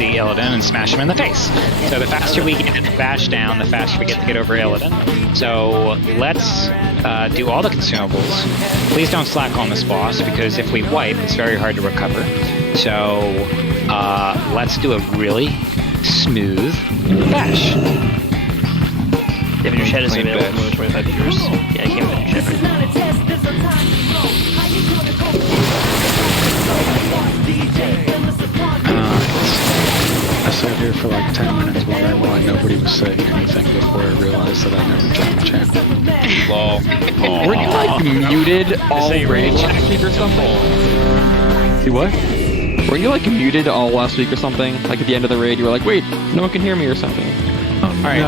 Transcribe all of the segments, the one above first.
see Illidan and smash him in the face. So the faster we get Vashj down, the faster we get to get over Illidan. So let's do all the consumables. Please don't slack on this boss, because if we wipe, it's very hard to recover. So let's do a really smooth Vashj. If your chat is available for 25 viewers, yeah, I can't put your chat right now. I sat here for like 10 minutes wondering why nobody was saying anything before I realized that I never joined the channel. Lol. Were you like muted all raid last week or something? You what? Were you like muted all last week or something? Like at the end of the raid, you were like, wait, no one can hear me or something. Alright,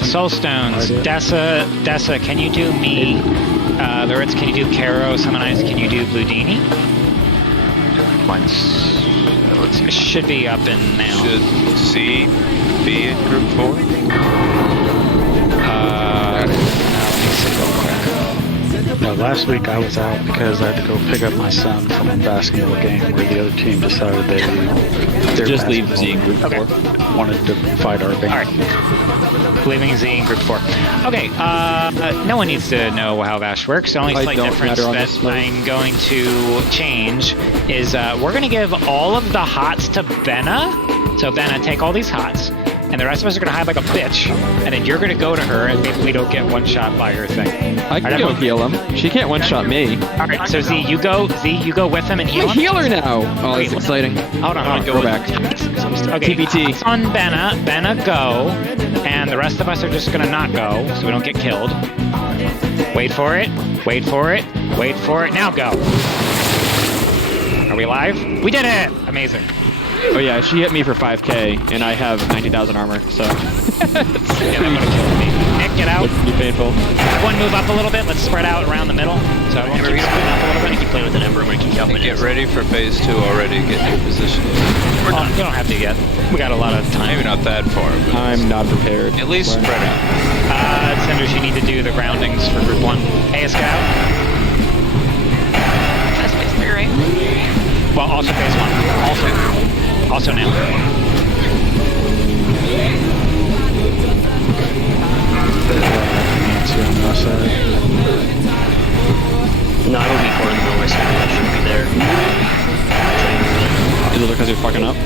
Soulstones, Dessa, can you do me? Loritz, can you do Karo? Summonize, can you do Blue Dini? Mine's... let's see. It should be up and now. Should C be in group 4? Let me see real quick. No, last week I was out because I had to go pick up my son from a basketball game where the other team decided they just leave Z in group 4. Wanted to fight our band. Alright. Leaving Z in group 4. Okay, no one needs to know how Vashj works. The only slight difference that I'm going to change is we're going to give all of the hots to Benna. So Benna, take all these hots. And the rest of us are going to hide like a bitch, and then you're going to go to her, and maybe we don't get one shot by her thing. I can go heal him. She can't one shot me. All right, so Z, you go with him and heal him. Heal her now. Oh, that's exciting. Hold on, go back. Okay, TBT. It's on Benna, go, and the rest of us are just going to not go, so we don't get killed. Wait for it. Now go. Are we alive? We did it! Amazing. Oh yeah, she hit me for 5k, and I have 90,000 armor, so... Yeah, that would have killed me. Nick, get out. It's pretty painful. Everyone move up a little bit. Let's spread out around the middle. So everyone keep splitting up a little bit. Keep playing with an Ember. I'm going to keep out. Get ready for phase 2 already. Get your position. You don't have to yet. We got a lot of time. Maybe not that far, but... I'm not prepared. At least spread out. Cinders, you need to do the groundings for group 1. Hey, scout. That's phase 3, right? Well, also phase 1. Also now. No, I will be 4 in the middle of my screen. That shouldn't be there. Is it because you're fucking up?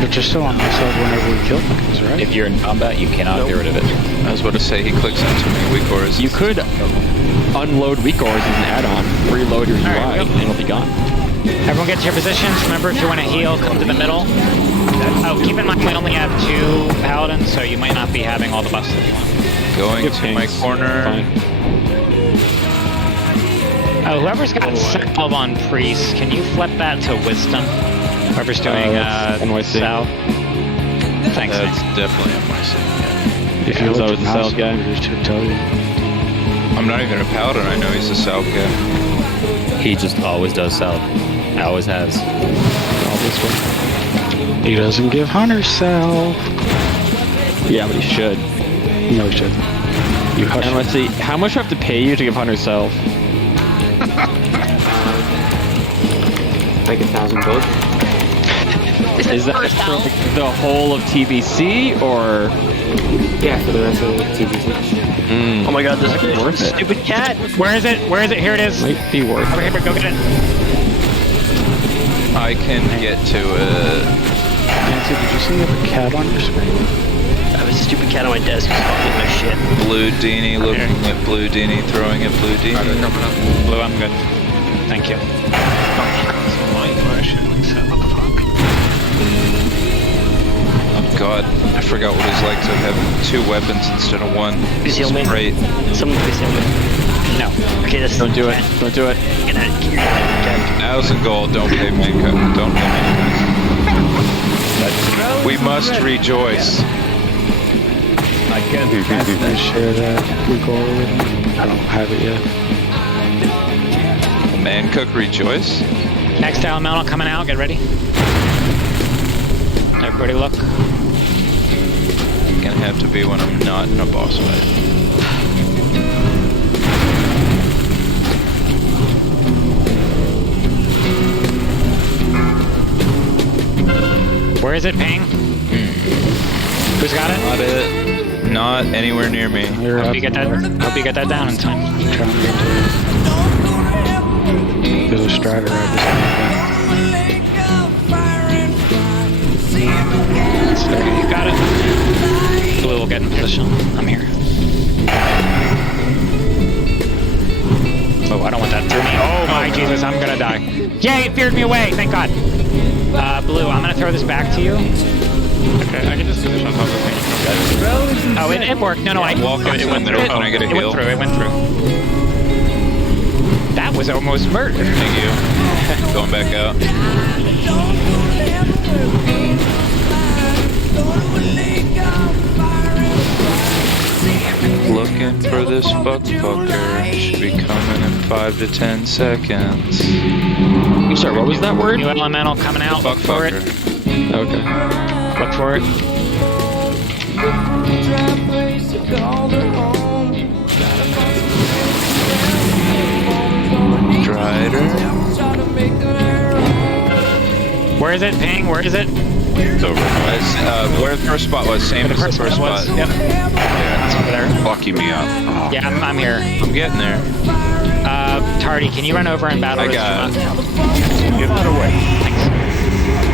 But you're still on my side whenever we kill things, right? If you're in combat, you cannot get rid of it. I was about to say, he clicks on too many weak auras. You could unload weak auras as an add-on. Reload your UI, and it'll be gone. Everyone get to your positions. Remember, if you want to heal, come to the middle. Oh, keep in mind we only have 2 paladins, so you might not be having all the buffs that you want. Going to my corner. Fine. Oh, whoever's got salve on priest, can you flip that to wisdom? Whoever's doing NYC. salve. Thanks. That's definitely NYC. If you look look at the salve guy, it should tell you. I'm not even a paladin. I know he's a salve guy. He just always does salve. Always has. He doesn't give hunters salve. Yeah, but he should. No, he shouldn't. You hush. And let's see, how much do I have to pay you to give Hunter self? Like 1,000 gold. Is that for like, the whole of TBC, or? Yeah, for the rest of the TBC. Oh my god, this is worth it. stupid cat! Where is it? Here it is. Might be worth Over it. here, go get it. I can get to it. Nancy, did you see you have a cat on your screen? I have a stupid cat on my desk who's fucking my shit. Blue Dini, looking at Blue Dini, throwing at Blue Dini. Blue, I'm good. Thank you. Oh god, I forgot what it's like to have 2 weapons instead of 1. Please heal me. Great. Someone please heal me. No. Okay, that's Don't do it. Don't do it. Get out of here. 1,000 gold, don't pay me. Don't pay me. We must rejoice. I can't do Can you share that record with me? I don't have it yet. Man Cook rejoice? Next elemental coming out. Get ready. Everybody look. Gonna have to be when I'm not in a boss fight. Where is it, Ping? Who's got it? Not it. Not anywhere near me. Hope you get that down in time. Trying to get to it. There's a strider right beside me. You got it. Blue will get in position. I'm here. Oh, I don't want that through me. Oh my Jesus, I'm gonna die. Yay, it feared me away, thank God. Blue, I'm gonna throw this back to you. Okay, I can just finish on top of the thing. Oh, it worked. No, I Walk into the middle. Can I get a heal? It went through. That was almost murder. Thank you. Going back out. Looking for this fucker. Should be coming in 5 to 10 seconds. I'm sorry, what was that word? New elemental coming out. Look for it. Okay. Look for it. Strider. Where is it, Ping? Where is it? It's over. Where the first spot was, same as the first spot. Yep. Yeah, Over there. fucking me up. Oh. Yeah, I'm here. I'm getting there. Tardy, can you run over and battle I this? got it. Get out of the way. Thanks.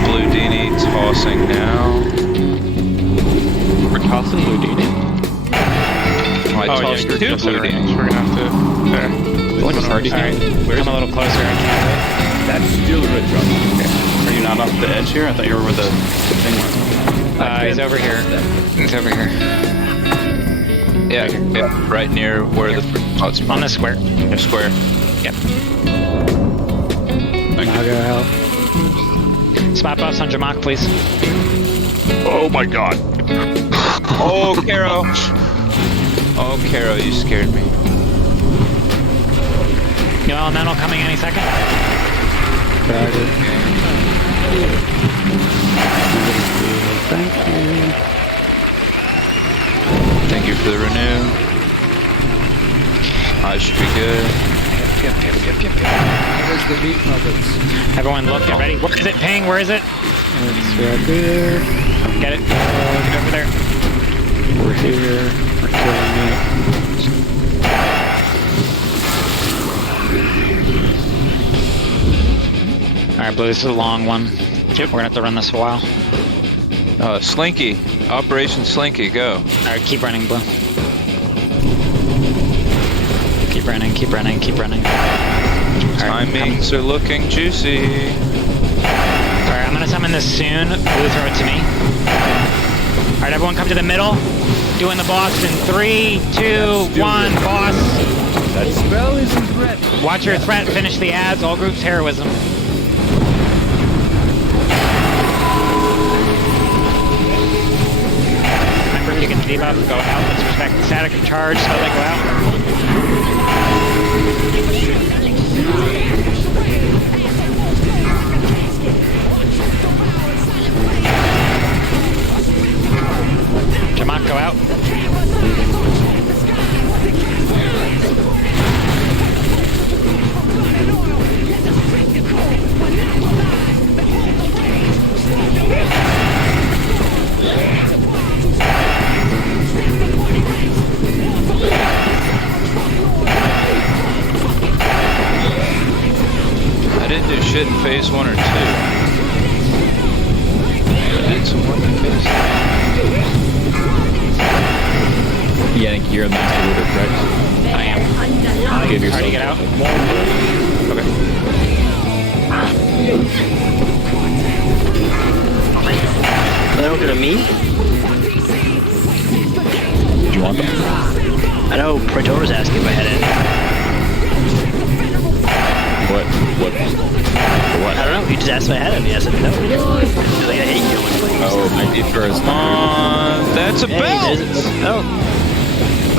Blue Dini tossing now. We're tossing Blue Dini. I tossed two Blue Dinis. We're gonna have to... There. Like a party game. Come a little closer. I can't. That's still red drum. Okay. Are you not off the edge here? I thought you were where the thing was. He's over here. He's over here. Yeah, right near where the spots On the square. the square. Yep. Naga help. Spot buffs on Jamak, please. Oh my god. Oh, Caro. Oh, Caro, you scared me. New elemental coming any second. Thank you. Thank you for the renew. I should be good. Everyone look, get ready. Where is it, Ping? Where is it? It's right there. Get it. Get over there. We're here. We're killing it. Alright, Blue, this is a long one. Yep. We're gonna have to run this a while. Slinky. Operation Slinky, go. Alright, keep running, Blue. Keep running, keep running, keep running. Timings are looking juicy. Alright, I'm gonna summon this soon. Blue, throw it to me. Alright, everyone come to the middle. Doing the boss in 3, 2, 1, boss. That spell isn't red. Watch your threat, finish the ads, all groups heroism. Remember, if you can debuff, go out. Let's respect the static of charge, so they go out. Jamak, go out. I didn't do shit in phase 1 or 2. I did some work in phase 2. Yeah, I think you're the master looter, correct? I am. Give yourself. Already get out. Okay. Are they looking at me? Do you want them? I know Praetor's asking if I had any. What? For what? I don't know. He just asked if I had any. I said no. He's like, I hate you. Oh, my deeper is That's a bell! Oh.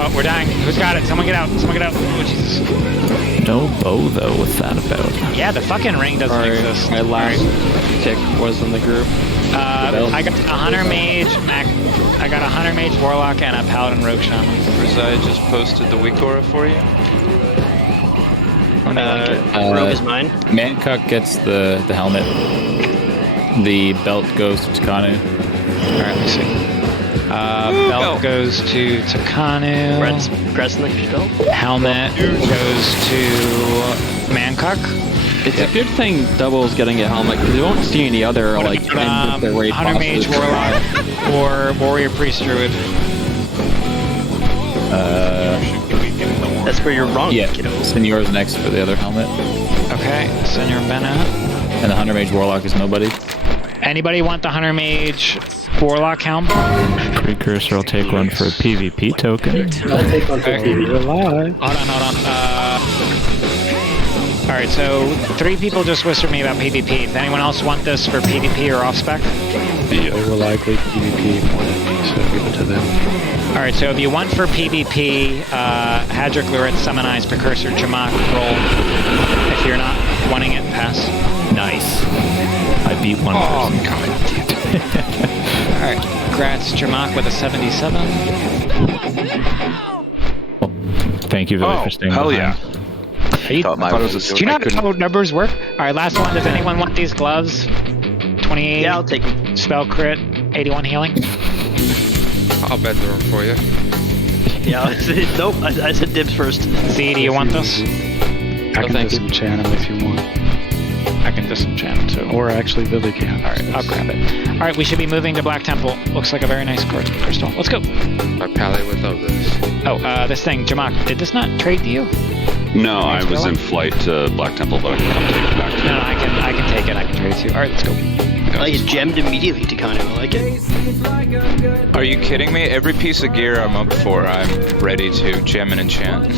Oh, we're dying. Who's got it? Someone get out. Someone get out. Oh, Jesus. no bow, though. What's that about? Yeah, the fucking ring doesn't Sorry, exist. my last tick was in the group. I got a Hunter Mage, I got a Hunter Mage Warlock and a Paladin Rogue Shaman. Resiah just posted the weak aura for you. Rogue is mine. Mancock gets the helmet. The belt goes to Takanu. Alright, let's see. Belt goes to Takanu. Pressing the belt. Helmet goes to Mancock. It's a good thing Double's getting a helmet because you won't see any other like Hunter Mage, Warlock, or Warrior Priest Druid. That's where you're wrong, Yeah, kiddo. Senor's next for the other helmet. Okay, Senor Bennett. And the Hunter Mage Warlock is nobody. Anybody want the Hunter Mage Warlock helm? Precursor, I'll take one for a PvP token. I'll take one for PvP. Hold on. Alright, so 3 people just whispered me about PvP. Does anyone else want this for PvP or off-spec? They will likely PvP more than me, so give it to them. Alright, so if you want for PvP, Hadric, Lurid, Summon Eyes, Precursor, Jamak, roll. If you're not wanting it, pass. Nice. I beat one person. God. Alright, congrats, Jamak with a 77. Thank you, Billy, for staying behind. yeah. Do you not know how numbers work? Alright, last one. Does anyone want these gloves? 28. Yeah, I'll take them. Spell crit, 81 healing. I'll bend the room for you. Yeah, nope, I said dibs first. Z, do you want this? I can disenchant him if you want. I can disenchant too. Or actually, Billy can. Alright, I'll grab it. Alright, we should be moving to Black Temple. Looks like a very nice crystal. Let's go. I pally without this. Oh, this thing, Jamak, did this not trade to you? No, I was in flight to Black Temple, but I can come take it back to you. No, I can take it. I can trade it to you. Alright, let's go. I like it gemmed immediately to Kano. I like it. Are you kidding me? Every piece of gear I'm up for, I'm ready to gem and enchant.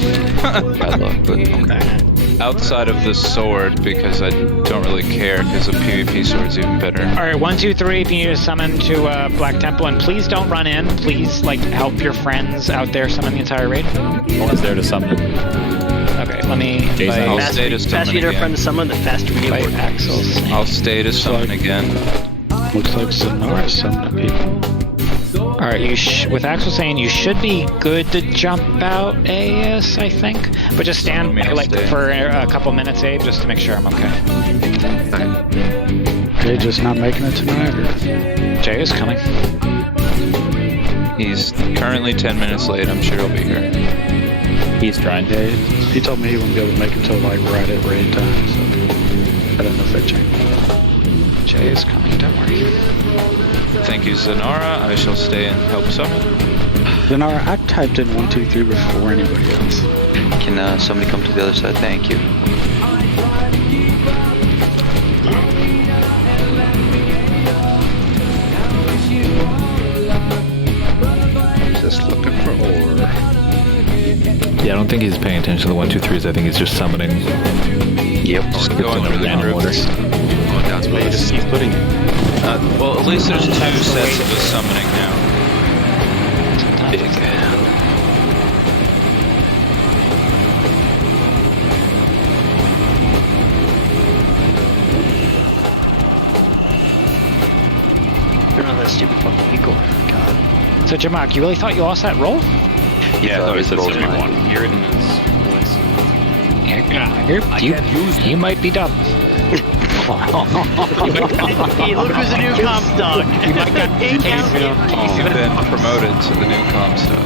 Bad luck, but okay. Outside of the sword, because I don't really care, because the PvP sword's even better. Alright, 1, 2, 3, if you need to summon to Black Temple, and please don't run in. Please, like, help your friends out there summon the entire raid. No one's there to summon. Okay, let me... Jason, I'll stay to Faster summon you get a again. friend to summon, the faster we get Fight more. Axel's snake. I'll stay to summon again. Looks like Sonora summoning people. Alright, with Axel saying you should be good to jump out AS, I think. But just stand for a couple minutes, Abe, just to make sure I'm okay. Jay just not making it tonight, or? Jay is coming. He's currently 10 minutes late. I'm sure he'll be here. He's trying. Yeah, he told me he wouldn't be able to make it till like right at raid time, so I don't know if that changed. Jay is coming, don't worry. Thank you, Zenara. I shall stay and help summon. Lenara, I typed in 1, 2, 3 before anybody else. Can somebody come to the other side? Thank you. Just looking for ore. Yeah, I don't think he's paying attention to the 1, 2, 3s. I think he's just summoning. Yep. Just going through the groups. Going down space. He's putting. Well, at least there's 2 sets of the summoning now. Big. Turn on that stupid fucking Igor. God. So Jamak, you really thought you lost that roll? Yeah, I thought he said 71. Hear it in his voice. You might be dumb. Hey, look who's the new Comstock. You might get He's been promoted to the new Comstock.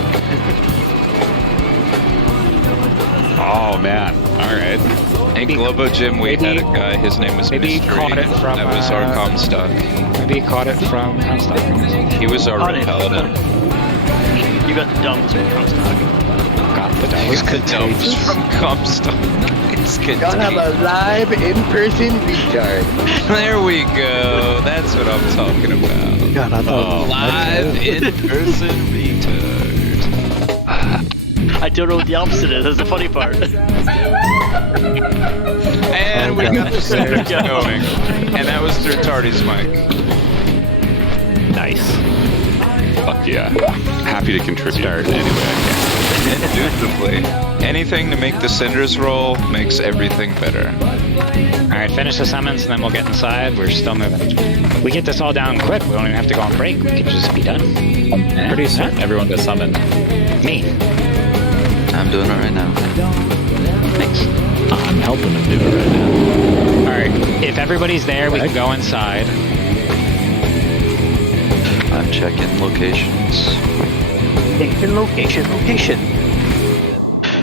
Oh, man. All right. In Globo Gym, we had a guy, his name was maybe he Mystery. caught it from, that was our Comstock. Maybe he caught it from Comstock. He was our Red Paladin. You got the dumps from Comstock. Got the dumps. The dumps from Comstock. It's Gonna have a live in-person retard. There we go. That's what I'm talking about. God, I thought Live in-person retard. I don't know what the opposite is. That's the funny part. And we got the senders going. And that was through Tardy's mic. Nice. Fuck yeah. Happy to contribute. Anyway, I Indubitably. Anything to make the cinders roll makes everything better. Alright, finish the summons and then we'll get inside. We're still moving. We get this all down quick. We don't even have to go on break. We can just be done. Pretty soon, everyone gets summoned. Me. I'm doing it right now. Thanks. I'm helping him do it right now. Alright, if everybody's there, we can go inside. Check-in locations. Location.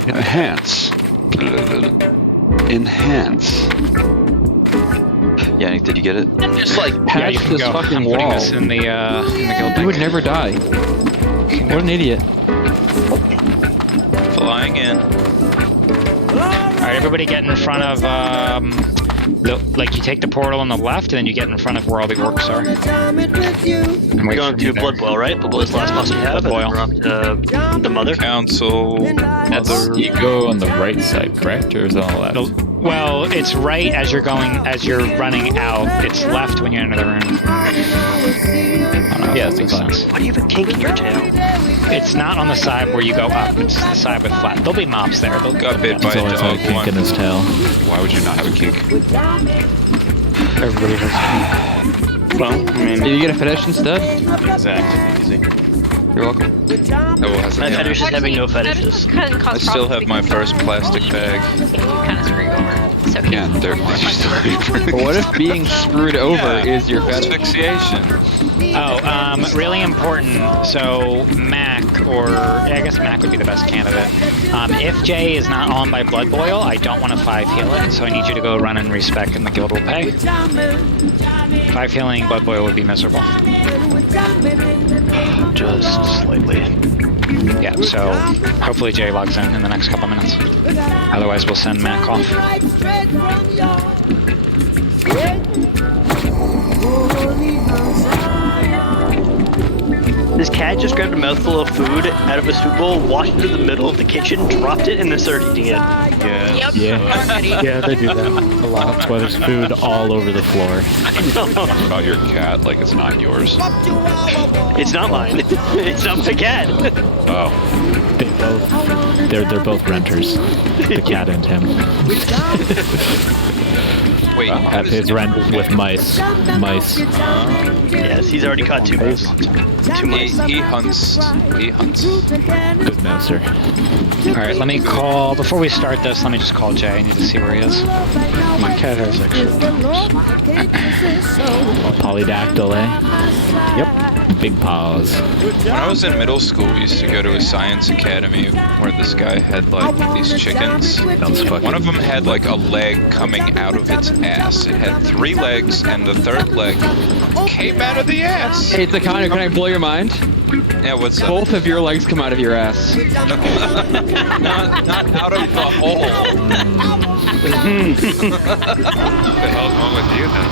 Enhance. Enhance. Yannick, did you get it? Just like Yeah, patch you can this go. fucking I'm wall. putting this in the guild You bank. would never die. What an idiot. Flying in. Alright, everybody get in front of, like you take the portal on the left, and then you get in front of where all the orcs are. And We're wait going for me to there. Blood Boil, right? Blood Boil is the last boss we have. Blood And then we're up to the Mother. Council. You go on the right side, correct? Or is it on the left? Well, it's right as you're running out. It's left when you enter the room. Yeah, Makes it's fine. sense. Why do you have a kink in your tail? It's not on the side where you go up. It's the side with flat. There'll be mobs there. They'll Got bit by He's a always had a dog kink in once. his tail. Why would you not have a kink? Everybody has Well, I mean, Did you get a fetish instead? exact. Easy. You're welcome. Oh, has My it fetish is having no fetishes. I still have my first plastic bag. Kind of screwed over. So Yeah, they're But what if being screwed over is your fetish? Asphyxiation. Oh, really important. So Mac, or I guess Mac would be the best candidate. If Jay is not on by Blood Boil, I don't want to 5 heal it, so I need you to go run and respec, and the guild will pay. 5 healing Blood Boil would be miserable. Just slightly. Yeah, so hopefully Jay logs in the next couple minutes. Otherwise, we'll send Mac off. This cat just grabbed a mouthful of food out of a soup bowl, walked into the middle of the kitchen, dropped it, and then started eating it. Yeah. Yeah. Yeah, they do that a lot. That's why there's food all over the floor. talking about your cat like it's not yours. It's not mine. It's not my cat. Oh. They're both renters. The cat and him. Wait, Cat pays rent with mice. Mice. Yes, he's already caught 2 mice. 2 mice. he hunts. He hunts. Good master. Alright, let me call, before we start this, let me just call Jay. I need to see where he is. My cat has extra. Polydactyl, eh? Yep. Big paws. When I was in middle school, we used to go to a science academy where this guy had like these chickens. Sounds fucking... One of them had like a leg coming out of its ass. It had 3 legs, and the 3rd leg came out of the ass. Hey, Takano, can I blow your mind? Yeah, what's up? Both of your legs come out of your ass. not out of the hole. What the hell's wrong with you then?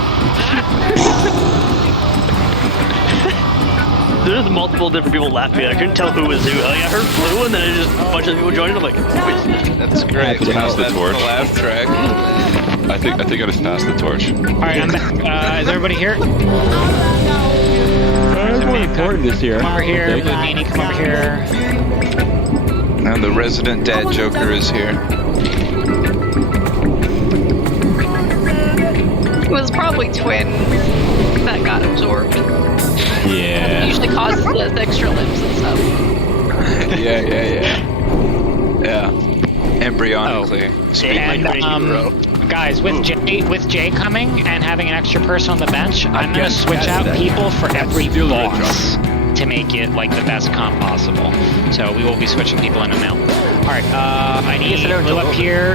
There's multiple different people laughing. I couldn't tell who was who. Like, I heard Blue, and then just a bunch of people joined. I'm like, wait. That's great. Pass the That's torch. the laugh track. I think I just passed the torch. Alright, I'm back. Is everybody here? It's more important this year. Come over here. Houdini, come over here. And the resident dad joker is here. it was probably twin that got absorbed. Yeah. It usually causes the extra limbs and stuff. Yeah. Embryonically. And, guys, with Jay coming and having an extra person on the bench, I'm gonna switch out people for every boss to make it like the best comp possible. So we will be switching people in and out. Alright, I need Blue up here.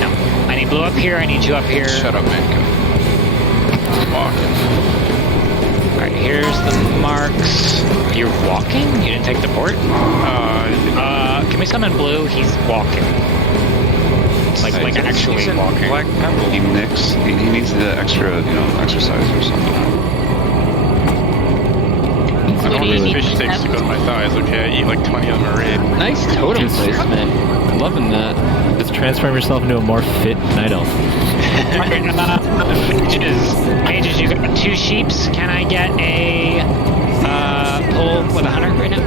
No. I need Blue up here, I need you up here. Shut up, man. Alright, here's the marks. You're walking? You didn't take the port? Can we summon Blue? He's walking. Like actually walking. Black Pebble. He nicks. He needs the extra, exercise or something. I don't want these fish sticks to go to my thighs, okay? I eat like 20 of them a raid. Nice totem placement. Loving that. Just transform yourself into a more fit night elf. Mages, you got 2 sheeps. Can I get a pull with a hunter right now?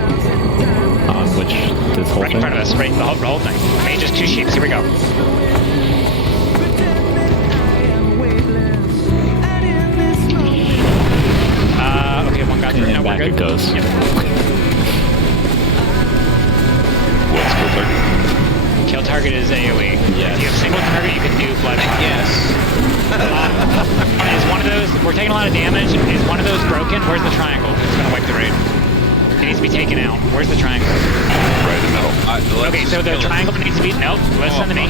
On which, this whole Right thing? in front of us, right? The whole thing. Mages, 2 sheeps. Here we go. Okay, one got through. And Now we're back good. it goes. Yep. What's kill target? Kill target is AoE. Yes. If you have single target, you can do blood. Yes. Is one of those? We're taking a lot of damage. Is one of those broken? Where's the triangle? It's gonna wipe the raid. It needs to be taken out. Where's the triangle? Right in the middle. Okay, so the triangle needs to be... Nope, listen to me.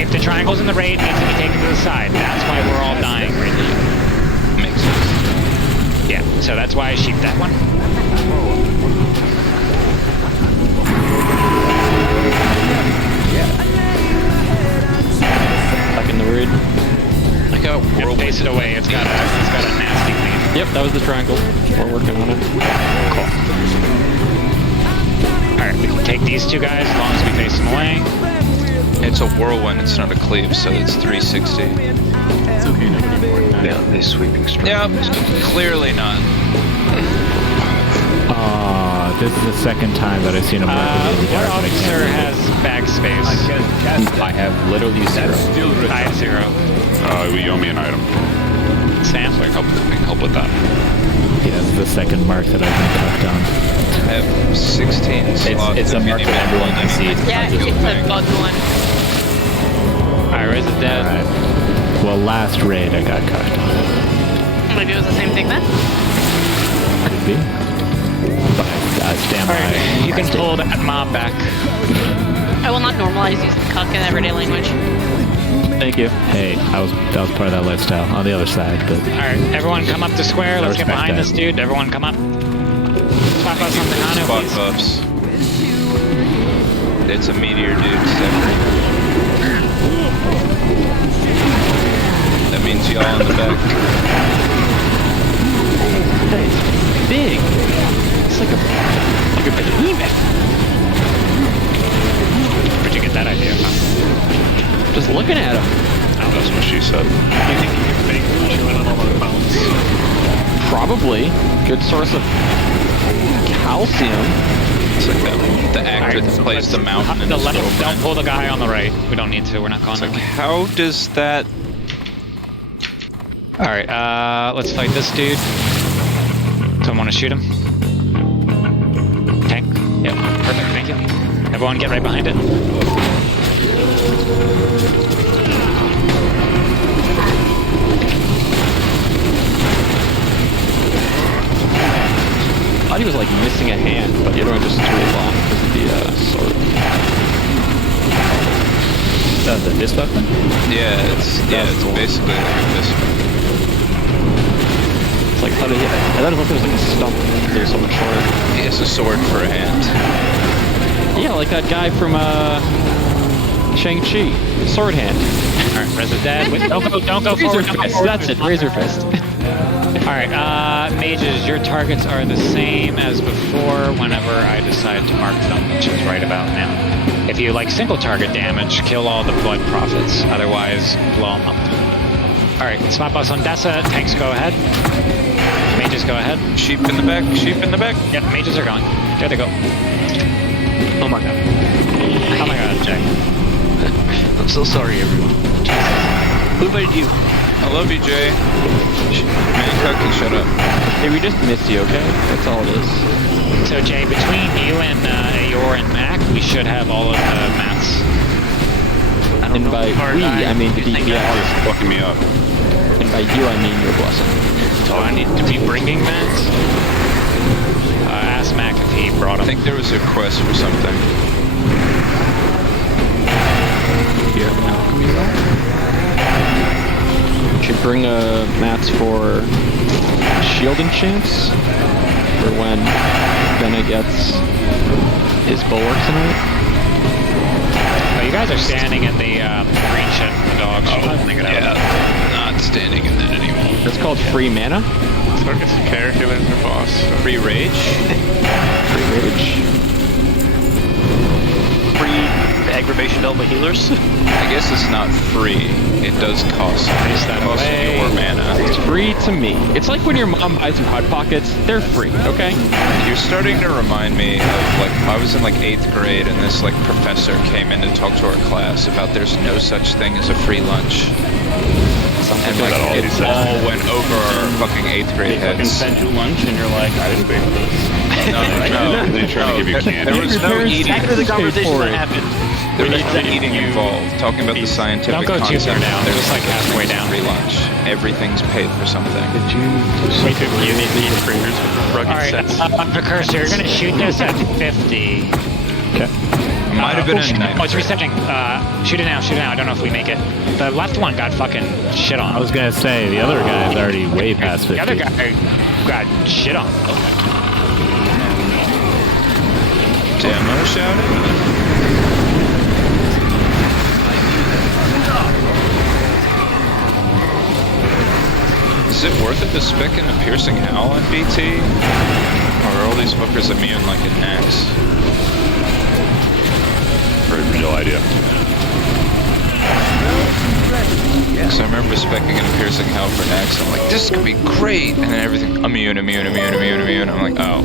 If the triangle's in the raid, it needs to be taken to the side. That's why we're all dying right now. Makes sense. Yeah, so that's why I sheeped that one. Back in the raid. I got whirlwind. Face it away. It's got a nasty thing. Yep, that was the triangle. We're working on it. Cool. Alright, we can take these two guys as long as we face them away. It's a whirlwind, it's not a cleave, so it's 360. It's okay, nobody important. Yeah, they're sweeping straight. Yeah, clearly not. This is the second time that I've seen a mark of the What officer has bag space? I have literally 0. I have 0. You owe me an item. Sam? So I can help with that. Yeah, this is the second mark that I've been cuffed on. I have 16 slots. It's a mark that everyone can see. Yeah, it's a bug one. Alright, where's the dead? Alright. Well, last raid I got cuffed on. Maybe it was the same thing then? Could be. But I stand by. Alright, you can pull that mob back. I will not normalize using cuck in everyday language. Thank you. Hey, that was part of that lifestyle on the other side, but Alright, everyone come up to square. Let's get behind this dude. Everyone come up. Spot buffs on Takano, Spot please. buffs. It's a meteor, dude. That means y'all in the back. Hey, big. It's like a behemoth. Where'd you get that idea from? Just looking at him. Oh, that's what she said. You think you can fake chewing on all the bones? Probably. Good source of calcium. It's like the actor that plays the mountain in the his left. girlfriend. Don't pull the guy on the right. We don't need to. We're not calling It's like, him. how does that... Alright, let's fight this dude. Someone want to shoot him? Tank? Yep, perfect, thank you. Everyone get right behind it. I thought he was like missing a hand, but the other one just threw it off because of the sword. This weapon? Yeah, it's cool. basically like this. It's like, I thought it was like a stump. It was so much shorter. He has a sword for a hand. Yeah, like that guy from Shang-Chi. Sword hand. Alright, Reza dead. Wait, don't go Razor forward. fist. That's it. Razor fist. Alright, mages, your targets are the same as before whenever I decide to mark them, which is right about now. If you like single target damage, kill all the blood prophets. Otherwise, blow them up. Alright, spot boss on Dessa. Tanks go ahead. Mages go ahead. Sheep in the back, sheep in the back. Yep, mages are going. There they go. Oh my god. Oh my god, Jay. I'm so sorry, everyone. Who invited you? I love you, Jay. Man, Cookie, shut up. Hey, we just missed you, okay? That's all it is. So Jay, between you and Ayor and Mac, we should have all of the mats. And by we, I mean the DPS. It's fucking me up. And by you, I mean your blessing. Do I need to be bringing mats? Ask Mac if he brought I them. think there was a quest for something. Here, should bring mats for shield enchants for when Benna gets his bulwarks tonight. Oh, you guys are standing in the green shit with the dogs. Not standing in that anymore. It's called free mana. So it's a character with the boss. Free rage? Free rage. Free aggravation to all my healers. I guess it's not free. It does cost your mana. It's free to me. It's like when your mom buys you Hot Pockets. They're free, okay? You're starting to remind me of, like, I was in, like, 8th grade and this, like, professor came in to talk to our class about there's no such thing as a free lunch. And, like, it all went over our fucking 8th grade They fucking heads. send you lunch and you're like, I didn't pay for this. No. They're trying to give you candy. There was no eating. Exactly the conversation that happened. There is no eating involved. Talking about the scientific Don't go too far concept, down. there's Just like halfway down. free lunch. Everything's paid for something. Did you Wait, do you need to eat burgers with rugged All right, sets? Precursor, you're gonna shoot this at 50. Okay. Might have been a knife. Oh, it's resetting. Shoot it now, shoot it now. I don't know if we make it. The left one got fucking shit on. I was gonna say the other guy is already way past 50. The other guy got shit on. Demo shouting? Is it worth it to spec in a piercing howl in BT? Or are all these fuckers immune like in Nax? No idea. So I remember specking in a piercing howl for Nax, I'm like, this could be great! And then everything, immune. I'm like, oh,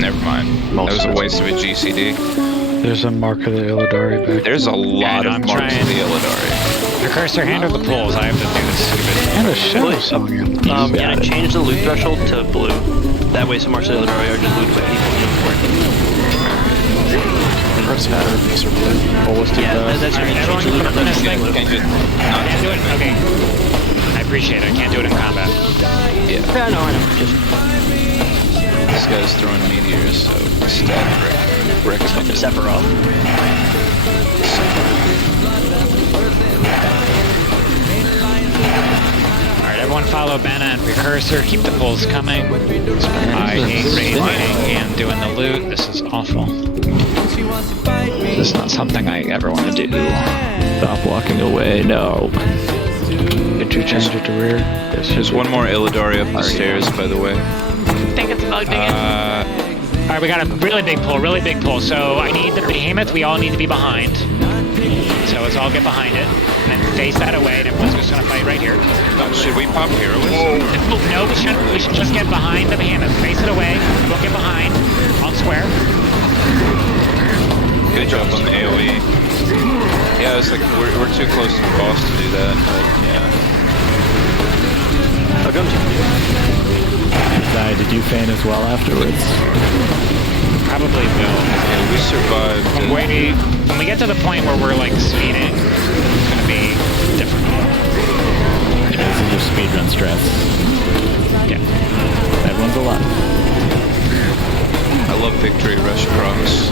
never mind. That was a waste of a GCD. There's a mark of the Illidari back. There's a lot of marks of the Illidari. Precursor, handle the pulls. I have to do this stupid. And a shadow song again. Can I change the loot threshold to blue? That way, so Marks of the Illidari are just loot by First matter if these are blue. Holistic that's your change the loot threshold. Can't do it. Can't do it? Okay. I appreciate it. I can't do it in combat. Yeah. Yeah, no, I know. Just This guy's throwing meteors, so stat recommended. Sephiroth. Alright, everyone follow Benna and Precursor. Keep the pulls coming. I hate raiding and doing the loot. This is awful. This is not something I ever want to do. Stop walking away. No. Did you change it to rear? There's one more Illidari up the stairs, by the way. I think it's bugged again. Alright, we got a really big pull. So I need the behemoth. We all need to be behind. So let's all get behind it. And then face that away, and everyone's just gonna fight right here. Should we pop heroes? No, we should just get behind the behemoth. Face it away. We'll get behind. On square. Good job on the AoE. Yeah, it's like we're too close to the boss to do that, but yeah. I'll go to Did you feign as well afterwards? Probably will. Yeah, we survived. When we get to the point where we're like speeding, it's gonna be different. This is just speedrun stress. Yeah. Everyone's alive. I love Victory Rush Crocs.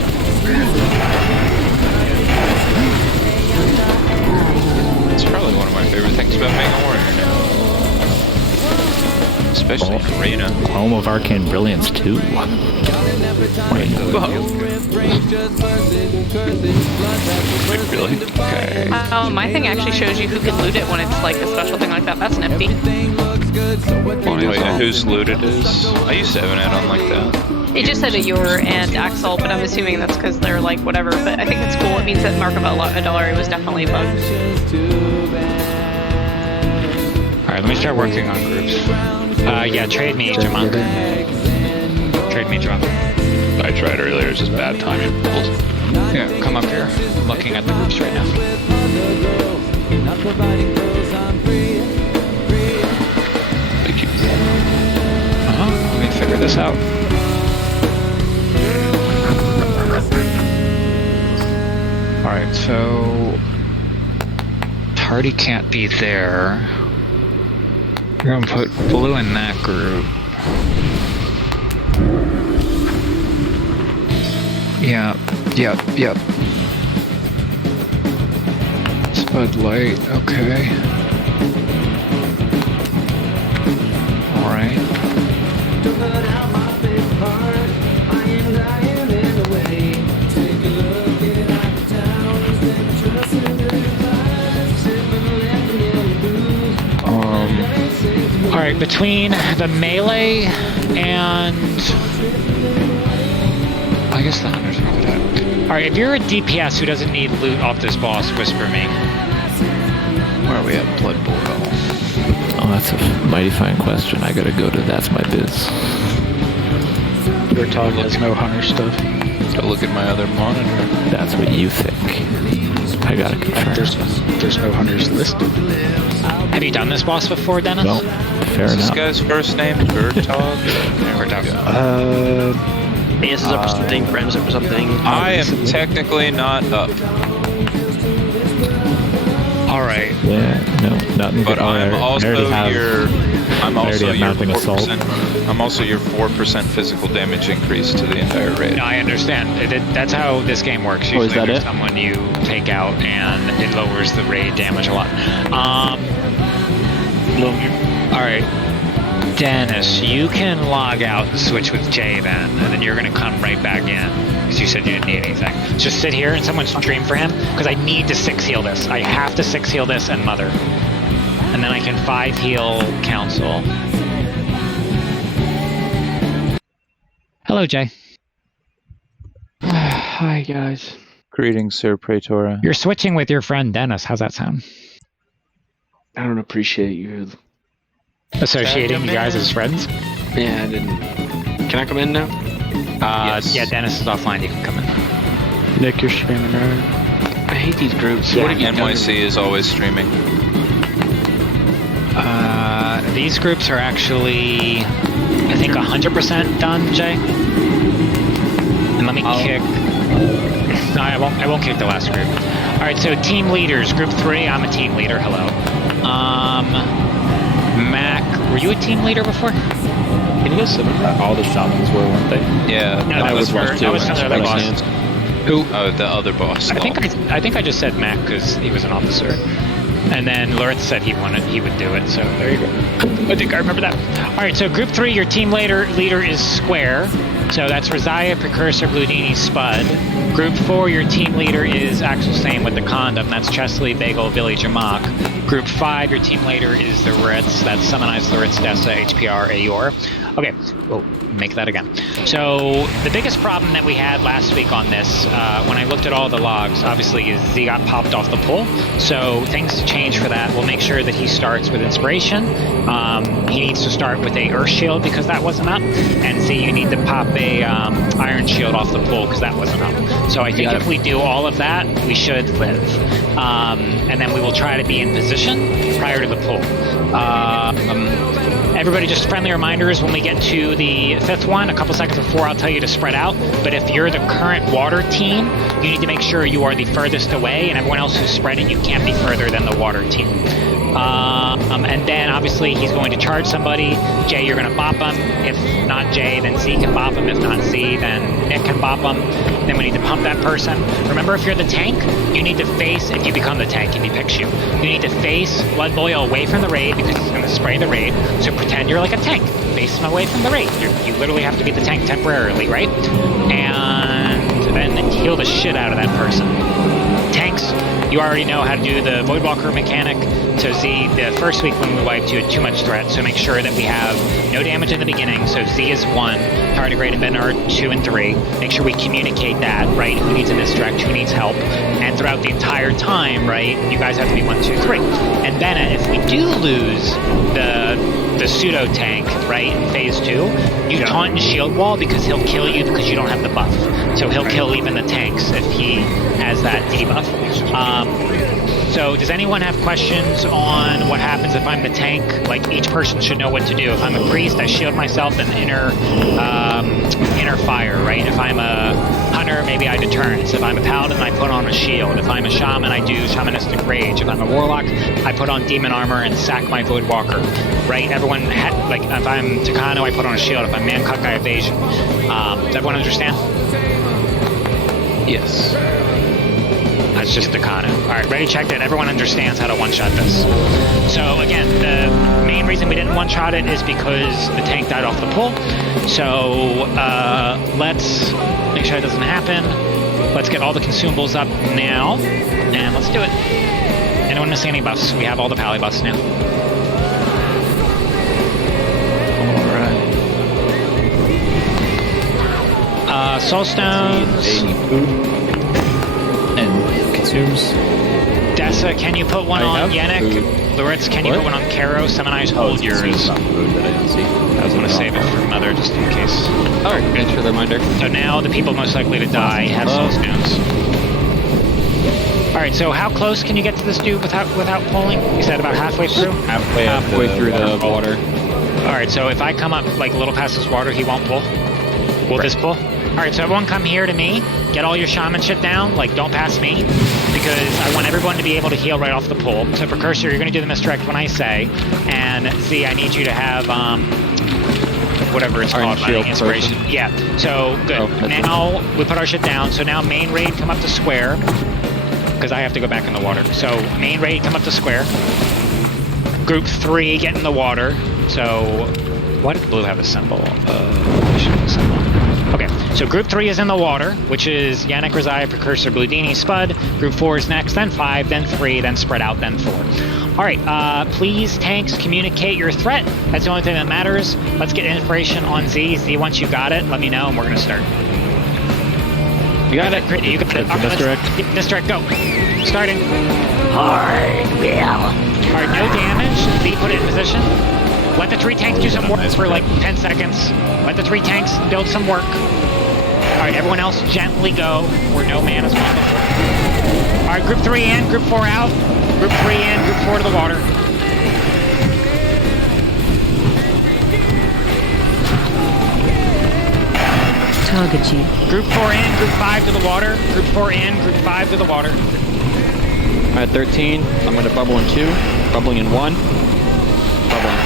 It's probably one of my favorite things about being a warrior now. Especially Arena. Home of Arcane Brilliance 2. Really? Okay. Oh, my thing actually shows you who can loot it when it's like a special thing like that. That's nifty. Wait, whose loot it is? I used to have an add-on like that. It just said a Yor and Axel, but I'm assuming that's because they're like whatever. But I think it's cool. It means that Mark of Adalari was definitely bugged. Alright, let me start working on groups. Yeah, trade me, Jamon. Trade me, Jamon. I tried earlier, it's just bad timing. Yeah, come up here. I'm looking at the groups right now. Thank you. Let me figure this out. Alright, so Tardy can't be there. We're gonna put blue in that group. Yep. Spud Light, okay. Alright. Alright, between the melee and I guess the hunters are over that. Alright, if you're a DPS who doesn't need loot off this boss, whisper me. Where are we at Blood Boil? Oh, that's a mighty fine question. I gotta go to That's My Biz. Your talk has no hunter stuff. Go look at my other monitor. That's what you think. I gotta confirm. There's no hunters listed. Have you done this boss before, Dennis? Well, fair Is enough. this guy's first name Birdtog? AS is up for something, Brand's up for something. I am technically not up. All right. Yeah, no, nothing. But I'm also your 4%. I'm also your 4% physical damage increase to the entire raid. No, I understand. That's how this game works. Usually is that there's it? someone you take out and it lowers the raid damage a lot. All right. Dennis, you can log out and switch with Jay then, and then you're going to come right back in, because you said you didn't need anything. Just sit here and someone stream for him, because I need to 6 heal this. I have to 6 heal this and Mother. And then I can 5 heal Council. Hello, Jay. Hi, guys. Greetings, Sir Praetora. You're switching with your friend Dennis. How's that sound? I don't appreciate you. Associating you guys as friends? Yeah, I didn't. Can I come in now? Yes. Yeah, Dennis is offline. You can come in. Nick, you're streaming, right? I hate these groups. Yeah, What have you NYC is always streaming. These groups are actually, I think, 100% done, Jay. And let me kick. No, I won't kick the last group. All right, so team leaders, group 3. I'm a team leader. Hello. Mac, were you a team leader before? Can you guys All the shamans were, weren't they? Yeah, No, that was for the other boss. Who? Oh, the other boss. I think I just said Mac because he was an officer. And then Loretz said he would do it, so there you go. I think I remember that. All right, so group 3, your team leader is Square. So that's Rosiah, Precursor, Bludini, Spud. Group 4, your team leader is Axel Stain with the Condom. That's Chesley, Bagel, Billy, Jamak. Group 5, your team leader is the Ritz. That's Summonize, the Ritz, Dessa, HPR, Ayor. Okay, we'll make that again. So the biggest problem that we had last week on this, when I looked at all the logs, obviously is Z got popped off the pull. So things to change for that. We'll make sure that he starts with Inspiration. He needs to start with a Earth Shield because that wasn't up. And Z, you need to pop a Iron Shield off the pull because that wasn't up. So I think if we do all of that, we should live. And then we will try to be in position prior to the pull. Everybody, just friendly reminders when we get to the 5th one, a couple seconds before I'll tell you to spread out. But if you're the current water team, you need to make sure you are the furthest away, and everyone else who's spreading, you can't be further than the water team. And then obviously he's going to charge somebody. Jay, you're going to bop him. If not Jay, then Z can bop him. If not Z, then Nick can bop him. Then we need to pump that person. Remember, if you're the tank, you need to face, if you become the tank, if he picks you, you need to face Blood Boil away from the raid because he's going to spray the raid. So pretend you're like a tank. Face him away from the raid. You literally have to be the tank temporarily, right? And then heal the shit out of that person. Tanks, you already know how to do the Voidwalker mechanic. So Z, the first week when we wiped, you had too much threat, so make sure that we have no damage in the beginning. So Z is 1, tardigrade and Ben are 2 and 3. Make sure we communicate that, right? Who needs a misdirect, who needs help. And throughout the entire time, right, you guys have to be 1, 2, 3. And Bennett, if we do lose the pseudo tank, right, in phase 2, you taunt and shield wall because he'll kill you because you don't have the buff. So he'll kill even the tanks if he has that debuff. So does anyone have questions on what happens if I'm the tank? Like, each person should know what to do. If I'm a priest, I shield myself in inner fire, right? If I'm a hunter, maybe I deterrence. If I'm a paladin, I put on a shield. If I'm a shaman, I do shamanistic rage. If I'm a warlock, I put on demon armor and sack my Voidwalker, right? Everyone, like, if I'm Takano, I put on a shield. If I'm Mancuck, I evasion. Does everyone understand? Yes. That's just Takano. Alright, ready, checked it. Everyone understands how to one-shot this. So again, the main reason we didn't one-shot it is because the tank died off the pull. So let's make sure it doesn't happen. Let's get all the consumables up now, and let's do it. Anyone missing any buffs? We have all the pally buffs now. Alright. Soul Stones. Consumes. Dessa, can you put one on Yannick? Loritz, can you put one on Karo? Summonize, hold yours. I was going to save it for Mother just in case. Alright, thanks for the reminder. So now the people most likely to die have soul stones. Alright, so how close can you get to this dude without pulling? You said about halfway through? Halfway through the water. Alright, so if I come up like a little past this water, he won't pull? Will this pull? Alright, so everyone come here to me. Get all your shaman shit down. Like, don't pass me. because I want everyone to be able to heal right off the pull. So Precursor, you're going to do the misdirect when I say, and Z, I need you to have whatever it's called, Mighty Inspiration. Yeah. So good. Oh, now we put our shit down. So now main raid come up to square, because I have to go back in the water. So main raid come up to square. Group 3 get in the water. So why did blue have a symbol? I should have a symbol. Okay, so Group 3 is in the water, which is Yannick, Razai, Precursor, Bludini, Spud. Group 4 is next, then 5, then 3, then spread out, then 4. All right, please, tanks, communicate your threat. That's the only thing that matters. Let's get inspiration on Z. Z, once you got it, let me know, and we're going to start. You got it. You got it. Misdirect. Misdirect, go. Starting. All right, no damage. Z, put it in position. Let the 3 tanks do some work for like 10 seconds. Let the 3 tanks build some work. Alright, everyone else gently go where no man has gone before. Alright, group 3 in, group 4 out. Group 3 in, group 4 to the water. Target you. Group 4 in, group 5 to the water. Group 4 in, group 5 to the water. Alright, 13. I'm going to bubble in 2. Bubbling in 1. Bubbling.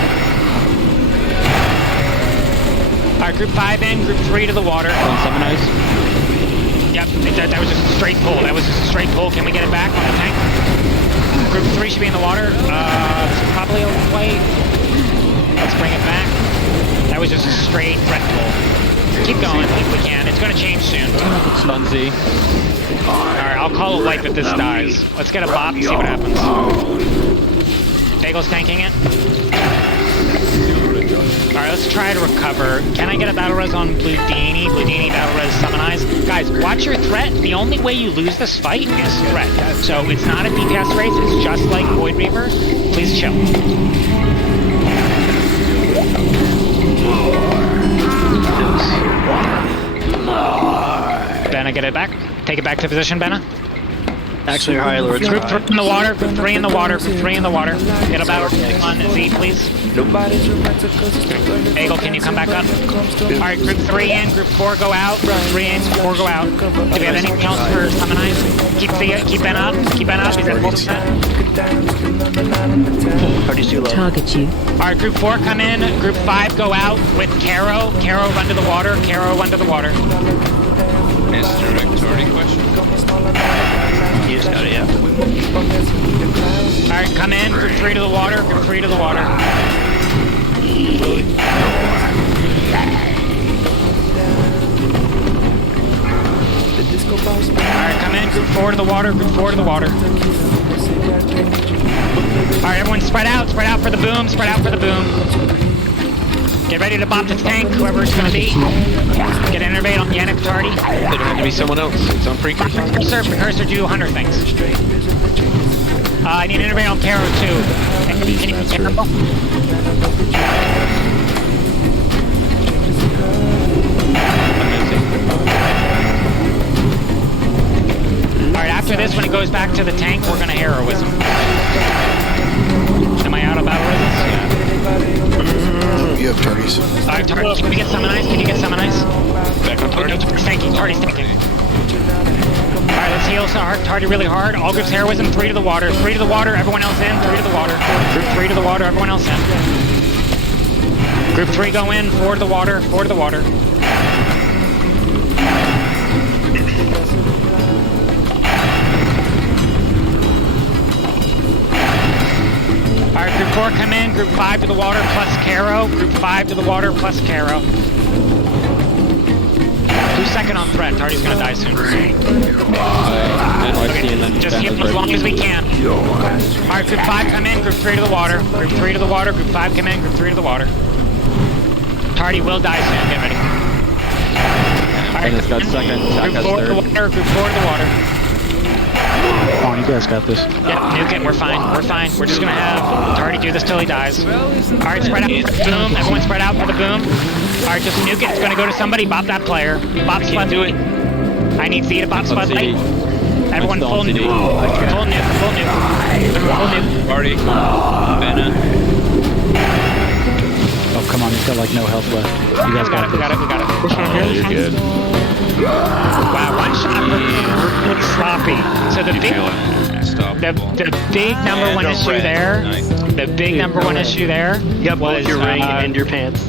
Alright, group 5 in, group 3 to the water. One summonize. Yep, that was just a straight pull. That was just a straight pull. Can we get it back on the tank? Group 3 should be in the water. It's probably a white. Let's bring it back. That was just a straight threat pull. Keep going if we can. It's going to change soon. Stun Z. Alright, I'll call a wipe if this dies. Let's get a bop and see what happens. Bagel's tanking it. Alright, let's try to recover. Can I get a battle res on Bludini? Bludini, battle res, summonize. Guys, watch your threat. The only way you lose this fight is threat. So it's not a DPS race, it's just like Void Reaver. Please chill. Benna, get it back. Take it back to position, Benna. Actually, your High Lords. Group 3 in the water, group 3 in the water, group 3 in the water. Get a battle on Z, please. Bagel, can you come back up? Alright, group 3 in, group 4 go out, group 3 in, group 4 go out. Do we have anything else for summonize? Keep Ben up, he's at 4%. Party's too low. Target you. Alright, group 4 come in, group 5 go out with Caro. Caro run to the water, Caro run to the water. Misdirect already question. You just got it, yeah. Alright, come in, group 3 to the water, group 3 to the water. Alright, come in, group 4 to the water, group 4 to the water. Alright, everyone spread out for the boom, spread out for the boom. Get ready to bop the tank, whoever it's gonna be. Get innervate on Yannick Tardy. It don't have to be someone else. It's on Precursor. Precursor do 100 things. I need innervate on Caro too. Can you Caro? Alright, after this, when it goes back to the tank, we're gonna heroism. Am I out of battle resist? Yeah. You have tardies. Alright, Tardy, can we get summon ice? Can you get summon ice? Back on tardy. Tardy's tanking. Alright, let's heal Tardy really hard. All groups heroism, 3 to the water. 3 to the water, everyone else in. 3 to the water. Group 3 to the water, everyone else in. Group 3 go in, 4 to the water, 4 to the water. Alright, group 4 come in, group 5 to the water plus Caro. Group 5 to the water plus Caro. Who's second on threat? Tardy's gonna die soon. Okay, just heal as long as we can. Alright, group 5 come in, group 3 to the water. Group 3 to the water, group 5 come in, group 3 to the water. Tardy will die soon, get ready. Alright, Benna's got second, Zach group has 4 to third. the water, group 4 to the water. Come on, you guys got this. Yeah, nuke it, we're fine. We're just gonna have Tardy do this till he dies. Alright, spread out for the boom. Everyone spread out for the boom. Alright, just nuke it. It's gonna go to somebody. Bop that player. Bop Spud. Do it. I need Z to bop Spud light. Everyone full nuke. Full nuke. Full nuke. Party. Benna. Oh, come on, he's got like no health left. You guys got it. We got it. Oh, you're good. Wow, one shot really sloppy. So the big number one issue there. The big number one issue there. Yep, was your ring and your pants.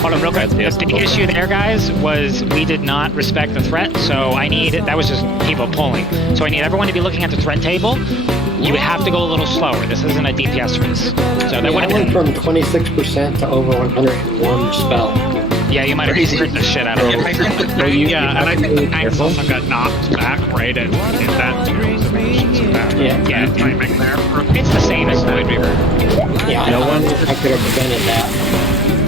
Hold on, real quick. The big issue there, guys, was we did not respect the threat. So that was just people pulling. So I need everyone to be looking at the threat table. You have to go a little slower. This isn't a DPS race. So that would have been from 26% to over 101 spell. Yeah, you might have screwed the shit out of it. Yeah, and I think the tanks also got knocked back, right? And that yeah, timing there. It's the same as Void Reaver. Yeah, I could have prevented that.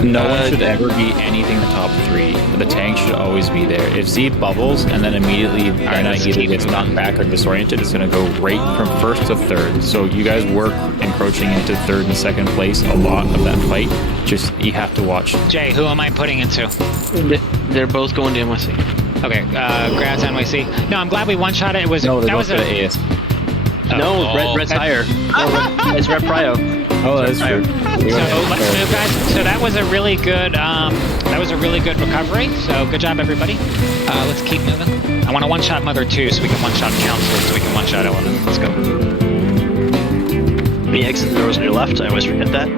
No one should ever be anything top 3. The tank should always be there. If Z bubbles and then immediately either gets knocked back or disoriented, it's going to go right from 1st to 3rd. So you guys work encroaching into 3rd and 2nd place a lot of that fight. Just, you have to watch. Jay, who am I putting into? They're both going to NYC. Okay, grabs NYC. No, I'm glad we one-shot it. It was no, that was a AS. No, Red's higher. It's Red Prio. Oh, that's true. So let's move, guys. So that was a really good recovery. So good job, everybody. Let's keep moving. I want to one-shot Mother 2 so we can one-shot Council, so we can one-shot Element. Let's go. The exit doors on your left. I always forget that.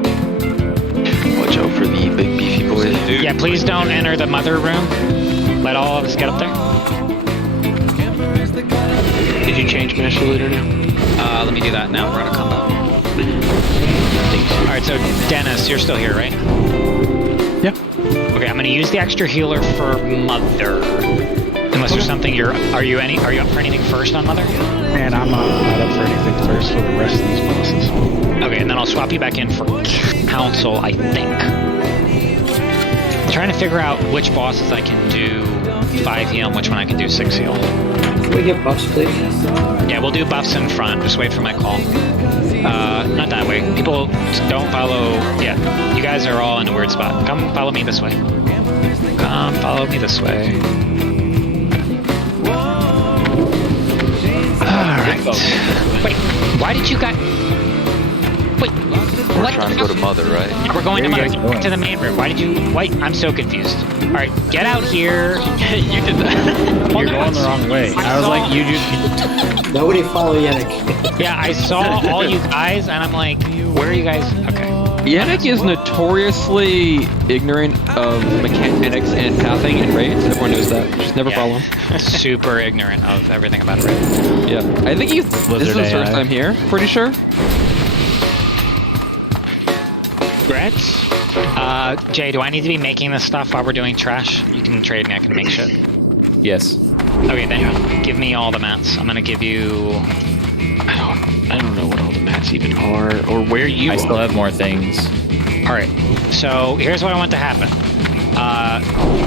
Watch out for the big beefy boy. Yeah, please don't enter the Mother room. Let all of us get up there. Did you change Master Leader now? Let me do that now. We're gonna combat. Alright, so Dennis, you're still here, right? Yeah. Okay, I'm gonna use the extra healer for Mother. Unless there's something are you up for anything first on Mother? Man, I'm not up for anything first for the rest of these bosses. Okay, and then I'll swap you back in for Council, I think. I'm trying to figure out which bosses I can do 5 heal and which one I can do 6 heal. Can we get buffs, please? Yeah, we'll do buffs in front. Just wait for my call. Not that way. People don't follow. Yeah, you guys are all in a weird spot. Come follow me this way. Come follow me this way. Alright. Wait, why did you guys... Wait, we're trying to go to Mother, right? Yeah, we're going to Mother. To the main room. Why did you... Wait, I'm so confused. Alright, get out here. You did that. You're going the wrong way. I was like, you just... Nobody follow Yannick. Yeah, I saw all you guys, and I'm like, where are you guys? Okay. Yannick is notoriously ignorant of mechanics and pathing in raids. Everyone knows that. Just never follow him. Super ignorant of everything about a raid. Yeah, I think this is his first time here, pretty sure. Grants? Jay, do I need to be making this stuff while we're doing trash? You can trade me, I can make shit. Yes. Okay, then give me all the mats. I'm gonna give you... I don't know what all the mats even are, or where you I still have more things. Alright, so here's what I want to happen.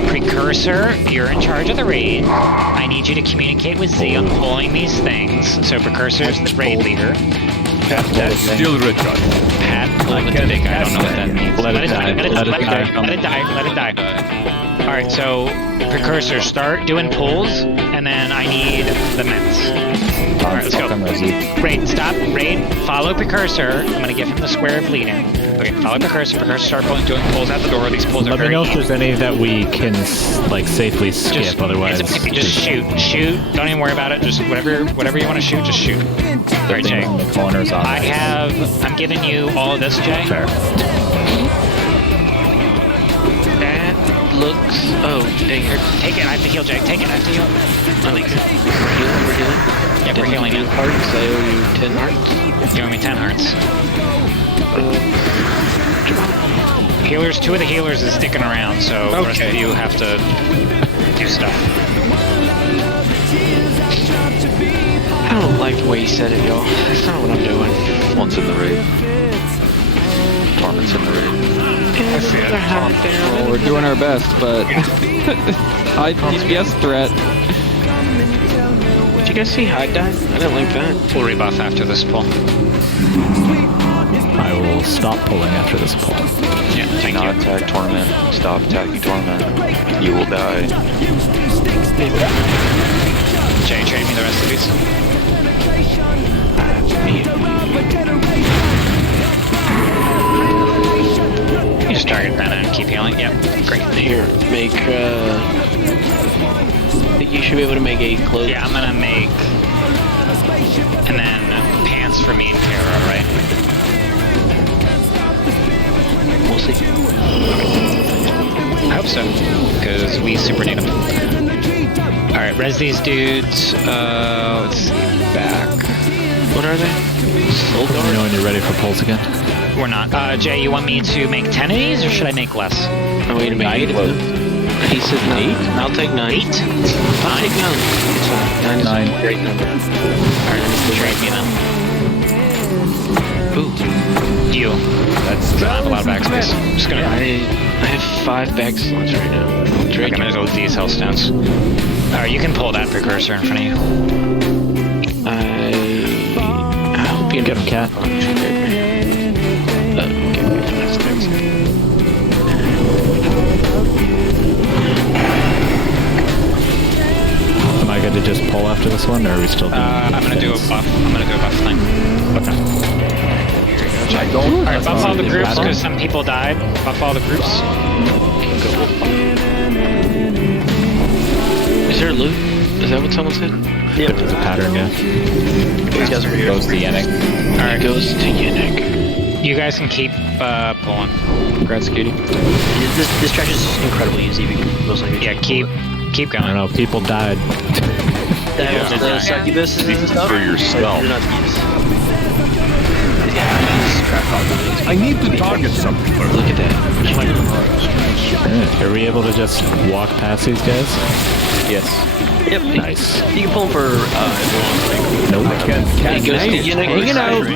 Precursor, you're in charge of the raid. I need you to communicate with Z on pulling these things. So Precursor's the raid leader. Still Richard. Pat, pull the big guy. I don't know what that means. Let it die. Let it die. Alright, so Precursor, start doing pulls, and then I need the mats. Alright, let's go. Raid, stop. Raid, follow Precursor. I'm gonna give him the square of leading. Okay, follow Precursor. Precursor, start doing pulls out the door. These pulls are very Let me know if there's any that we can, like, safely skip, otherwise... Just shoot. Don't even worry about it. Just whatever you want to shoot, just shoot. Alright, Jay. I'm giving you all of this, Jay. Fair. That looks... Oh, dang it. Take it. I have to heal, Jay. Take it. I have to heal. We're healing? Yeah, we're healing you. Hearts, I owe you 10 hearts. You owe me 10 hearts. Healers, 2 of the healers is sticking around, so the rest of you have to do stuff. I don't like the way you said it, y'all. That's not what I'm doing. One's in the raid. Torment's in the raid. I see it. Well, we're doing our best, but high DPS threat. Did you guys see hide die? I didn't like that. We'll rebuff after this pull. I will stop pulling after this pull. Yeah, Do not attack Torment. Stop attacking Torment. You will die. Jay, trade me the rest of these. You just target that and keep healing. Yep, great. Here, make think you should be able to make a clothes. Yeah, I'm gonna make... And then pants for me and Kara, right? We'll see. I hope so, because we super need them. Alright, res these dudes. Let's see, back. What are they? Let me know when you're ready for pulls again. We're not. Jay, you want me to make 10 of these, or should I make less? Oh, wait a minute. He said 9. I'll take 9. 8? I'll take 9. It's fine. 9 is a great number. Alright, trade me then. Ooh. You. That's I have a lot of backspace. I'm just gonna... I have 5 bag slots right now. I'm gonna go with these hellstones. Alright, you can pull that precursor in front of you. I hope you get him, Cat. Am I good to just pull after this one, or are we still doing I'm gonna do a buff. I'm gonna do a buff thing. Okay. Alright, buff all the groups, because some people died. Buff all the groups. Is there loot? Is that what someone said? Yeah. There's a pattern, yeah. These guys are here. Goes to Yannick. Alright. Goes to Yannick. You guys can keep pulling. Congrats, Katie. This trash is incredibly easy. We can most likely keep going. I don't know, people died. That was the succubus and stuff? For yourself. You're not these. I need to target something first. Look at that. Are we able to just walk past these guys? Yes. Yep. Nice. You can pull them for Nope. It goes to Yannick. Hanging out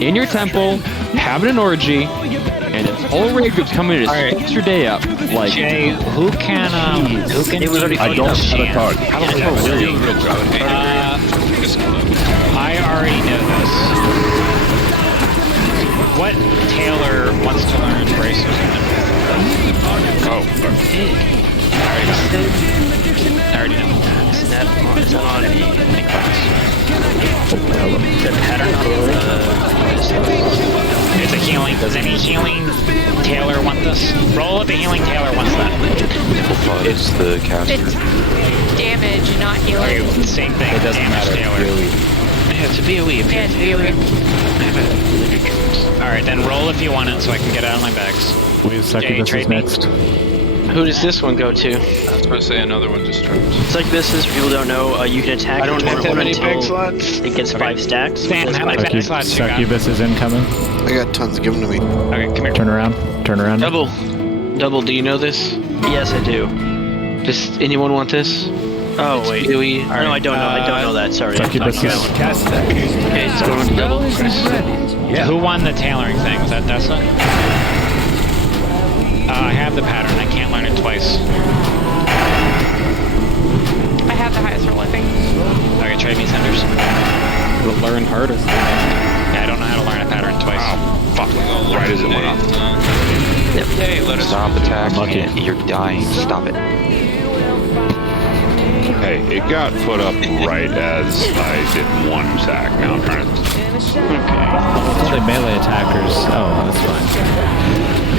in your temple, having an orgy, and a whole raid group's coming to fix your day up. Like, Jay, who can It was already I don't have a target. I already know this. What Taylor wants to learn bracers? Oh. I already know. Is that on the class? Is that pattern on It's a healing. Does any healing Taylor want this? Roll if a healing Taylor wants that. It's the caster. It's damage, not healing. Same thing. It doesn't damage matter. Taylor. Really. Yeah, it's a BOE. Yeah, it's BOE. Alright, then roll if you want it so I can get out of my bags. We succubus is next. Who does this one go to? I was going to say another one just dropped. It's like this is, for people who don't know, you can attack I don't have that many bag until slots. it gets 5 stacks. Sam, how many bag slots you got? Succubus is incoming. I got tons given to me. Okay, come here. Turn around. Turn around. Double, do you know this? Yes, I do. Does anyone want this? Oh, wait. No, I don't know. I don't know that. Sorry. Succubus is... Cast that. Okay, it's going to double. Who won the tailoring thing? Was that Dessa? I have the pattern. I can't learn it twice. I have the highest roll, I think. Okay, trade me centers. learn harder. Yeah, I don't know how to learn a pattern twice. Oh, fuck. Right as it went off. Hey, let us stop attacking. You're dying. Stop it. Hey, it got put up right as I did one attack. Now I'm trying to... Only melee attackers. Oh, that's fine.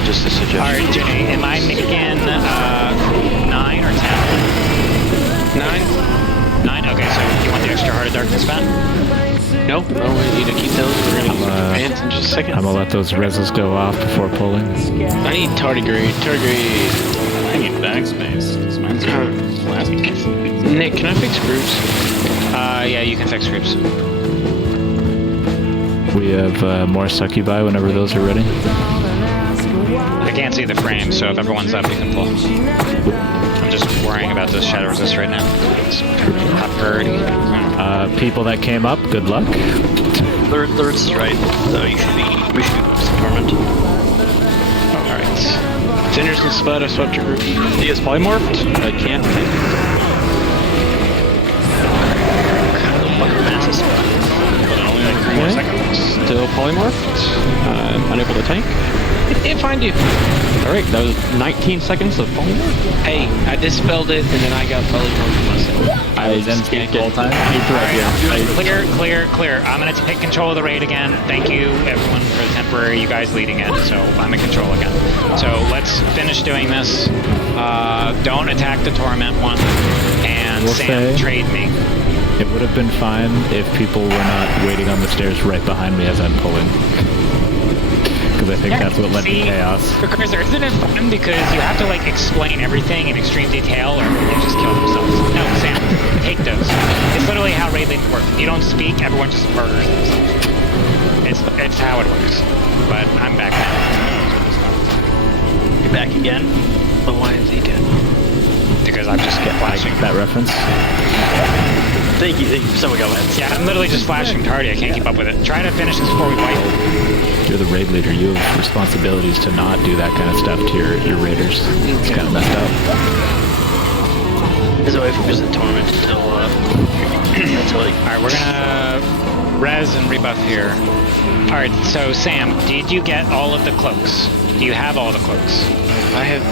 Just a suggestion. Alright, Jay, am I making 9 or 10? 9? 9? Okay, so you want the extra Heart of Darkness bat? Nope. I don't need to keep those. We're going to pants in just a second. I'm gonna let those reses go off before pulling. I need tardigrade. Tardigrade. I need backspace, because mine's plastic. Nick, can I fix groups? Yeah, you can fix groups. We have more succubi whenever those are ready. I can't see the frame, so if everyone's up, you can pull. I'm just worrying about this shadow resist right now. It's top priority. People that came up, good luck. Lurtz is right, so we should be torment. Alright. Sinners and Spud, I swept your group. He is polymorphed? I can't think. Still polymorphed. Unable to tank. Can't find you. Alright, that was 19 seconds of polymorph. Hey, I dispelled it and then I got polymorphed myself. I was in the whole time. Clear. I'm gonna take control of the raid again. Thank you, everyone, for the temporary, you guys leading it. So I'm in control again. So let's finish doing this. Don't attack the Torment one. And will Sam say trade me. it would have been fine if people were not waiting on the stairs right behind me as I'm pulling. Because I think that's what led to chaos. Precursor, isn't it fun because you have to like explain everything in extreme detail or they'll just kill themselves? No, Sam, take those. It's literally how raid leading works. If you don't speak, everyone just murders themselves. It's how it works. But I'm back now. You're back again? But why is he dead? Because I'm just flashing. That reference. Thank you. Someone got that. Yeah, I'm literally just flashing Tardy. I can't keep up with it. Try to finish this before we fight. You're the raid leader. You have responsibilities to not do that kind of stuff to your raiders. It's kind of messed up. There's a way for the tournament until Alright, we're gonna res and rebuff here. Alright, so Sam, did you get all of the cloaks? Do you have all the cloaks? I have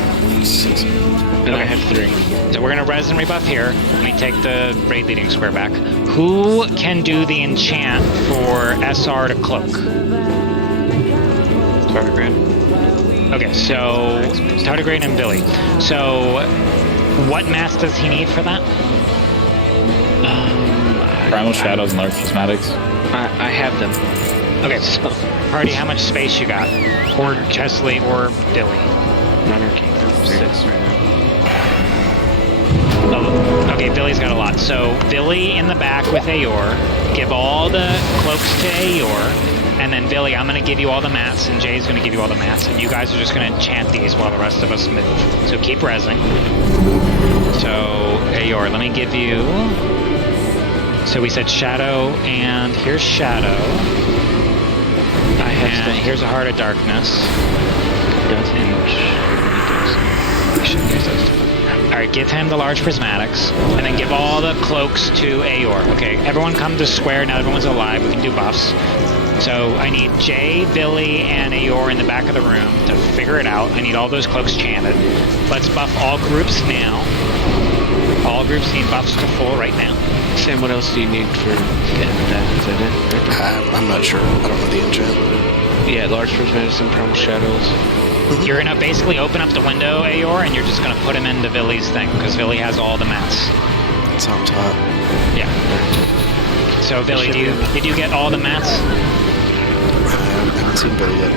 6. And I have 3. So we're gonna res and rebuff here. Let me take the raid leading square back. Who can do the enchant for SR to cloak? Tardigrade. Okay, so Tardigrade and Billy. So what mass does he need for that? Primal Shadows and Large Prismatics. I have them. Okay, so Party, how much space you got? Or Chesley or Billy? None are king. 6 right now. Oh, okay, Billy's got a lot. So Billy in the back with Ayor. Give all the cloaks to Ayor. And then Billy, I'm going to give you all the mats, and Jay's going to give you all the mats, and you guys are just going to enchant these while the rest of us move. So keep resing. So, Ayor, let me give you... So we said Shadow, and here's Shadow. And here's a Heart of Darkness. Alright, give him the large prismatics, and then give all the cloaks to Ayor. Okay, everyone come to square, now everyone's alive, we can do buffs. So I need Jay, Billy, and Ayor in the back of the room to figure it out. I need all those cloaks chanted. Let's buff all groups now. All groups need buffs to full right now. Sam, what else do you need for getting that? Is that it? I'm not sure. I don't know the enchant. Yeah, large prismatics and primal shadows. You're gonna basically open up the window, Ayor, and you're just gonna put him into Billy's thing, because Billy has all the mats. It's on top. Yeah. So Billy, did you get all the mats? I haven't seen Billy yet.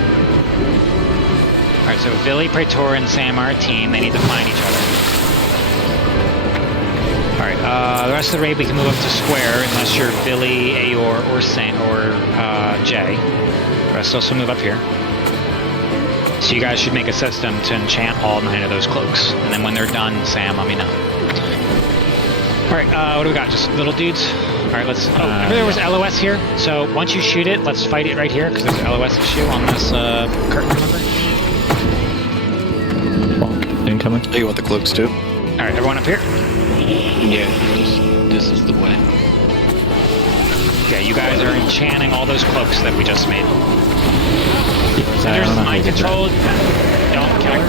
Alright, so Billy, Praetor, and Sam are a team. They need to find each other. Alright, the rest of the raid we can move up to square, unless you're Billy, Ayor, or Sam, or Jay. The rest also move up here. So you guys should make a system to enchant all 9 of those cloaks. And then when they're done, Sam, let me know. Alright, what do we got? Just little dudes? Alright, let's... Oh, remember there was LOS here? So once you shoot it, let's fight it right here, because there's an LOS issue on this curtain, remember? Incoming. Oh, you want the cloaks too? Alright, everyone up here? Yeah, this is the way. Okay, you guys are enchanting all those cloaks that we just made. So there's mind control. Don't kill her.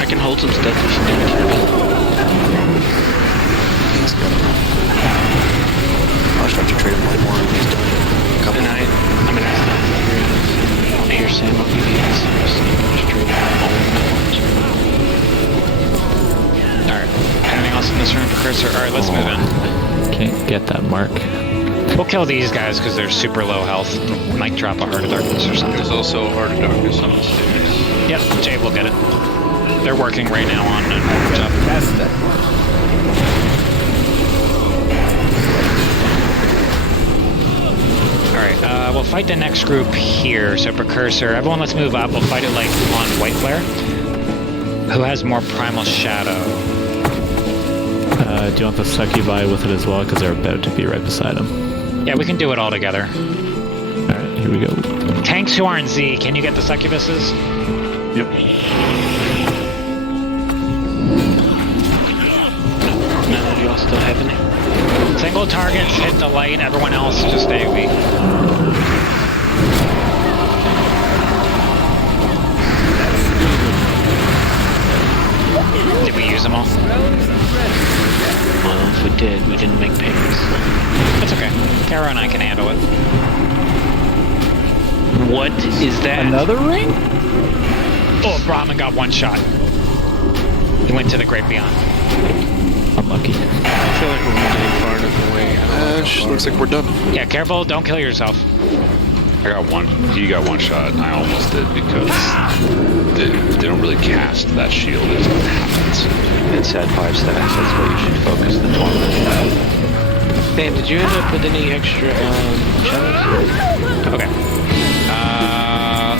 I can hold some stuff if you need me. He's got it. I'll just have to trade him one more and he's done. And I'm gonna ask that. Here, Sam, I'll give you this. Just trade him all Alright. Anything else in this room, Precursor? Alright, let's move in. Can't get that mark. We'll kill these guys because they're super low health. Might drop a Heart of Darkness or something. There's also a Heart of Darkness on the stairs. Yep, Jay will get it. They're working right now on it. That's that. Alright, we'll fight the next group here. So Precursor, everyone let's move up. We'll fight it like on White Flare. Who has more Primal Shadow? Do you want the Succubi with it as well? Because they're about to be right beside him. Yeah, we can do it all together. Alright, here we go. Tanks who aren't Z, can you get the Succubuses? Yep. Now, do y'all still have any? Single targets, hit the light, everyone else just AoE. Did we use them all? Well, if we did, we didn't make payments. That's okay. Kara and I can handle it. What is that? Another ring? Oh, Brahman got one shot. He went to the Great Beyond. Unlucky. I feel like we're Vash. Looks like we're done. Yeah, careful, don't kill yourself. I got one. You got one shot. I almost did because they don't really cast that shield. It happens. It's at 5 stacks. That's what you should focus the tournament. Dan, did you end up with any extra shadows? Okay.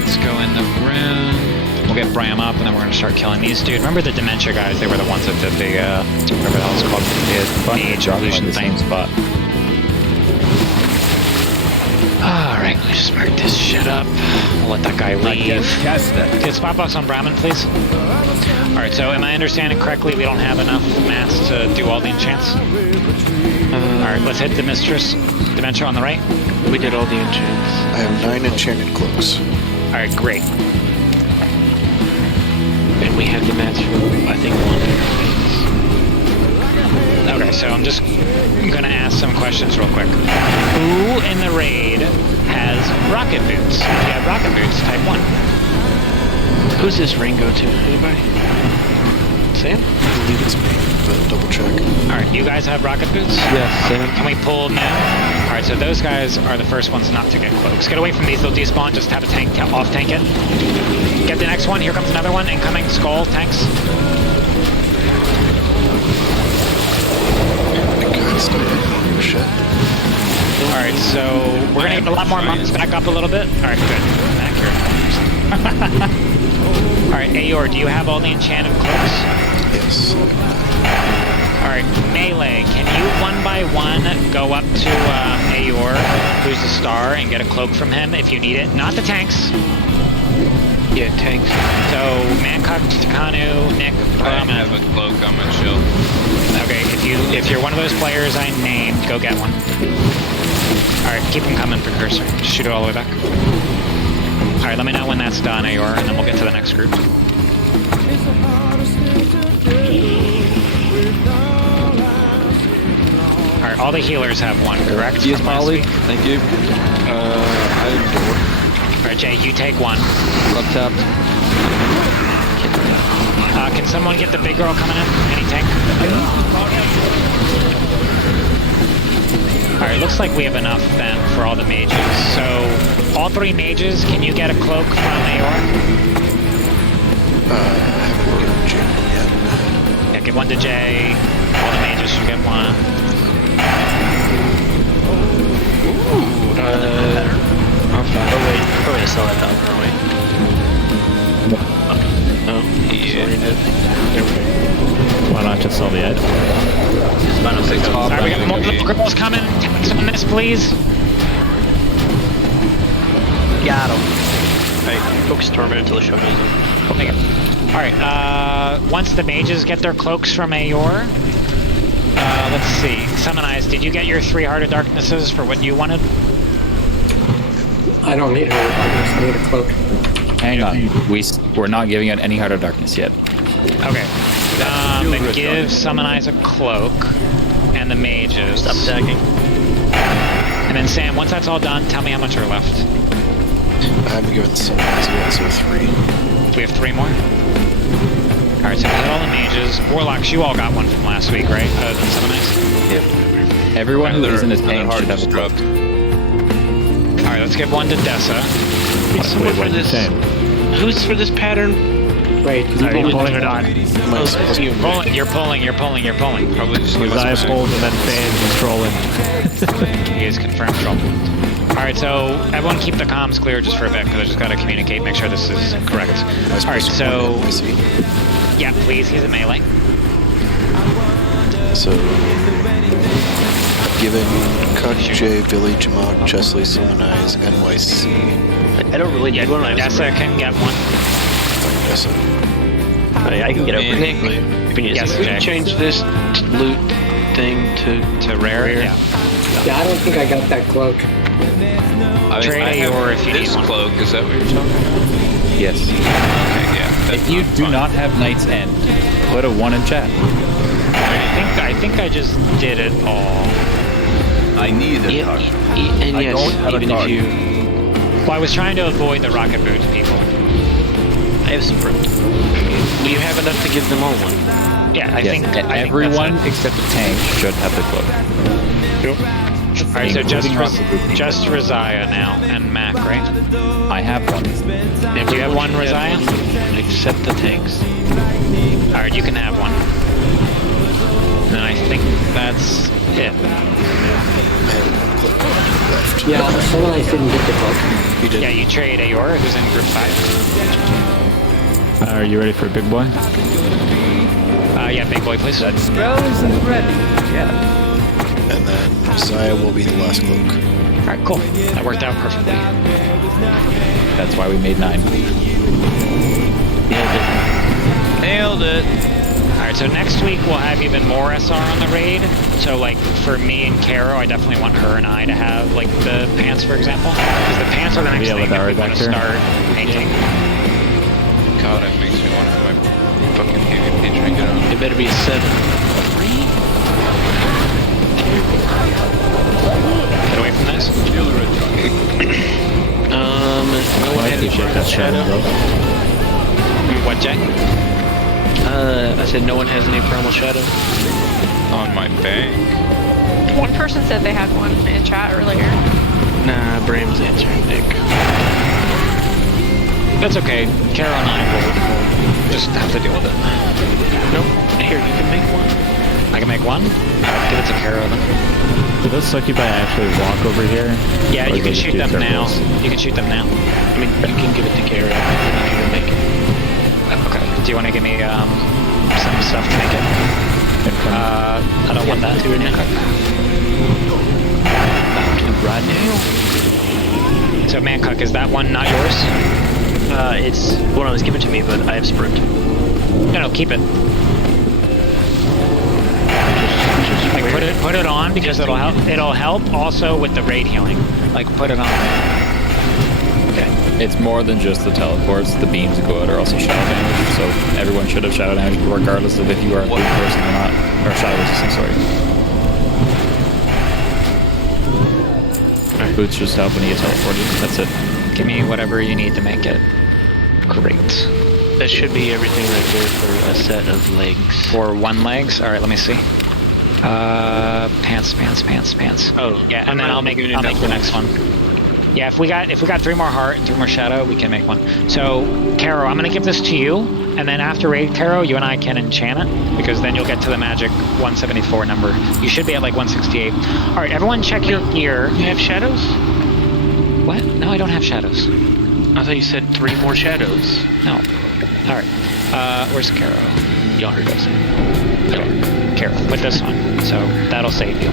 Let's go in the room. We'll get Bram up, and then we're gonna start killing these dude. Remember the dementia guys? They were the ones that did the whatever the hell it's called, the age illusion thing. Spot. Alright, we just marked this shit up. We'll let that guy leave. Get spot box on Brahmin, please. Alright, so am I understanding correctly? We don't have enough mats to do all the enchants? Alright, let's hit the Mistress. Dementia on the right. We did all the enchants. I have 9 enchanted cloaks. Alright, great. And we have the mats for, I think, 1. Okay, so I'm just gonna ask some questions real quick. Who in the raid has rocket boots? If you have rocket boots, type 1. Who's this ring go to? Anybody? Sam? I believe it's me, but double check. Alright, you guys have rocket boots? Yes, Sam. Can we pull now? Alright, so those guys are the first ones not to get cloaks. Get away from these, they'll despawn, just have a tank off tank it. Get the next one, here comes another one, incoming skull, tanks. Alright, so we're gonna get a lot more monks back up a little bit. Alright, good. Accurate. Alright, Ayor, do you have all the enchanted cloaks? Yes. Alright, Melee, can you one by one go up to Ayor, who's the star, and get a cloak from him if you need it? Not the tanks. Yeah, tanks. So, Mancock, Takanu, Nick, I have a cloak on my shield. Okay, if you're one of those players I named, go get one. Alright, keep them coming, Precursor. Just shoot it all the way back. Alright, let me know when that's done, Ayor, and then we'll get to the next group. Alright, all the healers have one, correct? Yes, Molly. Thank you. Alright, Jay, you take one. Left tap. Can someone get the big girl coming in? Any tank? Alright, looks like we have enough then for all the mages. So, all 3 mages, can you get a cloak from Ayor? I haven't given Jay one yet. Yeah, give one to Jay. All the mages should get one. I'm fine. Oh wait, we're going to sell that out, aren't we? Oh, Yeah. Why not just sell the item? Alright, we got more little girls coming. Tanks on this, please. Got him. Alright, focus tournament until the show goes on. Alright, once the mages get their cloaks from Ayor, let's see. Summonize, did you get your 3 Heart of Darknesses for what you wanted? I don't need a Heart of Darkness, I need a cloak. Hang on. We're not giving out any Heart of Darkness yet. Okay. Then give Summonize a cloak and the mages. Stop attacking. And then Sam, once that's all done, tell me how much are left. I haven't given some yet, so 3. We have 3 more? Alright, so we hit all the mages. Warlocks, you all got one from last week, right? Other than Summonize? Yep. Everyone who isn't as paying should have a cloak. Alright, let's give one to Dessa. Someone for this. Who's for this pattern? Wait, are you pulling or not? You're pulling. Probably just Was I pulled and then Fan's trolling? He is confirmed troll. Alright, so everyone keep the comms clear just for a bit, because I just gotta communicate, make sure this is correct. Alright, so... Yeah, please, he's a melee. So... Given Cut, J, Billy, Jamad, Chesley, Summonize, NYC. I don't really need one. Dessa can get one. Dessa. I can get over Nick, if you need yes, we can change this loot thing to rare. Yeah, I don't think I got that cloak. Trade or if you need this one. cloak, is that what you're talking about? Yes. Okay, yeah. If you do not have Knight's End, put a 1 in chat. I think I just did it all. I need a card. And I yes, don't have a even card. if you... Well, I was trying to avoid the rocket boots people. I have some fruit. You have enough to give them all one. Yeah, I Yes, think everyone that's it. except the tank should have the cloak. Alright, so just Resiah now, and Mac, right? I have one. Do you have one, Resiah? Except the tanks. Alright, you can have one. And then I think that's it. Yeah, someone I didn't get the cloak. You did. Yeah, you trade Ayor, who's in group 5. Are you ready for a big boy? Yeah, big boy, please. Rose and ready. Yeah. And then Messiah will be the last cloak. Alright, cool. That worked out perfectly. That's why we made 9. Nailed it. Alright, so next week we'll have even more SR on the raid. So, like, for me and Caro, I definitely want her and I to have, like, the pants, for example. Because the pants are the next thing that we want to start painting. God, it makes me want to have my fucking PvP trinket on. It better be a 7. Get away from this. No one had any primal shadow. What, Jay? I said no one has any primal shadow. On my bank. One person said they had one in chat earlier. Nah, Bram's answering Nick. That's okay. Caro and I will just have to deal with it. Nope. Here, you can make one. I can make one? Give it to Caro then. Do those succubi actually walk over here? Yeah, Or you can they just shoot do them now. circles? You can shoot them now. I mean, you can give it to Caro. I need you to make it. Okay. Do you want to give me some stuff to make it? I don't want that. Right now. So Mancook, is that one not yours? It's one that was given to me, but I have sprint. No, keep it. Like put it on because it'll help. It'll help also with the raid healing. Like put it on. Okay. It's more than just the teleports. The beams that go out are also shadow damage. So everyone should have shadow damage, regardless of if you are a blue person or not, or shadow resistant. Sorry. Boots just help when you get teleported. That's it. Give me whatever you need to make it. Great. That should be everything right there for a set of legs. For one legs? Alright, let me see. Pants. Oh, yeah, and then I'll make the next one. Yeah, if we got 3 more heart and 3 more shadow, we can make one. So, Caro, I'm gonna give this to you, and then after raid, Caro, you and I can enchant it, because then you'll get to the magic 174 number. You should be at like 168. Alright, everyone check your gear. You have shadows? What? No, I don't have shadows. I thought you said 3 more shadows. No. Alright. Where's Caro? Y'all heard us. Okay. Caro, put this on. So that'll save you.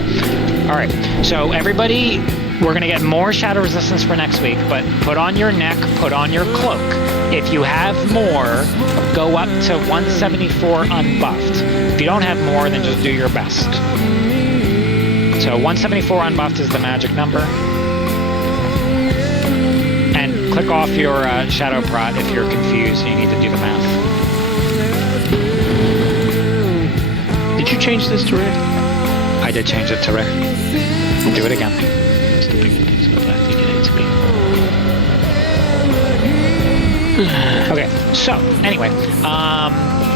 Alright. So everybody, we're gonna get more shadow resistance for next week, but put on your neck, put on your cloak. If you have more, go up to 174 unbuffed. If you don't have more, then just do your best. So 174 unbuffed is the magic number. And click off your shadow prot if you're confused and you need to do the math. Did you change this to red? I did change it to red. Do it again. Okay, so anyway,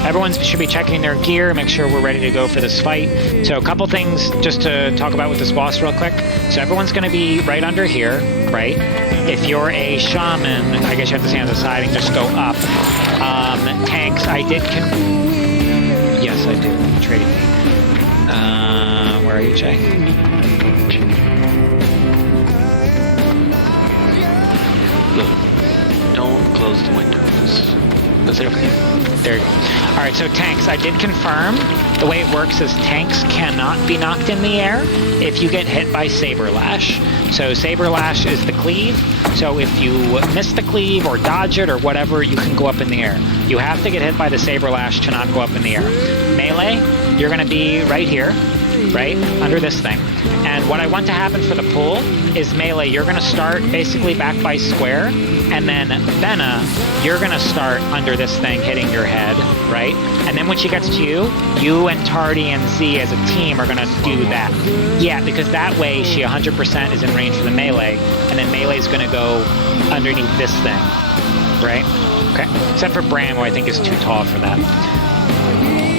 everyone should be checking their gear, make sure we're ready to go for this fight. So a couple things just to talk about with this boss real quick. So everyone's going to be right under here, right? If you're a shaman, I guess you have to stand on the side and just go up. Tanks, I did yes, I do. Trade me. Where are you, Jay? Look, don't close the windows. That's everything. There you go. Alright, so tanks, I did confirm. The way it works is tanks cannot be knocked in the air if you get hit by Saber Lash. So Saber Lash is the cleave. So if you miss the cleave or dodge it or whatever, you can go up in the air. You have to get hit by the Saber Lash to not go up in the air. Melee, you're going to be right here, right, under this thing. And what I want to happen for the pull is melee, you're going to start basically back by square, and then Benna, you're going to start under this thing hitting your head, right? And then when she gets to you, you and Tardy and Z as a team are going to do that. Yeah, because that way she 100% is in range for the melee, and then melee is going to go underneath this thing, right? Okay, except for Bram, who I think is too tall for that.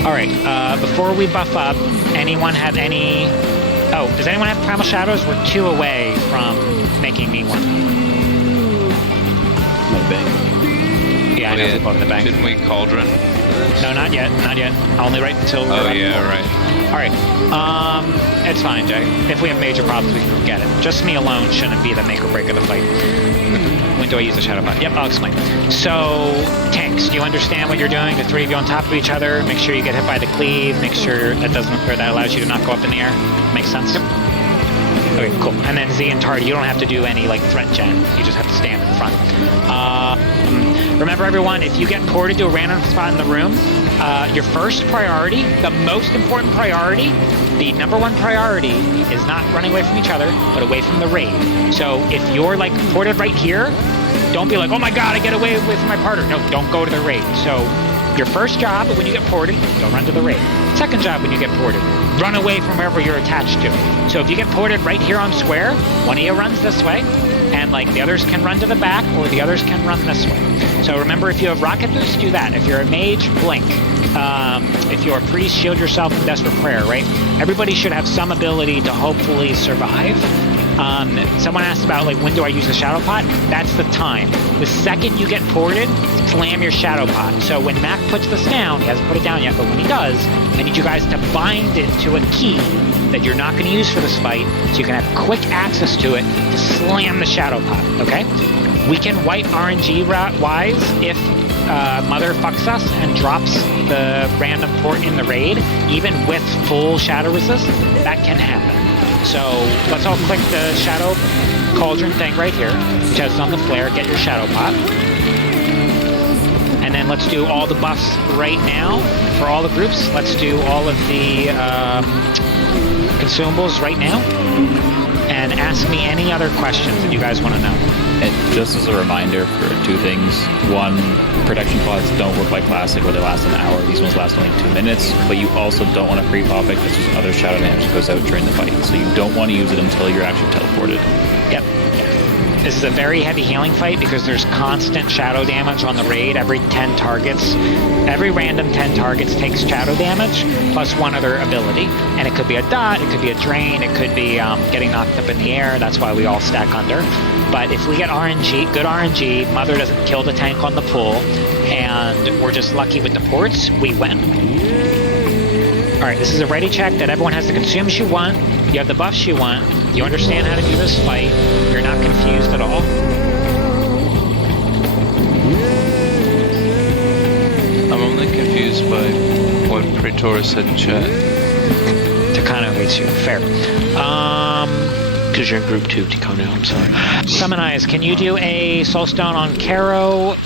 Alright, before we buff up, anyone have any... Oh, So, does anyone have Primal Shadows? We're 2 away from making me one. No bank. Yeah, I know people in the bank. Didn't we Cauldron? No, not yet. Not yet. Only right until... Oh, yeah, right. Alright. It's fine, Jay. If we have major problems, we can get it. Just me alone shouldn't be the make or break of the fight. When do I use the Shadow Pot? Yep, I'll explain. So, tanks, do you understand what you're doing? The 3 of you on top of each other. Make sure you get hit by the cleave. Make sure that that allows you to not go up in the air. Makes sense? Yep. Okay, cool. And then Z and Tardy, you don't have to do any like threat gen. You just have to stand in front. Remember, everyone, if you get ported to a random spot in the room, your first priority, the most important priority, the #1 priority is not running away from each other, but away from the raid. So if you're like ported right here, don't be like, oh my god, I get away from my partner. No, don't go to the raid. So your first job when you get ported, don't run to the raid. Second job when you get ported, run away from wherever you're attached to. So if you get ported right here on square, one of you runs this way, and like the others can run to the back, or the others can run this way. So remember, if you have rocket boost, do that. If you're a mage, blink. If you're a priest, shield yourself in desperate prayer, right? Everybody should have some ability to hopefully survive. Someone asked about like when do I use the Shadow Pot? That's the time. The second you get ported, slam your Shadow Pot. So when Mac puts this down, he hasn't put it down yet, but when he does, I need you guys to bind it to a key that you're not going to use for this fight, so you can have quick access to it to slam the Shadow Pot, okay? We can wipe RNG-wise if Mother fucks us and drops the random port in the raid, even with full Shadow Resist, that can happen. So let's all click the Shadow Cauldron thing right here, which has on the flare, get your Shadow Pot. And then let's do all the buffs right now for all the groups. Let's do all of the consumables right now. And ask me any other questions that you guys want to know. And just as a reminder for 2 things. 1, protection pods don't work like Classic where they last an hour. These ones last only 2 minutes. But you also don't want to pre-pop it because there's other shadow damage that goes out during the fight. So you don't want to use it until you're actually teleported. Yep. This is a very heavy healing fight because there's constant shadow damage on the raid. Every 10 targets, every random 10 targets takes shadow damage, plus 1 other ability. And it could be a dot, it could be a drain, it could be getting knocked up in the air. That's why we all stack under. But if we get RNG, good RNG, Mother doesn't kill the tank on the pull, and we're just lucky with the ports, we win. Alright, this is a ready check that everyone has the consumes you want, you have the buffs you want, you understand how to do this fight, you're not confused at all. I'm only confused by what Praetor said in chat. Takano hates you. Fair. Because you're in group 2, Takano, I'm sorry. Summon Eyes, can you do a Soulstone on Caro?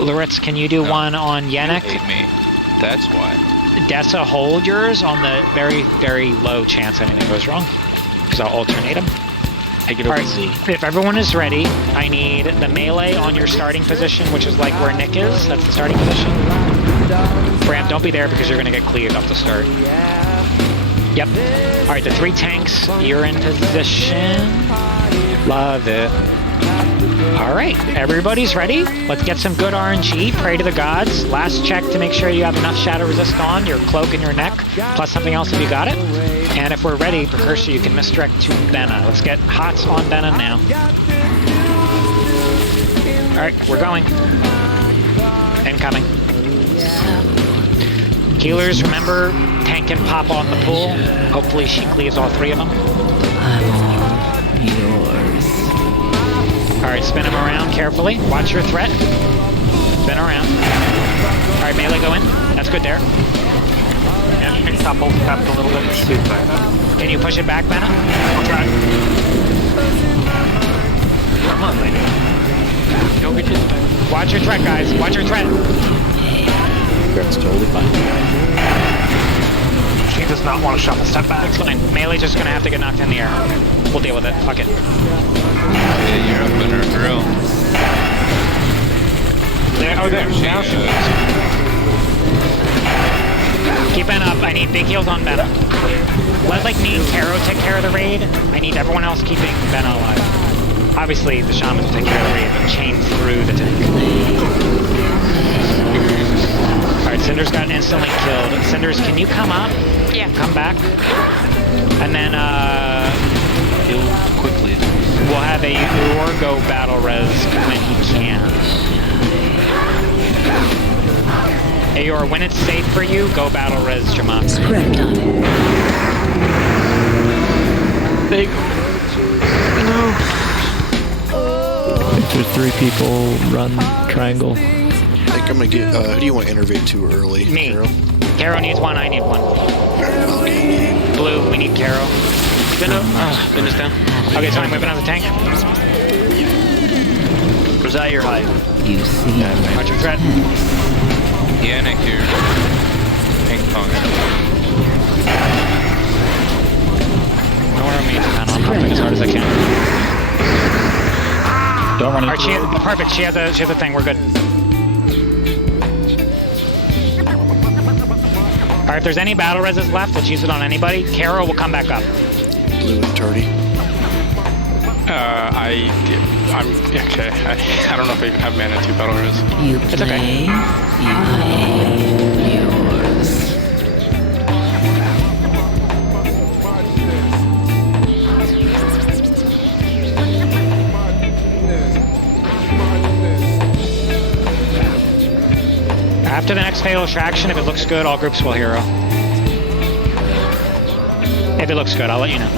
Loritz, can you do one on Yannick? You hate me. That's why. Dessa, hold yours on the very, very low chance anything goes wrong. Because I'll alternate them. Take it over Z. If everyone is ready, I need the melee on your starting position, which is like where Nick is. That's the starting position. Bram, don't be there because you're going to get cleared off the start. Yep. Alright, the 3 tanks, you're in position. Love it. Alright, everybody's ready. Let's get some good RNG. Pray to the gods. Last check to make sure you have enough shadow resist on, your cloak and your neck, plus something else if you got it. And if we're ready, Precursor, you can misdirect to Benna. Let's get hots on Benna now. Alright, we're going. Incoming. Healers, remember, tank can pop on the pool. Hopefully she cleaves all 3 of them. I'm all yours. Alright, spin him around carefully. Watch your threat. Spin around. Alright, melee go in. That's good there. Yeah, pick top a little bit. Super. Can you push it back, Benna? I'll try. Come on, lady. Go get your threat. Watch your threat, guys. Watch your threat. That's totally fine. She does not want to shuffle. Step back. It's fine. Melee's just gonna have to get knocked in the air. We'll deal with it. Fuck it. Yeah, you're up in her grill. There, oh, there. Now she is. Keep Ben up. I need big heals on Benna. Let like me and Caro take care of the raid. I need everyone else keeping Benna alive. Obviously, the shamans will take care of the raid, but chain through the tank. Alright, Cinder's got instantly killed. Cinders, can you come up? Yeah. Come back. And then Heal quickly. we'll have a Ur go battle res when he can. Ayor, when it's safe for you, go battle res Jamat. Spread done. Big. No. If there's 3 people, run triangle. I think I'm gonna get. Who do you want to innervate too early? Me. Carol? Caro needs one, I need one. Blue, we need Caro. Finish down. Okay, so I'm moving on the tank. Was that your height? You see. Archer threat. Yannick here. Ping pong. Nora me to pan on pumping as hard as I can. Don't run into Alright, perfect, she has a thing, we're good. Alright, if there's any battle reses left, let's use it on anybody. Caro will come back up. Blue and Tardy. I'm okay. I don't know if I even have mana to battle res. You It's okay. play, you pay, yours. After the next fatal attraction, if it looks good, all groups will hero. If it looks good, I'll let you know.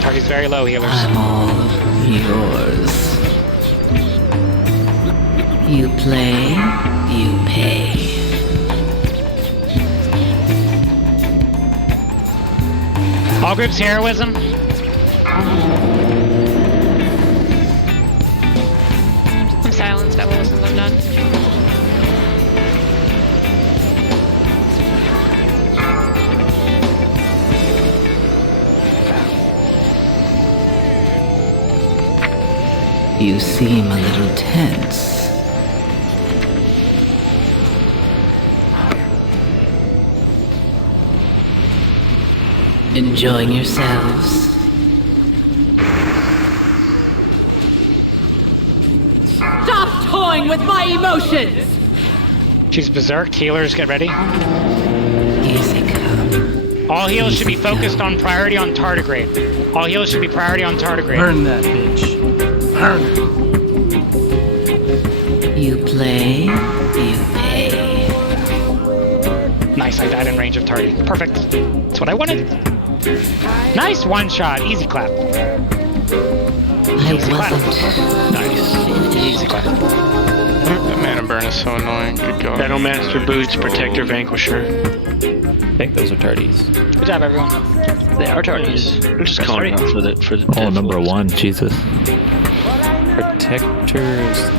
Target's very low, healers. I'm all yours. You play, you pay. All groups heroism. I'm silenced, I will listen, I'm done. You seem a little tense. Enjoying yourselves? Stop toying with my emotions! She's berserk. Healers, get ready. Easy come. All heals should be focused on priority on tardigrade. All heals should be priority on tardigrade. Burn that bitch. Burn it. You play, you pay. Nice, I died in range of tardy. Perfect. That's what I wanted. Nice one shot. Easy clap. Easy clap. Nice. Easy clap. That mana burn is so annoying. Good God. Battle Master Boots, Protector, Vanquisher. I think those are tardies. Good job, everyone. They are tardies. I'm just calling out for the Oh, number 1, Jesus. Protectors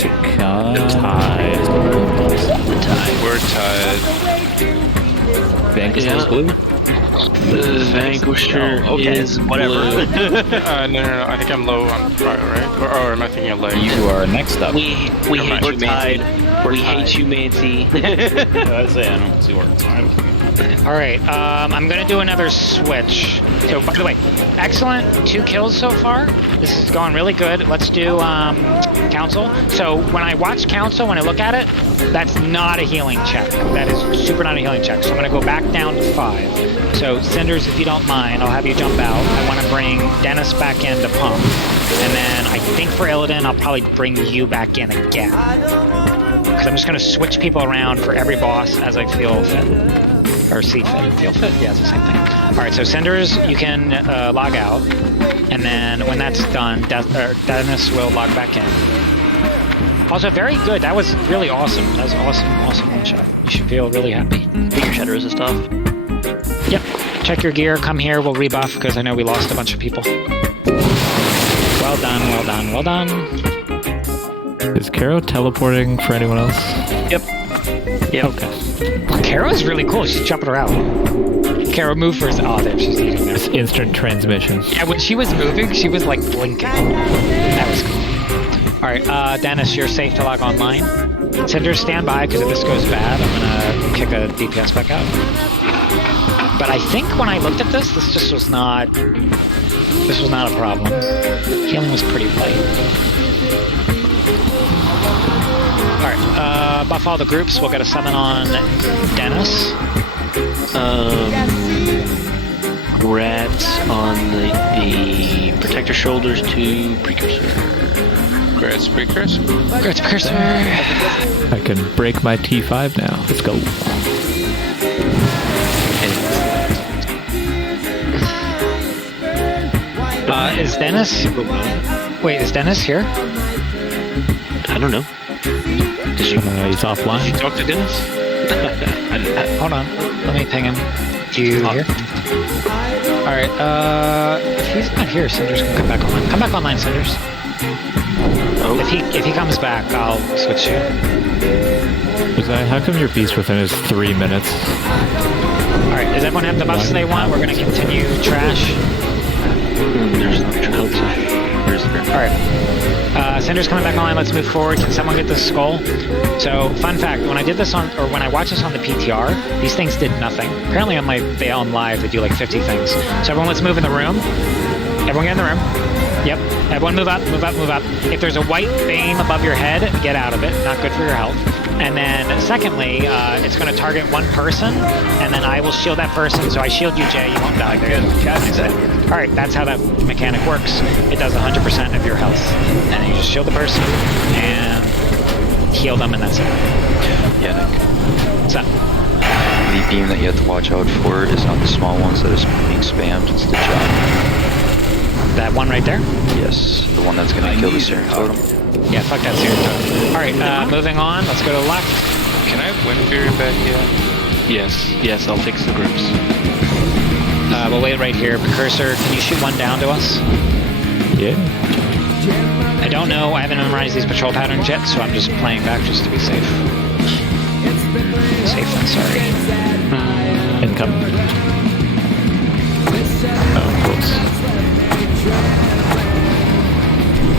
to come. Tied. We're tied. Vanquisher's blue. The Vanquisher is whatever. No. I think I'm low on fire, right? Or am I thinking of legs? You are next up. We hate you, Mancy. We hate you, Mancy. I don't see where it's tied. Alright, I'm gonna do another switch. So, by the way, excellent 2 kills so far. This is going really good. Let's do Council. So, when I watch Council, when I look at it, that's not a healing check. That is super not a healing check. So, I'm gonna go back down to 5. So, Cinders, if you don't mind, I'll have you jump out. I want to bring Dennis back in to pump. And then I think for Illidan, I'll probably bring you back in again. Because I'm just going to switch people around for every boss as I feel fit. Or see fit. Feel fit? Yeah, it's the same thing. Alright, so Cinders, you can log out. And then when that's done, Dennis will log back in. Also, very good. That was really awesome. That was awesome one shot. You should feel really happy. Your shatters and stuff. Yep. Check your gear. Come here. We'll rebuff because I know we lost a bunch of people. Well done. Is Caro teleporting for anyone else? Yep. Okay. Caro is really cool. She's jumping around. Caro, move first. Oh, there she's eating there. It's instant transmission. Yeah, when she was moving, she was like blinking. That was cool. Alright, Dennis, you're safe to log online. Cinders, stand by because if this goes bad, I'm gonna kick a DPS back out. But I think when I looked at this just was not. This was not a problem. Healing was pretty light. Alright, buff all the groups. We'll get a summon on Dennis. Grats on the Protector Shoulders to Precursor. Grats Precursor. Grats Precursor. I can break my T5 now. Let's go. Is Dennis? Wait, is Dennis here? I don't know. Did you? He's offline. Did you talk to Dennis? Hold on. Let me ping him. You here? Alright, if he's not here, Cinders can come back online. Come back online, Cinders. Oh. If he comes back, I'll switch you. How come your beast within is 3 minutes? Alright, does everyone have the buffs they want? We're gonna continue trash. There's no trash. Alright. Cinders coming back online, let's move forward. Can someone get this skull? So, fun fact, when I did this on, or when I watched this on the PTR, these things did nothing. Apparently on live, they do like 50 things. So everyone, let's move in the room. Everyone get in the room. Yep. Everyone move up, move up, move up. If there's a white beam above your head, get out of it. Not good for your health. And then, secondly, it's going to target one person, and then I will shield that person. So I shield you, Jay. You won't die. Good. All right, that's how that mechanic works. It does 100% of your health, and then you just shield the person and heal them, and that's it. Yeah, Nick. What's up? The beam that you have to watch out for is not the small ones that is being spammed. It's the giant. That one right there? Yes, the one that's going to kill the Searing Totem. Yeah, fuck that Searing Totem. Alright, moving on. Let's go to the left. Can I have Wind Fury back yet? Yes, I'll fix the groups. We'll wait right here. Precursor, can you shoot one down to us? Yeah. I don't know. I haven't memorized these patrol patterns yet, so I'm just playing back just to be safe. Safe and sorry. Incoming. Oh, close.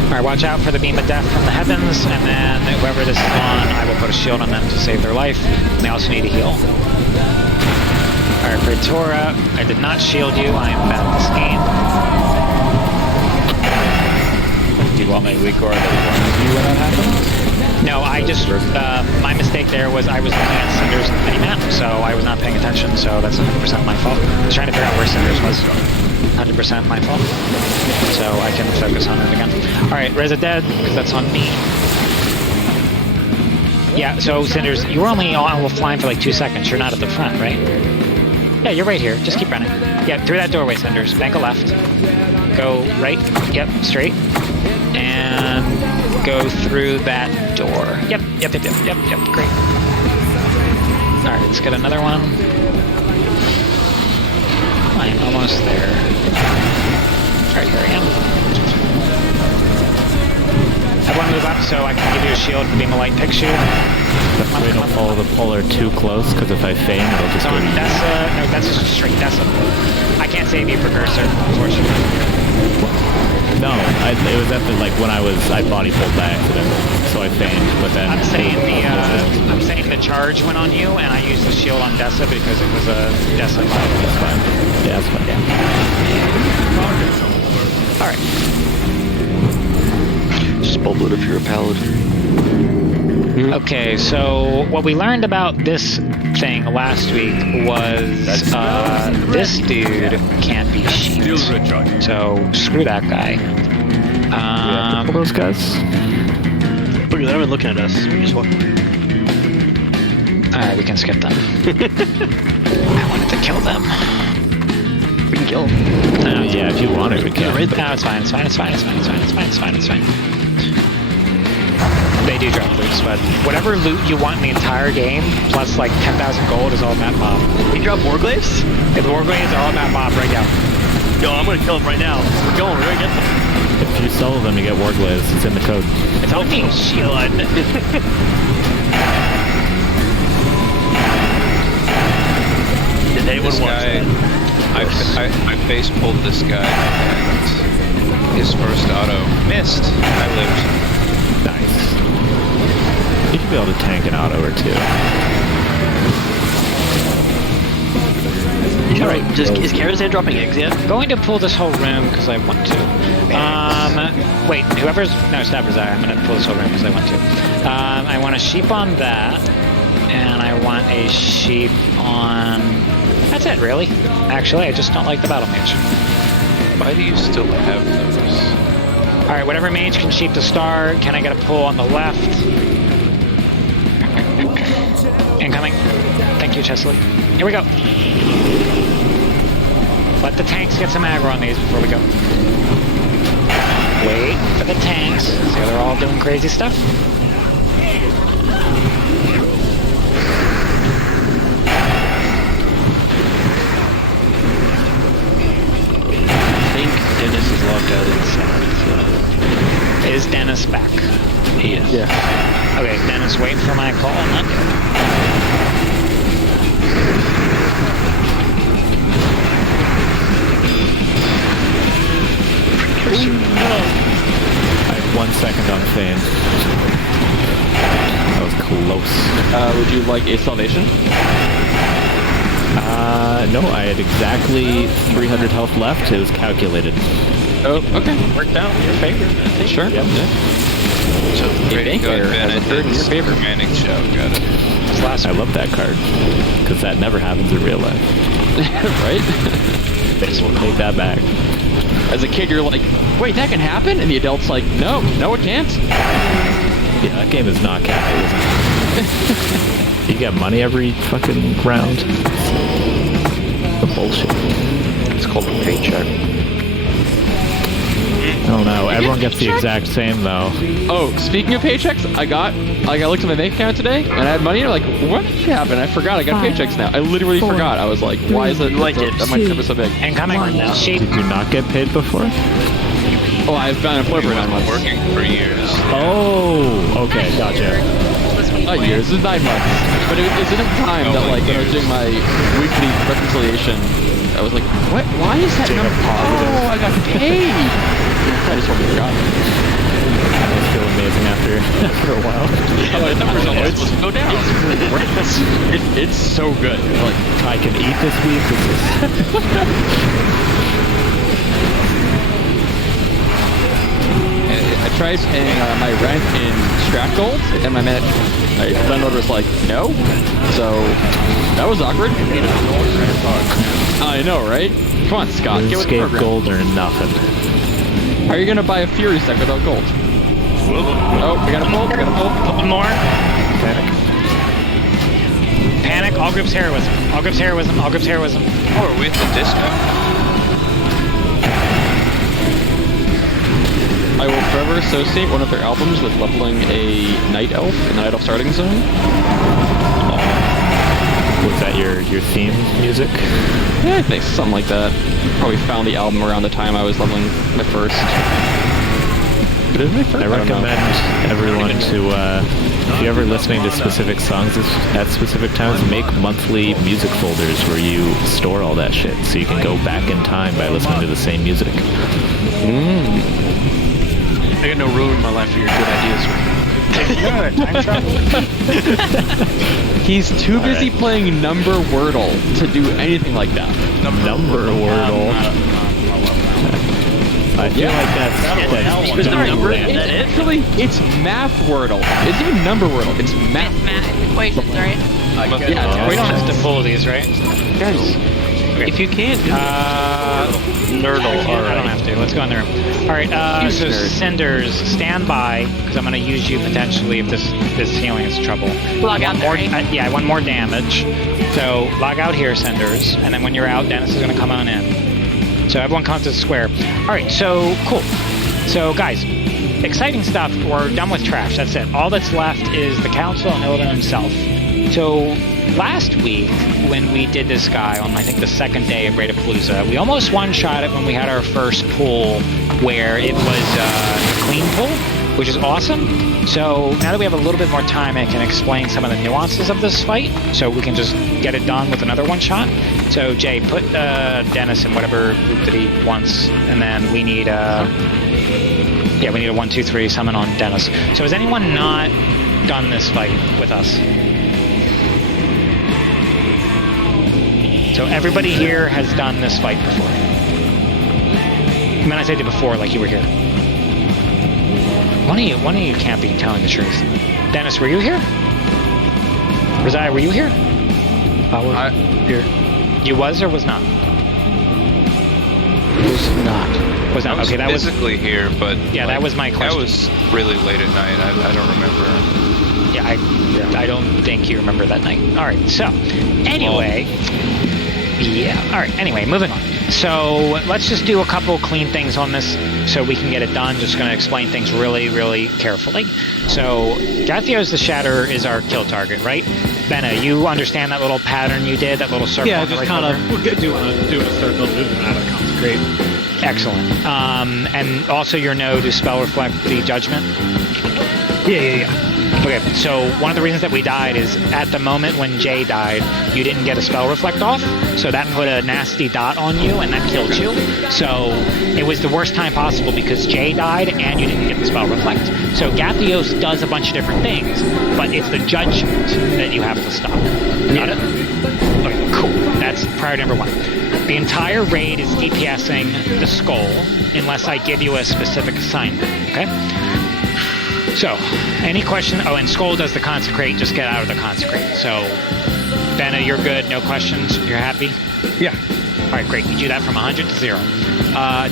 Alright, watch out for the beam of death from the heavens, and then whoever this is on, I will put a shield on them to save their life. And they also need to heal. Alright, Praetora, I did not shield you. I am bad at this game. Do you want me to record the warns you when that happens? No, I just, my mistake there was I was looking at Cinders' minimap, so I was not paying attention, so that's 100% my fault. I was trying to figure out where Cinders was. 100% my fault. So I can focus on it again. Alright, Reza dead, because that's on me. Yeah, so Cinders, you were only flying for like 2 seconds. You're not at the front, right? Yeah, you're right here. Just keep running. Yeah, through that doorway, Cinders. Bank a left. Go right. Yep, straight. And go through that door. Yep, great. Alright, let's get another one. I am almost there. Alright, here I am. Everyone move up so I can give you a shield and beam a light picture. We don't follow the polar too close, because if I feign, it'll just go... no, that's just straight Dessa. I can't save you, Precursor, unfortunately. No, it was after, like, when I body pulled by accident, so I feigned, but then... I'm saying the charge went on you, and I used the shield on Dessa because it was a Dessa fight. That's fine. Yeah, that's fine. Yeah. Alright. Just bubble it if you're a paladin. Okay, so what we learned about this thing last week was this dude can't be sheeped. So screw that guy. Pull those guys. Look at them and looking at us. We just walk. Alright, we can skip them. I wanted to kill them. We can kill them. Yeah, if you want it, we can. No, it's fine. They do drop loots, but whatever loot you want in the entire game, plus like 10,000 gold, is all Matt Bob. You drop Warglaves? Yeah, the Warglaves are all Matt Bob right now. Yo, I'm gonna kill them right now. We're gonna get them. If you sell them, you get Warglaves. It's in the code. It's on me. Shield. Did anyone watch that? I face pulled this guy, and his first auto missed. I lived. Nice. You should be able to tank an auto or two. Alright. Is Karazhan dropping eggs yet? I'm going to pull this whole room because I want to. Wait, whoever's... No, Snapper's I'm going to pull this whole room because I want to. I want a sheep on that. And I want a sheep on... That's it, really. Actually, I just don't like the battle mage. Why do you still have those? Alright, whatever mage can sheep to start. Can I get a pull on the left? Incoming. Thank you, Chesley. Here we go. Let the tanks get some aggro on these before we go. Wait for the tanks. See how they're all doing crazy stuff? I think Dennis is logged out inside. So. Is Dennis back? He is. Yeah. Okay, Dennis, wait for my call. Not yet. I have 1 second on Fame. That was close. Would you like a salvation? No, I had exactly 300 health left. It was calculated. Oh, okay. Worked out in your favor, I think. Sure. Yep. So pretty good. Has a third in your favor. Romantic show. Got it. I love that card because that never happens in real life. Right? They will take that back. As a kid, you're like, wait, that can happen? And the adult's like, no, it can't. Yeah, that game is not capitalism. You get money every fucking round. The bullshit. It's called a paycheck. I don't know. Everyone gets the exact same though. Oh, speaking of paychecks, I looked at my bank account today and I had money. And I'm like, what happened? I forgot I got paychecks now. I literally forgot. I was like, why is it my number so big? Incoming. Sheep. Did you not get paid before? Oh, I've been unemployed for 9 months. Working for years. Oh, okay, gotcha. Not years, it's 9 months. But it was in a time that, like, when I was doing my weekly reconciliation, I was like, what? Why is that number? Oh, I got paid! I just totally forgot. I feel amazing after a while. Oh, the numbers are always supposed to go down. It's so good. Like, I can eat this week. I tried paying my rent in Strat Gold, and my landlord was like, no. So, that was awkward. I know, right? Come on, Scott, get with the program. Gold or nothing. How are you gonna buy a Fury deck without gold? Oh, we got a pull, One more. Panic, all groups heroism. All groups heroism, all groups heroism. Oh, are we at the disco? I will forever associate one of their albums with leveling a Night Elf in the Night Elf starting zone. Was that your theme music? Yeah, I think something like that. Probably found the album around the time I was leveling my first. But is it my first? I recommend everyone to, if you're ever listening to specific songs at specific times, make monthly music folders where you store all that shit so you can go back in time by listening to the same music. I got no room in my life for your good ideas. He's too busy playing Number Wordle to do anything like that. Number Wordle. I feel like that's number. Actually, it's Math Wordle. It's even Number Wordle. It's math. It's math equations, right? We don't have to pull these, right? Guys, if you can't Nerdle, I don't have to. Let's go in the room. Alright, so Cinders, stand by, because I'm going to use you potentially if this healing is trouble. Log out there, right? Yeah, I want more damage. So, log out here, Cinders, and then when you're out, Dennis is going to come on in. So everyone comes to the square. Alright, so, cool. So, guys, exciting stuff. We're done with trash. That's it. All that's left is the council and Illidan himself. So, last week, when we did this guy on, I think, the second day of Raidapalooza, we almost one-shot it when we had our first pull, where it was a clean pull, which is awesome. So, now that we have a little bit more time, I can explain some of the nuances of this fight, so we can just get it done with another one-shot. So, Jay, put Dennis in whatever group that he wants, and then we need we need a 1, 2, 3 summon on Dennis. So, has anyone not done this fight with us? So everybody here has done this fight before. When I say before, like you were here. One of you can't be telling the truth. Dennis, were you here? Rosiah, were you here? I was here. You was or was not? Was not. Was not. Okay, that was physically here, but yeah, that was my question. That was really late at night. I don't remember. Yeah, I don't think you remember that night. All right. So, anyway, all right. Anyway, moving on. So let's just do a couple clean things on this so we can get it done. Just going to explain things really, really carefully. So Gathio's the Shatter is our kill target, right? Benna, you understand that little pattern you did, that little circle? Yeah, just kind of doing a circle, moving out of Consecrate. Excellent. And also your no to spell reflect the judgment? Yeah. Okay, so one of the reasons that we died is at the moment when Jay died, you didn't get a spell reflect off, so that put a nasty dot on you and that killed you. So it was the worst time possible because Jay died and you didn't get the spell reflect. So Gathios does a bunch of different things, but it's the judgment that you have to stop. Got it? Okay, cool. That's priority number one. The entire raid is DPSing the skull unless I give you a specific assignment, okay? So, any question? Oh, and Skull does the Consecrate. Just get out of the Consecrate. So, Benna, you're good. No questions. You're happy? Yeah. All right, great. You do that from 100 to 0.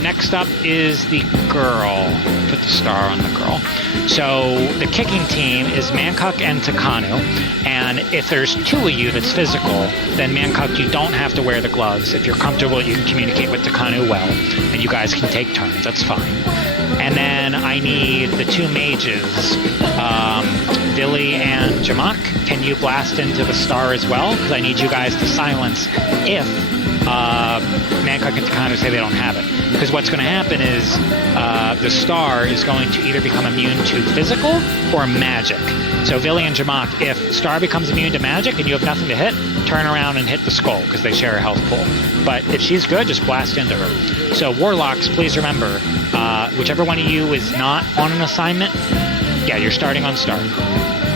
Next up is the girl. Put the star on the girl. So, the kicking team is Mancock and Takanu. And if there's two of you that's physical, then Mancock, you don't have to wear the gloves. If you're comfortable, you can communicate with Takanu well. And you guys can take turns. That's fine. And then I need the two mages, Billy and Jamak. Can you blast into the star as well? Because I need you guys to silence if Mancock and Takanu say they don't have it. Because what's going to happen is the star is going to either become immune to physical or magic. So Billy and Jamak, if star becomes immune to magic and you have nothing to hit, turn around and hit the skull because they share a health pool. But if she's good, just blast into her. So Warlocks, please remember, whichever one of you is not on an assignment, yeah, you're starting on star.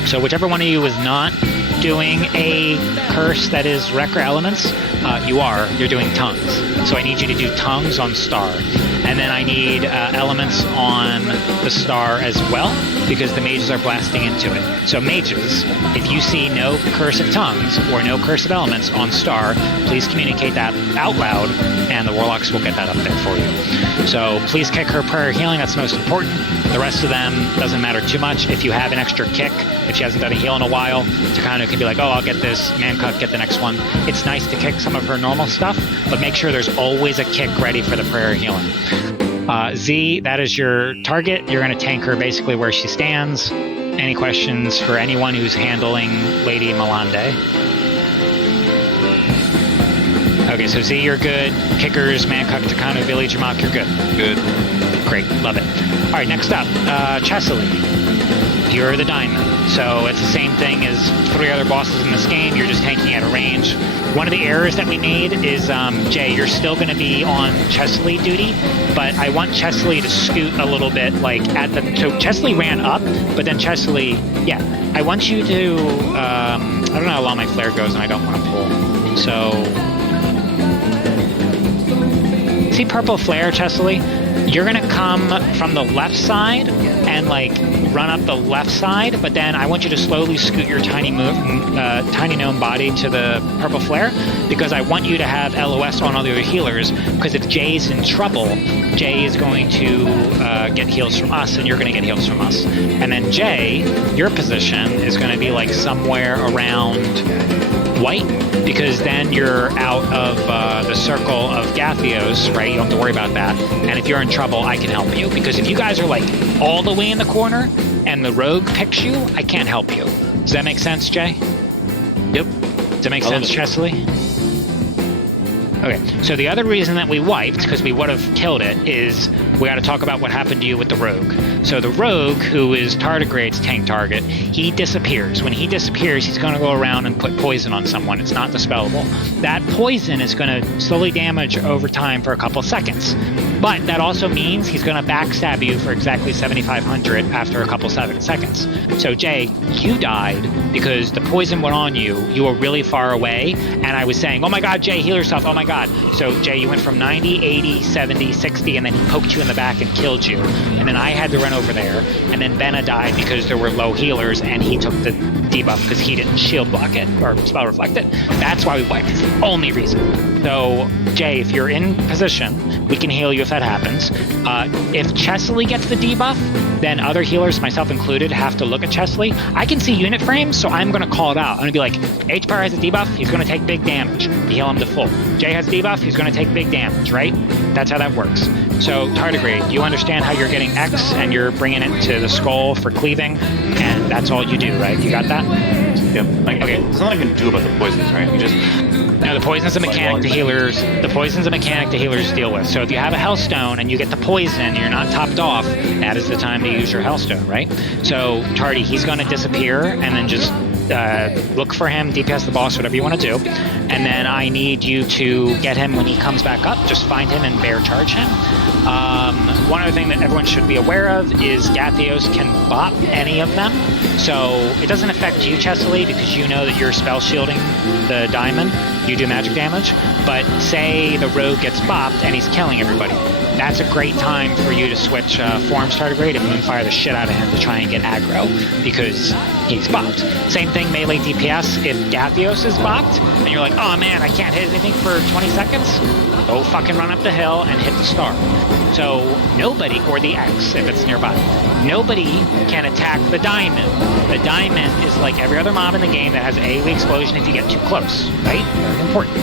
So whichever one of you is not doing a curse that is Wreck or Elements, you're doing tongues. So I need you to do tongues on star. And then I need elements on the star as well, because the mages are blasting into it. So mages, if you see no curse of tongues or no curse of elements on star, please communicate that out loud, and the warlocks will get that up there for you. So please kick her prayer healing, that's most important. The rest of them doesn't matter too much. If you have an extra kick, if she hasn't done a heal in a while, Takano can be like, oh, I'll get this, Mancock, get the next one. It's nice to kick some of her normal stuff, but make sure there's always a kick ready for the prayer healing. Z, that is your target. You're going to tank her basically where she stands. Any questions for anyone who's handling Lady Malande? Okay, so Z, you're good. Kickers, Mancock, Takano, Billy, Jamak, you're good. Good. Great, love it. All right, next up, Chesley. You're the diamond. So it's the same thing as 3 other bosses in this game. You're just tanking at a range. One of the errors that we made is, Jay, you're still going to be on Chesley duty, but I want Chesley to scoot a little bit, like so Chesley ran up, but then Chesley, yeah, I want you to, I don't know how long my flare goes and I don't want to pull. So, see purple flare, Chesley? You're going to come from the left side and like run up the left side, but then I want you to slowly scoot your tiny gnome body to the purple flare, because I want you to have LOS on all the other healers, because if Jay's in trouble, Jay is going to get heals from us and you're going to get heals from us. And then Jay, your position is going to be like somewhere around white, because then you're out of the circle of Gathios, right? You don't have to worry about that. And if you're in trouble, I can help you, because if you guys are like all the way in the corner and the rogue picks you, I can't help you. Does that make sense, Jay? Yep. Does that make sense, Chesley? Okay, so the other reason that we wiped, because we would have killed it, is we got to talk about what happened to you with the rogue. So the rogue, who is Tardigrade's tank target, he disappears. When he disappears, he's going to go around and put poison on someone. It's not dispellable. That poison is going to slowly damage over time for a couple seconds. But that also means he's going to backstab you for exactly 7,500 after a couple seconds. So Jay, you died because the poison went on you. You were really far away, and I was saying, oh my god, Jay, heal yourself, oh my god. So Jay, you went from 90, 80, 70, 60, and then he poked you in the back and killed you. And then I had to run over there, and then Benna died because there were low healers, and he took the debuff because he didn't shield block it, or spell reflect it. That's why we wiped. It's the only reason. So Jay, if you're in position, we can heal you if that happens. If Chesley gets the debuff, then other healers, myself included, have to look at Chesley. I can see unit frames, so I'm going to call it out. I'm going to be like, H-Power has a debuff, he's going to take big damage to heal him to full. Jay has a debuff, he's going to take big damage, right? That's how that works. So, Tardigrade, you understand how you're getting X and you're bringing it to the skull for cleaving, and that's all you do, right? You got that? Yep. Okay, there's nothing I can do about the poisons, right? You just... No, the poison's a mechanic the healers deal with. So if you have a Hellstone and you get the poison and you're not topped off, that is the time to use your Hellstone, right? So Tardy, he's going to disappear and then just look for him, DPS the boss, whatever you want to do. And then I need you to get him when he comes back up. Just find him and bear charge him. One other thing that everyone should be aware of is Gathios can bop any of them. So it doesn't affect you, Chesley, because you know that you're spell shielding the diamond. You do magic damage. But say the rogue gets bopped and he's killing everybody. That's a great time for you to switch forms Tardigrade and moonfire the shit out of him to try and get aggro because he's bopped. Same thing melee DPS. If Gathios is bopped and you're like, oh man, I can't hit anything for 20 seconds, go fucking run up the hill and hit the star. So nobody, or the X if it's nearby, nobody can attack the diamond. The diamond is like every other mob in the game that has AoE explosion if you get too close, right? Very important.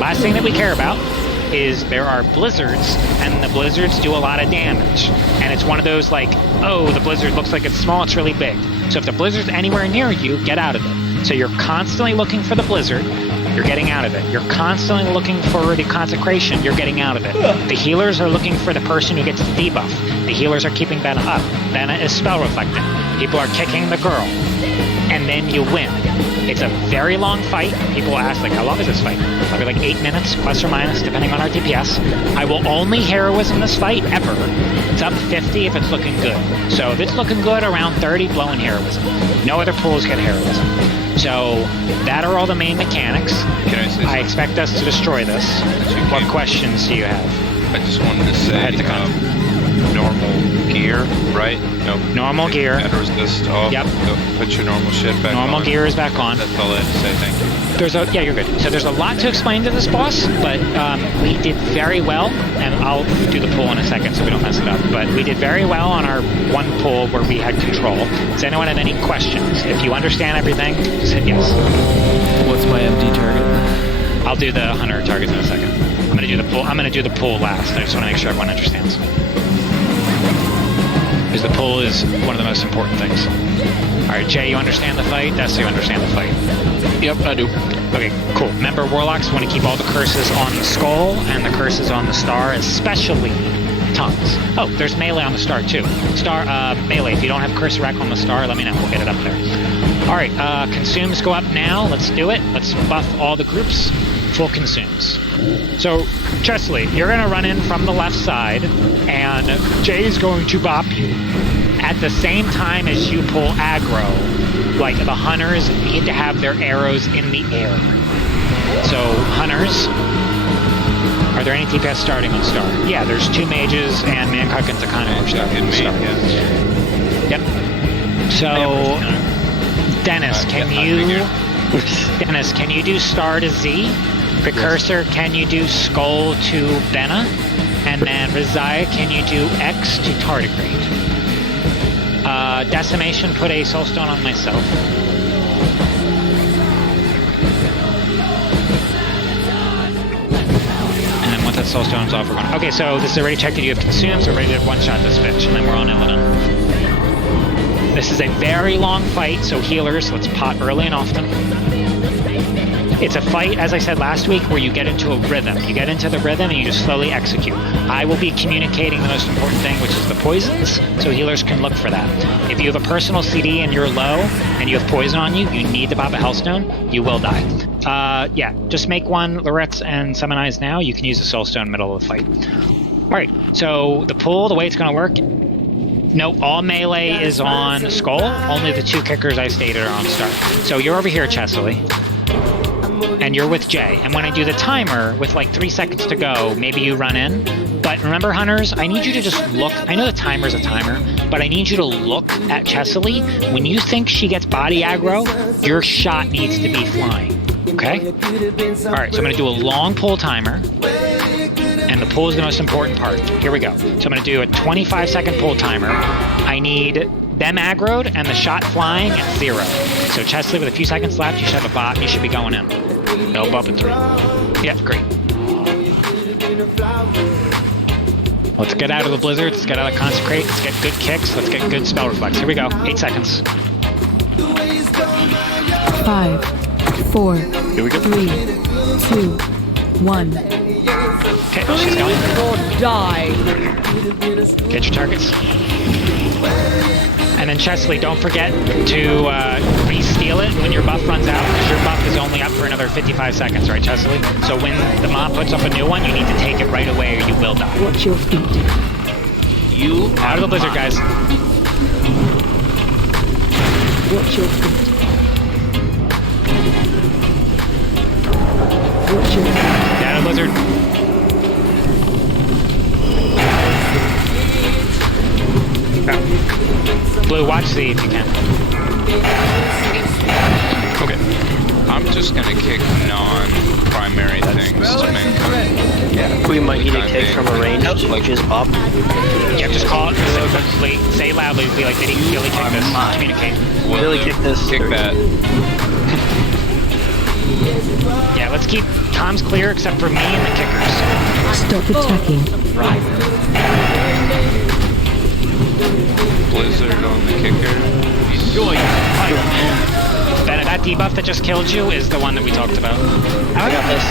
Last thing that we care about is there are blizzards, and the blizzards do a lot of damage. And it's one of those like, oh, the blizzard looks like it's small, it's really big. So if the blizzard's anywhere near you, get out of it. So you're constantly looking for the blizzard, you're getting out of it. You're constantly looking for the consecration, you're getting out of it. The healers are looking for the person who gets the debuff. The healers are keeping Benna up. Benna is spell reflecting. People are kicking the girl. And then you win. It's a very long fight. People ask, like, how long is this fight? Probably like 8 minutes, plus or minus, depending on our DPS. I will only heroism this fight, ever. It's up 50 if it's looking good. So if it's looking good, around 30, blowing heroism. No other pools get heroism. So that are all the main mechanics. Can I say something? I expect us to destroy this. What questions do you have? I just wanted to say, normal gear, right? No. Normal gear. Meta resist off. Yep. Put your normal shit back on. Normal gear is back on. That's all I have to say, thank you. Yeah, you're good. So there's a lot to explain to this boss, but we did very well, and I'll do the pull in a second so we don't mess it up, but we did very well on our one pull where we had control. Does anyone have any questions? If you understand everything, just hit yes. What's my MD target? I'll do the hunter targets in a second. I'm gonna do the pull last. I just want to make sure everyone understands. Because the pull is one of the most important things. Alright, Jay, you understand the fight? Dessa, you understand the fight? Yep, I do. Okay, cool. Remember, Warlocks want to keep all the curses on the skull and the curses on the star, especially tongues. Oh, there's melee on the star too. Melee, if you don't have curse rack on the star, let me know. We'll get it up there. Alright, consumes go up now. Let's do it. Let's buff all the groups. Full consumes. So, Chesley, you're going to run in from the left side, and Jay's going to bop you. At the same time as you pull aggro, like the hunters need to have their arrows in the air. So, hunters, are there any DPS starting on star? Yeah, there's 2 mages and Mancock and Takano are starting on star. Yep. So, Dennis, can you do star to Z? Precursor, can you do skull to Benna? And then Rizaya, can you do X to Tardigrade? Decimation, put a soulstone on myself. And then once that soulstone's off, we're going. Okay, so this is already checked that you have consumed, so we're ready to one-shot this bitch, and then we're on Illidan. This is a very long fight, so healers, let's pot early and often. It's a fight, as I said last week, where you get into a rhythm. You get into the rhythm and you just slowly execute. I will be communicating the most important thing, which is the poisons, so healers can look for that. If you have a personal CD and you're low and you have poison on you, you need to pop a Hellstone, you will die. Yeah, just make one Loretz and summon eyes now. You can use a Soulstone middle of the fight. Alright, so the pool, the way it's gonna work, no, all melee is on Skull, only the 2 kickers I stated are on start. So you're over here, Chesley, and you're with Jay. And when I do the timer, with like 3 seconds to go, maybe you run in. But remember, Hunters, I need you to just look. I know the timer's a timer, but I need you to look at Chesley. When you think she gets body aggro, your shot needs to be flying, okay? Alright, so I'm gonna do a long pull timer. And the pull is the most important part. Here we go. So I'm going to do a 25-second pull timer. I need them aggroed and the shot flying at 0. So Chesley, with a few seconds left, you should have a bot. You should be going in. No bump at 3. Yep, great. Let's get out of the blizzard. Let's get out of consecrate. Let's get good kicks. Let's get good spell reflex. Here we go. 8 seconds. 5, 4, Here we go. 3, 2, 1. Okay, she's going. Die. Get your targets. And then Chesley, don't forget to re-steal it when your buff runs out, because your buff is only up for another 55 seconds, right, Chesley? So when the mob puts up a new one, you need to take it right away or you will die. Watch your feet. You out of the blizzard, guys. Watch your feet. Watch your feet. Get out of the blizzard. Blue, watch C if you can. Okay. I'm just gonna kick non-primary things to make them. We might need a kick from a range, like just up. Yeah, just call it. Say loudly. Be like, Billy kick this. Communicate. Billy kick this. Kick that. Yeah, let's keep comms clear except for me and the kickers. Stop attacking. Right. Blizzard on the kicker. Bennett, that debuff that just killed you is the one that we talked about. I got this.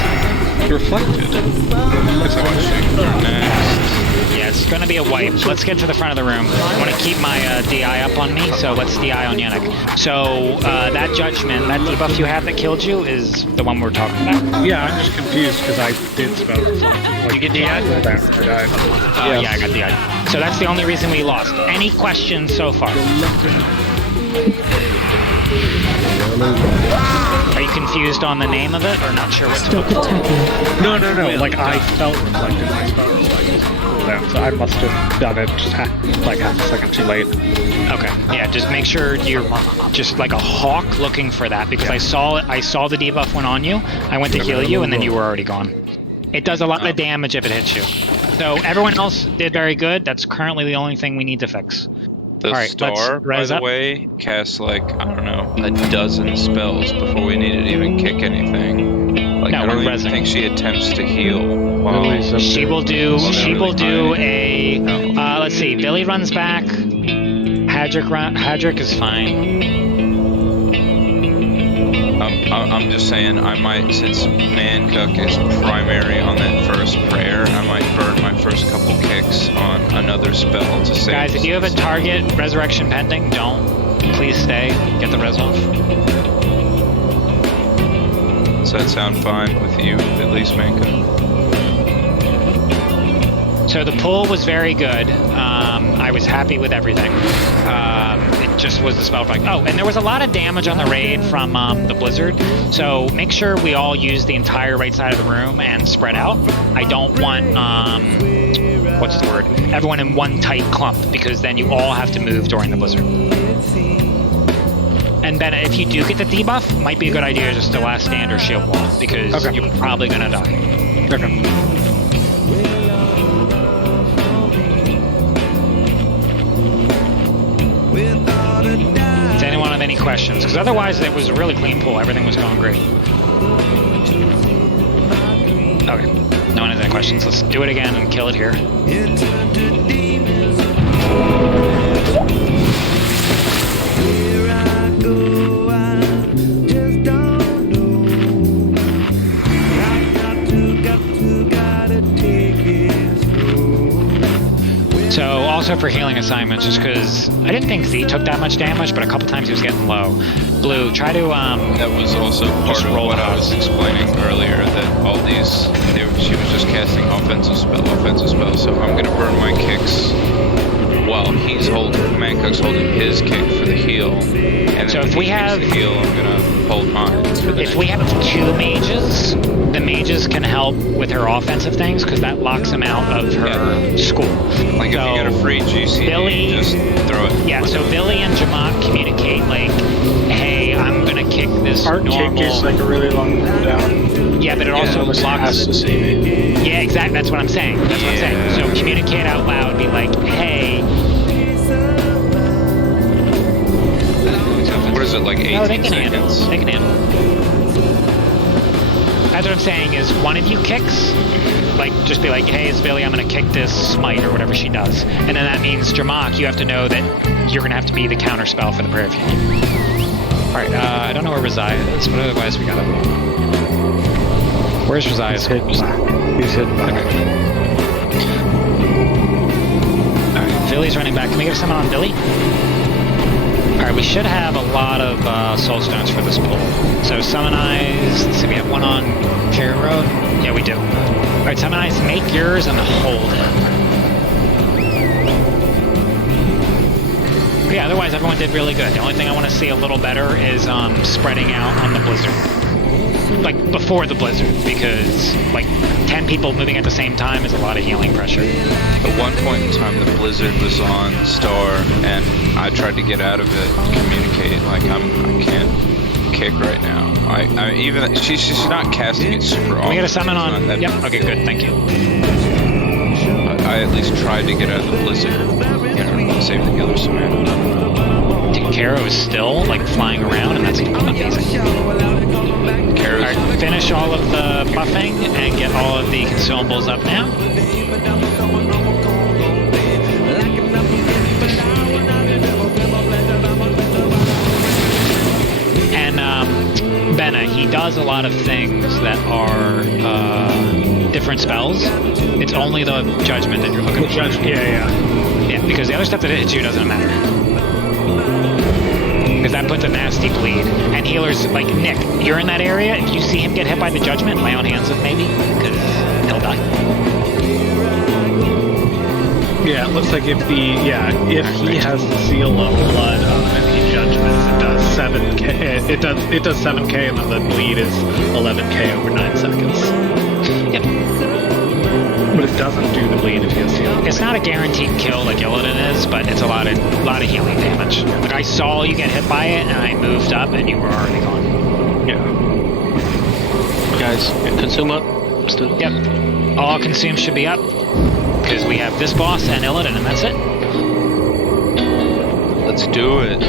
Reflected. That's how I shoot next. Yeah, it's gonna be a wipe. Let's get to the front of the room. I want to keep my DI up on me, so let's DI on Yannick. So that judgment, that debuff you have that killed you is the one we're talking about. Yeah, I'm just confused because I did spell reflected. Like, You get DI? Yeah, I got DI. So that's the only reason we lost. Any questions so far? Are you confused on the name of it or not sure what to Stop attacking. No. Like, I felt reflected. My spell reflected was on cooldown, so I must have done it just half a second too late. Okay. Yeah, just make sure you're just like a hawk looking for that, because I saw the debuff went on you. I went to heal you, and then you were already gone. It does a lot of damage if it hits you. So everyone else did very good. That's currently the only thing we need to fix. The star, by the way, casts like, I don't know, a dozen spells before we need to even kick anything. Like, I don't even think she attempts to heal. While She will do a, let's see, Billy runs back. Hadrick is fine. I'm just saying, I might, since Mancook is primary on that first prayer, I might burn my first couple kicks on another spell to save. Guys, if you have a target resurrection pending, don't. Please stay. Get the res off. Does that sound fine with you, at least, Mancook? So the pull was very good. I was happy with everything. It just was the spell like, oh, and there was a lot of damage on the raid from the blizzard. So make sure we all use the entire right side of the room and spread out. I don't want, what's the word? Everyone in one tight clump, because then you all have to move during the blizzard. And Bennett, if you do get the debuff, might be a good idea just to last stand or shield wall, because you're probably gonna die. Okay. Does anyone have any questions? Because otherwise it was a really clean pull. Everything was going great. Okay. No one has any questions. Let's do it again and kill it here. So also also for healing assignments, just because I didn't think Z took that much damage, but a couple times he was getting low. Blue, try to That was also part of what I was explaining earlier, that all these, she was just casting offensive spell, so I'm gonna burn my kicks while he's holding, Mancock's holding his kick for the heal, and then so if we have the heal, I'm gonna hold mine for the If we have 2 mages, the mages can help with her offensive things, because that locks them out of her school. Like so if you get a free GC, Billy, just throw it. Yeah, so Billy and Jamak communicate like, hey, I'm gonna kick this Art normal... kick is like a really long cooldown. Yeah, but it also blocks... to see me. Yeah, exactly, that's what I'm saying. What I'm saying. So communicate out loud, be like, hey... What is it, like 18 they can seconds? Handle. They can handle. That's what I'm saying is one of you kicks, like just be like, hey, it's Billy, I'm gonna kick this smite or whatever she does. And then that means Jamak, you have to know that you're gonna have to be the counter spell for the prayer of healing. Alright, I don't know where Resiah is, but otherwise we gotta... Where's Resiah? He's hidden back. Okay. Alright, Billy's running back. Can we get someone on Billy? Alright, we should have a lot of soul stones for this pull. So summon eyes, let's see, we have one on Carry Road. Yeah, we do. Alright, summon eyes, make yours and hold it. But yeah, otherwise everyone did really good. The only thing I want to see a little better is spreading out on the blizzard. Like before the blizzard, because like 10 people moving at the same time is a lot of healing pressure. At one point in time, the blizzard was on Star, and I tried to get out of it, communicate like I can't kick right now. I even she's not casting it super often. We got a summon on. Yep. Okay, good. Thank you. I at least tried to get out of the blizzard. Save the healer some mana. Dude, Caro is still like flying around, and that's amazing. Alright, finish all of the buffing and get all of the consumables up now. And Benna, he does a lot of things that are different spells. It's only the judgment that you're looking for. Yeah. Yeah, because the other stuff that it hits you doesn't matter. Because that puts a nasty bleed. And healers, like Nick, you're in that area. If you see him get hit by the judgment, lay on hands with maybe, because he'll die. Yeah, it looks like if he has the seal of blood on any judgments, it does 7k. It does 7k, and then the bleed is 11k over 9 seconds. Yep. But it doesn't do the bleed if you get sealed. It's not a guaranteed kill like Illidan is, but it's a lot of healing damage. Like I saw you get hit by it, and I moved up, and you were already gone. Yeah. Guys, consume up. Yep. All consume should be up, because we have this boss and Illidan, and that's it. Let's do it.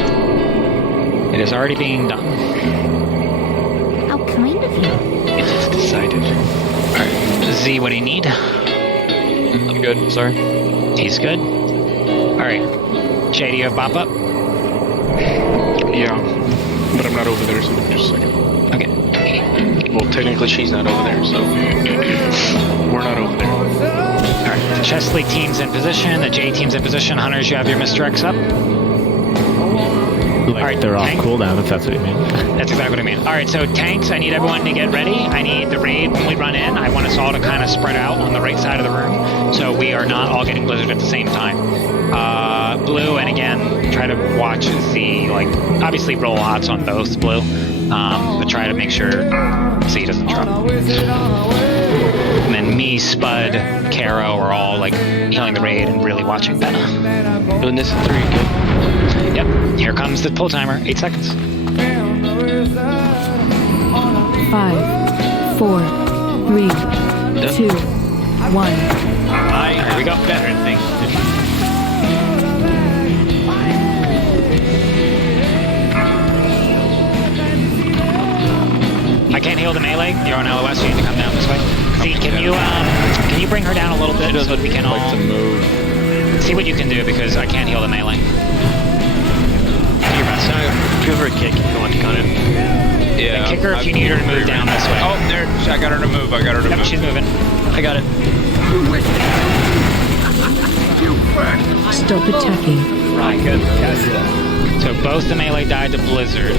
It is already being done. How kind of you. It is decided. Alright, Z, what do you need? I'm good, sorry. He's good. Alright. Jay, do you have bop up? Yeah, but I'm not over there, so just a second. Okay. Well, technically she's not over there, so we're not over there. Alright, the Chesley team's in position, the J team's in position. Hunters, you have your Mr. X up? Like Alright, they're off cooldown, if that's what you mean. That's exactly what I mean. Alright, so tanks, I need everyone to get ready. I need the raid when we run in. I want us all to kind of spread out on the right side of the room, so we are not all getting blizzard at the same time. Blue, and again, try to watch Z, like, obviously roll hots on both, Blue, but try to make sure Z doesn't drop. And then me, Spud, Caro are all, like, healing the raid and really watching Benna. Doing this in 3, good. Yep, here comes the pull timer, 8 seconds. 5, 4, 3, 2, 1. Here we go. Better thing. I can't heal the melee. You're on LOS, you need to come down this way. Z, can you bring her down a little bit so we can all to move. see what you can do, because I can't heal the melee. Do your best. Give her a kick if you want to come in. Yeah. Kick her if you need her to move down this way. Oh, there. I got her to move. Yep, she's moving. I got it. Stop attacking. Right, good. So both the melee died to Blizzard.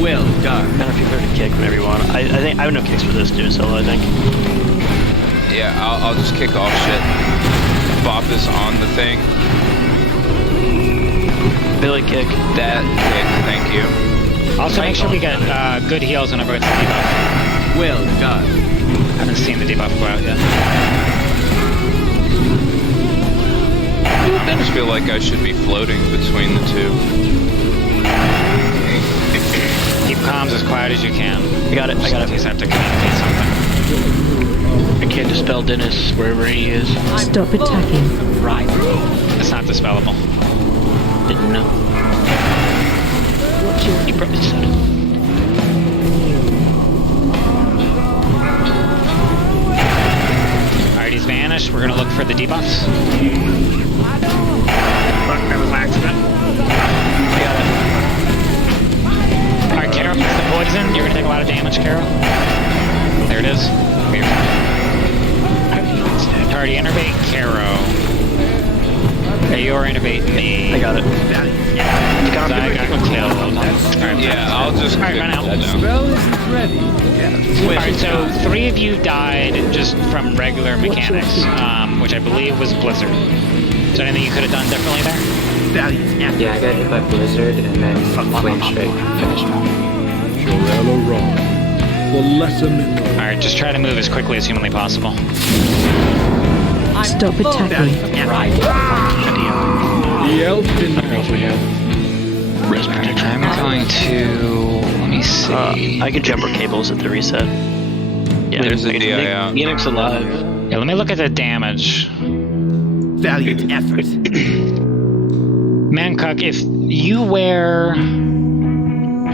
Well done. I don't know if you've heard a kick whenever you want. I think I have no kicks for this dude solo, I think. Yeah, I'll just kick off shit. Bop is on the thing. Billy kick. That kick, thank you. Also make sure we get good heals whenever it's the debuff. Well done. I haven't seen the debuff go out yet. I just feel like I should be floating between the two. Keep comms as quiet as you can. I got it. In case I have to communicate something. I can't dispel Dennis wherever he is. Stop attacking. Right. It's not dispellable. Didn't know. He probably said it. Alright, he's vanished. We're gonna look for the debuffs. Look, that was an accident. I got it. Alright, Carol, it's the poison. You're gonna take a lot of damage, Carol. There it is. Here. Tardy, innervate Caro. Okay, you're innervate me. I got it. So I got killed. Alright, Yeah, I'll just Alright, run out. Alright, so 3 of you died just from regular mechanics, which I believe was Blizzard. Is there anything you could have done differently there? Yeah, I got hit by Blizzard and then Flame Strike finished me. Alright, just try to move as quickly as humanly possible. Stop attacking. The elf didn't know if we have res protection. I'm going to... let me see. I can jump our cables at the reset. Yeah, There's a DI out. Enix alive. Yeah, let me look at the damage. Valiant effort. Mancock, if you wear...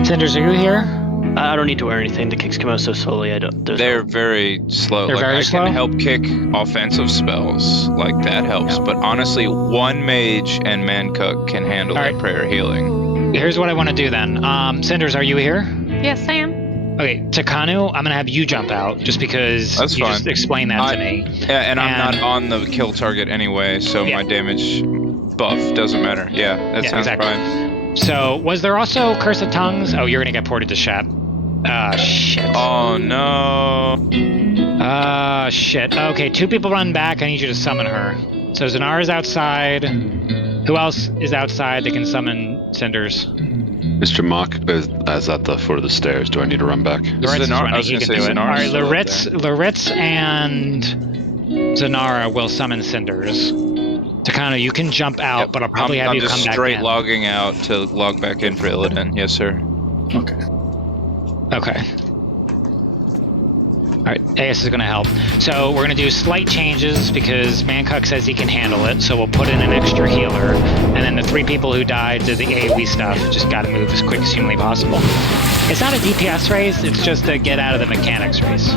Cinders, are you here? I don't need to wear anything. The kicks come out so slowly. They're very slow. They're like very I slow? can help kick offensive spells. Like that helps. But honestly, one mage and Mancook can handle All right. that prayer healing. Here's what I want to do then. Cinders, are you here? Yes, I am. Okay, Takanu, I'm gonna have you jump out just because That's you fine. just explained that to me. Yeah, and I'm not on the kill target anyway, so my damage buff doesn't matter. Yeah, that sounds fine. So, was there also Curse of Tongues? Oh, you're gonna get ported to Shep. Shit. Oh no. Shit. Okay, 2 people run back. I need you to summon her. So Zanara's outside. Who else is outside that can summon Cinders? Mr. Mock is at the foot of the stairs. Do I need to run back? Loritz is running. He can do it. Alright, Loritz and Zanara will summon Cinders. Takano, you can jump out, but I'll probably have you come back in. I'm just straight logging out to log back in for Illidan. Yes, sir. Okay. Alright, AS is going to help. So we're going to do slight changes because Mancock says he can handle it, so we'll put in an extra healer. And then the 3 people who died did the AoE stuff. Just got to move as quick as humanly possible. It's not a DPS race, it's just a get out of the mechanics race.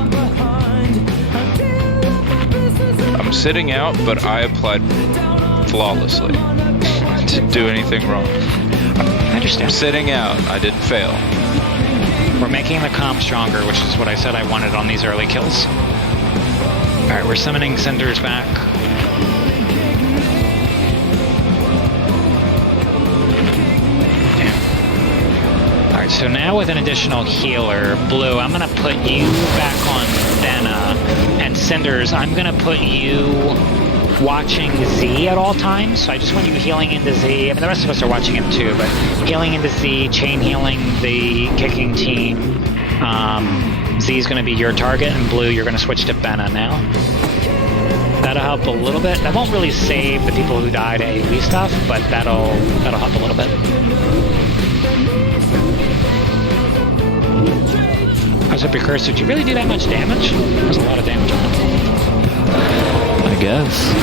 I'm sitting out, but I applied flawlessly. Didn't do anything wrong. I understand. I'm sitting out. I didn't fail. We're making the comp stronger, which is what I said I wanted on these early kills. Alright, we're summoning Cinders back. Alright, so now with an additional healer, Blue, I'm going to put you back on Benna. And Cinders, I'm going to put you watching Z at all times. So I just want you healing into Z. I mean, the rest of us are watching him too, but healing into Z, chain healing the kicking team. Z is going to be your target, and Blue, you're going to switch to Benna now. That'll help a little bit. That won't really save the people who died AoE stuff, but that'll help a little bit. How's up your curse? Did you really do that much damage? There's a lot of damage on it. I guess.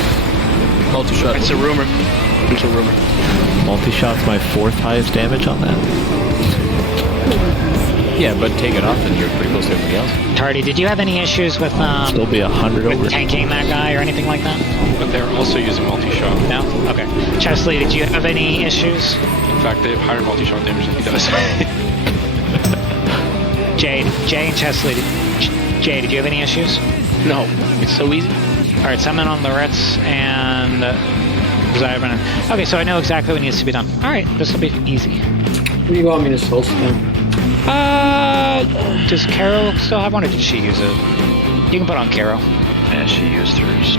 Multi-shot. It's a rumor. It's a rumor. Multi-shot's my 4th highest damage on that. Yeah, but take it off and you're pretty close to everybody else. Tardy, did you have any issues with Still be 100 over. tanking that guy or anything like that? But they're also using multi-shot. No? Okay. Chesley, did you have any issues? In fact, they have higher multi-shot damage than he does. Jay and Chesley, Jay, did you have any issues? No, it's so easy. Alright, summon on Loretz and okay, so I know exactly what needs to be done. Alright, this will be easy. What do you want me to soul stone? Does Carol still have one, or did she use it? You can put on Carol. Yeah, she used hers.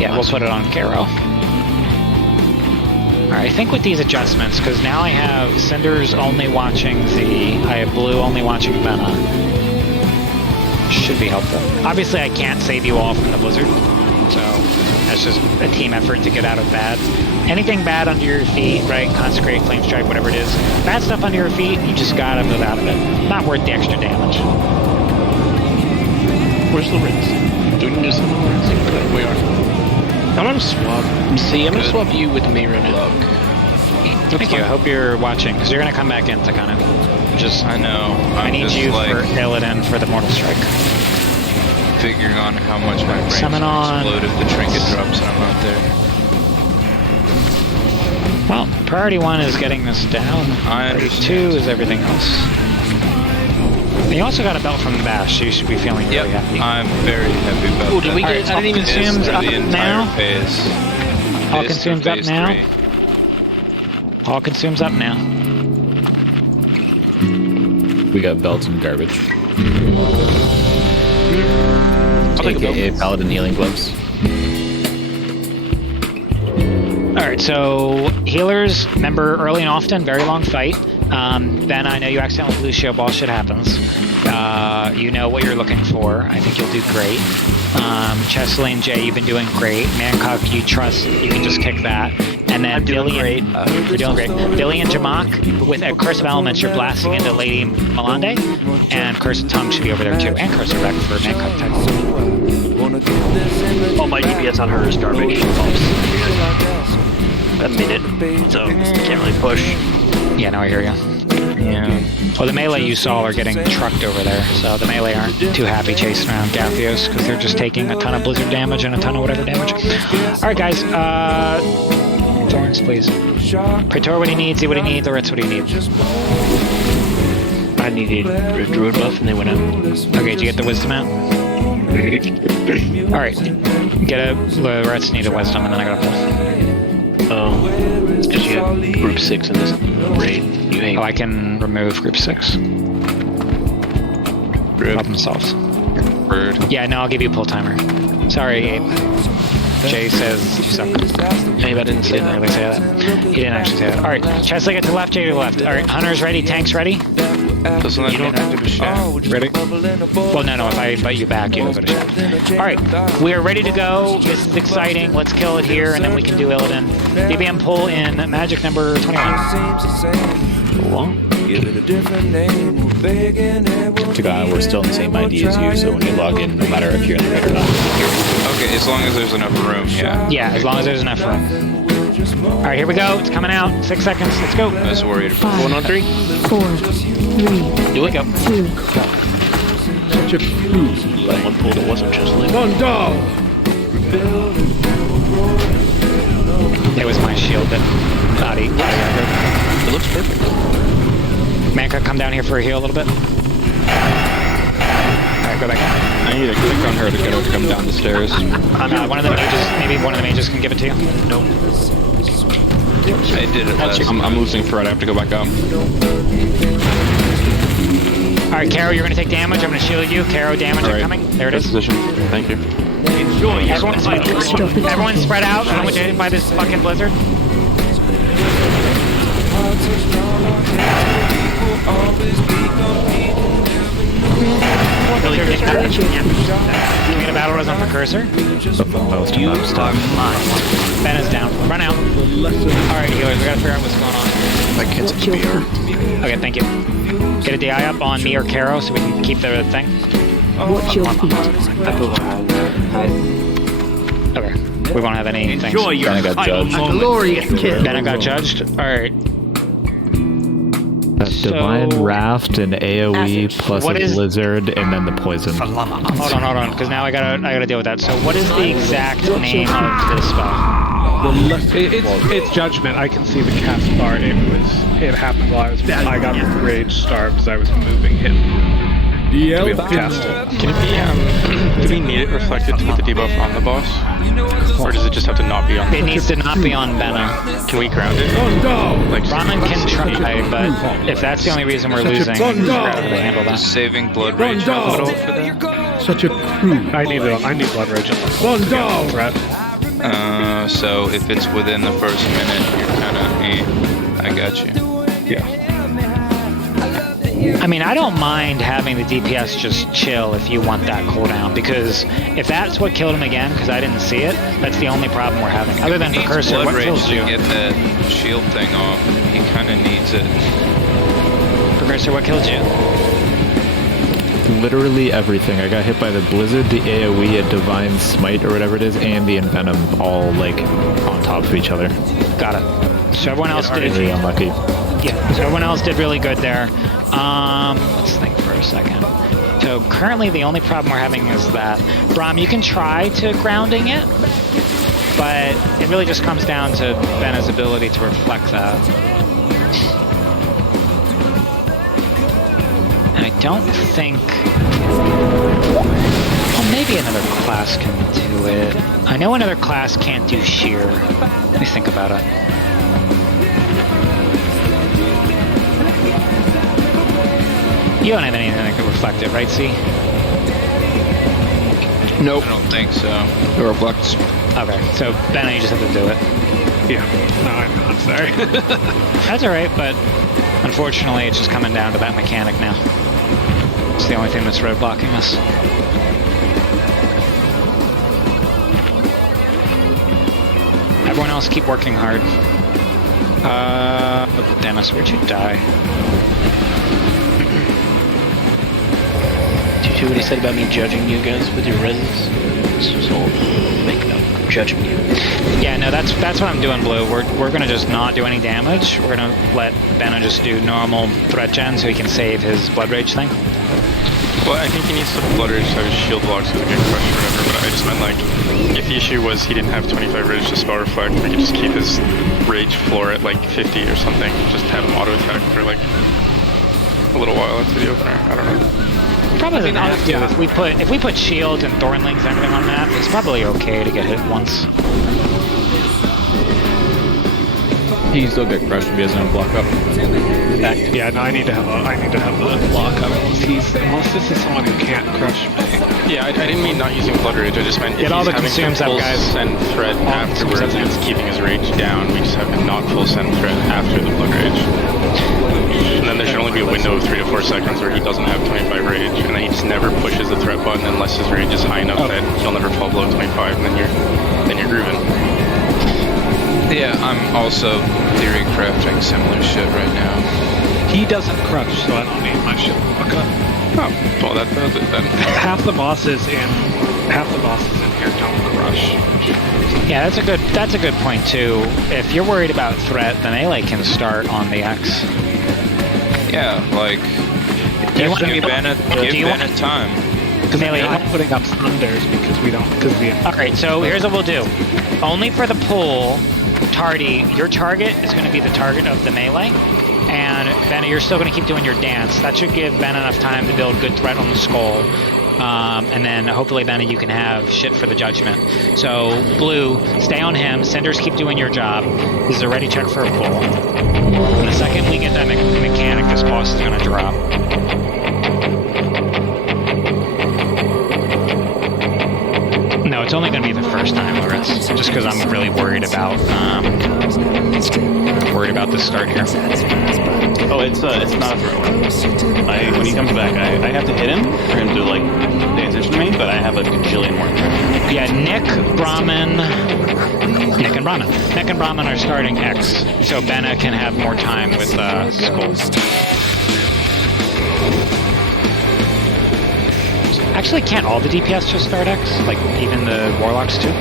Yeah, we'll put it on Carol. Alright, I think with these adjustments, because now I have Cinders only watching Z, I have Blue only watching Venna. Should be helpful. Obviously, I can't save you all from the blizzard, so that's just a team effort to get out of bad. Anything bad under your feet, right? Consecrate, Flame Strike, whatever it is. Bad stuff under your feet, you just gotta move out of it. Not worth the extra damage. Where's the Ritz? Do we need to summon the Ritz? We are. I'm gonna swap. See, I'm gonna swap you with Mira and Luck. Thank you. I hope you're watching, because you're gonna come back in to kind of just. I know. I need you for Illidan for the Mortal Strike. Figuring on how much my brain Summon on. explode if the trinket drops and I'm not there. Well, priority 1 is getting this down. Priority 2 is everything else. And you also got a belt from Vashj, so you should be feeling really happy. I'm very happy about Ooh, did we get All Consumes up now? All Consumes up now? All Consumes up now. We got belts and garbage. AKA Paladin Healing Gloves. Alright, so healers, remember early and often, very long fight. Then I know you accidentally lose Shield Ball, shit happens. You know what you're looking for. I think you'll do great. Chesley and Jay, you've been doing great. Mancock, you trust, you can just kick that. And then Billy and you're doing great. Billy and Jamak, with a Curse of Elements, you're blasting into Lady Malande, and Curse of Tongue should be over there too, and Curse of Wreck for Mancock type. Oh, my DPS on her is garbage. A minute, so can't really push. Yeah, no, I hear you. Yeah. Well, the melee you saw are getting trucked over there, so the melee aren't too happy chasing around Gathios, because they're just taking a ton of blizzard damage and a ton of whatever damage. Alright, guys, Thorns, please. Praetor, what do you need? Z, what do you need? Loretz, what do you need? I needed a druid buff and they went out. Okay, did you get the wisdom out? Alright, get a Loretz, need a wisdom, and then I gotta pull. Oh, it's because you have group 6 in this raid. You hate. Oh, I can remove group 6. Problem solved. Bird. Yeah, no, I'll give you a pull timer. Sorry, Abe. Jay says you suck. Maybe I didn't say that. Really say that. He didn't actually say that. Alright, Chesley, get to the left, Jay to the left. Alright, Hunter's ready, Tank's ready. Doesn't that mean I have to do shit? Ready? Well, no, if I invite you back, you'll go to chat. Alright, we are ready to go. This is exciting. Let's kill it here, and then we can do Illidan. DBM pull in magic number 21. To God, we're still in the same ID as you, so when you log in, no matter if you're in the raid or not. Okay, as long as there's enough room, yeah. Yeah, as long as there's enough room. Alright, here we go. It's coming out. 6 seconds. Let's go. I was worried. 5, 1 on 3? 4, 3, Do it. Go. 2. Such a Someone pulled it wasn't just like. One dog! It was my shield that body. It looks perfect. Manka, come down here for a heal a little bit. Alright, go back. I need to click on her to get her to come down the stairs. One of the mages, maybe one of the mages can give it to you. Nope. I did it last I'm losing thread. I have to go back up. Alright, Caro, you're going to take damage. I'm going to shield you. Caro, damage incoming. There it is. Position. Thank you. Enjoy. Everyone spread out. I don't want you hit by this fucking blizzard. Can we get a battle res on Precursor? Ben is down. Run out. Alright, healers, we gotta figure out what's going on. I can't take the BR. Okay, thank you. Get a DI up on me or Caro so we can keep the thing. Watch your feet. Okay. We won't have anything. Enjoy your Then I got judged. glorious kill. Then I got judged. Alright. Divine Raft and AoE plus a blizzard and then the poison. Hold on, because now I gotta deal with that. So what is the exact name of this spell? It's Judgment. I can see the cast bar. It happened while I got rage starved as I was moving him. Do we have cast it? Can it be, do we need it reflected to put the debuff on the boss? Or does it just have to not be on It needs to not be on Benna. Can we ground it? Like, Ramen can try, but if that's the only reason we're losing, we're going to handle that. Saving Blood Rage a little for that? Such a crude. I need Blood Rage. One down. Threat. So if it's within the first minute, you're kind of, I got you. Yeah. I mean, I don't mind having the DPS just chill if you want that cooldown, because if that's what killed him again, because I didn't see it, that's the only problem we're having. Other than Precursor, Blood what Rage kills to you? get that shield thing off. He kind of needs it. Precursor, what killed you? Literally everything. I got hit by the Blizzard, the AoE, a Divine Smite, or whatever it is, and the Envenom, all, like, on top of each other. Got it. So everyone else did... Really unlucky. Yeah, so everyone else did really good there. Let's think for a second. So currently the only problem we're having is that Braum, you can try to grounding it, but it really just comes down to Benna's ability to reflect that. And I don't think... Well, maybe another class can do it. I know another class can't do sheer. Let me think about it. You don't have anything that can reflect it, right, C? Nope. I don't think so. It reflects. Okay, so Benna, you just have to do it. Yeah. No, I'm sorry. That's alright, but unfortunately it's just coming down to that mechanic now. It's the only thing that's roadblocking us. Everyone else keep working hard. Dennis, where'd you die? Did you hear what he said about me judging you guys with your reses? So make up judging you. Yeah, no, that's what I'm doing, Blue. We're gonna just not do any damage. We're gonna let Benna just do normal threat gen so he can save his Blood Rage thing. Well, I think he needs to Blood Rage to have his shield block so he can get crushed or whatever, but I just meant like, if the issue was he didn't have 25 rage to spell reflect, we could just keep his rage floor at like 50 or something, just have him auto attack for like a little while after the opener, I don't know. Probably doesn't have to. If we put shields and thornlings and everything on that, it's probably okay to get hit once. He can still get crushed if he doesn't block up. Yeah, no, I need to have a block up unless this is someone who can't crush me. Yeah, I didn't mean not using Blood Rage, I just meant get if all he's the having consumes to full up, guys. send threat afterwards and it's keeping his rage down, we just have him not full send threat after the Blood Rage. And then there should only be a window of 3 to 4 seconds where he doesn't have 25 rage, and then he just never pushes the threat button unless his rage is high enough that he'll never fall below 25, and then you're grooving. Yeah, I'm also theory crafting similar shit right now. He doesn't crush, so I don't need my shit. Okay. Oh, well that does it then. half the bosses in here don't crush. Yeah, that's a good point too. If you're worried about threat, then Melee can start on the X. Yeah, like give Bennett time. Because Melee, I'm putting up thunders because we don't. All right, so here's what we'll do. Only for the pull, Tardy, your target is going to be the target of the melee, and Benna, you're still going to keep doing your dance. That should give Ben enough time to build good threat on the skull. And then hopefully, Benna, you can have shit for the judgment. So, Blue, stay on him. Cinders, keep doing your job. This is a ready check for a pull. And the second we get that mechanic, this boss is going to drop. No, it's only going to be the first time, Loritz. Just because I'm really worried about the start here. Oh, it's not a throw. When he comes back, I have to hit him for him to like pay attention to me, but I have a gajillion more threats. Yeah, Nick and Brahmin are starting X, so Benna can have more time with Skulls. Actually, can't all the DPS just start X? Like, even the Warlocks too?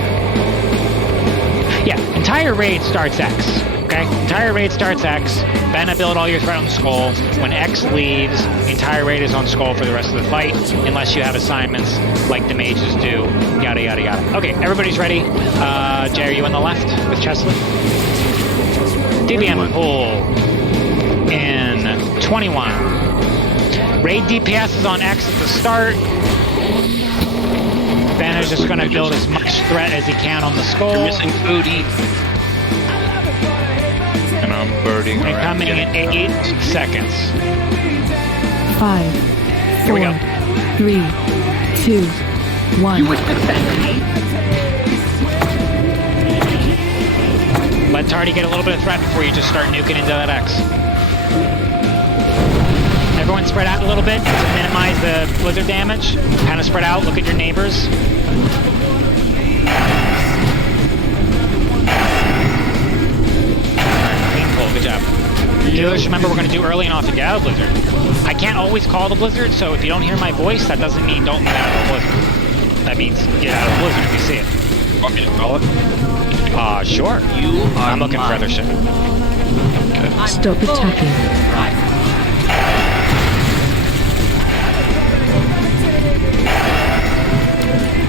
Yeah, entire raid starts X, okay? Entire raid starts X. Benna, build all your threat on the Skull. When X leaves, the entire raid is on Skull for the rest of the fight, unless you have assignments like the mages do, yada, yada, yada. Okay, everybody's ready. Jay, are you on the left with Chesley? DBM pull in 21. Raid DPS is on X at the start. Banner's just going to build as much threat as he can on the skull. You're missing booty. And I'm birding We're around. coming in 8 seconds. 5, Here we 4, go. 3, 2, 1. Let Tardy get a little bit of threat before you just start nuking into that X. Everyone spread out a little bit to minimize the blizzard damage. Kind of spread out, look at your neighbors. Alright, clean pull, good job. Healers, remember we're going to do early and often get out of blizzard. I can't always call the blizzard, so if you don't hear my voice, that doesn't mean don't get out of the blizzard. That means get out of the blizzard if you see it. Want me to call it? Sure. I'm looking for other shit. Okay. Stop attacking.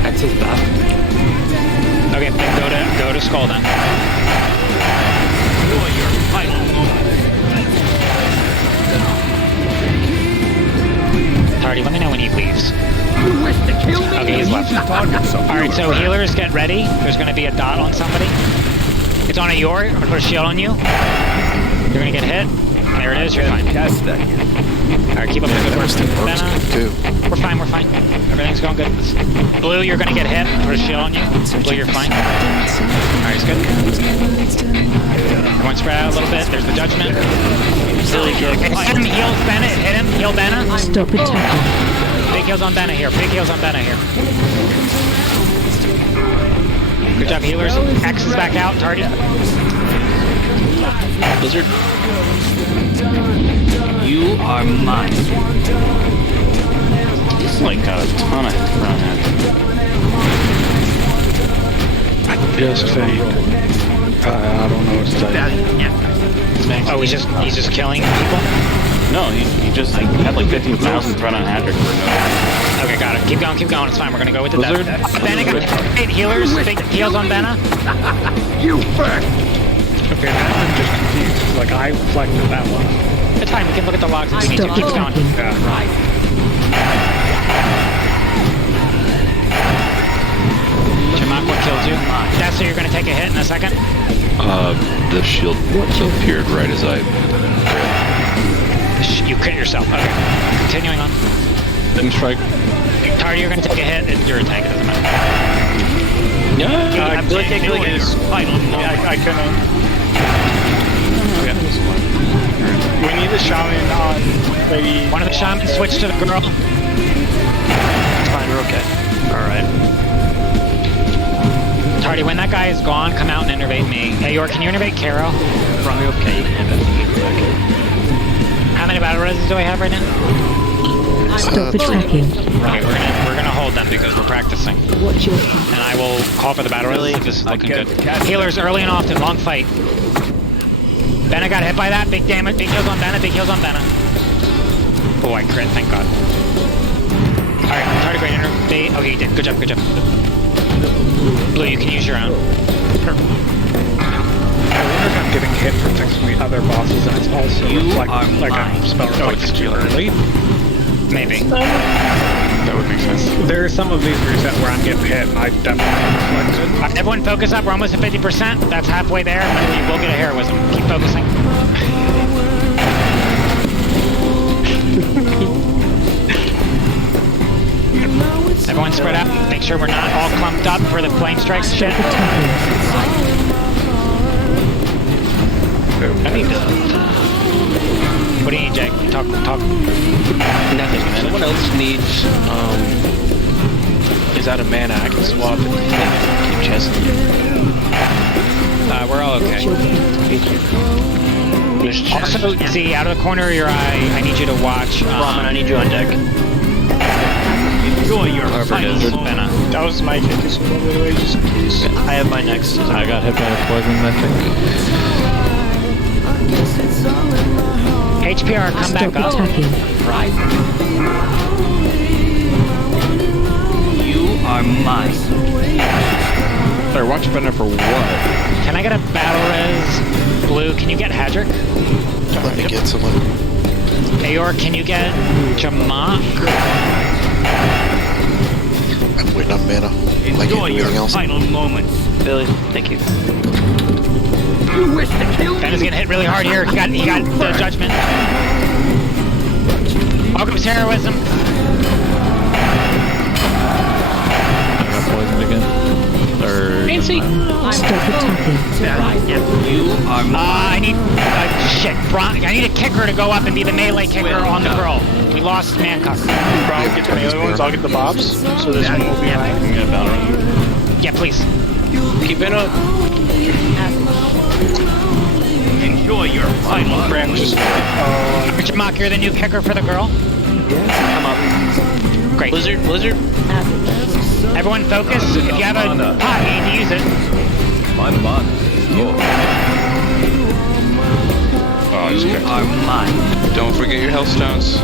That's his bath. Okay, then go to skull then. Tardy, let me know when he leaves. Okay, he's left. Alright, so healers, get ready. There's going to be a dot on somebody. It's on a Yor. I'm going to put a shield on you. You're going to get hit. There it is, you're fine. Alright, keep up the good work. We're fine, we're fine. Everything's going good. Blue, you're going to get hit. Put a shield on you. Blue, you're fine. Alright, it's good. Everyone spread out a little bit. There's the judgment. Silly kick. Hit him, heal Bennett. Hit him, heal Bennett. Stop attacking. Big heals on Bennett here. Big heals on Bennett here. Good job, healers. X is back out. Tardy. Blizzard. You are mine. It's like got a ton of run at. Just fake. I don't know what to say. Oh, he's just killing people? No, he just had like 15,000 run on Hadrick for no. Okay, got it. Keep going. It's fine. We're gonna go with the death. Benna got great healers. Big heals on Benna. You first. Okay, I'm just confused. Like I reflected that one. It's fine. We can look at the logs if we need to. Keep going. Jamak, what killed you? Dessa, you're gonna take a hit in a second. The shield appeared right as I You crit yourself. Okay. Continuing on. Didn't strike. Tardy, you're gonna take a hit. You're a tank. It doesn't matter. I couldn't. We need a shaman on maybe. One of the shamans switch to the girl. It's fine, we're okay. Alright. Tardy, when that guy is gone, come out and innervate me. Hey, Yor, can you innervate Caro? Probably okay. How many battle reses do I have right now? Stop attacking. Okay, we're gonna hold them because we're practicing. Watch your feet. And I will call for the battle res if this is looking good. Healers early and often, long fight. Benna got hit by that. Big damage. Big heals on Benna. Big heals on Benna. Oh, I crit. Thank God. Alright, Tardy, great innervate. Okay, you did. Good job. Blue, you can use your own. I wonder if I'm getting hit from things from the other bosses and it's also like a spell reflected too early. Maybe. That would make sense. There are some of these resets where I'm getting hit and I definitely reflected. Everyone focus up. We're almost at 50%. That's halfway there. And we will get a heroism. Keep focusing. Everyone spread out. Make sure we're not all clumped up for the flame strike shit. What do you need, Jake? Talk. Nothing. Someone else needs, is out of mana. I can swap and keep chesting. We're all okay. Also, see, out of the corner of your eye, I need you to watch. Ramen, I need you on deck. Enjoy your Benna. That was my kick as well, by the way, just in case. I have my next. I got hit by a poison, I think. HPR, come back up. Right. You are mine. Sorry, watch Bender for what? Can I get a battle res? Blue, can you get Hadrick? Let me get someone. Ayor, can you get Jamak? I'm waiting on mana. Like anything else. Final moments. Billy, thank you. You wish to kill me? Ben is gonna hit really hard here. He got the judgment. Welcome to heroism. I got poisoned again. Or Fancy. Stop attacking. You are I need shit. I need a kicker to go up and be the melee kicker on the girl. We lost Mancock. Brown, get the melee ones, I'll get the bobs. So this one will be mine. I'm gonna bounce around. Yeah, please. Keep it up. enjoy your final Brand just. Jamak, you're the new kicker for the girl. Come up. Great. Blizzard. Everyone focus. If you have a pot, you need to use it. My man. You are mine. Don't forget your health stones.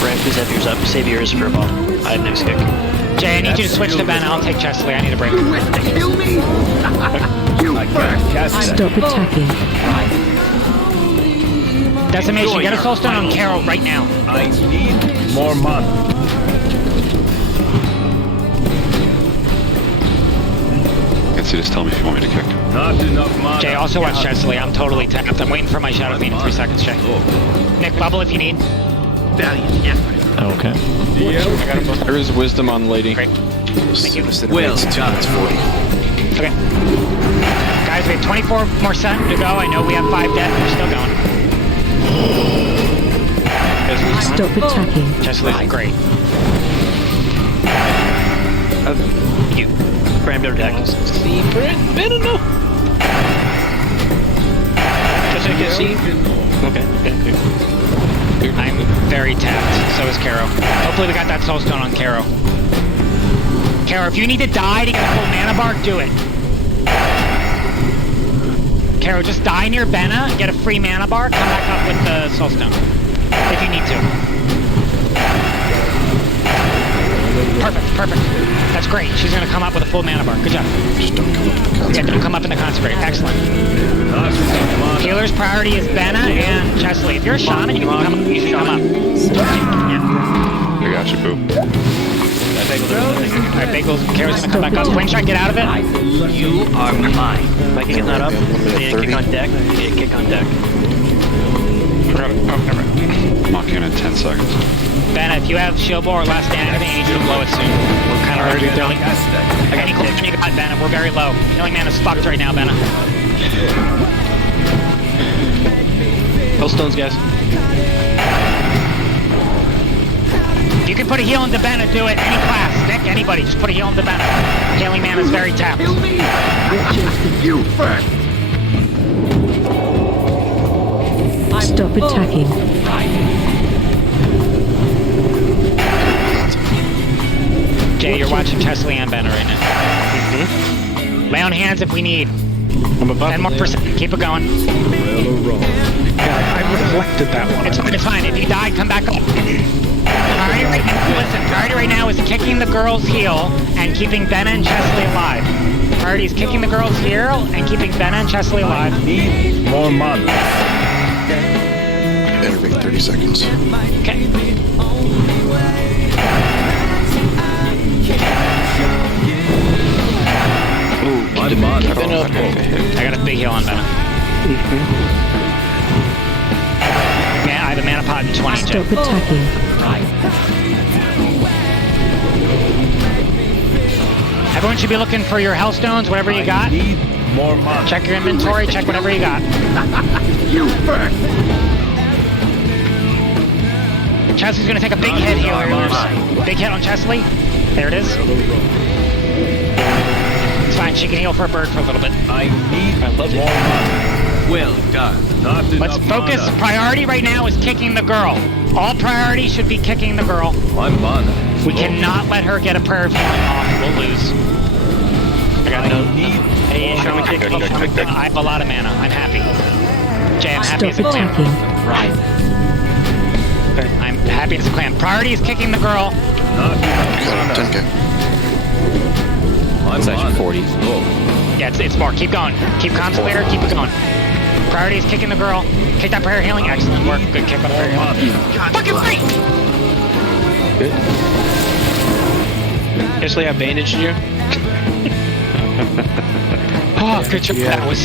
Brand, please have yours up. Save yours for a ball. I have next kick. Jay, I need you to switch to Ben. I'll take Chesley. I need a break. You wish to kill me? Stop attacking. Decimation, get a soul stone on Carol right now. I need more mana. Just tell me if you want me to kick. Not enough mana. Jay, also watch Chesley. I'm totally tapped. I'm waiting for my Shadow Fiend in 3 seconds, Jay. Nick, bubble if you need. Valiant effort. Okay. There is wisdom on lady. Great. Thank you. Well, 2 minutes 40. Okay. Guys, we have 24 more seconds to go. I know we have 5 dead. We're still going. Stop attacking. Chesley's great. You. Brand better deck. See, Brand, better no. Just make it see. Okay. I'm very tapped. So is Caro. Hopefully we got that soul stone on Caro. Caro, if you need to die to get a full mana bar, do it. Caro, just die near Benna, get a free mana bar, come back up with the soul stone. If you need to. Perfect. That's great. She's gonna come up with a full mana bar. Good job. Just don't come up to the Yeah, consecrate. don't come up in the consecrate. Excellent. Healer's priority is Benna and Chesley. If you're a shaman, you can come up. You should come up. I got you, boo. Alright, Bagels, Caro's gonna come back up. Twin shot, get out of it. You are mine. Am I kicking that up? Yeah, kick on deck. Yeah, kick on deck. Lock in 10 seconds. Benna, if you have shield ball or last stand, I think I need you to blow it soon. We're kind of already doing. Any question you got, Benna? We're very low. Healing man is fucked right now, Benna. Hellstones, guys. If you can put a heal into Benna, do it. Any class. Nick, anybody, just put a heal into Benna. Healing man is very tapped. You first. Stop attacking. Jay, you're watching Chesley and Benna right now. Lay on hands if we need. I'm above 10 more percent. Keep it going. Yeah, I reflected that one. It's fine. If you die, come back up. Priority right now, listen, priority right now is kicking the girl's heel and keeping Benna and Chesley alive. Priority is kicking the girl's heel and keeping Benna and Chesley alive. Need more mana. Enervate 30 seconds. Okay. Ooh, Keep it up. I got a big heal on Benna. Yeah, I have a mana pot in 20. Stop attacking. Everyone should be looking for your hellstones, whatever you got. Need more mana. Check your inventory, check whatever you got. You first. Chesley's gonna take a big hit here. Big hit on Chesley. There it is. It's fine, she can heal for a bird for a little bit. I need more mana. Well done. Not Let's enough focus. mana. Priority right now is kicking the girl. All priority should be kicking the girl. My mana. We cannot let her get a prayer of healing off. We'll lose. I got no. Hey, show me kick. I have a lot of mana. I'm happy. Jay, I'm happy as a Stop clam. attacking. Right. I'm happy as a clam. Priority is kicking the girl. Not enough mana. 10k. My It's actually mana. 40. Yeah, it's more. Keep going. Keep concentrator. Keep it going. Priority is kicking the girl. Kick that prayer healing. Excellent work. Good kick on prayer healing. Fucking right! Good. Actually, I bandaged you. Oh, good job. That was...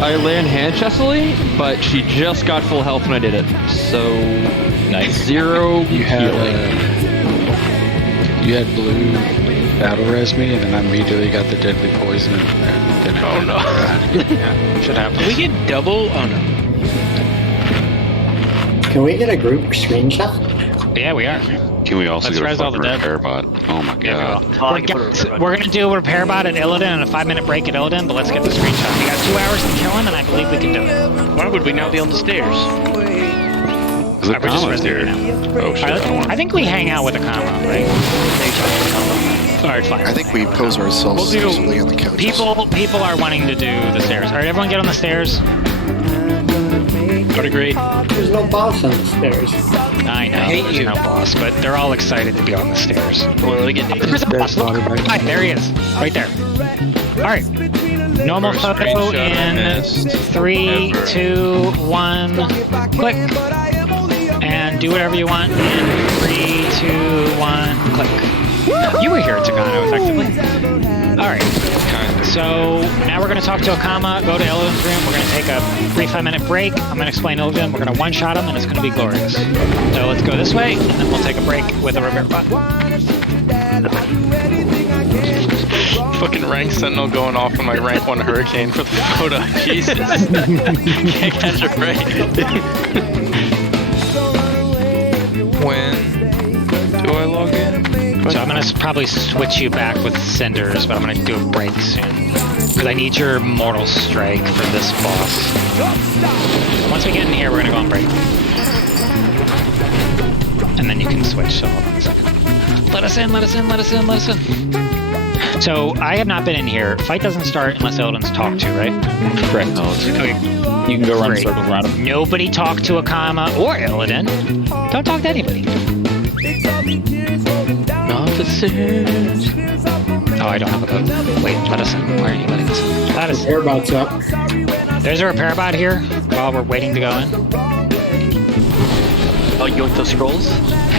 I land hand chestily, but she just got full health when I did it. So, nice. 0 You had blue battle res me, and then I immediately got the deadly poison. And then Oh no. Yeah, should happen. Did we get double? Oh no. Can we get a group screenshot? Yeah, we are. Can we also Let's get a res all fucking the dead. repair bot? Oh my god. We're gonna do a repair bot at Illidan and a 5-minute break at Illidan, but let's get the screenshot. We got 2 hours to kill him, and I believe we can do it. Why would we not be on the stairs? Is it We're just Kama's resting here? right now. Oh shit, I don't want I think we hang out with a Kama, right? Alright, fine. I think we pose ourselves We'll do- usually on the couches. People are wanting to do the stairs. Alright, everyone get on the stairs. What a great. There's no boss on the stairs. I know, there's no boss, but they're all excited to be on the stairs. Well, they get There's a boss. Hi, there he is. Right there. Alright. Normal First photo screenshot I in missed 3, ever. 2, 1. Click. And do whatever you want in 3, 2, 1. Click. You were here at Takano, effectively. Alright. So now we're going to talk to Akama, go to Illidan's room. We're going to take a brief 5-minute break. I'm going to explain Illidan. We're going to one-shot him, and it's going to be glorious. So let's go this way, and then we'll take a break with a repair bot. Fucking rank sentinel going off on my rank 1 hurricane for the photo. Jesus. Can't catch a break. When do I log in? So I'm going to probably switch you back with Cinders, but I'm going to do a break soon. Because I need your Mortal Strike for this boss. Once we get in here, we're going to go on break. And then you can switch, so hold on a second. Let us in, let us in, let us in, let us in. So I have not been in here. Fight doesn't start unless Illidan's talked to, right? Correct. Okay. You can go run Great. circles around him. Nobody talk to Akama or Illidan. Don't talk to anybody. Officers. Oh, I don't have a code. Wait, let us in. Why are you letting us in? Let us in. Repair bot's up. There's a repair bot here while we're waiting to go in. Oh, you want those scrolls?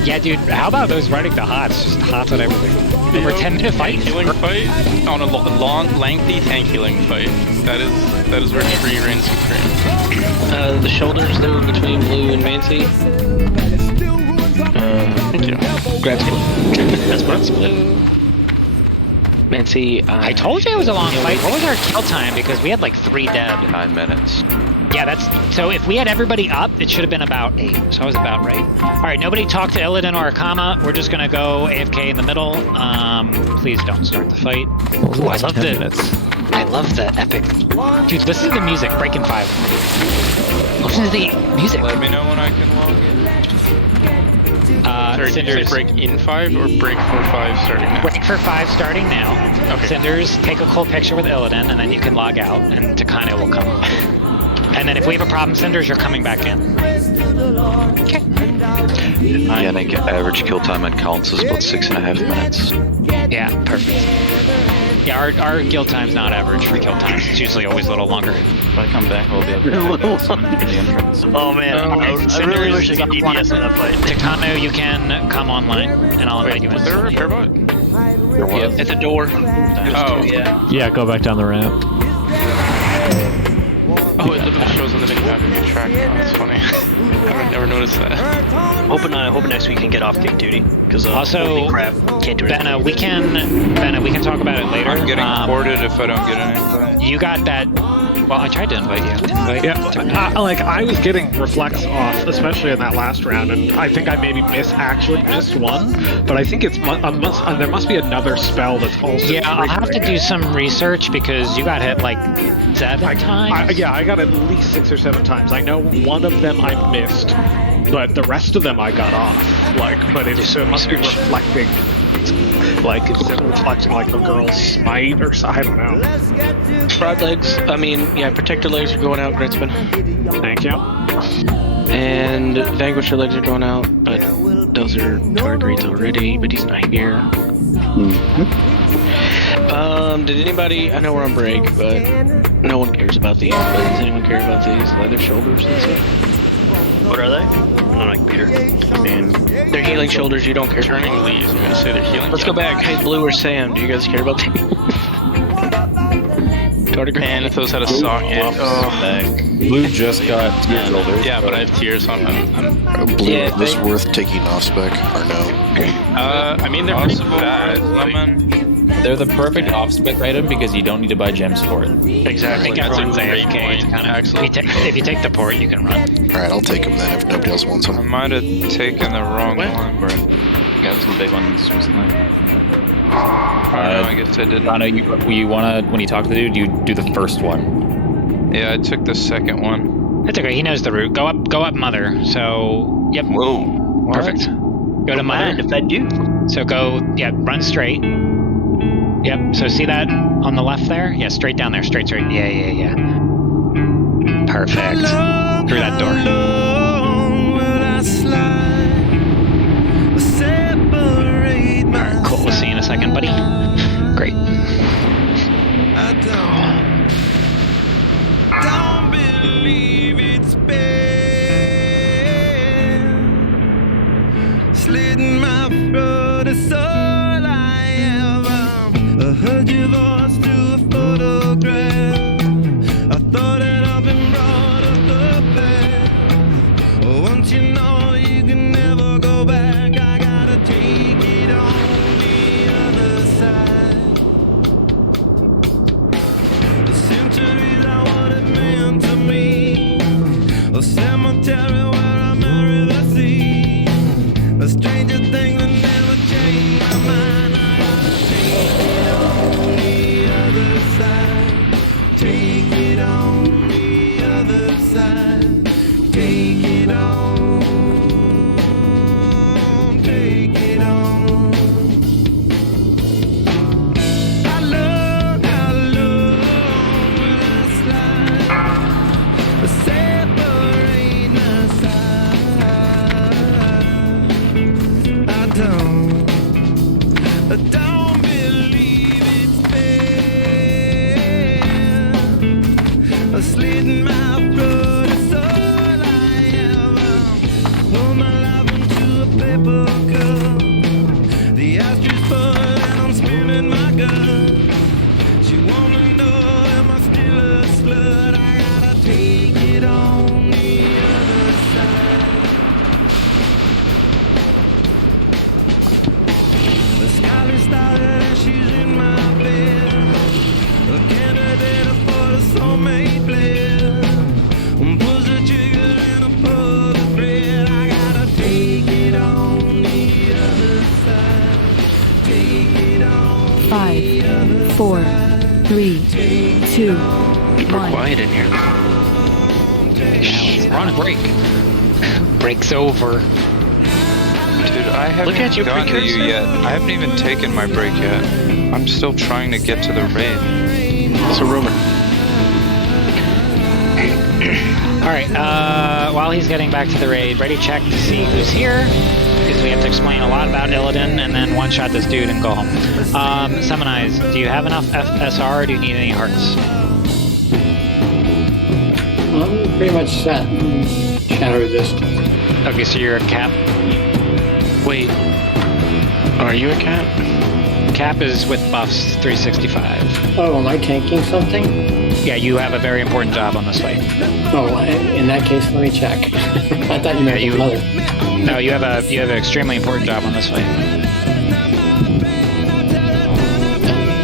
Yeah, dude, how about those running the hots? Just hots on everything. Over 10-minute fight. Tank healing fight on a long, lengthy tank healing fight. That is where free reigns supreme. The shoulders there between Blue and Mancy. Thank you. Grabs Blue. That's Blue. Mancy, I told you it was a long fight. What was our kill time? Because we had like 3 dead. 9 minutes. Yeah, that's... So if we had everybody up, it should have been about 8. So I was about right. Alright, nobody talk to Illidan or Akama. We're just gonna go AFK in the middle. Please don't start the fight. Ooh, I love I love the epic... Dude, listen to the music. Breaking 5. Listen to the music. Let me know when I can log in. Sorry, did you say break in 5 or break for 5 starting now? Break for 5 starting now. Okay. Cinders, take a cool picture with Illidan, and then you can log out, and Takano will come. And then if we have a problem, Cinders, you're coming back in. Okay. Yeah, I think average kill time at counts is about 6.5 minutes. Yeah, perfect. Yeah, our kill time's not average for kill times. It's usually always a little longer. If I come back, I'll be able to Oh man, I really wish I could DPS in that fight. Takano, you can come online, and I'll invite you in. Was there a repair bot? There was. At the door. Oh, Yeah. Yeah, go back down the ramp. Oh, it literally shows on the minimap if you track. Oh, that's funny. I've never noticed that. Hoping next week we can get off gig duty. Because Also, holy crap, can't do it. Benna, we can talk about it later. I'm getting ported if I don't get anything. You got that. Well, I tried to invite you. Like I was getting reflex off, especially in that last round, and I think I maybe missed one, but I think it's there must be another spell that's also. Yeah, I'll have to do some research because you got hit like 7 times. I got at least 6 or 7 times. I know one of them I missed, but the rest of them I got off. But it must be reflecting. Like, it's reflecting like a girl's smite or I don't know. Broad legs. I mean, yeah, protector legs are going out, Gritzman. Thank you. And Vanquisher legs are going out, but those are target already, but he's not here. Mm-hmm. Did anybody, I know we're on break, but No one cares about these, but does anyone care about these leather shoulders and stuff? What are they? On my computer. And they're healing shoulders. You don't care. Turning leaves. I'm gonna say they're healing. Let's go back. Hey, Blue or Sam, do you guys care about these? Man, if those had a socket. Blue just got tear shoulders. Yeah, but I have tears on them. Blue, is this worth taking off spec or no? I mean, they're pretty bad. Lemon. They're the perfect off-spec item because you don't need to buy gems for it. Exactly. I think That's everyone's a great AFK. point. If you take the port, you can run. Alright, I'll take them then if nobody else wants I them. might have taken the wrong one. Got some big ones recently. I guess I didn't. Donna, you wanna, when you talk to the dude, you do the first one. Yeah, I took the second one. That's okay. He knows the route. Go up, mother. So, yep. Whoa. Perfect. Go to mother. Defend you. So go, run straight. Yep. So see that on the left there? Yeah, straight down there. Straight. Yeah. Perfect. Through that door. Alright, cool. We'll see you in a second, buddy. Great. Don't believe it's been slitting my throat is all I ever heard your voice through a photograph. I thought that I've been brought up the path. Once you know you can never go back, I gotta take it on the other side. The centuries are what it meant to me. A cemetery where I marry the sea. A stranger thing that never changed my mind. I gotta take it on the other side. Take it on the other side. Take it on. Take it on. I love when I slide. Separate my side. I don't believe it's fair. Slitting my throat is all I ever. Pour my life into a paper cup. The ashtray's full and I'm spinning my gun. She wanna know am I still a slut? I gotta take it on the other side. The scholar started and she's in my bed. A candidate for the soulmate bled. Pulls the trigger and I pull the thread. I gotta take it on the other side. Take it on. 5, 4, 3, 2, People are quiet in here. We're on a break. Break's over. Dude, I haven't Look at you, gotten to you precursor. yet. I haven't even taken my break yet. I'm still trying to get to the raid. It's a rumor. Alright, while he's getting back to the raid, ready check to see who's here. Because we have to explain a lot about Illidan and then one-shot this dude and go home. Summonize, do you have enough FSR or do you need any hearts? I'm pretty much set. Shadow resistance. Okay, so you're a cap. Wait. Are you a cap? Cap is with buffs 365. Oh, am I tanking something? Yeah, you have a very important job on this fight. Oh, in that case, let me check. I thought you meant you. another. No, you have an extremely important job on this fight.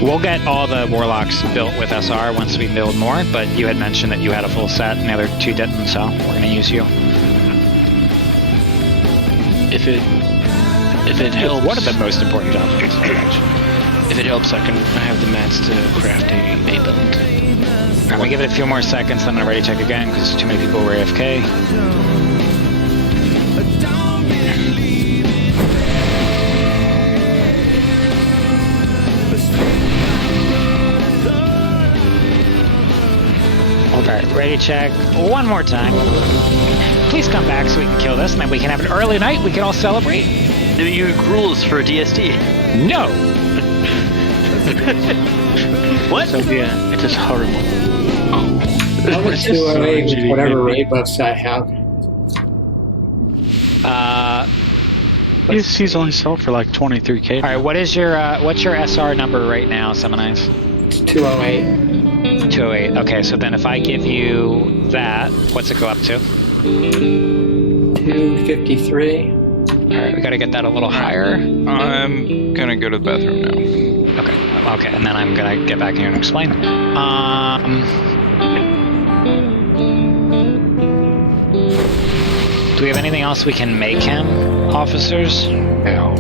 We'll get all the warlocks built with SR once we build more, but you had mentioned that you had a full set and the other two didn't, so we're gonna use you. If it helps. What are the most important jobs on this fight, actually? If it helps, I have the mats to craft a build. I'm gonna give it a few more seconds, then I'm gonna ready check again because too many people were AFK. Alright, ready check one more time. Please come back so we can kill this, and then we can have an early night, we can all celebrate. Do you rules for DST? No! What? So yeah, it is horrible. I'll just do away with whatever raid buffs I have. He's only sold for like 23k. All right, what's your SR number right now, Seminize? It's 208. 208. Okay, so then if I give you that, what's it go up to? 253. All right, we got to get that a little higher. I'm gonna go to the bathroom now. Okay, and then I'm gonna get back here and explain. Do we have anything else we can make him, officers? No.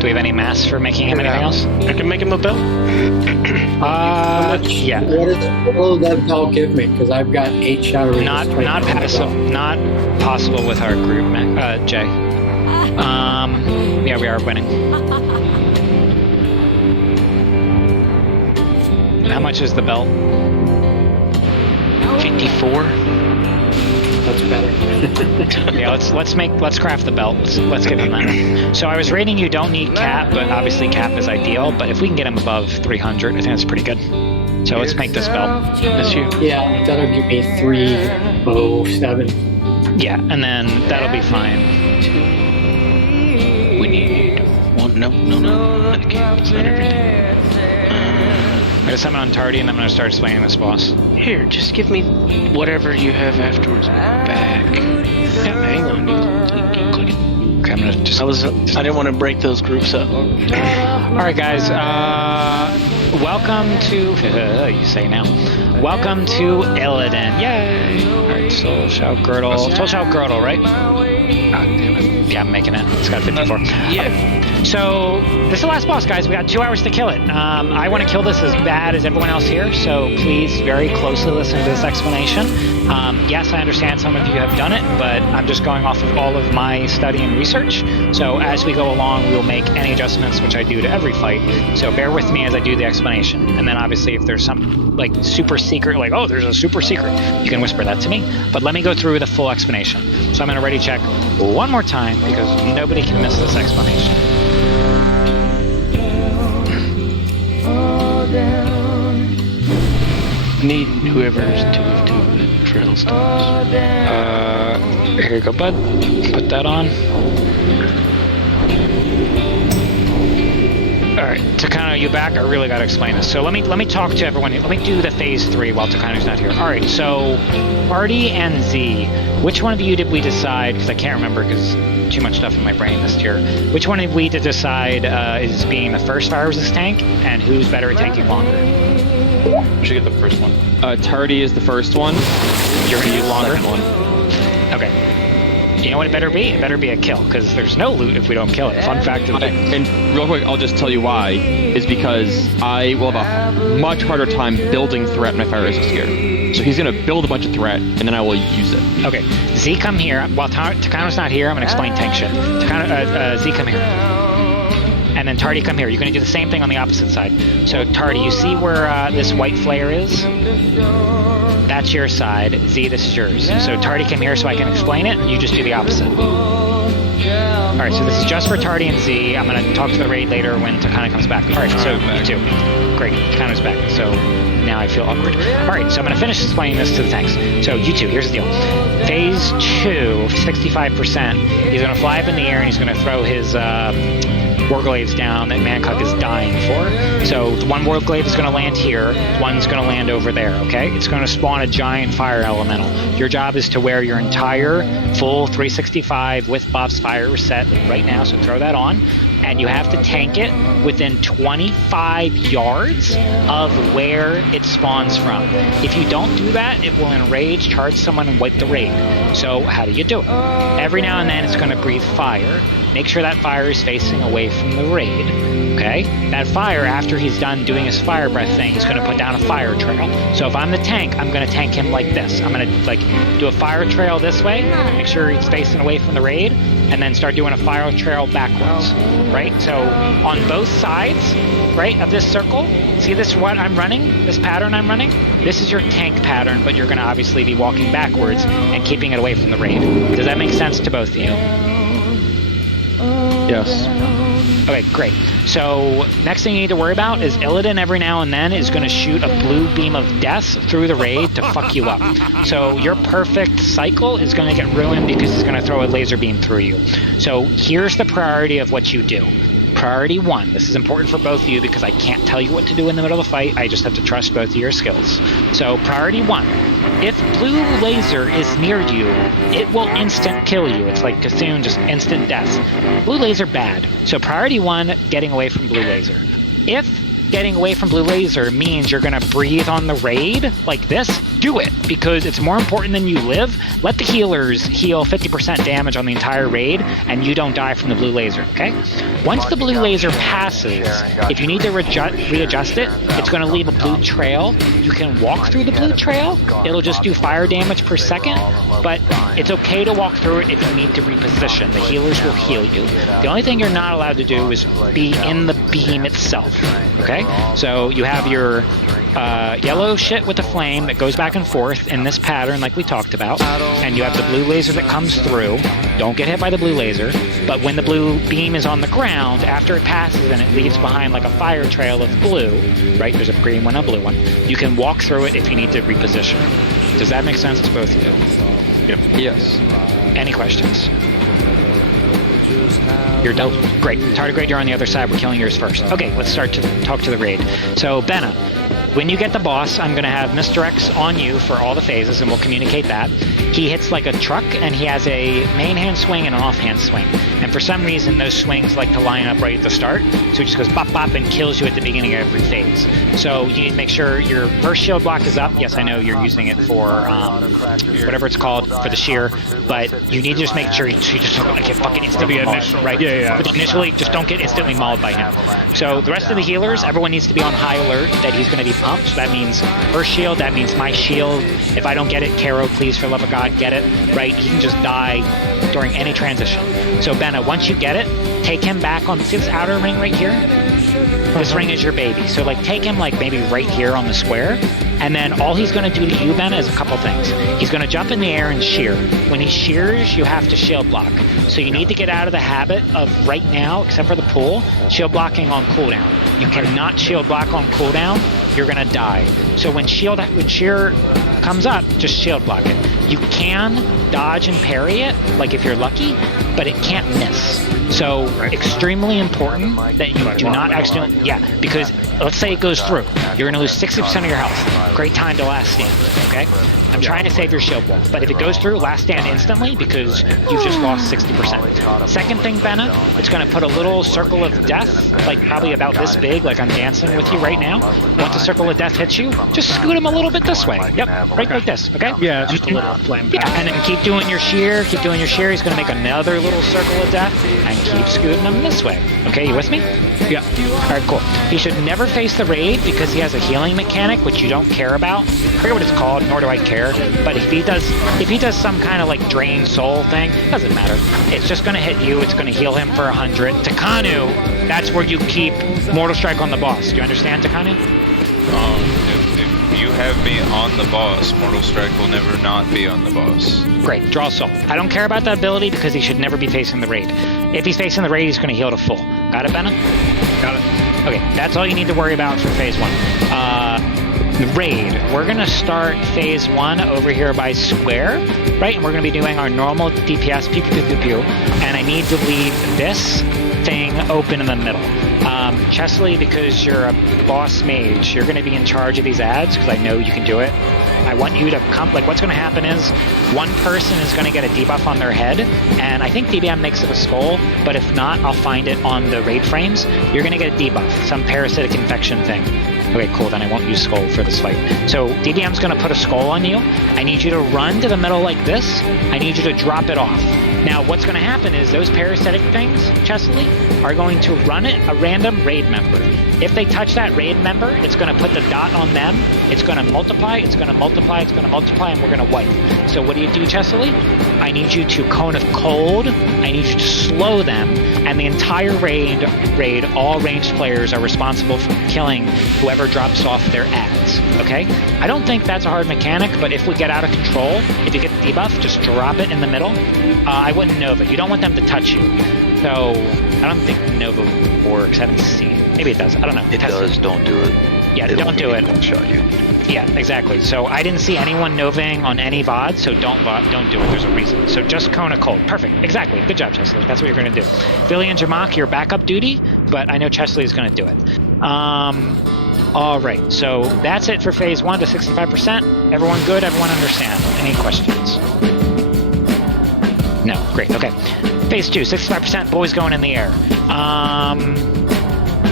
Do we have any masks for making him anything else? I can make him a belt. Yeah. What will that belt give me? Because I've got 8 shadow rages. Not possible with our group, Jay. Yeah, we are winning. How much is the belt? 54. That's better. Yeah, let's craft the belt. Let's give him that. So I was rating you don't need cap, but obviously cap is ideal. But if we can get him above 300, I think that's pretty good. So let's make this belt. That's you. Yeah, that'll give me 307. Yeah, and then that'll be fine. We need one. No. It's not everything. I'm gonna summon on Tardy, and I'm gonna start explaining this boss. Here, just give me whatever you have afterwards. Back. Yeah, hang on. Click it. Okay, I'm gonna just. I didn't want to break those groups up. All right, guys. Welcome to. You say now. Welcome to Illidan. Yay! All right, Soul Shout Girdle. Soul Shout Girdle, right? God damn it. Yeah, I'm making it. It's got 54. Yeah. So this is the last boss, guys. We got 2 hours to kill it. I want to kill this as bad as everyone else here, so please very closely listen to this explanation. Yes, I understand some of you have done it, but I'm just going off of all of my study and research. So as we go along, we will make any adjustments, which I do to every fight. So bear with me as I do the explanation. And then obviously if there's some like super secret, like, oh, there's a super secret, you can whisper that to me. But let me go through the full explanation. So I'm going to ready check one more time because nobody can miss this explanation. Need whoever's 2 of 2 trail stones. Here you go, bud. Put that on. Alright, Takano, you back? I really gotta explain this. So let me talk to everyone. Let me do the phase 3 while Takano's not here. Alright, so Artie and Z, which one of you did we decide, because I can't remember because too much stuff in my brain this year, which one did we decide is being the first fire resist tank, and who's better at tanking longer? We should get the first one. Tardy is the first one. You're gonna use longer? Second one. Okay. You know what it better be? It better be a kill, because there's no loot if we don't kill it. Fun fact of the day. And real quick, I'll just tell you why. Is because I will have a much harder time building threat when my fire resist gear. So he's gonna build a bunch of threat, and then I will use it. Okay. Z, come here. While Takano's not here, I'm gonna explain tank shit. Z, come here. And then Tardy, come here. You're going to do the same thing on the opposite side. So Tardy, you see where this white flare is? That's your side. Z, this is yours. So Tardy, come here so I can explain it, and you just do the opposite. Alright, so this is just for Tardy and Z. I'm going to talk to the raid later when Takano comes back. Alright, so you too. Great, Takano's back. So now I feel awkward. Alright, so I'm going to finish explaining this to the tanks. So you two, here's the deal. Phase 2, 65%, he's going to fly up in the air and he's going to throw his Warglaives down that Mancock is dying for. So the one Warglaive is going to land here, one's going to land over there, okay? It's going to spawn a giant fire elemental. Your job is to wear your entire full 365 with buffs fire set right now, so throw that on. And you have to tank it within 25 yards of where it spawns from. If you don't do that, it will enrage, charge someone, and wipe the raid. So how do you do it? Every now and then it's going to breathe fire. Make sure that fire is facing away from the raid, okay? That fire, after he's done doing his fire breath thing, he's going to put down a fire trail. So if I'm the tank, I'm going to tank him like this. I'm going to do a fire trail this way, make sure he's facing away from the raid, and then start doing a fire trail backwards, right? So on both sides, right, of this circle, see this what I'm running, this pattern I'm running? This is your tank pattern, but you're going to obviously be walking backwards and keeping it away from the raid. Does that make sense to both of you? Yes. Okay, great. So next thing you need to worry about is Illidan every now and then is going to shoot a blue beam of death through the raid to fuck you up. So your perfect cycle is going to get ruined because he's going to throw a laser beam through you. So here's the priority of what you do. Priority 1. This is important for both of you because I can't tell you what to do in the middle of the fight. I just have to trust both of your skills. So priority 1. If blue laser is near you, it will instant kill you. It's like Cthulhu, just instant death. Blue laser bad. So priority 1, getting away from blue laser. If getting away from blue laser means you're going to breathe on the raid like this, do it, because it's more important than you live. Let the healers heal 50% damage on the entire raid, and you don't die from the blue laser, okay? Once the blue laser passes, if you need to readjust it, it's going to leave a blue trail. You can walk through the blue trail. It'll just do fire damage per second, but it's okay to walk through it if you need to reposition. The healers will heal you. The only thing you're not allowed to do is be in the beam itself, okay? So you have your yellow shit with the flame that goes back and forth in this pattern like we talked about, and you have the blue laser that comes through. Don't get hit by the blue laser, but when the blue beam is on the ground, after it passes and it leaves behind like a fire trail of blue, right, there's a green one, a blue one, you can walk through it if you need to reposition. Does that make sense to both of you? Yep. Yes. Any questions? You're done. Great. Tardigrade, you're on the other side. We're killing yours first. Okay, let's start to talk to the raid. So, Benna, when you get the boss, I'm going to have Mr. X on you for all the phases, and we'll communicate that. He hits like a truck, and he has a main hand swing and an offhand swing. And for some reason, those swings like to line up right at the start. So he just goes bop bop and kills you at the beginning of every phase. So you need to make sure your first shield block is up. Yes, I know you're using it for whatever it's called for the shear, but you need to just make sure you just don't get fucking instantly mauled, right? Yeah. But initially, just don't get instantly mauled by him. So the rest of the healers, everyone needs to be on high alert that he's going to be pumped. So that means first shield, that means my shield. If I don't get it, Caro, please, for love of God, get it, right? He can just die during any transition. So Benna, once you get it, take him back on this outer ring right here. This ring is your baby. So like take him like maybe right here on the square. And then all he's going to do to you, Benna, is a couple things. He's going to jump in the air and shear. When he shears, you have to shield block. So you need to get out of the habit of right now, except for the pool, shield blocking on cooldown. You cannot shield block on cooldown. You're going to die. So when shear comes up, just shield block it. You can dodge and parry it, like if you're lucky, but it can't miss. So extremely important that you do not accidentally, because let's say it goes through. You're going to lose 60% of your health. Great time to last stand, okay? I'm trying to save your shield wall, but if it goes through, last stand instantly because you've just lost 60%. Second thing, Benna, it's going to put a little circle of death, like probably about this big, like I'm dancing with you right now. Once the circle of death hits you, just scoot him a little bit this way. Yep, right like this, okay? Yeah, just a little flame path. Yeah, and then keep doing your shear, He's going to make another little circle of death, and keep scooting him this way. Okay, you with me? Yeah. Alright, cool. He should never face the raid because he has a healing mechanic, which you don't care about. I forget what it's called, nor do I care. But if he does some kind of like drain soul thing, doesn't matter. It's just going to hit you. It's going to heal him for 100. Takanu, that's where you keep Mortal Strike on the boss. Do you understand, Takanu? If you have me on the boss, Mortal Strike will never not be on the boss. Great, draw soul. I don't care about that ability because he should never be facing the raid. If he's facing the raid, he's going to heal to full. Got it, Benna? Got it. Okay, that's all you need to worry about for phase 1. The raid. We're going to start phase 1 over here by square, right? And we're going to be doing our normal DPS, pew, pew, pew, pew, pew. And I need to leave this thing open in the middle. Chesley, because you're a boss mage, you're going to be in charge of these ads because I know you can do it. I want you to come, like what's going to happen is one person is going to get a debuff on their head, and I think DBM makes it a skull, but if not, I'll find it on the raid frames. You're going to get a debuff, some parasitic infection thing. Okay, cool, then I won't use skull for this fight. So DBM's going to put a skull on you. I need you to run to the middle like this. I need you to drop it off. Now, what's going to happen is those parasitic things, Chesley, are going to run at a random raid member. If they touch that raid member, it's going to put the dot on them. It's going to multiply, it's going to multiply, it's going to multiply, and we're going to wipe. So what do, Chesley? I need you to Cone of Cold. I need you to slow them. And the entire raid, all ranged players are responsible for killing whoever drops off their ads. Okay? I don't think that's a hard mechanic, but if we get out of control, if you get the debuff, just drop it in the middle. I wouldn't Nova. You don't want them to touch you. So I don't think Nova works. I haven't seen it. Maybe it does. I don't know. It does. Don't do it. Yeah, don't do it. One-shot you. Yeah, exactly. So I didn't see anyone Novaing on any VOD, so don't do it. There's a reason. So just Kona Cold. Perfect. Exactly. Good job, Chesley. That's what you're going to do. Billy and Jamak, your backup duty, but I know Chesley is going to do it. All right. So that's it for phase 1 to 65%. Everyone good? Everyone understand? Any questions? No. Great. Okay. Phase 2, 65%. Boys going in the air.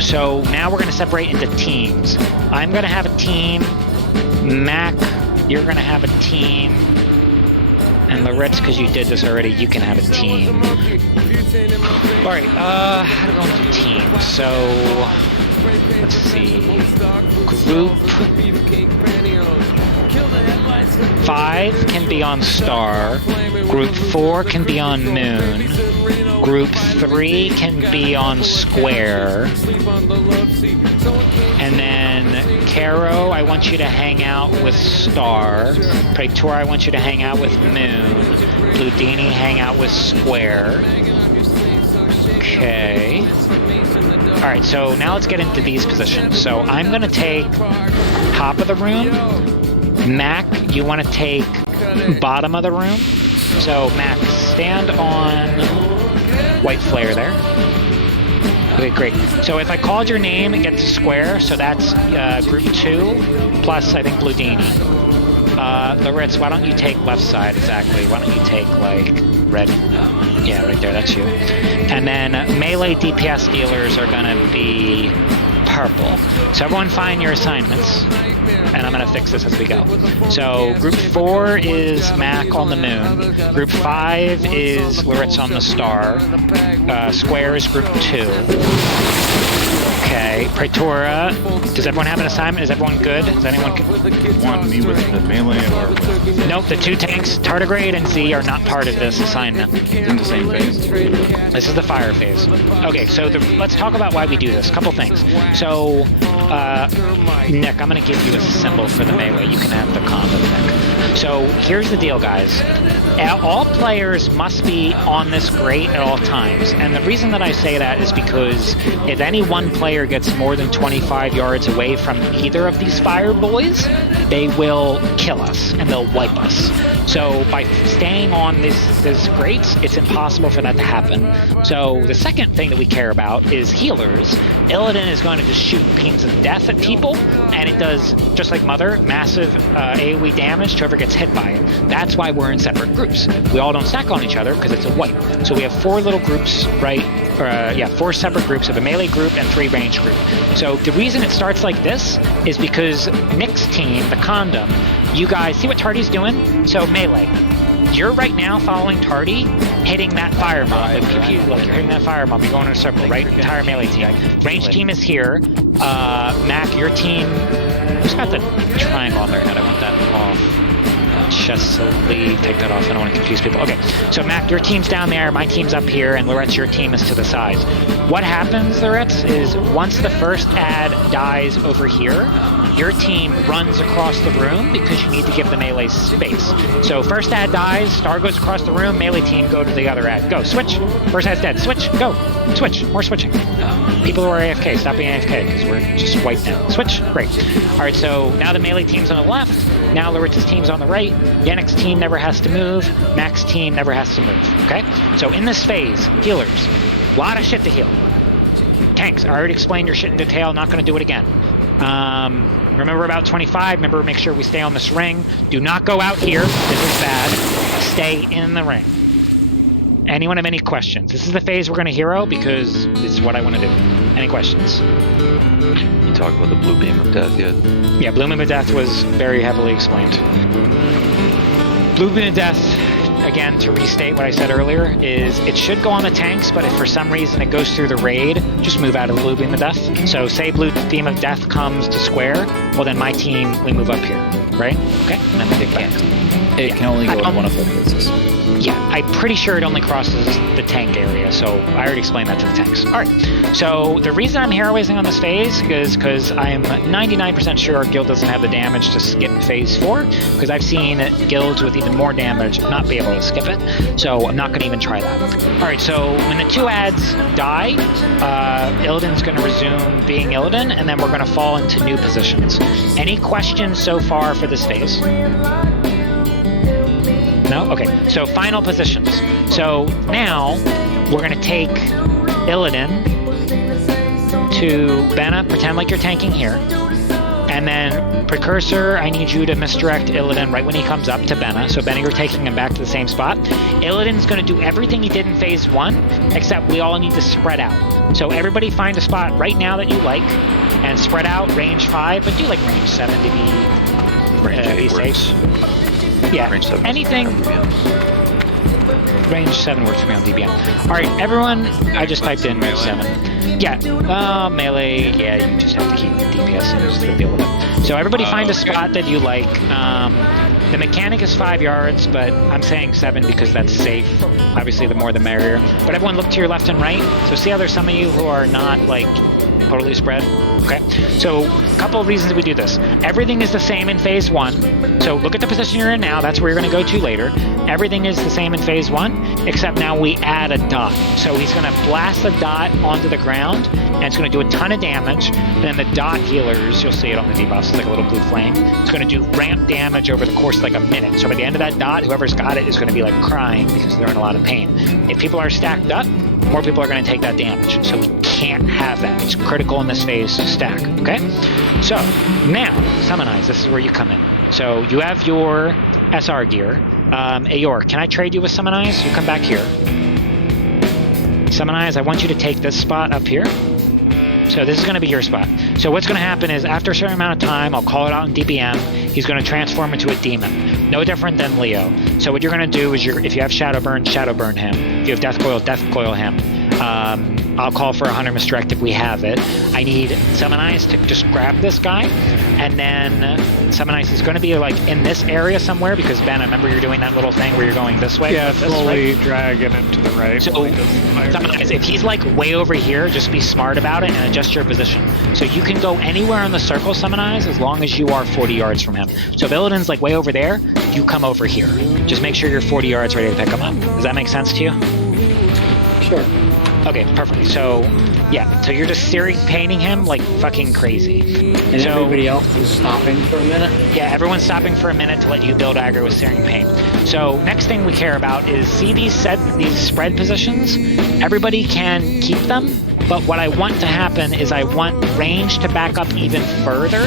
So now we're going to separate into teams. I'm going to have a team. Mac, you're going to have a team. And Loritz, because you did this already, you can have a team. All right, how do we want to do teams? So, let's see. Group 5 can be on Star. Group 4 can be on Moon. Group 3 can be on Square. And then Caro, I want you to hang out with Star. Praetor, I want you to hang out with Moon. Bludini, hang out with Square. Okay. Alright, so now let's get into these positions. So I'm going to take top of the room. Mac, you want to take bottom of the room. So Mac, stand on white flare there. Okay, great. So if I called your name, it gets a square. So that's group 2 plus, I think, Bludini. Loritz, why don't you take left side exactly? Why don't you take like red? Yeah, right there. That's you. And then melee DPS dealers are gonna be purple. So everyone find your assignments, and I'm gonna fix this as we go. So group 4 is Mac on the Moon. Group 5 is Loritz on the Star. Square is group 2. Okay, Praetora. Does everyone have an assignment? Is everyone good? Does anyone want me with the melee or with... Nope, the 2 tanks, Tardigrade and Z, are not part of this assignment. In the same phase? This is the fire phase. Okay, so let's talk about why we do this. Couple things. So, Nick, I'm going to give you a symbol for the melee. You can have the combo, Nick. So, here's the deal, guys. All players must be on this grate at all times. And the reason that I say that is because if any one player gets more than 25 yards away from either of these fire boys, they will kill us and they'll wipe us. So by staying on this grates, it's impossible for that to happen. So the second thing that we care about is healers. Illidan is going to just shoot beams of death at people, and it does, just like Mother, massive AoE damage to whoever gets hit by it. That's why we're in separate groups. We all don't stack on each other because it's a wipe. So we have 4 little groups, right? 4 separate groups of a melee group and 3 range group. So the reason it starts like this is because Nick's team, the Condom, you guys see what Tardy's doing? So melee, you're right now following Tardy, hitting that fire mob. Like if you like, you're hitting that fire mob, you're going in a circle, right? Entire melee team. Range team is here. Mac, your team. Who's got the triangle on their head? I want that off. Chesley, take that off. I don't want to confuse people. Okay, so Mac, your team's down there, my team's up here, and Loretz, your team is to the sides. What happens, Loretz, is once the first ad dies over here, your team runs across the room because you need to give the melee space. So first ad dies, Star goes across the room, melee team go to the other ad. Go, switch. First ad's dead. Switch, go. Switch. More switching. People who are AFK, stop being AFK because we're just wiped now. Switch. Great. All right, so now the melee team's on the left. Now Loritz's team's on the right. Yannick's team never has to move. Mac's team never has to move. Okay? So in this phase, healers, a lot of shit to heal. Tanks, I already explained your shit in detail. Not going to do it again. Remember about 25. Remember, make sure we stay on this ring. Do not go out here. This is bad. Stay in the ring. Anyone have any questions? This is the phase we're going to hero because this is what I want to do. Any questions? You talked about the blue beam of death yet? Yeah, blue beam of death was very heavily explained. Blue beam of death, again, to restate what I said earlier, is it should go on the tanks, but if for some reason it goes through the raid, just move out of the blue beam of death. So say blue beam of death comes to square, well then my team, we move up here, right? Okay, and then we dig back. It can only go in one of the phases. Yeah. I'm pretty sure it only crosses the tank area, so I already explained that to the tanks. All right, so the reason I'm hero-raising on this phase is because I'm 99% sure our guild doesn't have the damage to skip phase 4, because I've seen guilds with even more damage not be able to skip it, so I'm not going to even try that. All right, so when the 2 ads die, Illidan's going to resume being Illidan, and then we're going to fall into new positions. Any questions so far for this phase? No? Okay, so final positions. So now we're going to take Illidan to Benna, pretend like you're tanking here. And then Precursor, I need you to misdirect Illidan right when he comes up to Benna. So Benna, you're taking him back to the same spot. Illidan's going to do everything he did in phase 1, except we all need to spread out. So everybody find a spot right now that you like, and spread out, range 5, but do like range 7 to be safe. Yeah, range 7 anything. Range 7 works for me on DBM. Alright, everyone, I just typed in range 7. Yeah, melee, yeah, you just have to keep DPS and just deal with it. So everybody find a spot that you like. The mechanic is 5 yards, but I'm saying 7 because that's safe. Obviously, the more the merrier. But everyone look to your left and right. So see how there's some of you who are not, like, totally spread? Okay, so a couple of reasons we do this. Everything is the same in phase 1. So look at the position you're in now. That's where you're going to go to later. Everything is the same in phase 1, except now we add a dot. So he's going to blast a dot onto the ground, and it's going to do a ton of damage. And then the dot healers, you'll see it on the debuffs, it's like a little blue flame. It's going to do ramp damage over the course of like a minute. So by the end of that dot, whoever's got it is going to be like crying because they're in a lot of pain. If people are stacked up, more people are going to take that damage. So we can't have that. It's critical in this phase to stack, okay? So, now, Summonize, this is where you come in. So, you have your SR gear. Ayor, can I trade you with Summonize? You come back here. Summonize, I want you to take this spot up here. So this is going to be your spot. So what's going to happen is after a certain amount of time, I'll call it out in DBM, he's going to transform into a demon. No different than Leo. So what you're going to do is, if you have Shadow Burn him. If you have Death Coil him. I'll call for a Hunter Misdirect if we have it. I need Summonize to just grab this guy, and then Summonize is going to be like in this area somewhere, because Ben, I remember you're doing that little thing where you're going this way. Yeah, slowly dragging him to the right. So Summonize, if he's like way over here, just be smart about it and adjust your position. So you can go anywhere on the circle, Summonize, as long as you are 40 yards from him. So if Illidan's like way over there, you come over here. Just make sure you're 40 yards ready to pick him up. Does that make sense to you? Sure. Okay, perfect. So, yeah, so you're just painting him like fucking crazy. And so, everybody else is stopping for a minute? Yeah, everyone's stopping for a minute to let you build aggro with Searing Pain. So, next thing we care about is, see these spread positions? Everybody can keep them, but what I want to happen is I want range to back up even further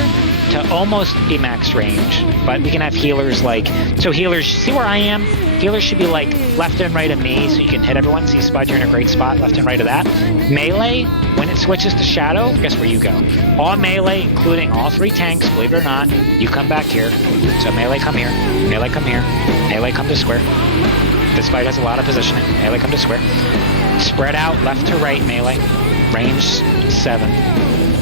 to almost be max range. But we can have healers like... So healers, see where I am? Healers should be like left and right of me so you can hit everyone. See Spud, you're in a great spot left and right of that. Melee, when it switches to Shadow, guess where you go? All melee, including all 3 tanks, believe it or not, you come back here. So melee come here, melee come here, melee come to square. This fight has a lot of positioning. Melee come to square. Spread out left to right melee. Range 7.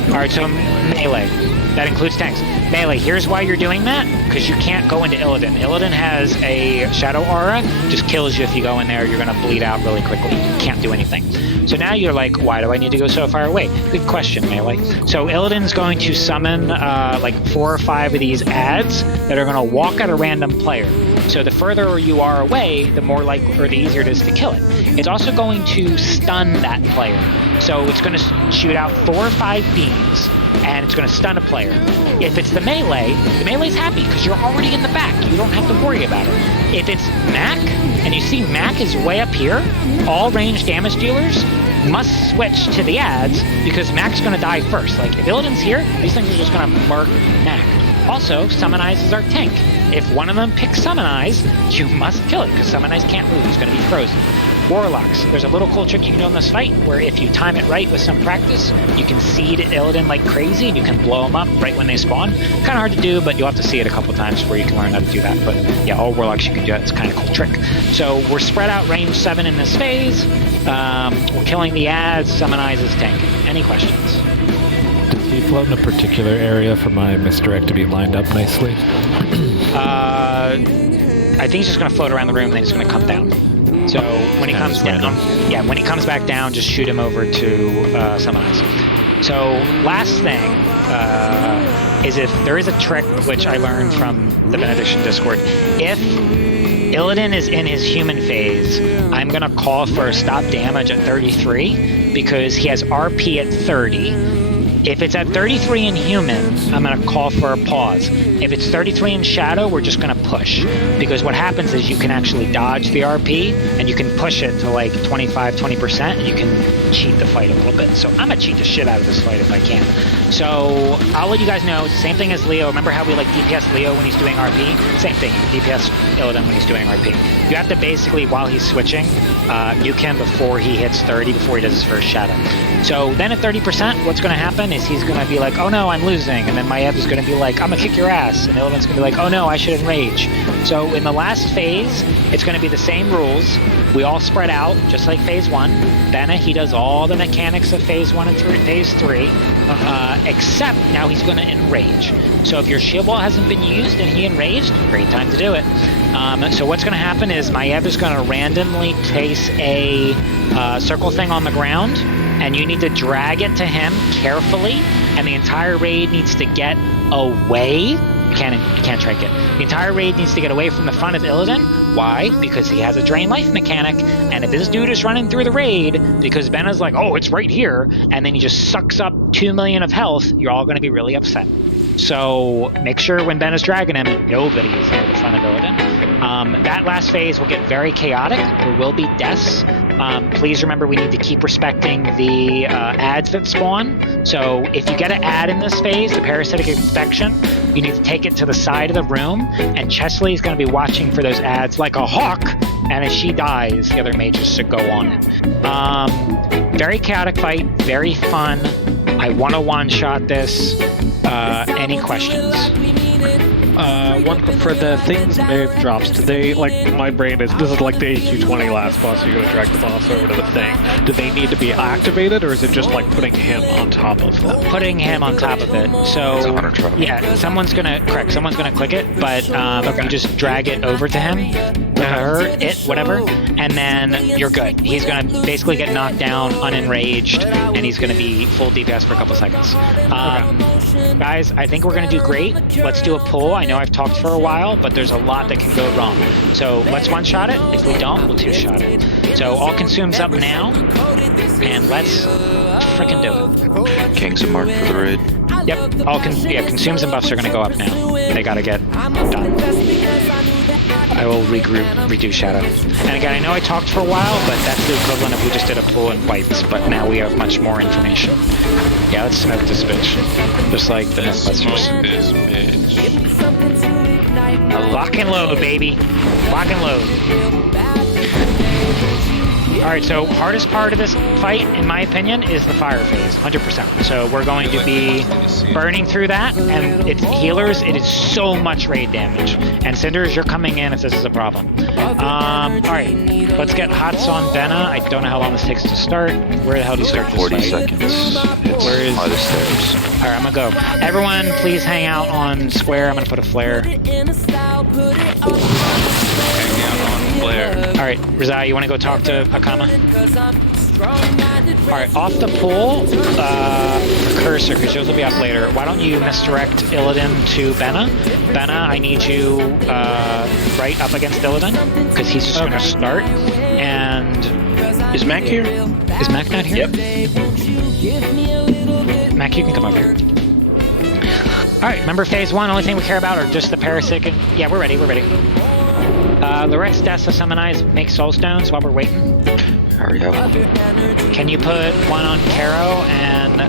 Alright, so melee. That includes tanks. Melee, here's why you're doing that. Because you can't go into Illidan. Illidan has a Shadow Aura. Just kills you if you go in there. You're going to bleed out really quickly. You can't do anything. So now you're like, why do I need to go so far away? Good question, Melee. So Illidan's going to summon like 4 or 5 of these ads that are going to walk at a random player. So the further you are away, the more likely or the easier it is to kill it. It's also going to stun that player. So it's going to shoot out 4 or 5 beams, and it's going to stun a player. If it's the melee's happy because you're already in the back. You don't have to worry about it. If it's Mac, and you see Mac is way up here, all ranged damage dealers must switch to the ads because Mac's going to die first. Like, if Illidan's here, these things are just going to murk Mac. Also, Summonize is our tank. If one of them picks Summonize, you must kill it because Summonize can't move. He's going to be frozen. Warlocks. There's a little cool trick you can do in this fight where if you time it right with some practice, you can seed Illidan like crazy and you can blow them up right when they spawn. Kind of hard to do, but you'll have to see it a couple times before you can learn how to do that. But yeah, all Warlocks you can do it. It's kind of a cool trick. So we're spread out range 7 in this phase. We're killing the ads. Summonize is tanking. Any questions? Does he float in a particular area for my misdirect to be lined up nicely? I think he's just going to float around the room and then he's going to come down. So when he comes down, when he comes back down, just shoot him over to Summon Eyes. So last thing is if there is a trick which I learned from the Benediction Discord. If Illidan is in his human phase, I'm going to call for a stop damage at 33 because he has RP at 30. If it's at 33 in human, I'm going to call for a pause. If it's 33 in shadow, we're just going to push. Because what happens is you can actually dodge the RP, and you can push it to like 25, 20%, and you can cheat the fight a little bit. So I'm going to cheat the shit out of this fight if I can. So I'll let you guys know, same thing as Leo. Remember how we like DPS Leo when he's doing RP? Same thing, DPS Illidan when he's doing RP. You have to basically, while he's switching, nuke him before he hits 30, before he does his first shadow. So then at 30%, what's going to happen is he's going to be like, oh no, I'm losing. And then Maiev is going to be like, I'm going to kick your ass. And Illidan's going to be like, oh no, I should enrage. So in the last phase, it's going to be the same rules. We all spread out, just like phase 1. Benna, he does all the mechanics of phase 1 and phase 3, except now he's going to enrage. So if your shield wall hasn't been used and he enraged, great time to do it. So what's going to happen is Maiev is going to randomly place a circle thing on the ground, and you need to drag it to him carefully, and the entire raid needs to get away. You can't trike it. The entire raid needs to get away from the front of Illidan. Why? Because he has a drain life mechanic, and if this dude is running through the raid, because Benna's like, oh, it's right here, and then he just sucks up 2 million of health, you're all going to be really upset. So make sure when Ben is dragging him, nobody is near the front of Illidan. That last phase will get very chaotic. There will be deaths. Please remember we need to keep respecting the ads that spawn. So if you get an ad in this phase, the parasitic infection, you need to take it to the side of the room, and Chesley is going to be watching for those ads like a hawk, and if she dies, the other mages should go on it. Very chaotic fight, very fun. I want to one-shot this. Any questions? One for the things Maeve drops, do they, like, my brain is, this is like the AQ20 last boss, you're gonna drag the boss over to the thing. Do they need to be activated, or is it just like putting him on top of them? Putting him on top of it. So, yeah, someone's gonna click it, but you just drag it over to him, her, it, whatever, and then you're good. He's gonna basically get knocked down, unenraged, and he's gonna be full DPS for a couple seconds. Guys, I think we're gonna do great. Let's do a pull. I know I've talked for a while, but there's a lot that can go wrong. So let's one-shot it. If we don't, we'll two-shot it. So all consumes up now, and let's frickin' do it. Kings and Mark for the raid. Yep, consumes and buffs are gonna go up now. They gotta get done. I will redo Shadow. And again, I know I talked for a while, but that's the equivalent if we just did a pull and wipes, but now we have much more information. Yeah, let's smoke this bitch. Just like the Mythbusters. This bitch. Lock and load, baby. Lock and load. Alright, so hardest part of this fight, in my opinion, is the fire phase, 100%. So we're going to be burning through that, and it's healers, it is so much raid damage. And Cinders, you're coming in if this is a problem. Alright, let's get Hots on Benna. I don't know how long this takes to start. Where the hell do you start this 40 fight? seconds. It's Where is... by the stairs. Alright, I'm gonna go. Everyone, please hang out on square. I'm gonna put a flare. Alright, Rizai, you want to go talk to Akama? Alright, off the pool, Cursor, because yours will be up later. Why don't you misdirect Illidan to Benna? Benna, I need you right up against Illidan, because he's just going to start. And... Is Mac here? Is Mac not here? Yep. Mac, you can come over here. Alright, remember phase 1, only thing we care about are just the parasitic and... Yeah, we're ready. Loretz, Dessa, Summon Eyes, make soul stones while we're waiting. Hurry up. Can you put one on Caro and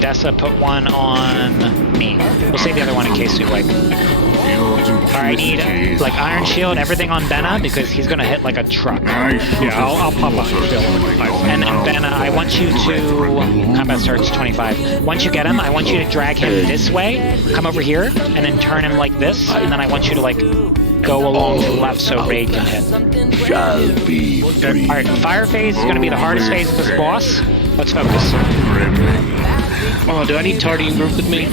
Dessa put one on me? We'll save the other one in case we wipe. Alright, I need like Iron Shield, everything on Benna because he's gonna hit like a truck. Yeah, I'll pop Iron Shield. And then Benna, I want you to... Combat starts 25. Once you get him, I want you to drag him this way, come over here, and then turn him like this, and then I want you to like go along to the left so Raid can hit. Shall be free. Alright, fire phase is going to be the hardest phase of this boss. Let's focus. Oh, do I need Tardy group with me?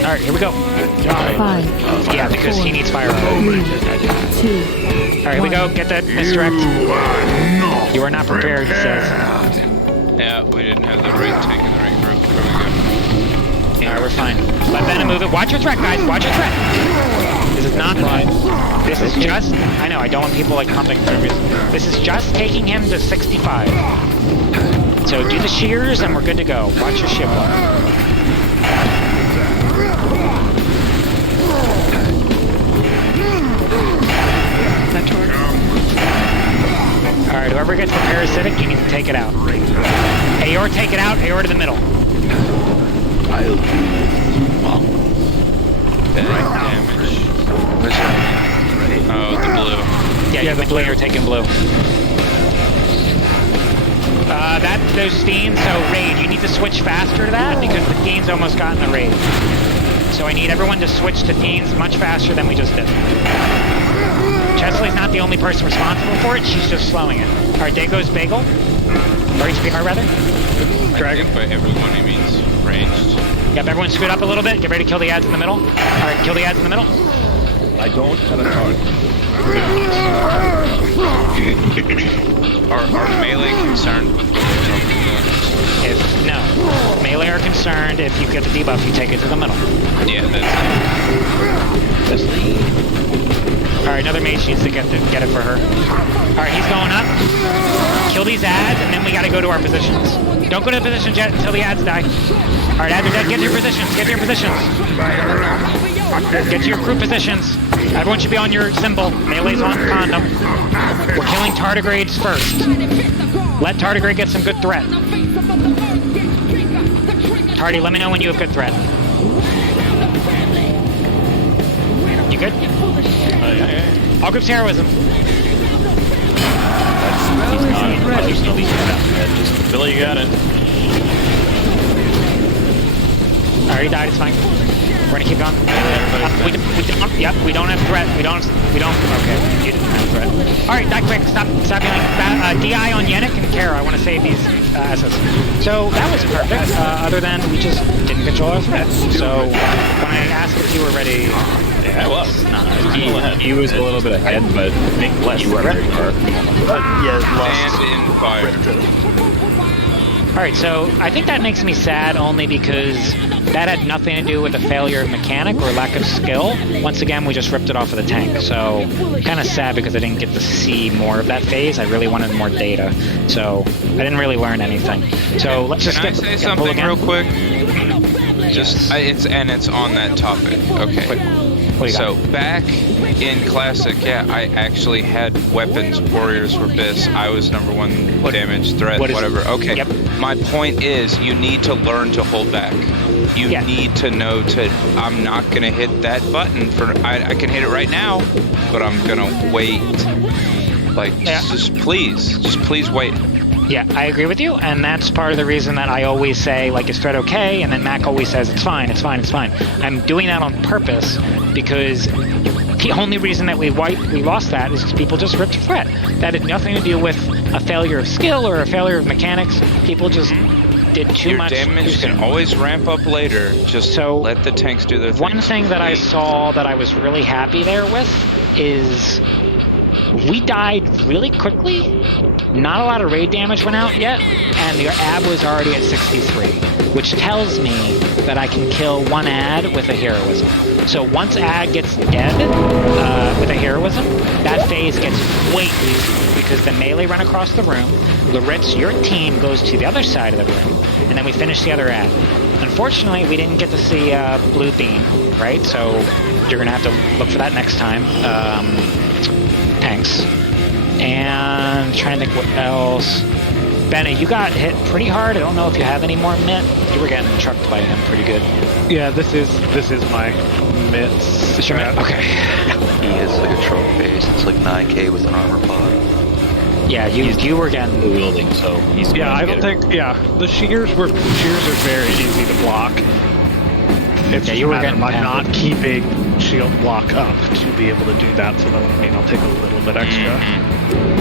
Alright, here we go. 5. Yeah, because he needs fire. 3, 2. Alright, Alright, here we go. Get that misdirect. You are not prepared, he says. Yeah, we didn't have the right tank in the right group. There we go. Alright, we're fine. Let Venom move it. Watch your threat, guys. Watch your threat. This is not right. This is just... I know, I don't want people like pumping for a reason. This is just taking him to 65. So do the shears and we're good to go. Watch your ship block. Alright, whoever gets the parasitic, you need to take it out. Aor, take it out. Aor to the middle. I'll do damage. Where's that? Oh, the blue. Yeah, the blue. You're taking blue. Those fiends, so raid, you need to switch faster to that because the fiends almost got in the raid. So I need everyone to switch to fiends much faster than we just did. Chesley's not the only person responsible for it, she's just slowing it. Alright, there goes Bagel. Or HPR rather. Dragon. By everyone he means ranged. Yep, everyone scoot up a little bit, get ready to kill the ads in the middle. Alright, kill the ads in the middle. I don't have a target. Are melee concerned with what we're talking about? No. Melee are concerned if you get the debuff, you take it to the middle. Yeah, that's it. Alright, another mage needs to get it for her. Alright, he's going up. Kill these ads, and then we gotta go to our positions. Don't go to the positions yet until the ads die. Alright, ads are dead. Get to your positions. Get to your positions. Get to your crew positions. Everyone should be on your symbol. Melee's on condom. We're killing tardigrades first. Let tardigrade get some good threat. Tardy, let me know when you have good threat. You good? Yeah. All groups heroism. Billy, you got it. Alright, he died, it's fine. We're gonna keep going. We don't have threat. We don't, okay, you didn't have threat. Alright, die quick, stop healing. DI on Yannick and Kara, I want to save these assets. So, that was perfect, other than we just didn't control our threats. So, when I asked if you were ready... Yeah, I was. He was a little bit ahead, but you were very far. And in fire. Alright, so I think that makes me sad only because that had nothing to do with a failure of mechanic or lack of skill. Once again, we just ripped it off of the tank. So, kind of sad because I didn't get to see more of that phase. I really wanted more data. So, I didn't really learn anything. So, let's just Can I say something real quick? It's on that topic. Okay. So back in Classic, yeah, I actually had weapons. Warriors were BIS. I was #1 damage threat, whatever. Okay. Yep. My point is, you need to learn to hold back. You need to know to. I'm not gonna hit that button for. I can hit it right now, but I'm gonna wait. Like, just please wait. Yeah, I agree with you, and that's part of the reason that I always say, like, is threat okay? And then Mac always says, it's fine, it's fine, it's fine. I'm doing that on purpose because the only reason that we lost that is because people just ripped threat. That had nothing to do with a failure of skill or a failure of mechanics. People just did too much. Your damage can always ramp up later. Just let the tanks do their thing. One thing that I saw that I was really happy there with is we died really quickly. Not a lot of raid damage went out yet, and the ad was already at 63, which tells me that I can kill one ad with a heroism. So once ad gets dead with a heroism, that phase gets way easier because the melee run across the room, Laritz, your team goes to the other side of the room, and then we finish the other ad. Unfortunately, we didn't get to see Blue Beam, right? So you're going to have to look for that next time. Thanks. And trying to think what else. Benny, you got hit pretty hard. I don't know if you have any more mitt. You were getting trucked by him pretty good. Yeah, this is my mitts. This your mitt? Okay. He has like a truck base. It's like 9K with an armor pod. Yeah, you were getting wielding, so he's. Yeah, I don't think. Yeah, the shears are very easy to block. It's you were getting by not keeping shield block up to be able to do that. So that would mean I'll take a little bit extra.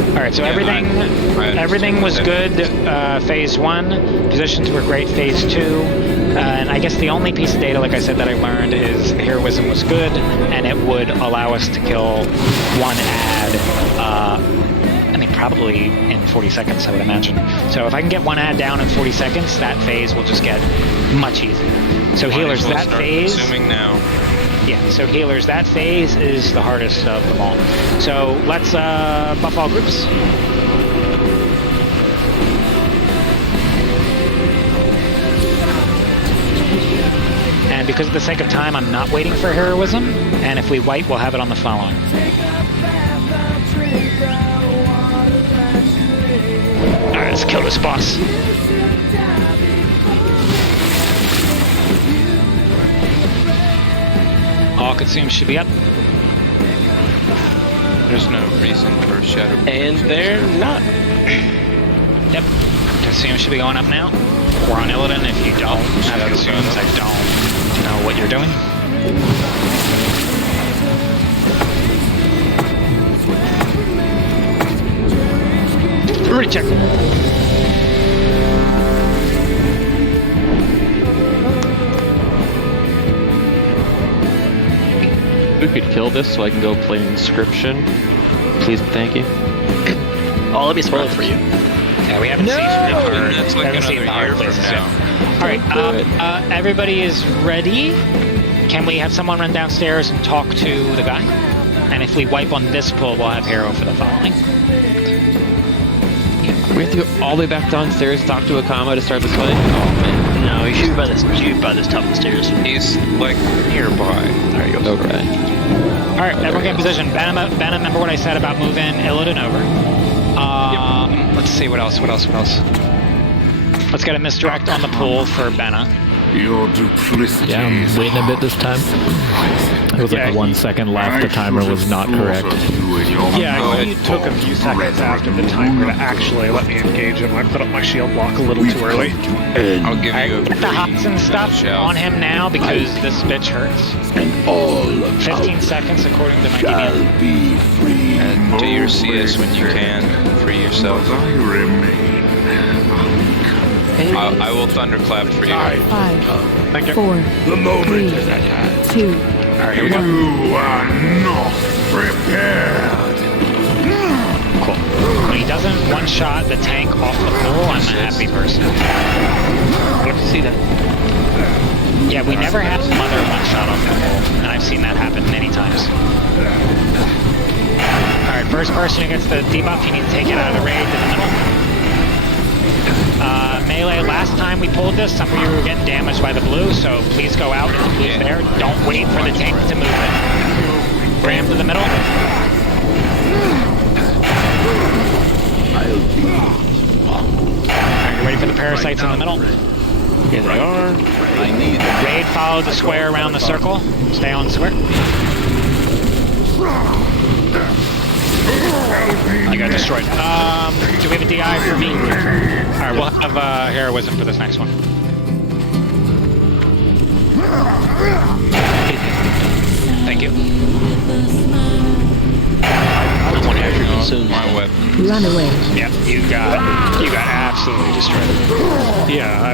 All right, so everything was good. Phase 1 positions were great. Phase 2, and I guess the only piece of data, like I said, that I learned is heroism was good, and it would allow us to kill one ad. I mean, probably in 40 seconds, I would imagine. So if I can get one ad down in 40 seconds, that phase will just get much easier. So healers, that phase. Assuming now. Yeah, so healers, that phase is the hardest of them all. So let's buff all groups. And because of the sake of time, I'm not waiting for heroism. And if we wipe, we'll have it on the following. Alright, let's kill this boss. All consumed should be up. There's no reason for Shadow. And they're not. Yep. Consume should be going up now. We're on Illidan. If you don't have consumes, I don't know what you're doing. Ready, check. We could kill this so I can go play Inscription. Please and thank you. Oh, let me spoil it for you. Yeah, we haven't seen That's like another year from now. Alright, everybody is ready. Can we have someone run downstairs and talk to the guy? And if we wipe on this pull, we'll have hero for the following. We have to go all the way back downstairs, talk to Akama to start this fight? Oh man. No, you shoot by this top of the stairs. He's like nearby. There you go. Okay. Alright, everyone get in position. Benna, remember what I said about moving Illidan over? Let's see, what else? Let's get a misdirect on the pool for Benna. Yeah, I'm waiting a bit this time. It was like 1 second left. The timer was not correct. Yeah, he took a few seconds after the timer to actually let me engage him. I put up my shield block a little too early. I'll give you get the hots and stuff on him now because this bitch hurts. 15 seconds according to my DBM. And do your CS when you can. Free yourself. I will thunderclap for you. 5, 4, the moment 3, 2. Alright, here we go. You are not prepared. Cool. When he doesn't one-shot the tank off the pool, I'm a happy person. I'd love to see that. Yeah, we never had Mother one-shot off the pool, and I've seen that happen many times. Alright, first person who gets the debuff, you need to take it out of the raid to the middle. Melee, last time we pulled this, some of you were getting damaged by the blue, so please go out if the blue's there. Don't wait for the tank to move it. Ram to the middle. Alright, you ready for the parasites in the middle? Here they are. Raid, follow the square around the circle. Stay on the square. I got destroyed. Do we have a DI for me? Alright, we'll have heroism for this next one. Thank you. I want to actually consume my weapon. Run away. Yep, you got absolutely destroyed. Yeah,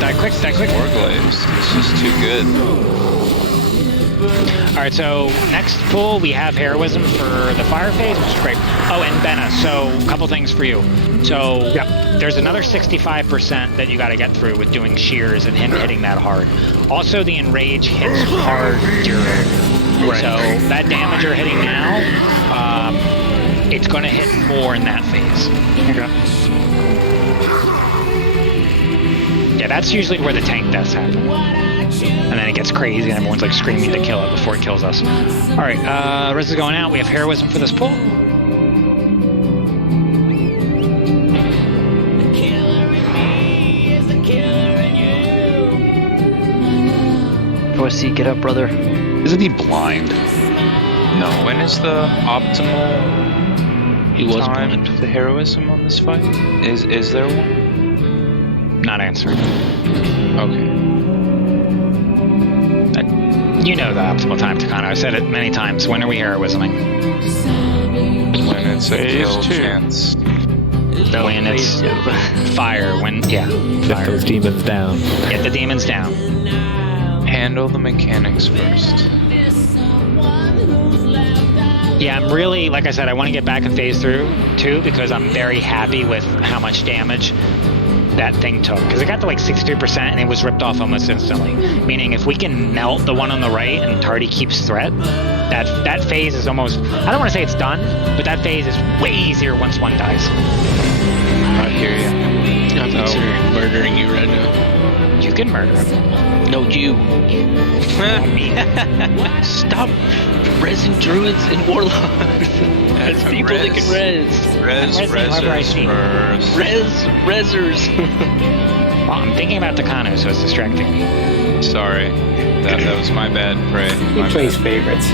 Die quick. Warglaives. It's just too good. Alright, so next pull we have heroism for the fire phase, which is great. Oh, and Benna, so a couple things for you. So there's another 65% that you gotta get through with doing shears and him hitting that hard. Also, the enrage hits harder. Right. So that damage you're hitting now, it's gonna hit more in that phase. Okay. Yeah, that's usually where the tank deaths happen. And then it gets crazy and everyone's like screaming to kill it before it kills us. Alright, Riz is going out. We have heroism for this pull. OSC, get up, brother. Isn't he blind? No. When is the optimal time blind. to heroism on this fight? Is there one? Not answering. Okay. You know the optimal time, Takano. I've said it many times. When are we heroisming? When it's a kill chance. When it's fire. When, yeah. Get those demons down. Get the demons down. Handle the mechanics first. Yeah, I'm really, like I said, I want to get back in phase through too because I'm very happy with how much damage that thing took. Because it got to like 63% and it was ripped off almost instantly. Meaning if we can melt the one on the right and Tardy keeps threat, that phase is almost, I don't want to say it's done, but that phase is way easier once one dies. I hear you. I'm considering murdering you right now. You can murder him. No, you. Stop rezzing druids and warlocks. There's people that can rezzers. Well, I'm thinking about Takano, so it's distracting me. Sorry. That was my bad, Prey. He plays favorites.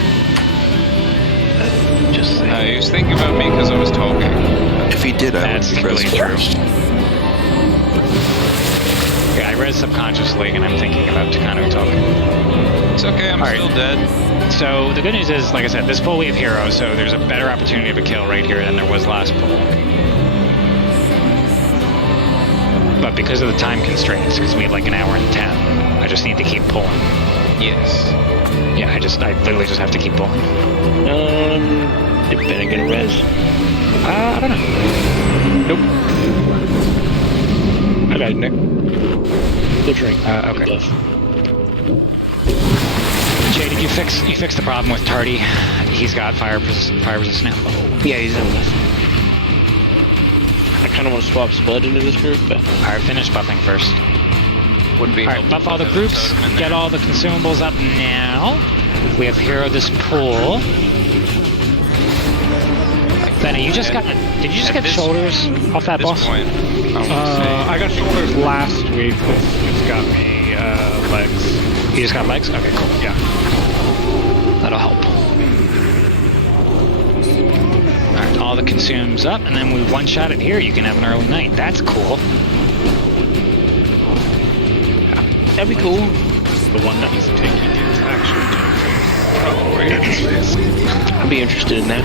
Just saying. He was thinking about me because I was talking. If he did, I would That's be really pressed true. first. Yeah, I read subconsciously and I'm thinking about Takano talking. It's okay, I'm still dead. So the good news is, like I said, this pull we have hero, so there's a better opportunity of a kill right here than there was last pull. But because of the time constraints, because we have like an hour and 10, I just need to keep pulling. Yes. Yeah, I literally just have to keep pulling. If Ben gonna res. I don't know. Nope. I got it, Nick. Good drink. Okay. Jay, did you fix the problem with Tardy? He's got fire resist now. Yeah, he's in with. I kind of want to swap Spud into this group, but... Alright, finish buffing first. Would be. Alright, buff all the groups, get all the consumables up now. We have hero this pool. Benny, did you just get shoulders off that boss? I got shoulders last week. It's got me legs. You just got legs? Okay, cool. Yeah. That'll help. Alright, all the consumes up, and then we one-shot it here. You can have an early night. That's cool. That'd be cool. The one that he's taking is actually I'd be interested in that.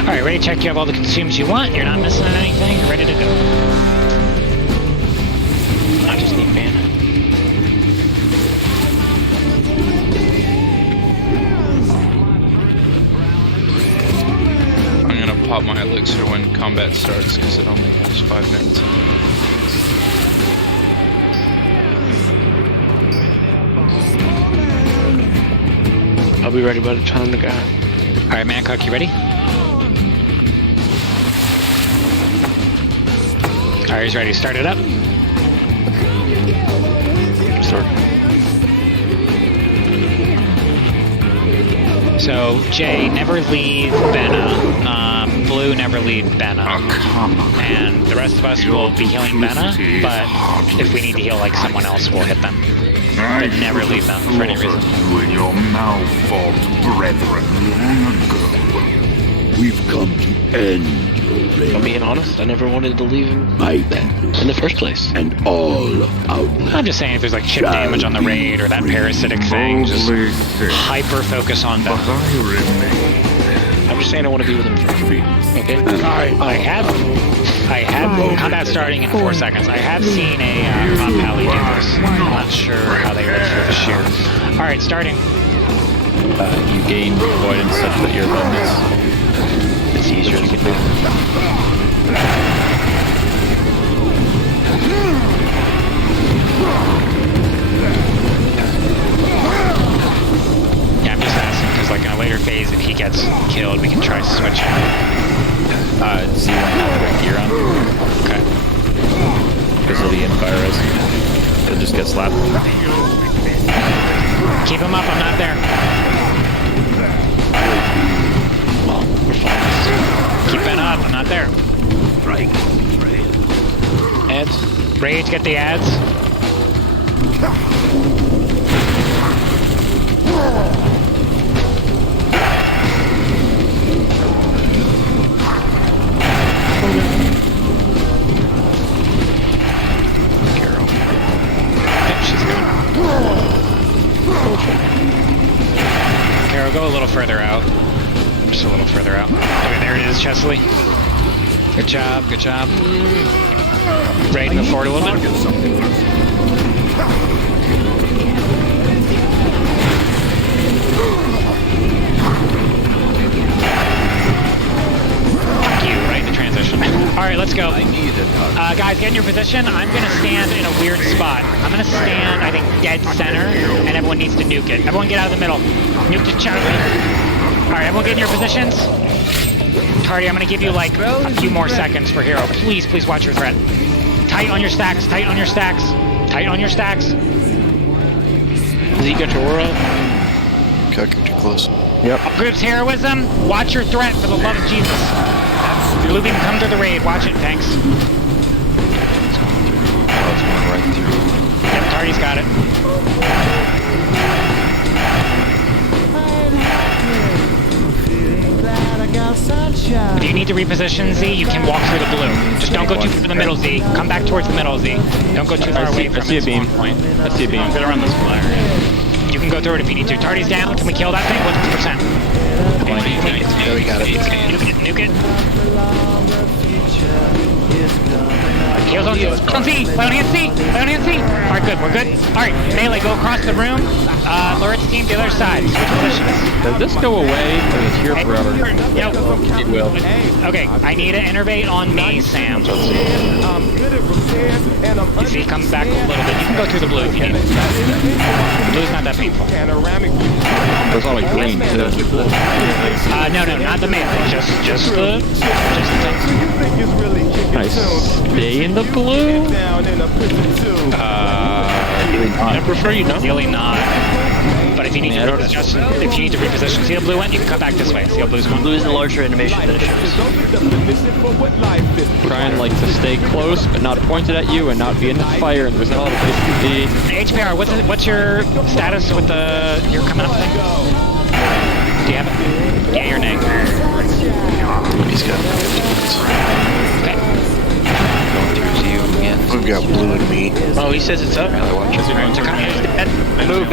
Alright, ready to check you have all the consumes you want. You're not missing anything. You're ready to go. I just need mana. I'm gonna pop my elixir when combat starts because it only has 5 minutes. I'll be ready by the time the guy. Alright, Mancock, you ready? Alright, he's ready. Start it up. Start. So, Jay, never leave Benna. Blue, never leave Benna. And the rest of us will be healing Benna, but if we need to heal like someone else, we'll hit them. But never leave them for any reason. You and your malformed brethren long ago. We've come to end your reign. If I'm being honest, I never wanted to leave him My people in the first place. and all of Outland. I'm just saying if there's like chip damage on the raid or that parasitic thing, just hyper focus on that. I'm just saying I want to be with him for free. Okay? I have combat starting in 4 seconds. I have seen a Ron Pally do this. I'm not sure how they work for the shear. Alright, starting. You gain avoidance such that your bonus. It's easier to get through. Yeah, I'm just asking because like in a later phase, if he gets killed, we can try switching. Z1 have the right gear on. Okay. Because of the virus. He'll just get slapped. Keep him up, I'm not there. Well, we're fine. Keep Ben up, I'm not there. Ads? Rage, get the ads. go a little further out. Just a little further out. Okay, there it is, Chesley. Good job, good job. Ready to move forward a little bit? Right in the transition. Alright, let's go. Guys, get in your position. I'm going to stand in a weird spot. I'm going to stand, I think, dead center, and everyone needs to nuke it. Everyone get out of the middle. Nuke the Charlie. Alright, everyone get in your positions. Tardy, I'm going to give you like a few more seconds for hero. Please, please watch your threat. Tight on your stacks, tight on your stacks. Tight on your stacks. Zeke got your aura. Okay, too close. Yep. Group's heroism. Watch your threat for the love of Jesus. Blue beam, come to the raid. Watch it, thanks. Oh, it's going right through. Yep, Tardy's got it. If you need to reposition Z, you can walk through the blue. Just don't go too far in the middle, Z. Come back towards the middle, Z. Don't go too far away from it. I see a beam. I see a beam. They're on this flyer. You can go through it if you need to. Tardy's down. Can we kill that thing? What's the percent? There we got it. Nuke it. Heals on Z. On Z. Play on hand C. Play on hand C. Alright, good. We're good. Alright, melee, go across the room. Loret's team, the other side. Switch positions. Does this go away or is it here forever? Yep. It will. Okay, I need an innervate on me, Sam. You see, come back a little bit. You can go through the blue if you need it. The blue's not that painful. There's all like green too. No, not the melee. Just the tanks. Nice. Stay in the blue. I prefer you not. Really not. But if you need to reposition, see the blue one? You can come back this way. See how blue's going? Blue is the larger animation that it shows. Trying like to stay close, but not pointed at you and not be in the fire. And there's not a lot of place to be. HPR, what's your status with your coming up thing? Do you have it? Yeah, your name. He's got 50 minutes. Okay. We've got blue and me. Oh, he says it's up. Move.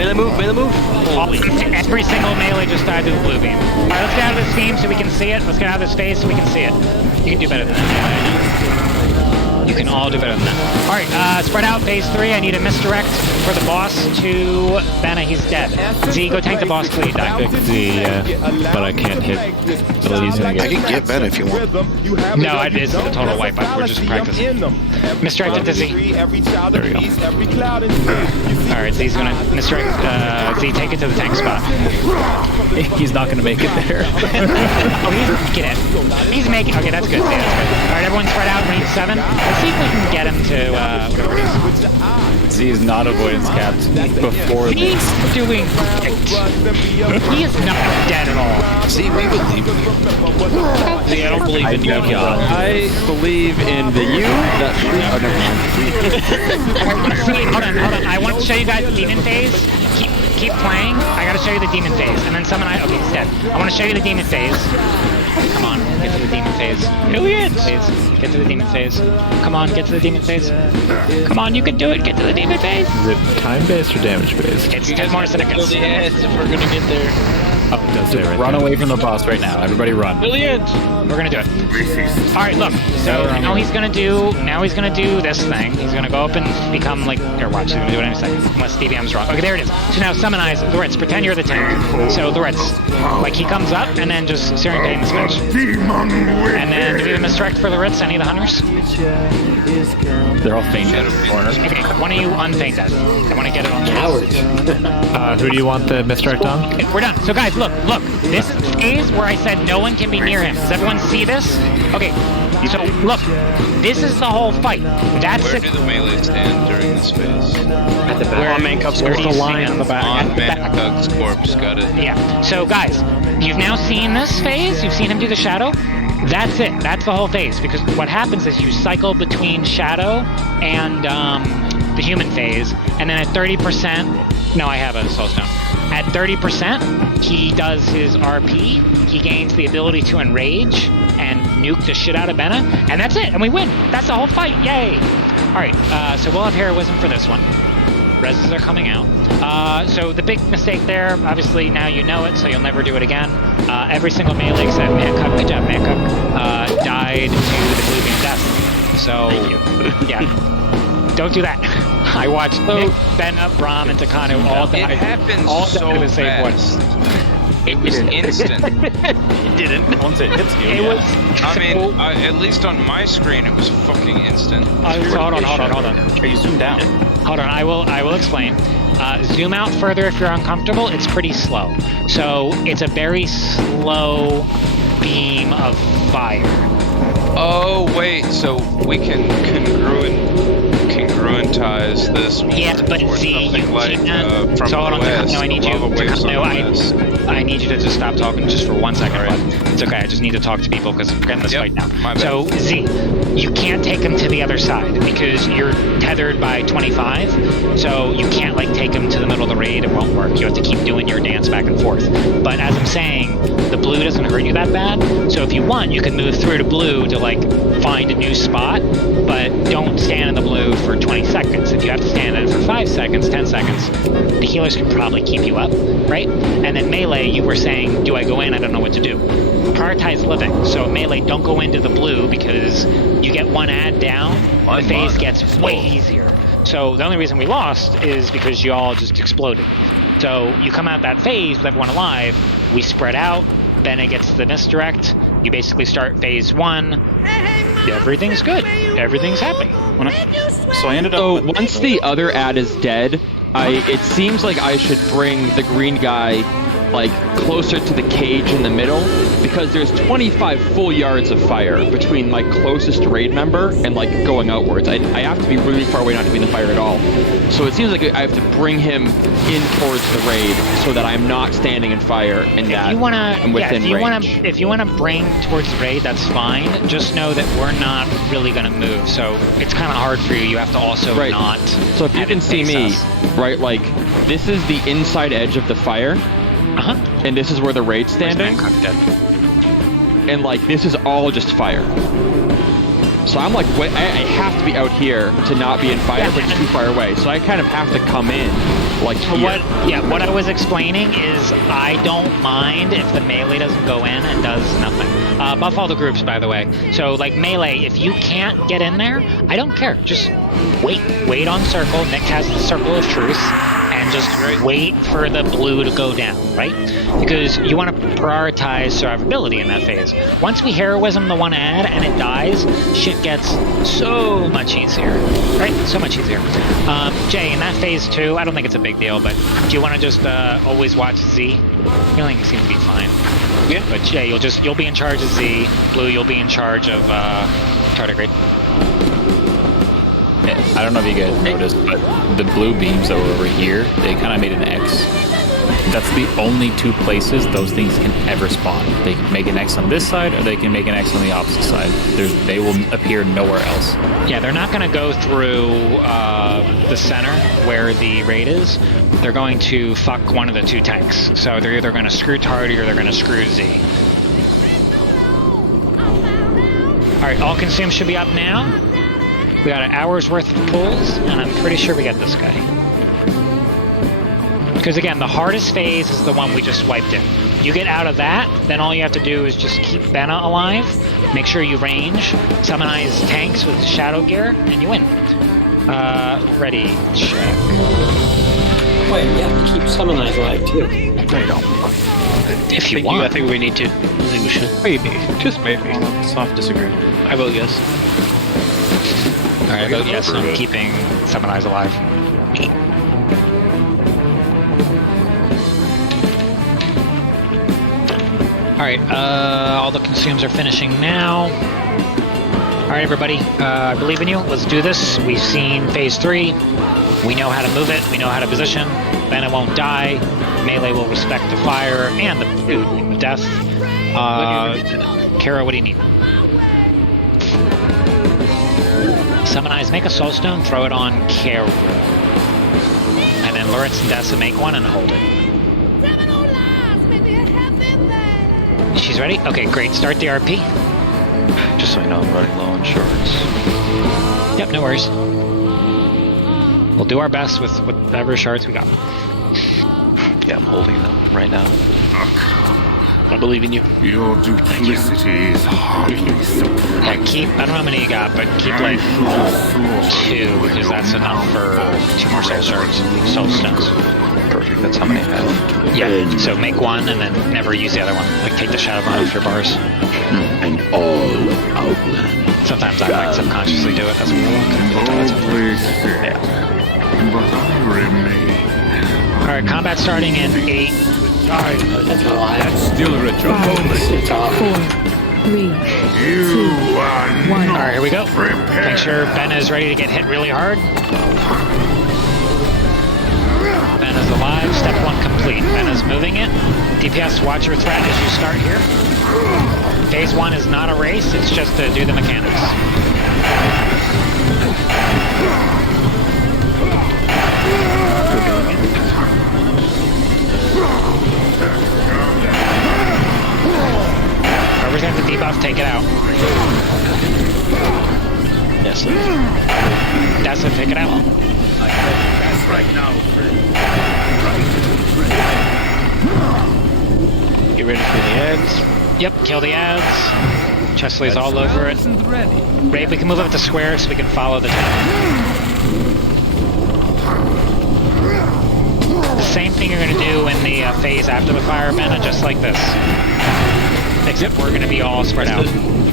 Every single melee just died to the blue beam. Alright, let's get out of this team so we can see it. Let's get out of this phase so we can see it. You can do better than that. You can all do better than that. Alright, spread out, phase 3. I need a misdirect for the boss to Benna. He's dead. Z, go tank the boss, please. I picked Z, but I can't hit. So he's gonna I can get Ben if you want. No, it's a total wipeout. We're just practicing. Misdirected to Z. There we go. Alright, Z's gonna misdirect. Z, take it to the tank spot. He's not gonna make it there. Oh, he's making it. He's making. Okay, that's good. Z, that's good. Alright, everyone spread out. We need 7. Let's see if we can get him to whatever it is. Z is not avoidance capped before He's doing great. He is not dead at all. See, we believe in you. See, I don't believe in you. I believe in the you. Hold on. I want to show you guys the demon phase. Keep playing. I gotta show you the demon phase. And then summon okay, he's dead. I want to show you the demon phase. Come on, get to the demon phase. Aliens! Get to the demon phase. Come on, get to the demon phase. Come on, you can do it. Get to the demon phase. Is it time-based or damage-based? It's 10 more seconds. If we're gonna get there. Oh, it does say right Run there. away from the boss right now. Everybody run. Brilliant! We're gonna do it. Alright, look. So now he's gonna do this thing. He's gonna go up and become like, or watch, he's gonna do it in a second. Unless Stevie M's wrong. Okay, there it is. So now summonize Loretz. Pretend you're the tank. So Loretz, like he comes up and then just Searing Pain switch. And then do we have a misdirect for Loretz? Any of the hunters? They're all fainted in the corner. Okay, why don't you unfaint that? I want to get it on Cowards. Who do you want the misdirect on? Okay, we're done. So guys, look. This phase where I said no one can be near him. Does everyone see this? Okay, so look. This is the whole fight. That's Where it. do the melee stand during this phase? At the back. On Mancup's There's the line on the back. On Mancup's corpse, got it. Yeah. So guys, you've now seen this phase. You've seen him do the shadow. That's it. That's the whole phase. Because what happens is you cycle between shadow and the human phase, and then at 30%. No, I have a soul stone. At 30%, he does his RP. He gains the ability to enrage and nuke the shit out of Benna, and that's it. And we win. That's the whole fight. Yay! All right. So we'll have heroism for this one. Reses are coming out. So the big mistake there, obviously now you know it, so you'll never do it again. Every single melee except Mancock, good job Mancock, died to the blue beam death. So, yeah, don't do that. I watched Nick, Benna, Braum, and Takanu all die. It happened all so to the same fast. It was instant. It didn't. Once it hits you, It was. I mean, at least on my screen, it was fucking instant. Hold on. Are you zoomed down? Hold on, I will explain. Zoom out further if you're uncomfortable. It's pretty slow. So it's a very slow beam of fire. Oh wait, so we can congruentize this more towards something like from so hold on, OS, no, I need you. I need you to just stop talking just for 1 second. Right. It's okay. I just need to talk to people because we're getting this fight now. So Z, you can't take him to the other side because you're tethered by 25. So you can't like take him to the middle of the raid. It won't work. You have to keep doing your dance back and forth. But as I'm saying, the blue doesn't hurt you that bad. So if you want, you can move through to blue to like find a new spot, but don't stand in the blue for 20 seconds. If you have to stand in it for 5 seconds, 10 seconds, the healers can probably keep you up, right? And then melee, you were saying, do I go in? I don't know what to do. Prioritize living. So melee, don't go into the blue because you get one ad down, the phase gets way easier. So the only reason we lost is because you all just exploded. So you come out that phase with everyone alive, we spread out, then it gets the misdirect, you basically start phase 1, everything's good, everything's happy. So I ended up. So once the other ad is dead, it seems like I should bring the green guy like closer to the cage in the middle because there's 25 full yards of fire between my closest raid member and like going outwards. I have to be really far away not to be in the fire at all. So it seems like I have to bring him in towards the raid so that I'm not standing in fire and that I'm within range. If you wanna bring towards the raid, that's fine. Just know that we're not really gonna move. So it's kind of hard for you. You have to also not. So if you can see me, right, like this is the inside edge of the fire. And this is where the raid's standing. And like this is all just fire. So I'm like, I have to be out here to not be in fire, but it's too far away. So I kind of have to come in like here. What I was explaining is I don't mind if the melee doesn't go in and does nothing. Buff all the groups, by the way. So like melee, if you can't get in there, I don't care. Just wait on circle. Nick has the circle of truth. And just wait for the blue to go down, right? Because you want to prioritize survivability in that phase. Once we heroism the one ad and it dies, shit gets so much easier, right? So much easier. Jay, in that phase 2, I don't think it's a big deal, but do you want to just always watch Z? Healing seems to be fine. Yeah. But Jay, you'll be in charge of Z. Blue, you'll be in charge of tardigrade. I don't know if you guys noticed, but the blue beams that were over here, they kind of made an X. That's the only 2 places those things can ever spawn. They can make an X on this side, or they can make an X on the opposite side. They will appear nowhere else. Yeah, they're not going to go through the center where the raid is. They're going to fuck one of the 2 tanks. So they're either going to screw Tardy or they're going to screw Z. Alright, all consumed should be up now. We got an hour's worth of pulls, and I'm pretty sure we got this guy. Because again, the hardest phase is the one we just wiped in. You get out of that, then all you have to do is just keep Benna alive, make sure you range, summonize tanks with shadow gear, and you win. Ready, check. Wait, you have to keep summonize alive too. No, you don't. If you want. I think we need to. I think we should. Maybe. Just maybe. Soft disagree. I vote yes. Alright, I vote yes, I'm keeping Summonize alive. Alright, all the consumes are finishing now. Alright everybody, I believe in you, let's do this. We've seen phase 3, we know how to move it, we know how to position, Benna won't die, melee will respect the fire and the death. Kara, what do you need? Summonize, make a soul stone, throw it on Kara. And then Luritz and Dessa make one and hold it. She's ready? Okay, great. Start the RP. Just so you know, I'm running low on shards. Yep, no worries. We'll do our best with whatever shards we got. Yeah, I'm holding them right now. I believe in you. Your duplicity is hardly surprising. Yeah, keep, I don't know how many you got, but keep like 2, because that's enough for 2 more soul shards, soul stones. Perfect, that's how many I have. Yeah, so make 1 and then never use the other one. Like take the shadow burn off your bars. And all of Outland. Sometimes I might subconsciously do it as a warlock. Yeah. But I remain. Alright, combat starting in 8. That's a lie. That's still a ritual moment. 4, 3, 2, 1. Alright, here we go. Make sure Ben is ready to get hit really hard. Ben is alive. Step 1 complete. Ben is moving it. DPS, watch your threat as you start here. Phase 1 is not a race, it's just to do the mechanics. Whoever's got the debuff, take it out. Yes, That's it, take it out. That's right now, Get ready for the ads. Yep, kill the ads. Chesley's all over it. Ray, we can move up the square so we can follow the tank. The same thing you're going to do in the phase after the fire, Ben, just like this. Except we're going to be all spread out.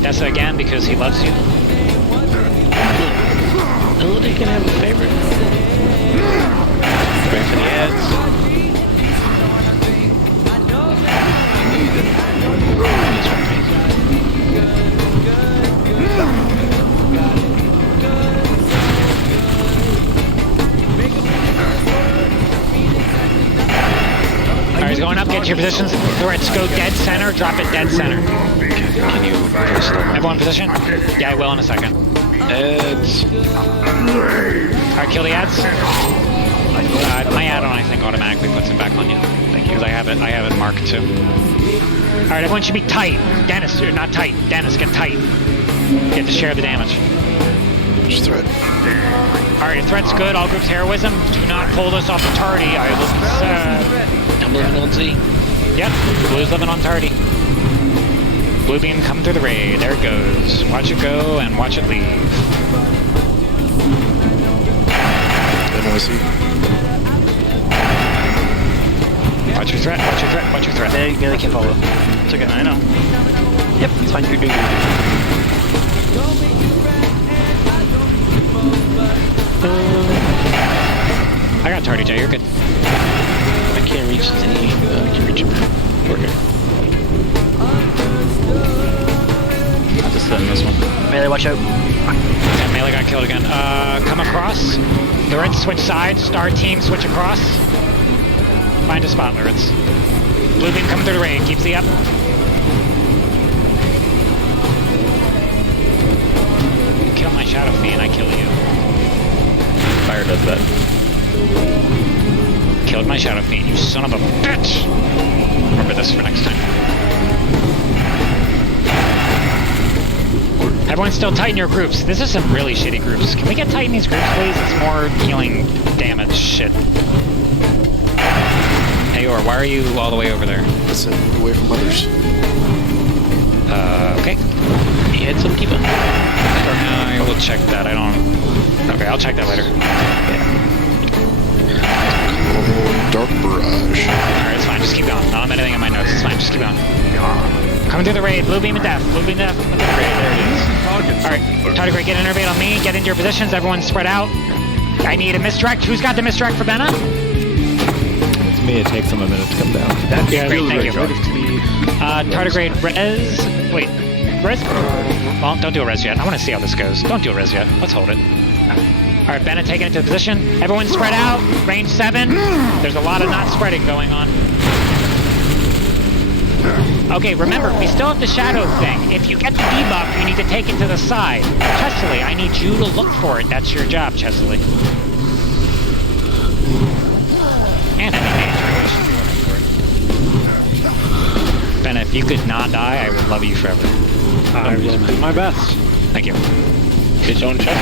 That's again because he loves you. Oh, they can have a favorite. Ready for the ads. Alright, he's going up, get to your positions. Let's go dead center, drop it dead center. Can you press that? Everyone in position? Yeah, I will in a second. Ads. Alright, kill the ads. My add-on, I think, automatically puts it back on you. Thank you, because I have it marked too. Alright, everyone should be tight. Dennis, you're not tight. Dennis, get tight. Get to share the damage. Just threat. Alright, your threat's good. All groups heroism. Do not pull this off the tardy. I will be sad. I'm living on Z. Yep, Blue's living on tardy. Blue beam coming through the raid. There it goes. Watch it go and watch it leave. NYC. Watch your threat, watch your threat, watch your threat. They can't follow. It's okay, I know. Yep, it's fine, you're doing good. I got tardy, Jay, you're good. I can't reach Z. I can reach him. Working. I'll just send this one. Melee, watch out. Yeah, melee got killed again. Come across. Lawrence, switch sides. Star team, switch across. Find a spot, Lawrence. Blue beam coming through the raid. Keep Z up. You kill my Shadow Fiend, I kill you. Fire does that. Killed my Shadow Fiend, you son of a bitch! Remember this for next time. Everyone still tight in your groups. This is some really shitty groups. Can we get tight in these groups, please? It's more healing damage shit. Hey, or why are you all the way over there? Listen, away from others. Okay. He had some keep on. I will check that. I don't... Okay, I'll check that later. Dark Barrage. Alright, it's fine. Just keep going. Not anything in my notes. It's fine. Just keep going. Coming through the raid. Blue beam of death. Blue beam of death. Coming through the raid. There it is. Alright. Tardigrade, get innervate on me. Get into your positions. Everyone spread out. I need a misdirect. Who's got the misdirect for Benna? It's me. It takes them a minute to come down. That's great. Thank you. Tardigrade, res... Wait. Res? Well, don't do a res yet. I want to see how this goes. Don't do a res yet. Let's hold it. Alright, Bennett taking it to position. Everyone spread out. Range 7. There's a lot of not spreading going on. Okay, remember, we still have the shadow thing. If you get the debuff, you need to take it to the side. Chesley, I need you to look for it. That's your job, Chesley. And any nature, we should be looking for it. Bennett, if you could not die, I would love you forever. I will do my best. Thank you. His own chest.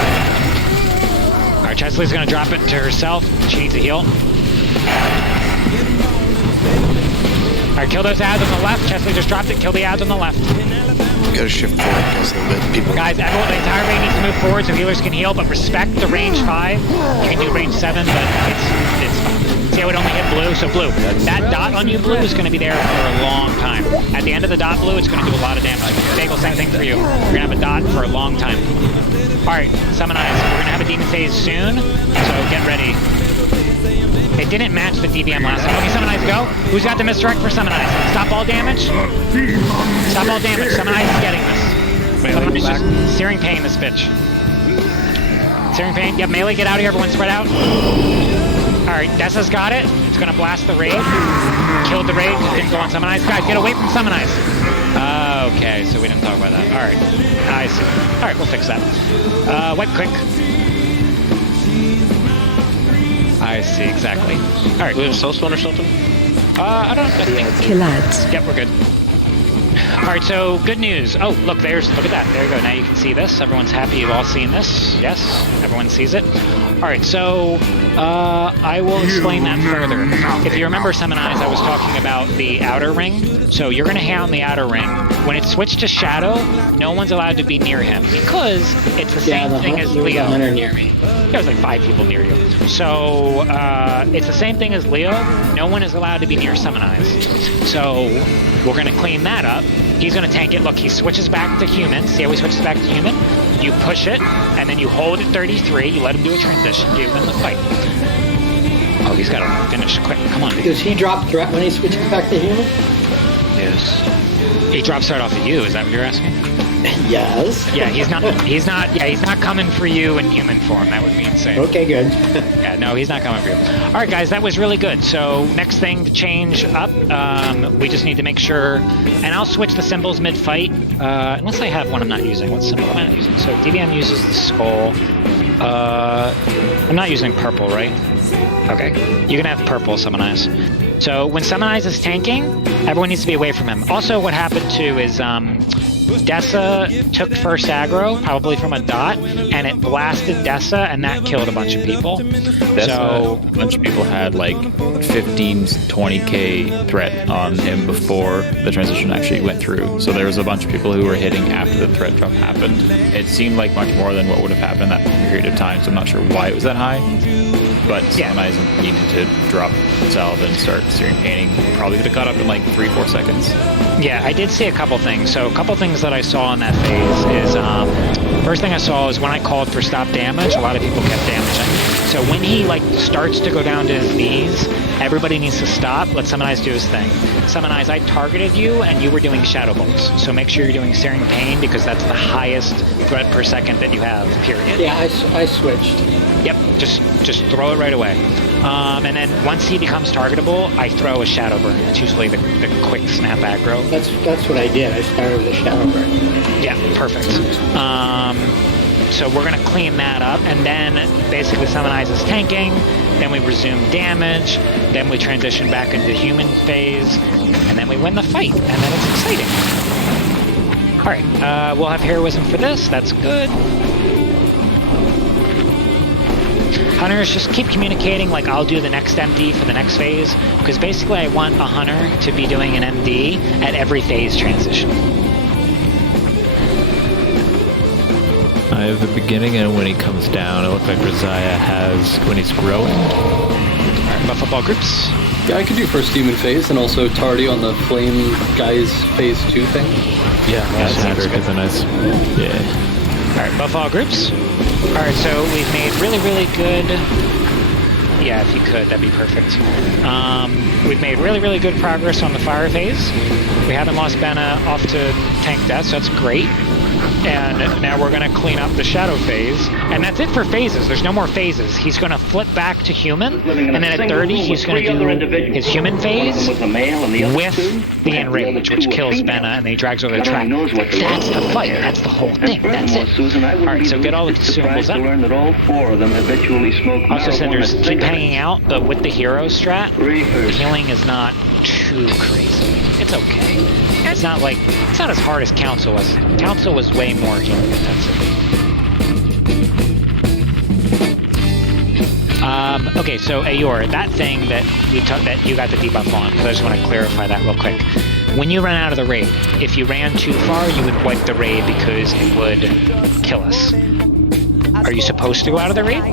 Alright, Chesley's gonna drop it to herself. She needs a heal. Alright, kill those ads on the left. Chesley just dropped it. Kill the ads on the left. Gotta shift forward, guys, a little bit. People. Guys, everyone, the entire range needs to move forward so healers can heal, but respect the range 5. You can do range 7, but it's fine. See how it only hit blue? So blue. That dot on you, blue, is going to be there for a long time. At the end of the dot, blue, it's going to do a lot of damage. Bagel, same thing for you. You're going to have a dot for a long time. Alright, summon eyes. We're going to have a demon phase soon, so get ready. It didn't match the DBM last time. Okay, summon eyes, go. Who's got the misdirect for summon eyes? Stop all damage? Stop all damage. Summon eyes is getting this. Summon eyes just searing pain this bitch. Searing pain. Yep, melee, get out of here. Everyone spread out. Alright, Dessa's got it. It's gonna blast the raid. Killed the raid. Didn't go on summon eyes. Guys, get away from summon eyes. Okay, so we didn't talk about that. Alright. I see. Alright, we'll fix that. Wipe quick. I see, exactly. Alright. Do we have a Soulstone or something? I don't think. Kill ads. Yep, we're good. Alright, so good news. Oh, look at that. There you go. Now you can see this. Everyone's happy you've all seen this. Yes, everyone sees it. Alright, so I will explain that further. If you remember Summon Eyes, I was talking about the outer ring. So you're going to hang on the outer ring. When it's switched to Shadow, no one's allowed to be near him because it's the same thing as Leo. Yeah, hunter near me. There's like 5 people near you. So it's the same thing as Leo. No one is allowed to be near Summon Eyes. So we're going to clean that up. He's going to tank it. Look, he switches back to human. See how he switches back to human? You push it, and then you hold at 33. You let him do a transition. You win the fight. Oh, he's got to finish quick. Come on. Does he drop threat when he switches back to human? Yes. He drops right off of you. Is that what you're asking? Yes. Yeah, he's not coming for you in human form. That would be insane. Okay, good. Yeah, no, he's not coming for you. All right, guys, that was really good. So next thing to change up, we just need to make sure, and I'll switch the symbols mid-fight, unless I have one I'm not using. What symbol am I not using? So DBM uses the skull. I'm not using purple, right? Okay, you can have purple Summon Eyes. So when Summon Eyes is tanking, everyone needs to be away from him. Also, what happened too is Dessa took first aggro, probably from a dot, and it blasted Dessa, and that killed a bunch of people. So a bunch of people had like 15, 20k threat on him before the transition actually went through. So there was a bunch of people who were hitting after the threat drop happened. It seemed like much more than what would have happened in that period of time, so I'm not sure why it was that high. But Summon Eyes needed to drop salve and start searing painting. Probably could have caught up in like 3-4 seconds. Yeah, I did see a couple things. So a couple things that I saw in that phase is, first thing I saw is when I called for stop damage, a lot of people kept damaging. So when he like starts to go down to his knees, everybody needs to stop. Let Summon Eyes do his thing. Summon Eyes, I targeted you and you were doing Shadow Bolts. So make sure you're doing Searing Pain because that's the highest threat per second that you have, period. Yeah, I switched. Yep, just throw it right away. And then once he becomes targetable, I throw a Shadow Burn. It's usually the quick snap aggro. That's what I did. I started with a Shadow Burn. Yeah, perfect. So we're going to clean that up, and then basically Summon Eyes is tanking, then we resume damage, then we transition back into human phase, and then we win the fight, and then it's exciting. Alright, we'll have heroism for this, that's good. Hunters, just keep communicating, like I'll do the next MD for the next phase, because basically I want a hunter to be doing an MD at every phase transition. I have the beginning and when he comes down. It looks like Rosiah has when he's growing. Alright, buff up all groups. Yeah, I could do first demon phase and also tardy on the flame guys phase 2 thing. Yeah, that's a nice. Yeah. Alright, buff all groups. Alright, so we've made really, really good. Yeah, if you could, that'd be perfect. We've made really, really good progress on the fire phase. We haven't lost Benna off to tank death, so that's great. And now we're going to clean up the shadow phase. And that's it for phases. There's no more phases. He's going to flip back to human. And then at 30, he's going to do his human phase with the enrage, which kills Benna, and then he drags over the track. That's the fight. That's the whole thing. That's it. Alright, so get all the consumables up. Also, Cinders, keep hanging out, but with the hero strat, the healing is not too crazy. It's okay. It's not as hard as Council was. Council was way more healing intensive. Okay, so Ayor, that thing that that you got the debuff on, because I just want to clarify that real quick. When you run out of the raid, if you ran too far, you would wipe the raid because it would kill us. Are you supposed to go out of the raid?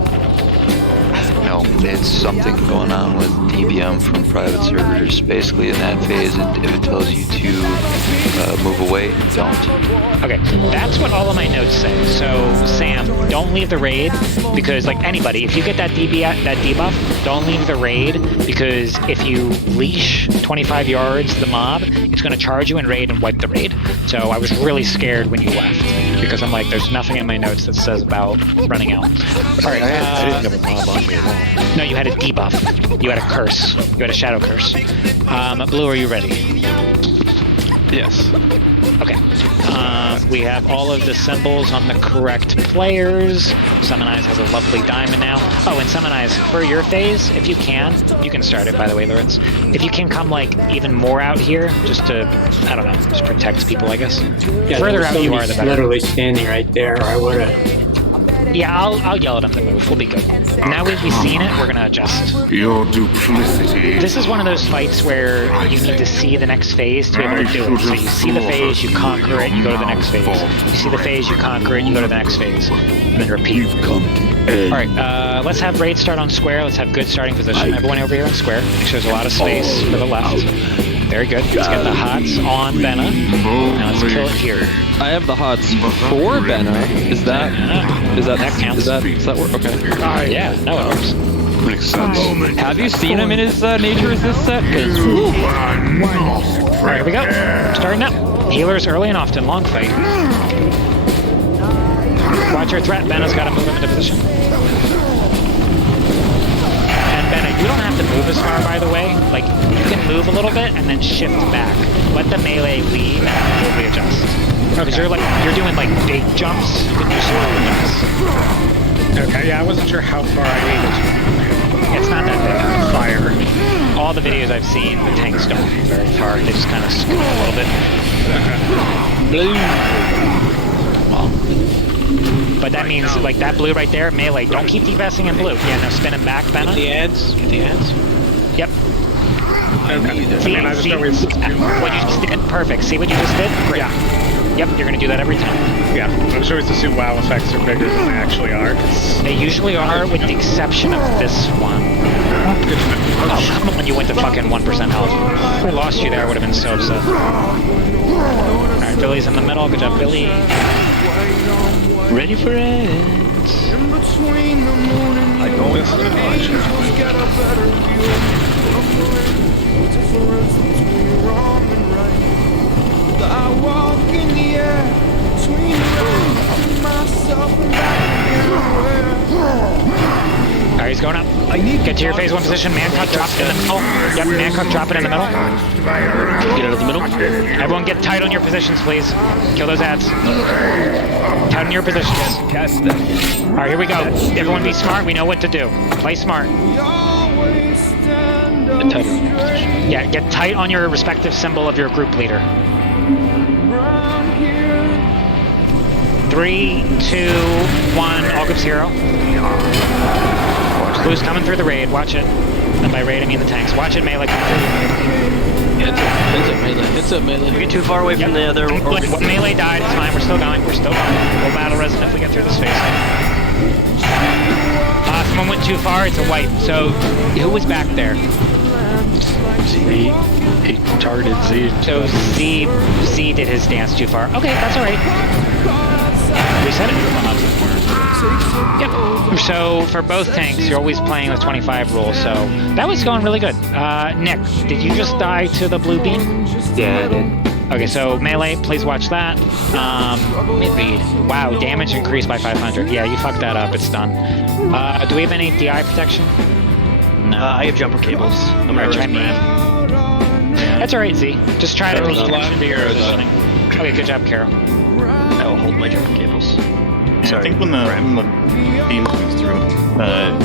No, it's something going on with DBM from private servers. Basically, in that phase, if it tells you to move away, don't. Okay, that's what all of my notes say. So, Sam, don't leave the raid because, like anybody, if you get that debuff, don't leave the raid because if you leash 25 yards the mob, it's going to charge you in raid and wipe the raid. So I was really scared when you left because I'm like, there's nothing in my notes that says about running out. All right, I didn't have a mob on me at all. No, you had a debuff. You had a curse. You had a shadow curse. Blue, are you ready? Yes. Okay. We have all of the symbols on the correct players. Summon Eyes has a lovely diamond now. Oh, and Summon Eyes, for your phase, if you can start it, by the way, Lawrence. If you can come, like, even more out here, just to, I don't know, just protect people, I guess. Yeah, Further out you are, the better. Literally standing right there, or I would have. Yeah, I'll yell at him to move. We'll be good. Now we've seen it, we're gonna adjust. Your duplicity. This is one of those fights where you need to see the next phase to be able to do it. So you see the phase, you conquer it, you go to the next phase. You see the phase, you conquer it, you go to the next phase. And then repeat. Alright, let's have raid start on square. Let's have good starting position. Everyone over here on square. Make sure there's a lot of space for the left. Very good. Let's get the hots on Benna. Now let's kill it here. I have the hots for Benna. Is that counts? Does that work? Okay. Yeah, no, it works. Makes sense. Have you seen him in his nature resist set? Alright, here we go. Starting now. Healers early and often. Long fight. Watch your threat. Benna's got to move him into position. You don't have to move as far, by the way. Like, you can move a little bit and then shift back. Let the melee leave and we'll readjust. Because you're doing like big jumps, you can do smaller jumps. Okay, yeah, I wasn't sure how far I needed to. It's not that big. Fire. All the videos I've seen, the tanks don't move very far. They just kind of scoot a little bit. Blue. Well. But that means, like, that blue right there, melee. Don't keep defessing in blue. Yeah, no, spin him back, Benna. Get the ads. Yep. Okay. See what you just did? Perfect. See what you just did? Great. Yeah. Yep, you're gonna do that every time. Yeah, I was always assume WoW effects are bigger than they actually are. They usually are, with the exception of this one. Good to know. Oh, come on, you went to fucking 1% health. If I lost you there, I would have been so upset. Alright, Billy's in the middle. Good job, Billy. Ready for it. I go with I walk in the air between myself and Alright, he's going up. Get to your phase 1 position. Mancock, drop it in the middle. Yep, Mancock, drop it in the middle. Get out of the middle. Everyone get tight on your positions, please. Kill those ads. Tight on your positions. Cast them. Alright, here we go. Everyone be smart. We know what to do. Play smart. Yeah, get tight on your respective symbol of your group leader. 3, 2, 1, all groups 0. Blue's coming through the raid, watch it. And by raid I mean the tanks. Watch it, melee come through. Yeah, it's a melee. We get too far away from the other. What melee died, it's fine, we're still going. We'll battle resin if we get through this phase. Someone went too far, it's a wipe. So, who was back there? He targeted Z. So Z did his dance too far. Okay, that's alright. Reset it. Yep. So for both tanks, you're always playing with 25 rules, so that was going really good. Nick, did you just die to the blue beam? Yeah, I did. Okay, so melee, please watch that. Mid-read. Wow, damage increased by 500. Yeah, you fucked that up, it's done. Do we have any DI protection? No. I have jumper cables. I'm gonna try That's alright, Z. Just try to meet Okay, good job, Carol. I will hold my jumper cables. So I think when the beam comes through,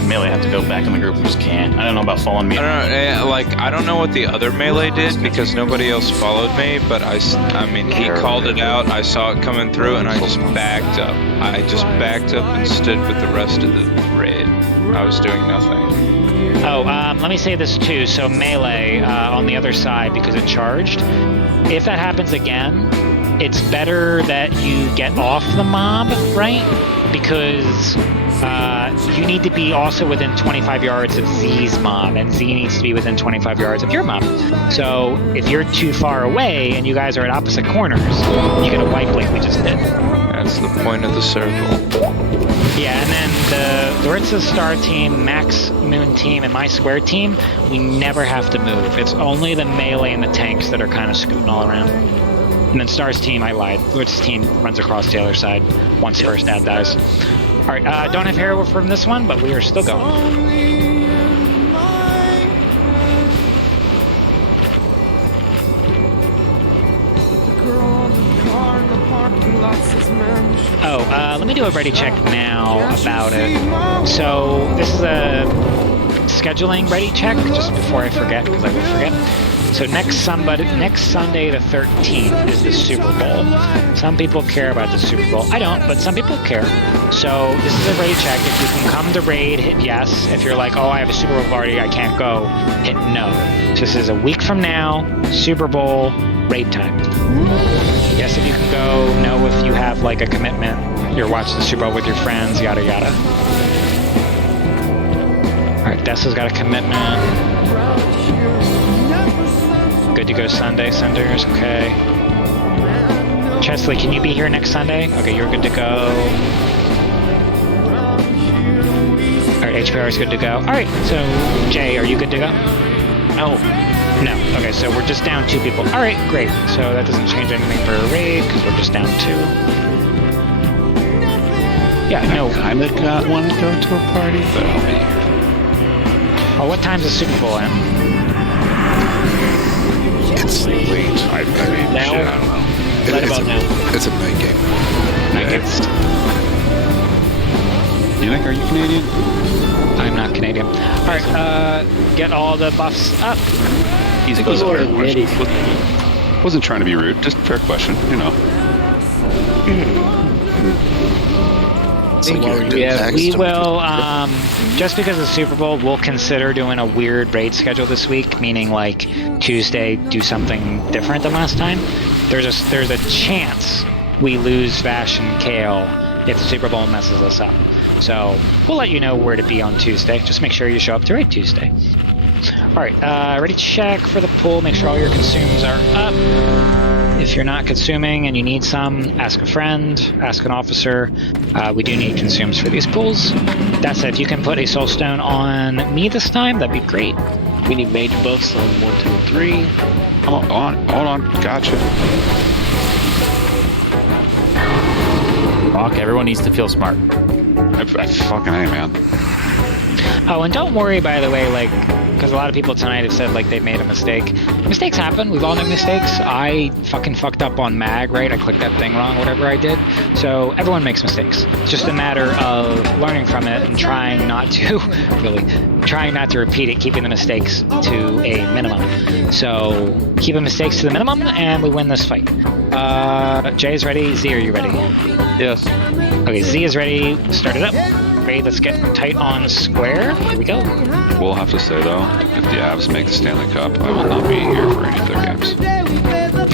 melee have to go back in the group. We just can't. I don't know about following me. I don't know what the other melee did because nobody else followed me, but I mean, he called it out, I saw it coming through, and I just backed up. I just backed up and stood with the rest of the raid. I was doing nothing. Oh, let me say this too. So melee on the other side, because it charged, if that happens again, it's better that you get off the mob, right? Because you need to be also within 25 yards of Z's mob, and Z needs to be within 25 yards of your mob. So if you're too far away and you guys are at opposite corners, you get a wipe like we just did. That's the point of the circle. Yeah, and then the Ritza Star team, Max Moon team, and my Square team, we never have to move. It's only the melee and the tanks that are kind of scooting all around. And then Star's team, I lied. Ritza's team runs across the other side once first ad dies. Alright, don't have hero from this one, but we are still going. Oh, let me do a ready check now about it. So, this is a scheduling ready check, just before I forget, because I will forget. So next Sunday the 13th is the Super Bowl. Some people care about the Super Bowl. I don't, but some people care. So this is a ready check. If you can come to raid, hit yes. If you're like, oh, I have a Super Bowl party, I can't go, hit no. So this is a week from now, Super Bowl, raid time. Yes, if you can go. No, if you have like a commitment, you're watching the Super Bowl with your friends, yada yada. Alright, Dessa's got a commitment. Good to go Sunday, Senders, okay. Chesley, can you be here next Sunday? Okay, you're good to go. Alright, HPR is good to go. Alright, so Jay, are you good to go? No. No, okay, so we're just down 2 people. Alright, great. So that doesn't change anything for a raid, because we're just down 2. Yeah, no. I kinda want to go to a party, but I'll be here. Oh, what time's the Super Bowl at? It's late. I mean, Now? shit, I don't know. Right about now. It's a night game. Night game. Nick, are you Canadian? I'm not Canadian. Alright, get all the buffs up. Easy. Wasn't trying to be rude, just fair question, you know. Yeah, we will, just because of the Super Bowl, we'll consider doing a weird raid schedule this week, meaning like Tuesday, do something different than last time. There's a chance we lose Vash and Kale if the Super Bowl messes us up. So we'll let you know where to be on Tuesday. Just make sure you show up to raid Tuesday. Alright, ready to check for the pool, make sure all your consumes are up. If you're not consuming and you need some, ask a friend, ask an officer. We do need consumes for these pools. That said, if you can put a soul stone on me this time, that'd be great. We need mage buffs on 1, 2, and 3. Hold on, gotcha. Rock, everyone needs to feel smart. I fucking am, man. Oh, and don't worry, by the way, like, because a lot of people tonight have said, like, they've made a mistake. Mistakes happen. We've all made mistakes. I fucking fucked up on mag, right? I clicked that thing wrong, whatever I did. So everyone makes mistakes. It's just a matter of learning from it and trying not to, trying not to repeat it, keeping the mistakes to a minimum. So keeping mistakes to the minimum, and we win this fight. Jay's ready. Z, are you ready? Yes. Okay, Z is ready. Start it up. Ready, let's get tight on square. Here we go. We'll have to say, though, if the Avs make the Stanley Cup, I will not be here for any of their games.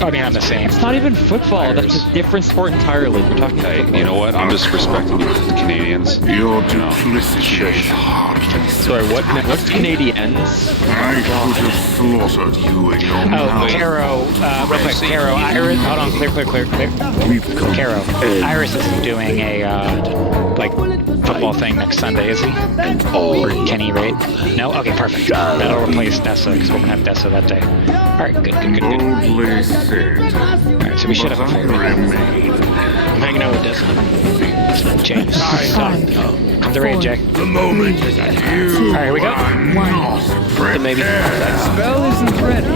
I mean, I'm the same. It's not even football. That's a different sport entirely. We're talking Hey, football. you know what? I'm just respecting you, the Canadians. Your duplicity is heartless. Sorry, what's Canadians? I could have slaughtered you in your Oh, mouth. Caro, real quick, Caro, Iris, hold on, clear. Caro, Iris isn't doing a, football thing next Sunday, is he? Or can he raid? No? Okay, perfect. That'll replace Dessa, because we're going to have Dessa that day. Alright, good. Boldly said. Alright, so we should have a full raid. I'm hanging out with Dessa. James, come to raid, Jay. The moment you Alright, here we go. Maybe. Spell isn't ready.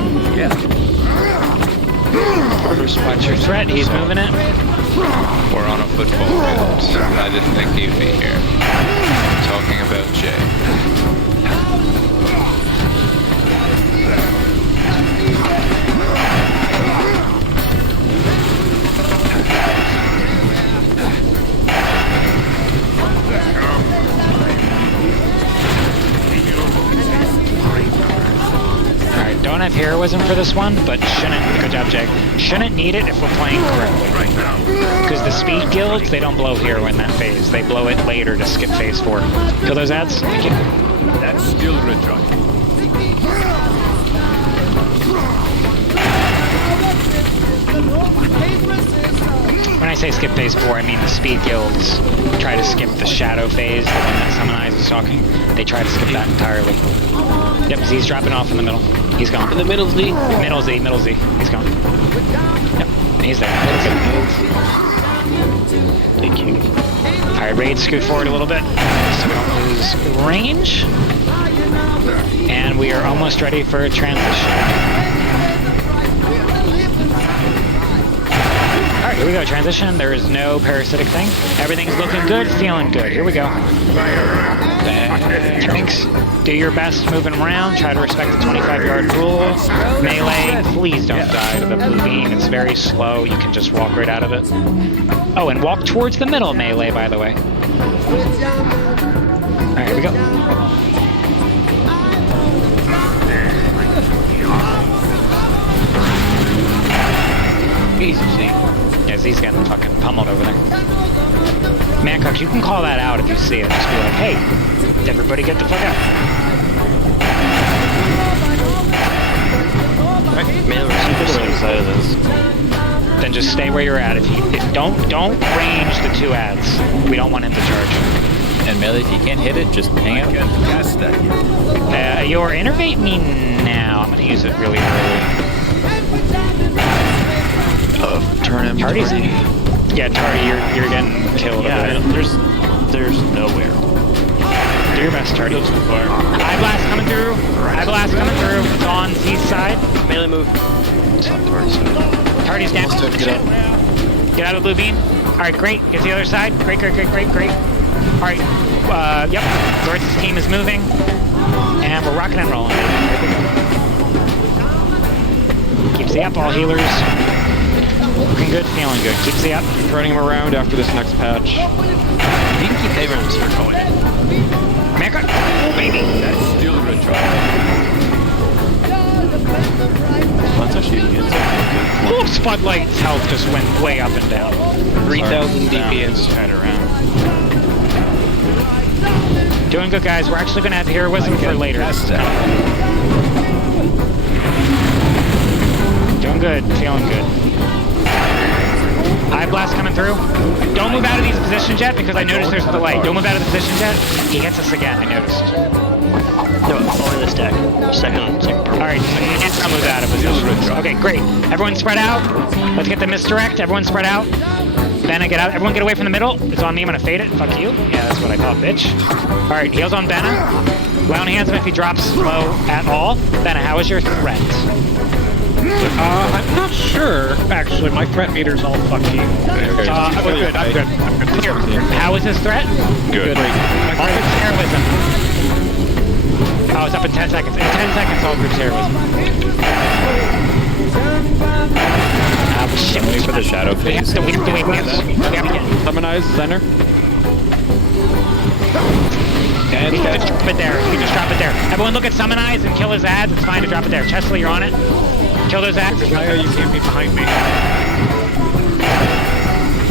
Watch your threat, he's moving it. We're on a football field. I didn't think you'd be here. Talking about Jay. Alright, don't have heroism for this one, but shouldn't, good job Jay, shouldn't need it if we're playing correctly. Because the speed guilds, they don't blow hero in that phase. They blow it later to skip phase 4. Kill those ads? Thank you. That's still recharging. When I say skip phase 4, I mean the speed guilds try to skip the shadow phase, the one that Summon Eyes is talking. They try to skip that entirely. Yep, Z's dropping off in the middle. He's gone. In the middle, Z? Middle Z, middle Z. He's gone. Yep, he's there. Thank you. Alright, Raid scoot forward a little bit so we don't lose range. And we are almost ready for a transition. Alright, here we go, transition. There is no parasitic thing. Everything's looking good, feeling good. Here we go. Tanks, do your best moving around. Try to respect the 25-yard rule. Melee, please don't die to the blue beam. It's very slow. You can just walk right out of it. Oh, and walk towards the middle melee, by the way. Alright, here we go. Easy, Z. Yeah, Z's getting fucking pummeled over there. Mancock, you can call that out if you see it. Just be like, hey, everybody get the fuck out. Side of this. Then just stay where you're at. If don't range the 2 ads. We don't want him to charge. And melee, if you can't hit it, just hang out. Your innervate me now. I'm gonna use it really early. Turn him. Tardy's yeah, Tardy, you're getting killed. Yeah, there's nowhere. Do your best, Tardy. Eye blast coming through. Eye blast coming through. It's on Z's side. Melee move. It's on Tardy's side. Tardy's down. Get out of the blue beam. Alright, great. Get to the other side. Great. Alright, yep. Dortz's team is moving. And we're rocking and rolling. Keep the up, all healers. Looking good, feeling good. Keep the up. Turning him around after this next patch. You can keep favoring him, start calling it. Mecca! Baby! That's still recharging. That's actually good. Ooh, Spotlight's health just went way up and down. 3,000 DPS. Turn around. Doing good, guys. We're actually going to have heroism for later. Doing good, feeling good. Eye blast coming through. Don't move out of these positions yet because I noticed there's a delay. Don't move out of the positions yet. He hits us again, I noticed. No, over this deck. Second. Alright, I'll move out of positions. Okay, great. Everyone spread out. Let's get the misdirect. Everyone spread out. Benna, get out. Everyone get away from the middle. It's on me. I'm gonna fade it. Fuck you. Yeah, that's what I thought, bitch. Alright, heals on Benna. Round hands him if he drops low at all. Benna, how is your threat? I'm not sure, actually. My threat meter's all funky. I'm good. Here, how is his threat? Good. All group's heroism. Oh, it's up in 10 seconds. In 10 seconds, all group's heroism. Shit. Wait for the shadow phase. We have to get. Summon Eyes, center. You can just drop it there. You can just drop it there. Everyone look at Summon Eyes and kill his ads. It's fine to drop it there. Chesley, you're on it. Kill those ads. You can't be behind me.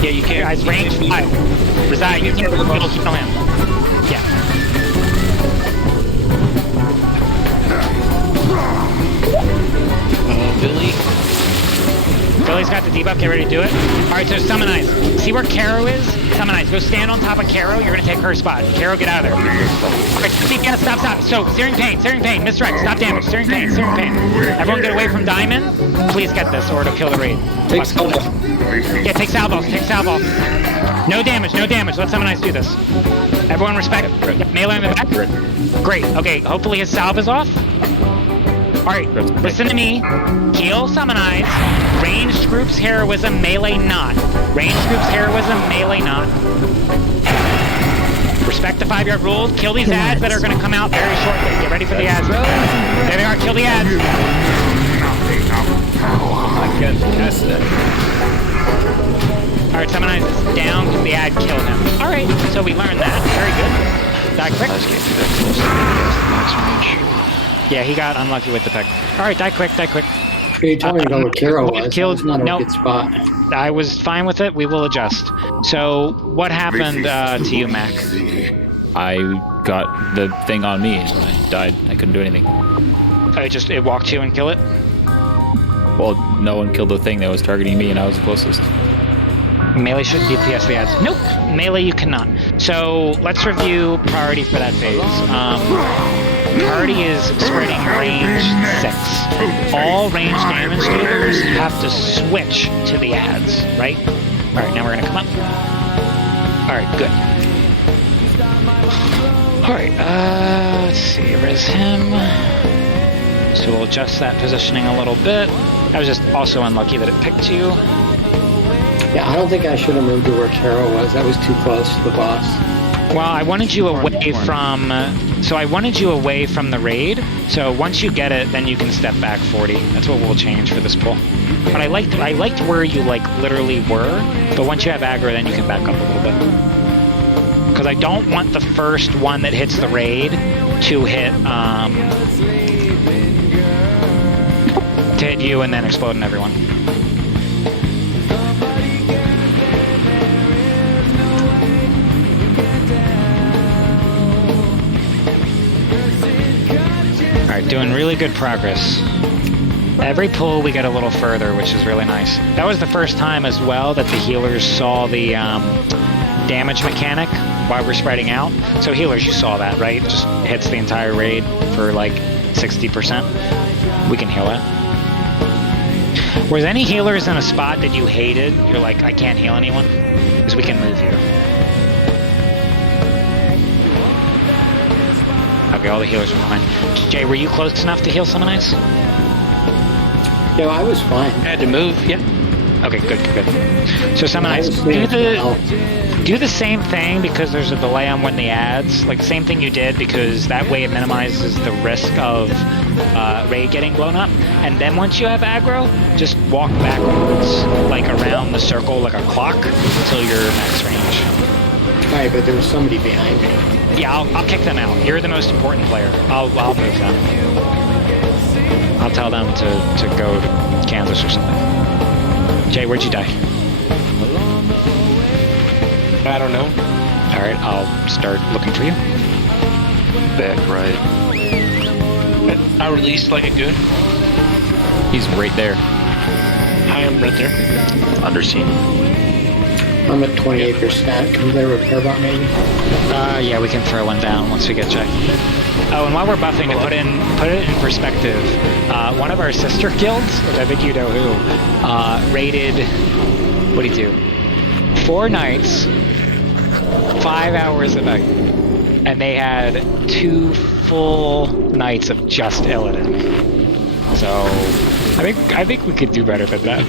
Yeah, you can't. Guys, range 5. Reside, you can't kill him. Yeah. Billy. Billy's got the debuff. Get ready to do it. Alright, so Summon Eyes. See where Caro is? Summon Eyes. Go stand on top of Caro. You're going to take her spot. Caro, get out of there. Alright, CPS, stop. So, Searing Pain. Misdirect. Stop damage. Searing Pain. Everyone get away from Diamond. Please get this or it'll kill the raid. Take salvo. Yeah, take salvo. No damage. Let Summon Eyes do this. Everyone respect. Melee in the back. Great. Okay, hopefully his salve is off. Alright, listen to me. Heal, summonize. Ranged groups heroism, melee not. Ranged groups heroism, melee not. Respect the 5-yard rules. Kill these ads that are going to come out very shortly. Get ready for the ads. There they are. Kill the ads. I can't cast that. Alright, summonize is down. The ad killed him. Alright, so we learned that. Very good. Die quick. Yeah, he got unlucky with the peg. Alright, die quick, die quick. You told me to go with Kiro was. Killed, It's not a nope. good spot. I was fine with it. We will adjust. So, what happened to you, Mac? I got the thing on me and I died. I couldn't do anything. It walked you and killed it? Well, no one killed the thing that was targeting me and I was the closest. Melee should DPS the ads. Nope, melee you cannot. So let's review priority for that phase. Priority is spreading range 6. All range damage dealers have to switch to the ads, right? Alright, now we're gonna come up. Alright, good. Alright, let's see, where's him? So we'll adjust that positioning a little bit. I was just also unlucky that it picked you. Yeah, I don't think I should have moved to where Kiro was. That was too close to the boss. Well, I wanted you away from... So I wanted you away from the raid. So once you get it, then you can step back 40. That's what we'll change for this pull. But I liked where you literally were. But once you have aggro, then you can back up a little bit. Because I don't want the first one that hits the raid to hit you and then explode on everyone. Alright, doing really good progress. Every pull we get a little further, which is really nice. That was the first time as well that the healers saw the damage mechanic while we're spreading out. So healers, you saw that, right? It just hits the entire raid for like 60%. We can heal it. Was any healers in a spot that you hated? You're like, I can't heal anyone? Because we can move here. Okay, all the healers are fine. Jay, were you close enough to heal someone else? Yeah, I was fine. I had to move, yeah. Okay, good. So someone else, do the same thing because there's a delay on when the ads, like the same thing you did because that way it minimizes the risk of raid getting blown up. And then once you have aggro, just walk backwards, like around the circle like a clock until you're max range. Alright, but there was somebody behind me. Yeah, I'll kick them out. You're the most important player. I'll move them. I'll tell them to go to Kansas or something. Jay, where'd you die? I don't know. Alright, I'll start looking for you. Back right. I released like a goon. He's right there. I am right there. Underseen. I'm at 28%. Can they repair bot maybe? Yeah, we can throw one down once we get checked. Oh, and while we're buffing, to put it in perspective, one of our sister guilds, which I think you know who, raided, what do you do? 4 nights, 5 hours a night, and they had 2 full nights of just Illidan. So, I think we could do better than that.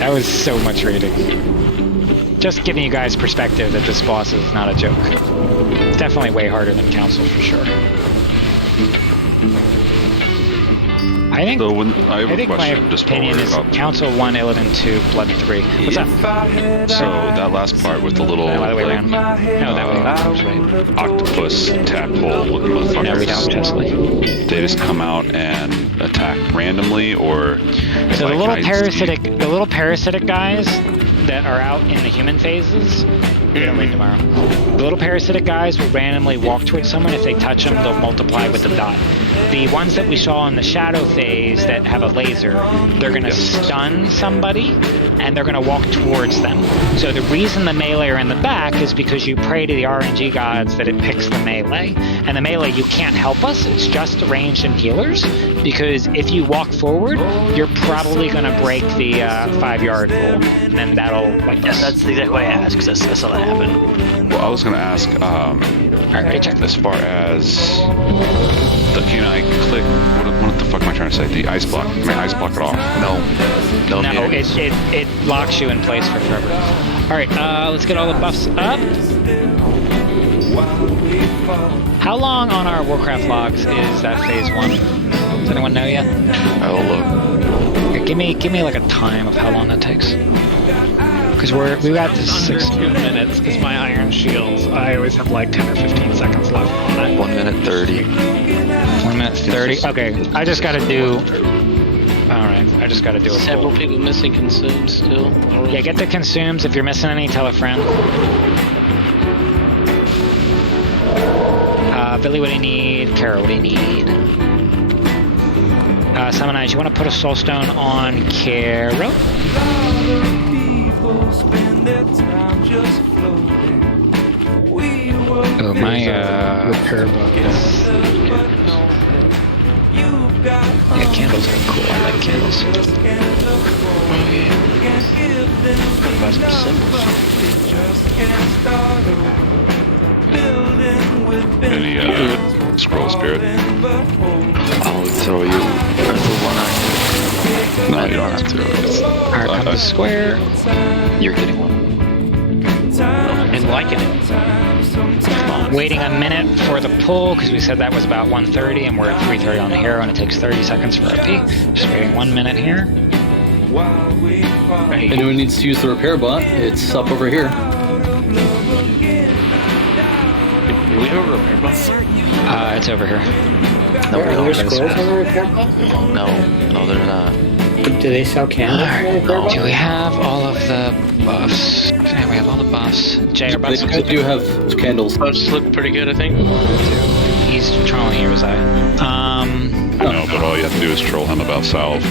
That was so much raiding. Just giving you guys perspective that this boss is not a joke. It's definitely way harder than Council for sure. I think, so I have a my question just opinion is Council 1, Illidan 2, Blood 3. What's up? So that last part with the little way around. No, that way around. Right. Octopus tadpole looking motherfuckers. No, we don't, Chesley. They just come out and attack randomly, or so the little parasitic guys that are out in the human phases, we don't raid tomorrow. The little parasitic guys will randomly walk towards someone. If they touch them, they'll multiply with the dot. The ones that we saw in the shadow phase that have a laser, they're going to stun somebody, and they're going to walk towards them. So the reason the melee are in the back is because you pray to the RNG gods that it picks the melee. And the melee, you can't help us. It's just the ranged and healers. Because if you walk forward, you're probably going to break the 5-yard rule. And then that'll, like, yes, that's the exact way I asked, because I saw that happen. Well, I was going to ask, Alright, check. as far as, can I click, what the fuck am I trying to say? The ice block. Can I ice block it off? No. No, it locks you in place for forever. Alright, let's get all the buffs up. How long on our Warcraft logs is that phase 1? Does anyone know yet? I will look. Okay, give me like a time of how long that takes. Because we got to 6 minutes, because my iron shields, I always have like 10 or 15 seconds left on it. 1 minute 30. 1 minute 30? Okay, I just gotta do... Alright, I just gotta do a Several full... people missing consumes still. Yeah, get the consumes. If you're missing any, tell a friend. Billy, what do you need? Kara, what do you need? Summonize, you want to put a soul stone on Kara? Oh, my, repair book is... Yeah, candles are cool. I like candles. Buy some symbols. Any scroll spirit? I'll throw you one on you. No, you don't have to. Alright, come to square. You're getting one. And liking it. Waiting a minute for the pull, because we said that was about 1:30, and we're at 3:30 on the hero, and it takes 30 seconds for a P. Just waiting 1 minute here. If anyone needs to use the repair bot, it's up over here. Do we have a repair bot? It's over here. No, Are there scrolls on the repair bot? No, they're not. Do they sell candles on the repair bot? Do we have all of the buffs? Yeah, we have all the buffs. Jay, our buffs They do have candles. Buffs look pretty good, I think. He's trolling you, Uzai. I know, but all you have to do is troll him about salve.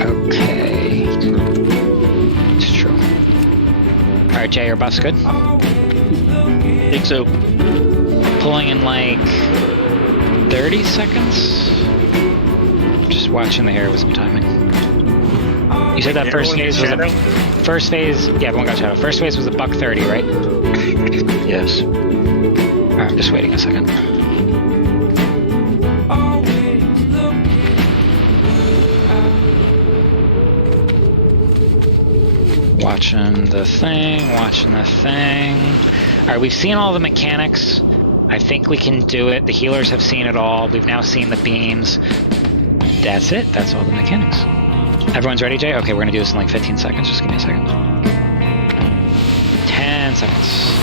Okay. It's true. Alright, Jay, our buffs good? I think so. Pulling in like 30 seconds? Just watching the hair with some timing. You said that first phase was a... First phase... Yeah, everyone got shadow. First phase was a $130, right? Yes. Alright, I'm just waiting a second. Watching the thing, watching the thing. Alright, we've seen all the mechanics. I think we can do it. The healers have seen it all. We've now seen the beams. That's it. That's all the mechanics. Everyone's ready, Jay? Okay, we're gonna do this in like 15 seconds. Just give me a second. 10 seconds.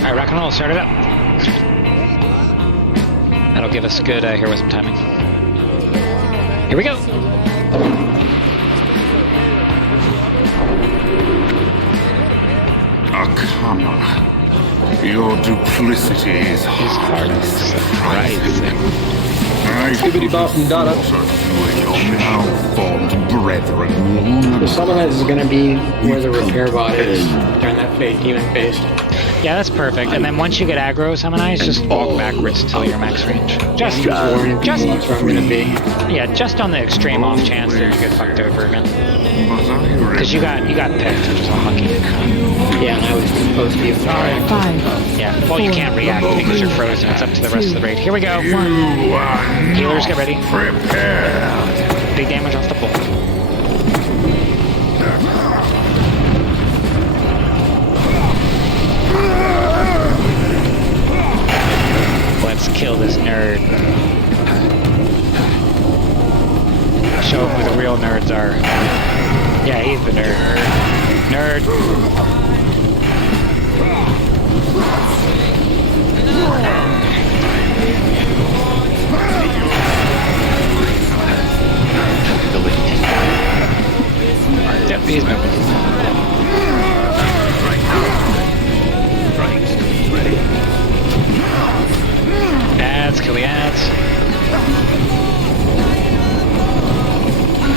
Alright, rock and roll. Start it up. That'll give us good here with some timing. Here we go. Arcana. Your duplicity is hardly surprising. I Skibbity bop and dada. your now formed brethren. The summonize is going to be where the repair bot is during that phase, demon phase. Yeah, that's perfect. And then once you get aggro summonize, just walk backwards until you're max range. Just that's where I'm going to be. Yeah, just on the extreme off chance that you get fucked over again. Because you got picked, which is unlucky. Yeah, and I was supposed to be. Alright. 5. Yeah, well, you can't react because you're frozen. It's up to the rest of the raid. Here we go. Healers, get ready. Big damage off the pull. Let's kill this nerd. Show him who the real nerds are. Yeah, he's the nerd. Nerd. Yep, he's moving. Ads, kill the ads.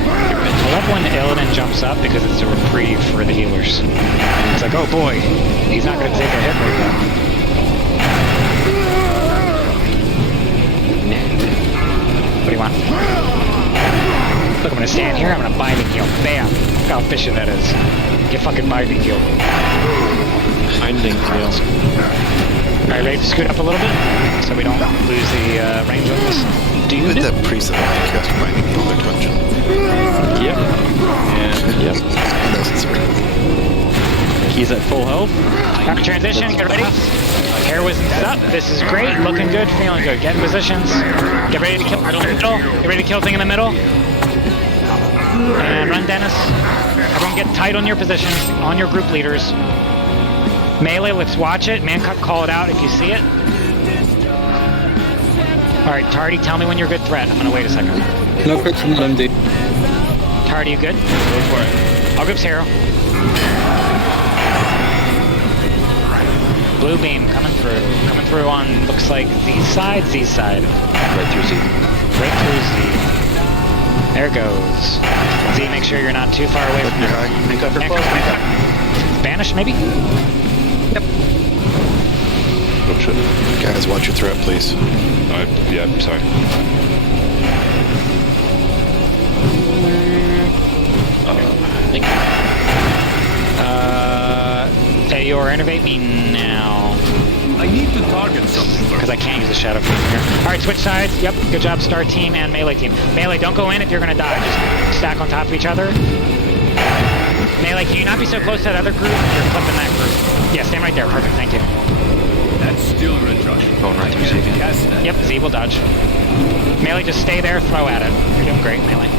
I love when Illidan jumps up because it's a reprieve for the healers. It's like, oh boy, he's not going to take a hit right now. What do you want? Look, I'm gonna stand here, I'm gonna binding heal. Bam! Look how efficient that is. Get fucking binding heal. Binding heal. Alright, ready to scoot up a little bit so we don't lose the range on this. With that priest that only cast binding heal their dungeon. Yep. And yep. He's at full health. Alright, transition, get ready. Hair wasn't up. This is great. Looking good, feeling good. Get in positions. Get ready to kill in the middle. Get ready to kill thing in the middle. And run, Dennis. Everyone get tight on your positions, on your group leaders. Melee, let's watch it. Man, call it out if you see it. Alright, Tardy, tell me when you're a good threat. I'm gonna wait a second. No crits from MD. Tardy, you good? Go for it. All groups hero. Blue beam coming through. Coming through on, looks like Z side. Right through Z. Right through Z. There goes. Z, make sure you're not too far away from there. Make up for close. Banish, maybe? Yep. Oh shit. Guys, watch your threat, please. Yeah, sorry. Thank you. Or innervate me now. I need to target something Because I can't use the shadow from here. Alright, switch sides. Yep, good job, star team and melee team. Melee, don't go in if you're gonna die. Just stack on top of each other. Melee, can you not be so close to that other group? You're clipping that group. Yeah, stand right there. Perfect, thank you. That's still recharging. Going right through Z again. Yep, Z will dodge. Melee, just stay there, throw at it. You're doing great, Melee.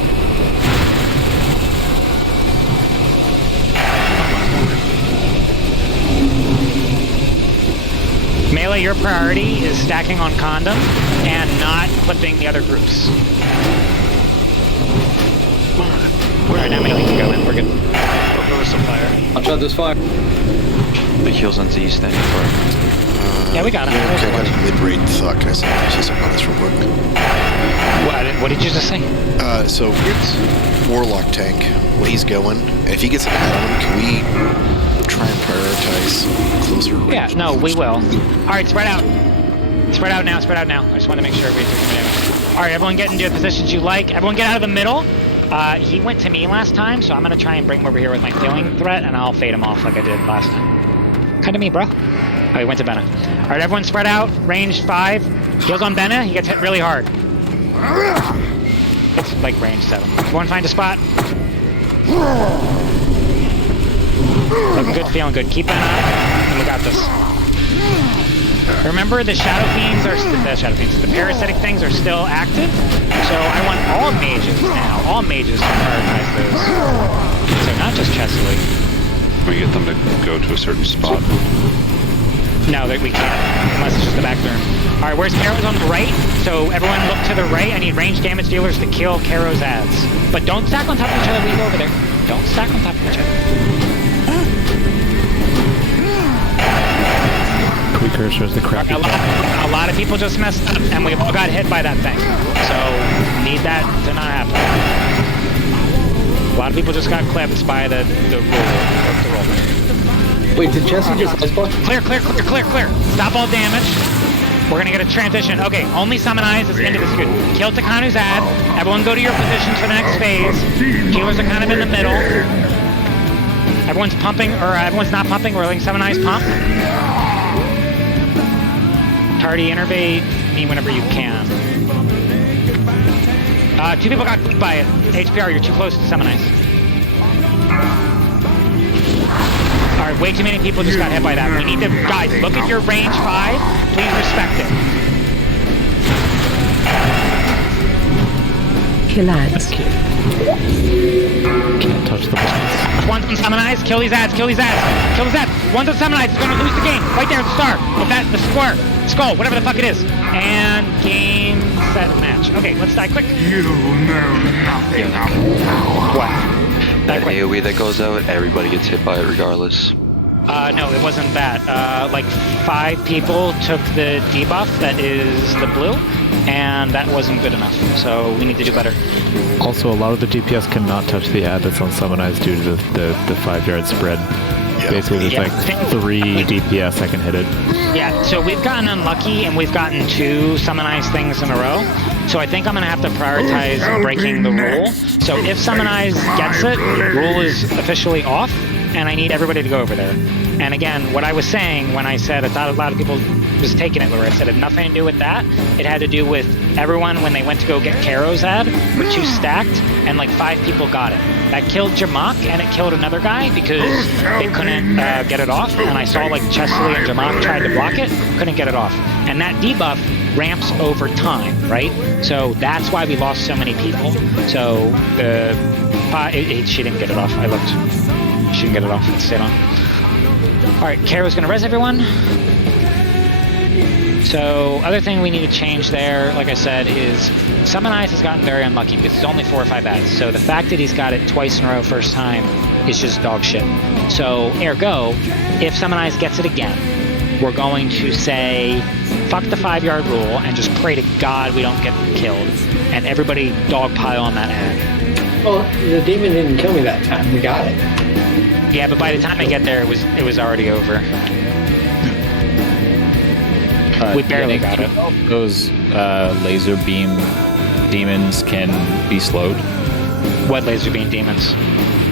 Melee, your priority is stacking on condom and not clipping the other groups. Alright, now Melee can go in. We're good. There was some fire. I'll shut this fire. Big heals on Z standing for. Yeah, we got him. Yeah, okay, I got a mid-rate thought. Can I say something on this real quick? What did you just say? So it's Warlock tank. When he's going, if he gets an add on him, can we try and prioritize closer range? Yeah, no, we will. Alright, spread out. Spread out now, I just want to make sure everybody's doing it. Alright, everyone get into the positions you like. Everyone get out of the middle. He went to me last time, so I'm going to try and bring him over here with my feeling threat, and I'll fade him off like I did last time. Come to me, bro. Oh, he went to Benna. Alright, everyone spread out. Range 5. Heals on Benna. He gets hit really hard. It's like range 7. Everyone find a spot. Looking good, feeling good. Keep Benna up, and we got this. Remember, the Shadow Fiends are... the parasitic things are still active, so I want all mages now. All mages to prioritize those. So not just Chesley. We get them to go to a certain spot. No, we can't, unless it's just the back turn. Alright, where's Karo's on the right? So everyone look to the right. I need ranged damage dealers to kill Karo's ads. But don't stack on top of each other, we go over there. Don't stack on top of each other. Quick cursors, the crappy. A lot of people just messed up, and we all got hit by that thing. So, need that to not happen. A lot of people just got clipped by the roll. Wait, did Jesse just ice block? Clear. Stop all damage. We're gonna get a transition. Okay, only summon eyes is into this good. Kill Takanu's ad. Everyone go to your positions for the next phase. Healers are kind of in the middle. Everyone's pumping, or everyone's not pumping. We're letting summon eyes pump. Tardy, innervate me whenever you can. 2 people got clipped by it. HPR, you're too close to summon eyes. Alright, way too many people just got hit by that. We need to, guys, look at your range 5. Please respect it. Kill ads. Can't touch the buttons. One's on summon eyes. Kill these ads. One's on summon eyes. It's gonna lose the game. Right there at the start. With that, the square. Skull, whatever the fuck it is. And game, set, match. Okay, let's die quick. You know nothing of power. What? That AoE that goes out, everybody gets hit by it regardless. No, it wasn't that. Like 5 people took the debuff that is the blue, and that wasn't good enough. So we need to do better. Also, a lot of the DPS cannot touch the ad that's on Summon Eyes due to the 5-yard spread. Yeah. Basically, there's like 3 DPS that can hit it. Yeah, so we've gotten unlucky, and we've gotten 2 Summon Eyes things in a row. So I think I'm going to have to prioritize breaking the rule. So if Summonize gets it, rule is officially off, and I need everybody to go over there. And again, what I was saying when I said I thought a lot of people was taking it, Laura, I said it had nothing to do with that. It had to do with everyone when they went to go get Karo's ad, were too stacked, and like 5 people got it. That killed Jamak, and it killed another guy because they couldn't get it off. And I saw like Chesley and Jamak tried to block it, couldn't get it off. And that debuff ramps over time, right? So that's why we lost so many people. So she didn't get it off. I looked. She didn't get it off. It stayed on. All right, Karo's gonna res everyone. So other thing we need to change there, like I said, is Summonize has gotten very unlucky because it's only 4 or 5 ads. So the fact that he's got it twice in a row first time is just dog shit. So ergo, if Summonize gets it again, we're going to say fuck the 5-yard rule and just pray to God we don't get killed, and everybody dogpile on that ad. Well, the demon didn't kill me that time. We got it. Yeah, but by the time I get there, it was already over. We barely got it. Those laser beam demons can be slowed. What laser beam demons?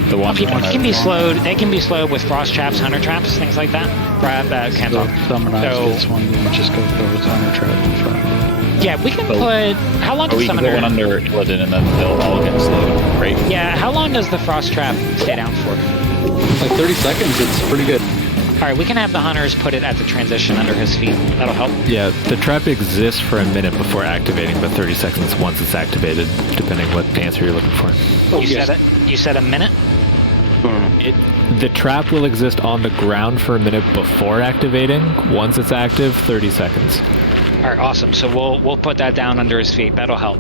The ones that can be slowed. They can be slowed with frost traps, hunter traps, things like that. Can't talk. Summonize gets one, you just go through his hunter trap in front. Yeah, we can put. How long does we Summoner? We can go under Illidan and then they'll all get slowed, right? Yeah, how long does the frost trap stay down for? Like 30 seconds. It's pretty good. All right, we can have the hunters put it at the transition under his feet. That'll help. Yeah, the trap exists for a minute before activating, but 30 seconds once it's activated, depending what answer you're looking for. You said a minute? The trap will exist on the ground for a minute before activating. Once it's active, 30 seconds. All right, awesome. So we'll put that down under his feet. That'll help.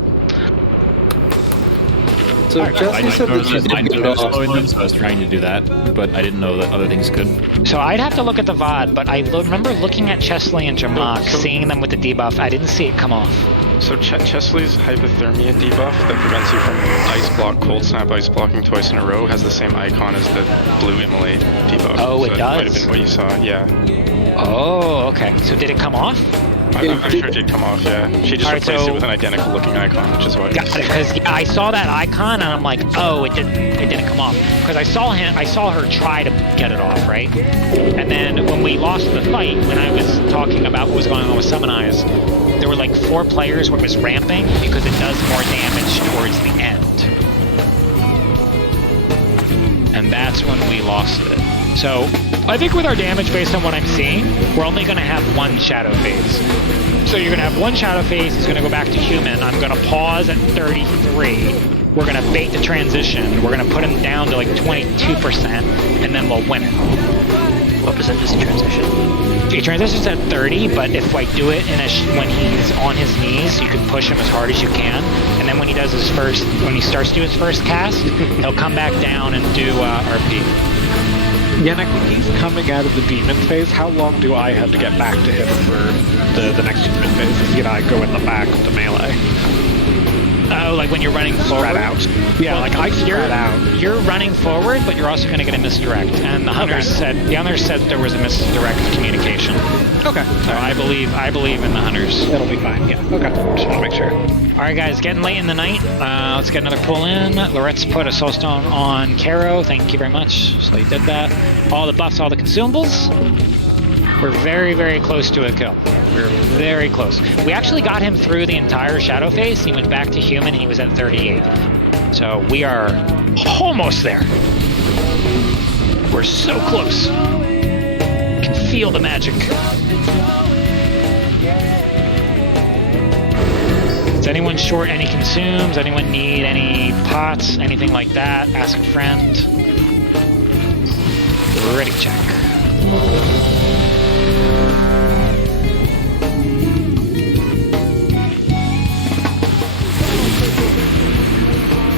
So Jesse said that she didn't get it off. So I was trying to do that, but I didn't know that other things could. So I'd have to look at the VOD, but I remember looking at Chesley and Jamak, seeing them with the debuff. I didn't see it come off. So Chesley's hypothermia debuff that prevents you from ice block, cold snap, ice blocking twice in a row has the same icon as the blue immolate debuff. Oh, it does? That might have been what you saw, yeah. Oh, okay. So did it come off? I'm sure it did come off, yeah. She just replaced it with an identical looking icon, which is why. Got it, because I saw that icon and I'm like, oh, it didn't come off. Because I saw her try to get it off, right? And then when we lost the fight, when I was talking about what was going on with Summonize, there were like 4 players where it was ramping because it does more damage towards the end. And that's when we lost it. So I think with our damage, based on what I'm seeing, we're only going to have 1 shadow phase. So you're going to have 1 shadow phase. He's going to go back to human. I'm going to pause at 33. We're going to bait the transition. We're going to put him down to like 22%, and then we'll win it. What percent is the transition? He transitions at 30, but if I do it when he's on his knees, you can push him as hard as you can. And then when he does when he starts to do his first cast, he'll come back down and do RP. Yannick, when he's coming out of the demon phase, how long do I have to get back to him for the next demon phase? Is I go in the back with the melee? Oh, like when you're running forward? Spread out. Yeah, well, like I spread out. You're running forward, but you're also going to get a misdirect. And the hunters said there was a misdirect communication. Okay. So I believe in the hunters. It'll be fine. Yeah. Okay. Just want to make sure. All right, guys, getting late in the night. Let's get another pull in. Lorette's put a soulstone on Karo. Thank you very much. So he did that. All the buffs, all the consumables. We're very, very close to a kill. We're very close. We actually got him through the entire shadow phase. He went back to human. He was at 38. So we are almost there. We're so close. Can feel the magic. Is anyone short any consumes? Anyone need any pots? Anything like that? Ask a friend. Ready check.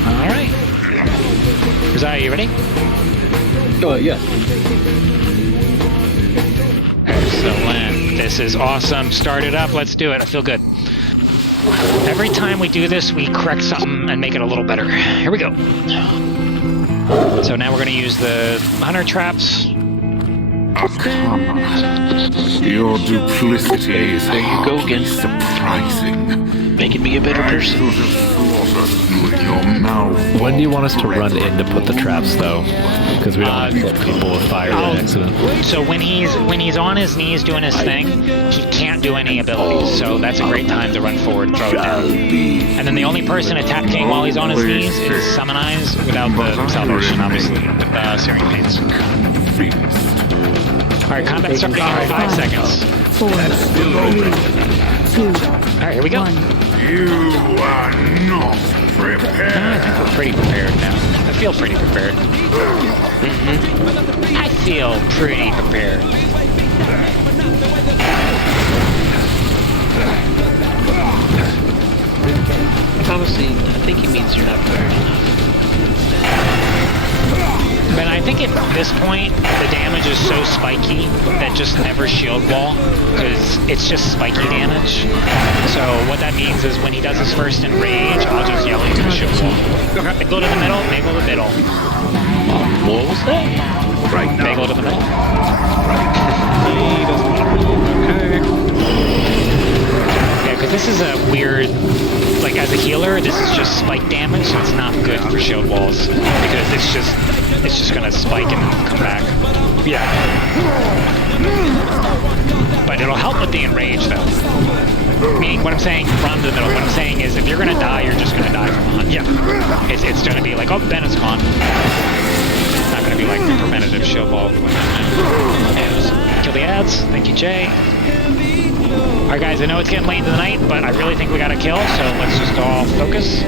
Alright. Rizai, you ready? Yeah. Excellent. This is awesome. Start it up. Let's do it. I feel good. Every time we do this, we correct something and make it a little better. Here we go. So now we're going to use the hunter traps. Your duplicity is There you go again. surprising. making me a better person. When do you want us to run in to put the traps, though? Because we don't want to hit people with fire by accident. So when he's on his knees doing his thing, he can't do any abilities. So that's a great time to run forward, throw it down. And then the only person attacking while he's on his knees is Summon Eyes without the salvation, obviously, with Searing Pains. Alright, combat starting in 5 seconds. 4, 3, 2, Alright, here we go. You are not prepared. I think we're pretty prepared now. I feel pretty prepared. I feel pretty prepared. Honestly, I think he means you're not prepared enough. But I think at this point, the damage is so spiky that just never shield wall, because it's just spiky damage. So what that means is when he does his first enrage, I'll just yell into the shield wall. Okay. Go to the middle, they go to the middle. What was that? Right now. They go to the middle. He doesn't want to move, okay. Yeah, because this is a weird, like as a healer, this is just spike damage, so it's not good for shield walls, because it's just gonna spike and come back. Yeah. But it'll help with the enrage though. Meaning, what I'm saying, run to the middle. What I'm saying is, if you're gonna die, you're just gonna die from a hunt. Yeah. It's gonna be like, oh, Ben is gone. It's not gonna be like the preventative shield wall. And kill the ads. Thank you, Jay. Alright guys, I know it's getting late into the night, but I really think we got a kill, so let's just all focus.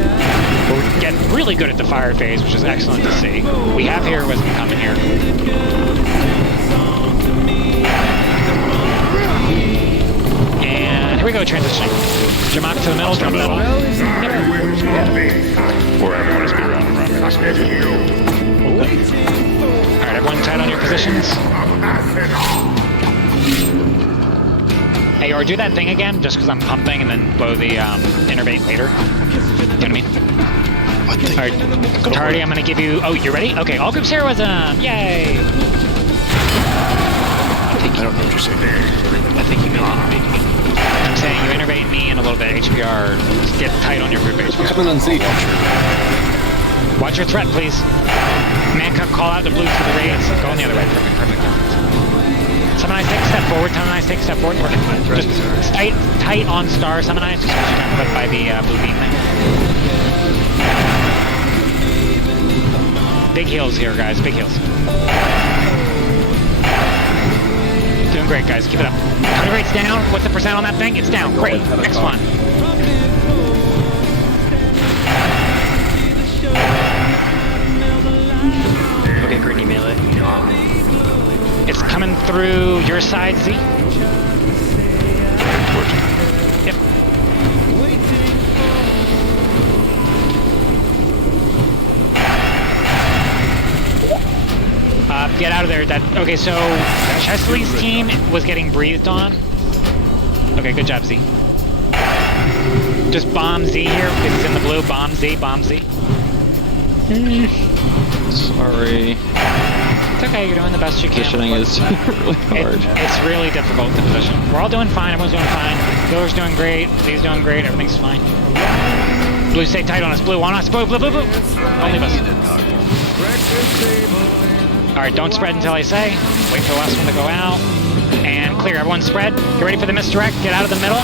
We're getting really good at the fire phase, which is excellent to see. We have heroism coming here. And here we go, transitioning. Jamak to the middle, jump middle. Or everyone is be around and run. Alright, everyone tight on your positions. Hey, or do that thing again, just because I'm pumping, and then blow the innervate later. You know what I mean? What thing? Alright, Tardy, I'm gonna give you... Oh, you ready? Okay, all groups heroism! Yay! I don't know what you're saying. I think you mean innervate me. I'm saying you innervate me and a little bit HPR. Just get tight on your group HPR. Coming on Z. Watch your threat, please. Mancup, call out the blue to the raids. Go on the other way. Perfect. Summon Eyes, take a step forward. Summon Eyes, take a step forward. Just tight on star. Summon Eyes, just because you got clipped by the blue beam thing. Big heals here, guys. Big heals. Doing great, guys. Keep it up. Counter rate's down. What's the percent on that thing? It's down. Great. Next one. Okay, greedy melee. It's coming through your side, Z. Yep. Get out of there. Okay, so Chesley's team was getting breathed on. Okay, good job, Z. Just bomb Z here, because it's in the blue. Bomb Z, bomb Z. Sorry. It's okay, you're doing the best you can. Positioning is really hard. It's really difficult to position. We're all doing fine, everyone's doing fine. Healer's doing great, Z's doing great, everything's fine. Blue, stay tight on us. Blue, on us. Blue. Don't leave us. Alright, don't spread until I say. Wait for the last one to go out. And clear, everyone spread. Get ready for the misdirect, get out of the middle.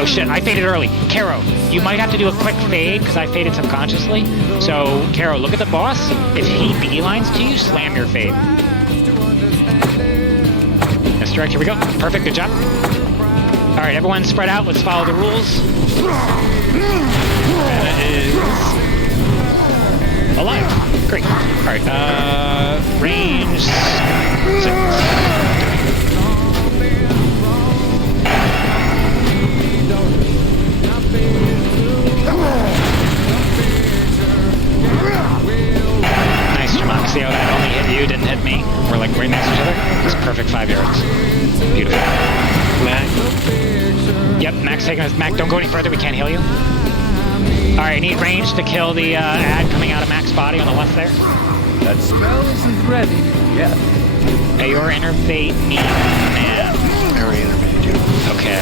Oh shit, I faded early. Caro, you might have to do a quick fade, because I faded subconsciously. So, Caro, look at the boss. If he beelines to you, slam your fade. Misdirect, here we go. Perfect, good job. Alright, everyone spread out. Let's follow the rules. And it is... alive. Great. Alright, range 6. Nice, Jamak. See how that only hit you, didn't hit me? We're like right next to each other. It's perfect 5 yards. Beautiful. Mac. Yep, Mac's taking us. Mac, don't go any further. We can't heal you. Alright, I need range to kill the ad coming out of Mac's body on the left there. That spell isn't ready yet. Hey, you're innervate me, man. I already innervated you. Okay.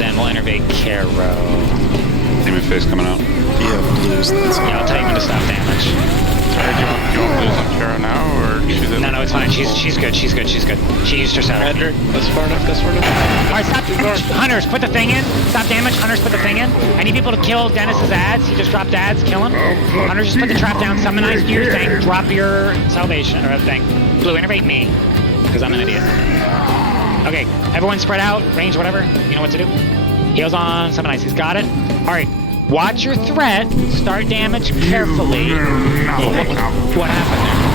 then we'll innervate Caro. Demon face coming out. You have blues. Yeah, I'll tell you when to stop damage. Sorry, do you want blues on Caro now, or she's No, it's fine. She's good. She used her shadow. Patrick, that's far enough. Alright, stop. Hunters, put the thing in. Stop damage. Hunters, put the thing in. I need people to kill Dennis's ads. He just dropped ads. Kill him. Hunters, just put the trap down. Summonize your thing. Drop your salvation or thing. Blue, innervate me, because I'm an idiot. Okay, everyone spread out. Range, whatever. You know what to do. Heals on Summonize. He's got it. Alright. Watch your threat. Start damage carefully. What happened there?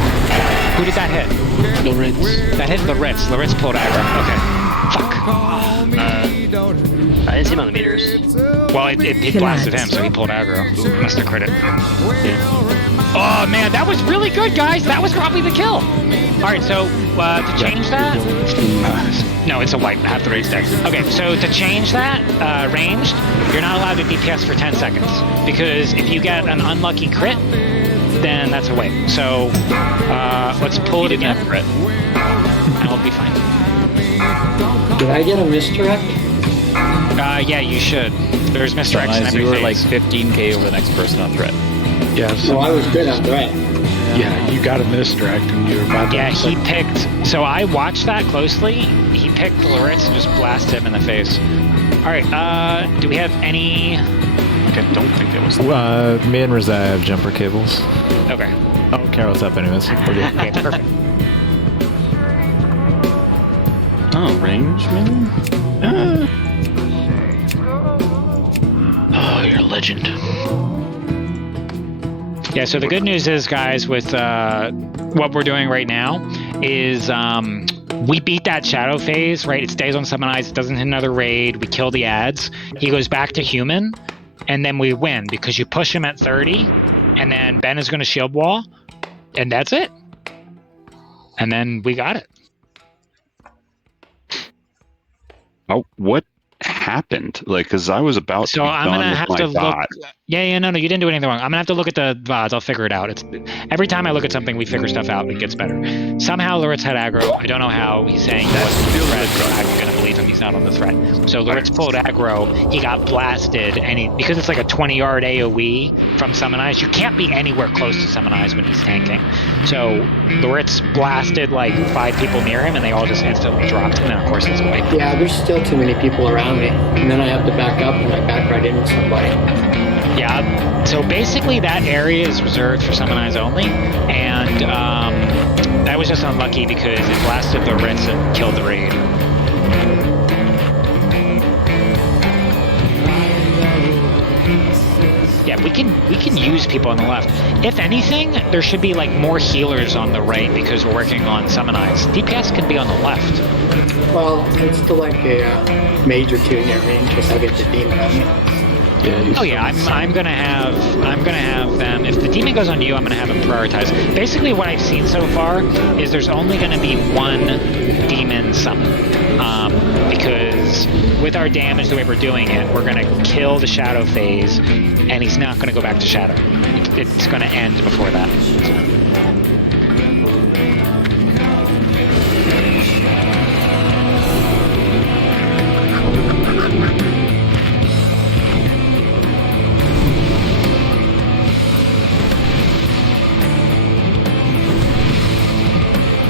Who did that hit? Loritz. That hit Loritz. Loritz pulled aggro. Okay. Fuck. I didn't see him on the meters. Well, it blasted him, so he pulled aggro. Must have crit it. Oh man, that was really good, guys. That was probably the kill. Alright, so to change that... no, it's a white. Half the rate's dead. Okay, so to change that, ranged, you're not allowed to DPS for 10 seconds. Because if you get an unlucky crit, then that's a wipe. So, let's pull it again. Crit. And we'll be fine. Did I get a misdirect? Yeah, you should. There's misdirects in every you were phase. like 15k over the next person on threat. Yeah, So I was good on threat. Yeah, you got a misdirect and you were about to... Yeah, he picked... So I watched that closely. He picked Loritz and just blasted him in the face. Alright, do we have any... I don't think it was... Me and Rizai have jumper cables. Okay. Oh, Carol's up anyways. We're good. Okay, perfect. Oh, range, man? Oh, you're a legend. Yeah, so the good news is, guys, with what we're doing right now is we beat that shadow phase, right? It stays on Summonize, it doesn't hit another raid, we kill the ads, he goes back to human, and then we win because you push him at 30, and then Ben is going to shield wall, and that's it. And then we got it. Oh, what happened? Like, because I was about to be I'm done gonna with have my to look. dot. Yeah, no, you didn't do anything wrong. I'm gonna have to look at the VODs. I'll figure it out. It's every time I look at something, we figure stuff out. It gets better. Somehow Loritz had aggro. I don't know how. He's saying he wasn't the threat, so I'm gonna believe him. He's not on the threat. So Loritz pulled aggro. He got blasted, and because it's like a 20-yard AOE from Summonize, you can't be anywhere close to Summonize when he's tanking. So Loritz blasted like 5 people near him, and they all just instantly dropped. And then of course it's white. Yeah, there's still too many people around me. And then I have to back up and I back right into somebody. Yeah, so basically that area is reserved for Summonize only, and that was just unlucky because it blasted the Ritz and killed the raid. Yeah, we can use people on the left. If anything, there should be like more healers on the right because we're working on Summonize. DPS can be on the left. Well, it's still like a major 2 near me in case I get the demon on me. Oh yeah, I'm gonna have them. If the demon goes on you, I'm gonna have them prioritize. Basically, what I've seen so far is there's only gonna be one demon summon, because with our damage, the way we're doing it, we're gonna kill the shadow phase, and he's not gonna go back to shadow. It's gonna end before that.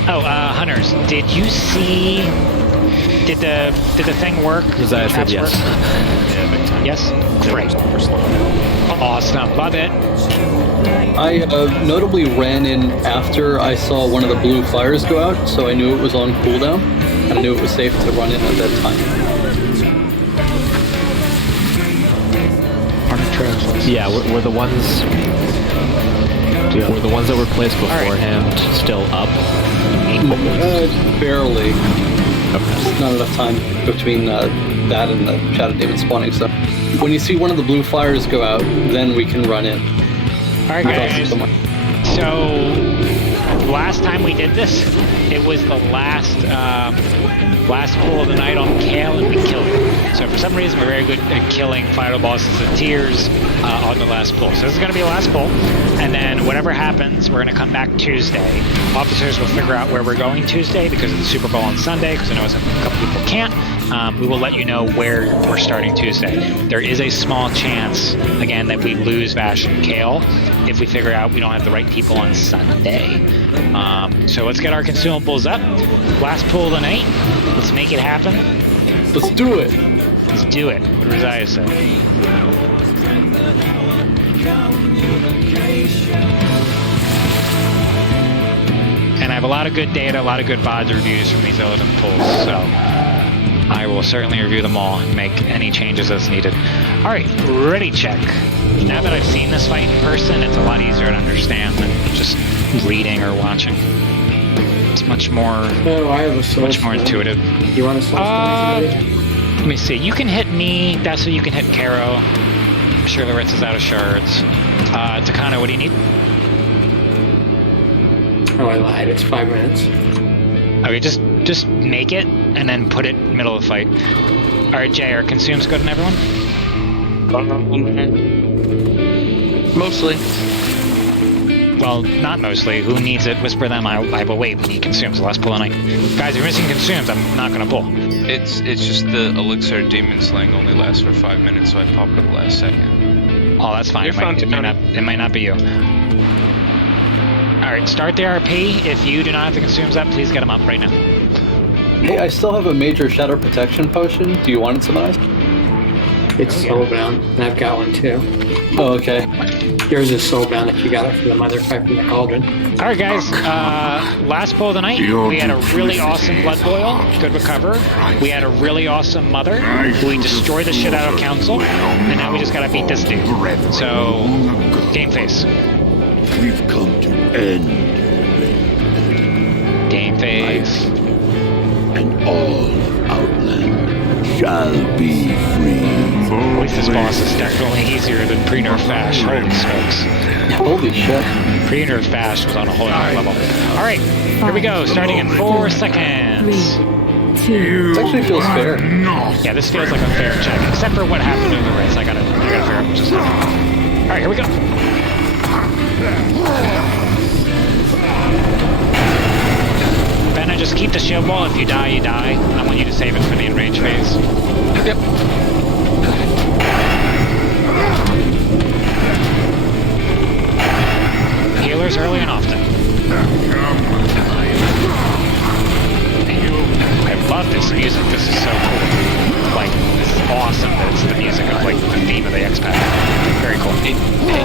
Oh, Hunters, did you see? Did the thing work? Rizai said yes. Yeah, big time. Yes? Great. Awesome. Love it. I notably ran in after I saw one of the blue fires go out, so I knew it was on cooldown, and I knew it was safe to run in at that time. Yeah, were the ones... Were the ones that were placed beforehand still up? Barely. Just not enough time between that and the Shadow Demon spawning, so when you see one of the blue fires go out, then we can run in. Alright guys, so last time we did this, it was the last pull of the night on Kale, and we killed it. So for some reason, we're very good at killing final bosses and tiers on the last pull. So this is going to be the last pull, and then whatever happens, we're going to come back Tuesday. Officers will figure out where we're going Tuesday because of the Super Bowl on Sunday, because I know a couple people can't, we will let you know where we're starting Tuesday. There is a small chance, again, that we lose Vash and Kale if we figure out we don't have the right people on Sunday. So let's get our consumables up. Last pool of the night. Let's make it happen. Let's do it. Let's do it. What does Isaiah say? And I have a lot of good data, a lot of good VOD reviews from these other pools, so I will certainly review them all and make any changes as needed. All right, ready check. Now that I've seen this fight in person, it's a lot easier to understand than just reading or watching. It's much more, much more intuitive. You want to solve Let me see. You can hit me. That's so you can hit Karo. I'm sure Loritz is out of shards. Takano, what do you need? Oh, I lied. It's 5 minutes. Okay, just make it and then put it middle of the fight. All right, Jay, are consumes good on everyone? Mostly. Well, not mostly. Who needs it? Whisper them. I will wait. We need consumes. Last pull of the night. Guys, if you're missing consumes, I'm not gonna pull. It's just the elixir demon slaying only lasts for 5 minutes, so I popped it the last second. Oh, that's fine. You're fine, It might not be you. All right, start the RP. If you do not have the consumes up, please get them up right now. Hey, I still have a major shadow protection potion. Do you want it summonized? It's soulbound, and I've got one too. Oh, okay. Yours is soulbound if you got it from the mother fight from the cauldron. All right, guys. Last pull of the night, we had a really awesome blood boil. Good recover. We had a really awesome mother. We destroyed the shit out of council, and now we just gotta beat this dude. So, game face. We've come to end. Game face. And all Outland shall be free. At least this boss is definitely easier than pre-nerf Vash. Holy smokes. Holy shit. Pre-nerf Vash was on a whole other level. Alright, here we go. Starting in 4 seconds. It actually feels fair. Yeah, this feels like a fair check, except for what happened in the race. I gotta figure out what just happened. Alright, here we go. Benna, just keep the shield wall. If you die, you die. I want you to save it for the enrage phase. Yep. Healers early and often. I love this music. This is so cool. Like, this is awesome that it's the music of, like, the theme of the X-Pack. Very cool. Hey,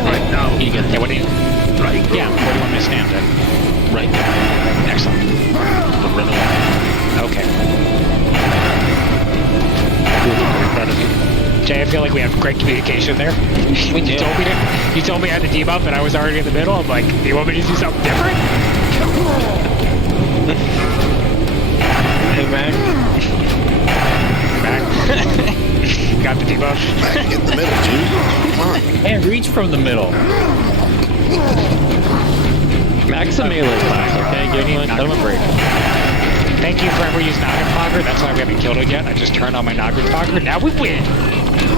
right now. You get what do you... Right. Yeah, where do you want me to stand at? Right. Excellent. The riddle. Okay. Jay, I feel like we have great communication there. When you told me I had to debuff and I was already in the middle, I'm like, do you want me to do something different? Hey, Mac. Back. Got the debuff. Back in the middle, dude. Come on. And reach from the middle. Max a melee class, okay? Give him a break. Thank you for ever using Noggin Fogger. That's why we haven't killed it yet. I just turned on my Noggin Fogger. Now we win.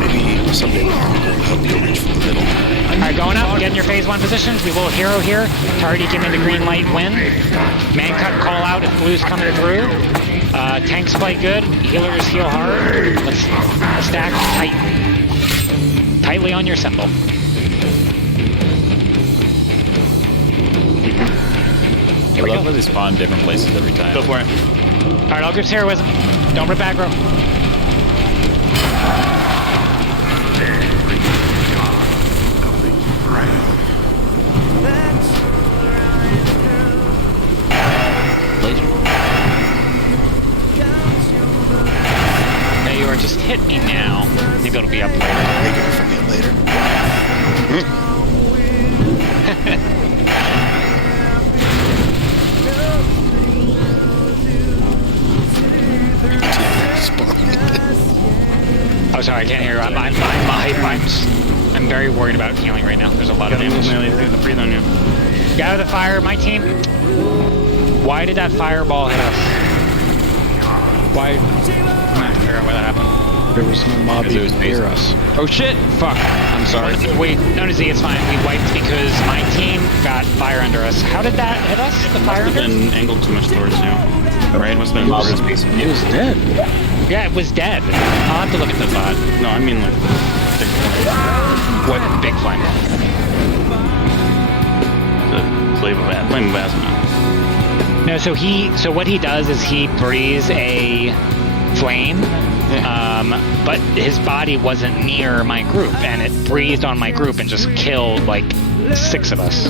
Maybe someday we'll help you reach from the middle. Alright, going up, get in your phase 1 positions. We will hero here. Tardy, give me the green light, win. Man cut, call out if blue's coming through. Tanks fight good. Healers heal hard. Let's stack tight. Tightly on your symbol. I love how they spawn different places every time. Go for it. Alright, I'll give heroism. Don't rip aggro. There you are. Just hit me now. Maybe it'll be up later. Maybe we'll forget later. Oh, sorry, I can't hear you. I'm very worried about healing right now. There's a lot of damage. Breathe on you. Get out of the fire, my team. Why did that fireball hit us? Why? I'm gonna have to figure out why that happened. There was no mob even near us. Oh shit! Fuck. I'm sorry. Wait, no, Z, it's fine. We wiped because my team got fire under us. How did that hit us? The fire under us? Been angled too much towards you. Right? Must have been He was dead. Yeah, it was dead. I'll have to look at the VOD. No, I mean like big flame. What big flame? The flame of asthma. No, so what he does is he breathes a flame, but his body wasn't near my group, and it breathed on my group and just killed like 6 of us.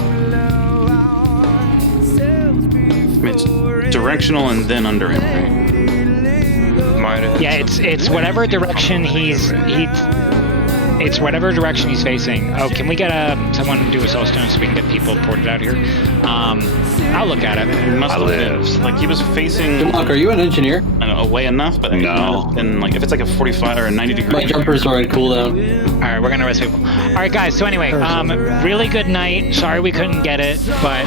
It's directional and then under him, right? Yeah, it's whatever direction it's whatever direction he's facing. Oh, can we get someone to do a soulstone so we can get people ported out here? I'll look at it. He must have been, like he was facing. Mark, are you an engineer? I don't know, away enough, but no. And like if it's like a 45 or a 90 degree. My jumpers are in cooldown. All right, we're gonna rest people. All right, guys. So anyway, really good night. Sorry we couldn't get it, but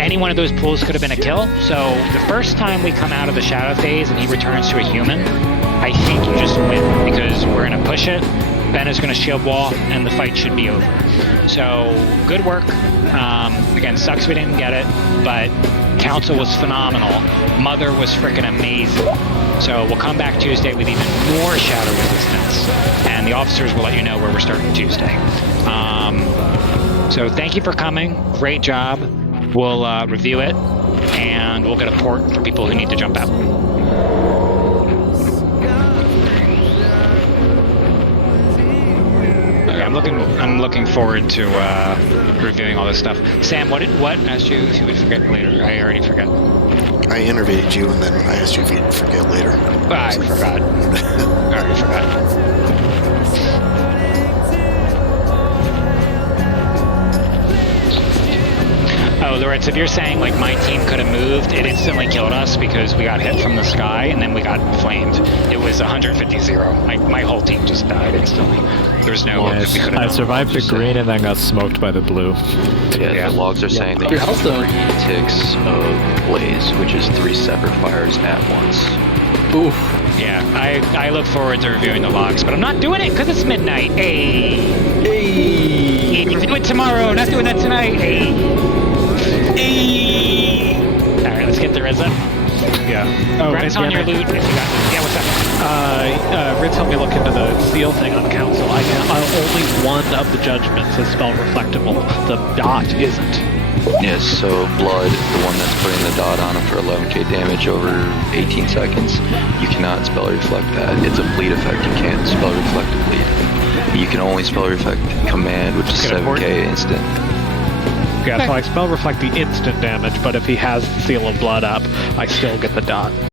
any one of those pools could have been a kill. So the first time we come out of the shadow phase and he returns to a human, I think you just win because we're gonna push it. Ben is going to shield wall, and the fight should be over. So, good work. Again, sucks we didn't get it, but Council was phenomenal. Mother was freaking amazing. So, we'll come back Tuesday with even more shadow resistance, and the officers will let you know where we're starting Tuesday. So, thank you for coming. Great job. We'll review it, and we'll get a port for people who need to jump out. I'm looking forward to reviewing all this stuff. Sam, what asked you if you would forget later? I already forgot. I interviewed you and then I asked you if you'd forget later. I forgot. I already forgot. Oh, Loretz, if you're saying like my team could have moved, it instantly killed us because we got hit from the sky and then we got flamed. It was 150-0. My whole team just died instantly. There's no way we could have. I survived the green and then got smoked by the blue. Yeah, the logs are saying that you have 3 ticks of blaze, which is 3 separate fires at once. Oof. Yeah, I look forward to reviewing the logs, but I'm not doing it because it's midnight. Hey. You do it tomorrow, not doing that tonight. Hey. Alright, let's get the res up. Yeah. Oh, Rex on your loot if you got loot. Yeah, what's up? Ritz helped me look into the seal thing on Council. Only one of the judgments is spell reflectable. The dot isn't. Yes, so blood, the one that's putting the dot on him for 11k damage over 18 seconds, you cannot spell reflect that. It's a bleed effect. You can't spell reflect a bleed. You can only spell reflect command, which is 7k instant. Yeah, so I spell reflect the instant damage, but if he has the seal of blood up, I still get the dot.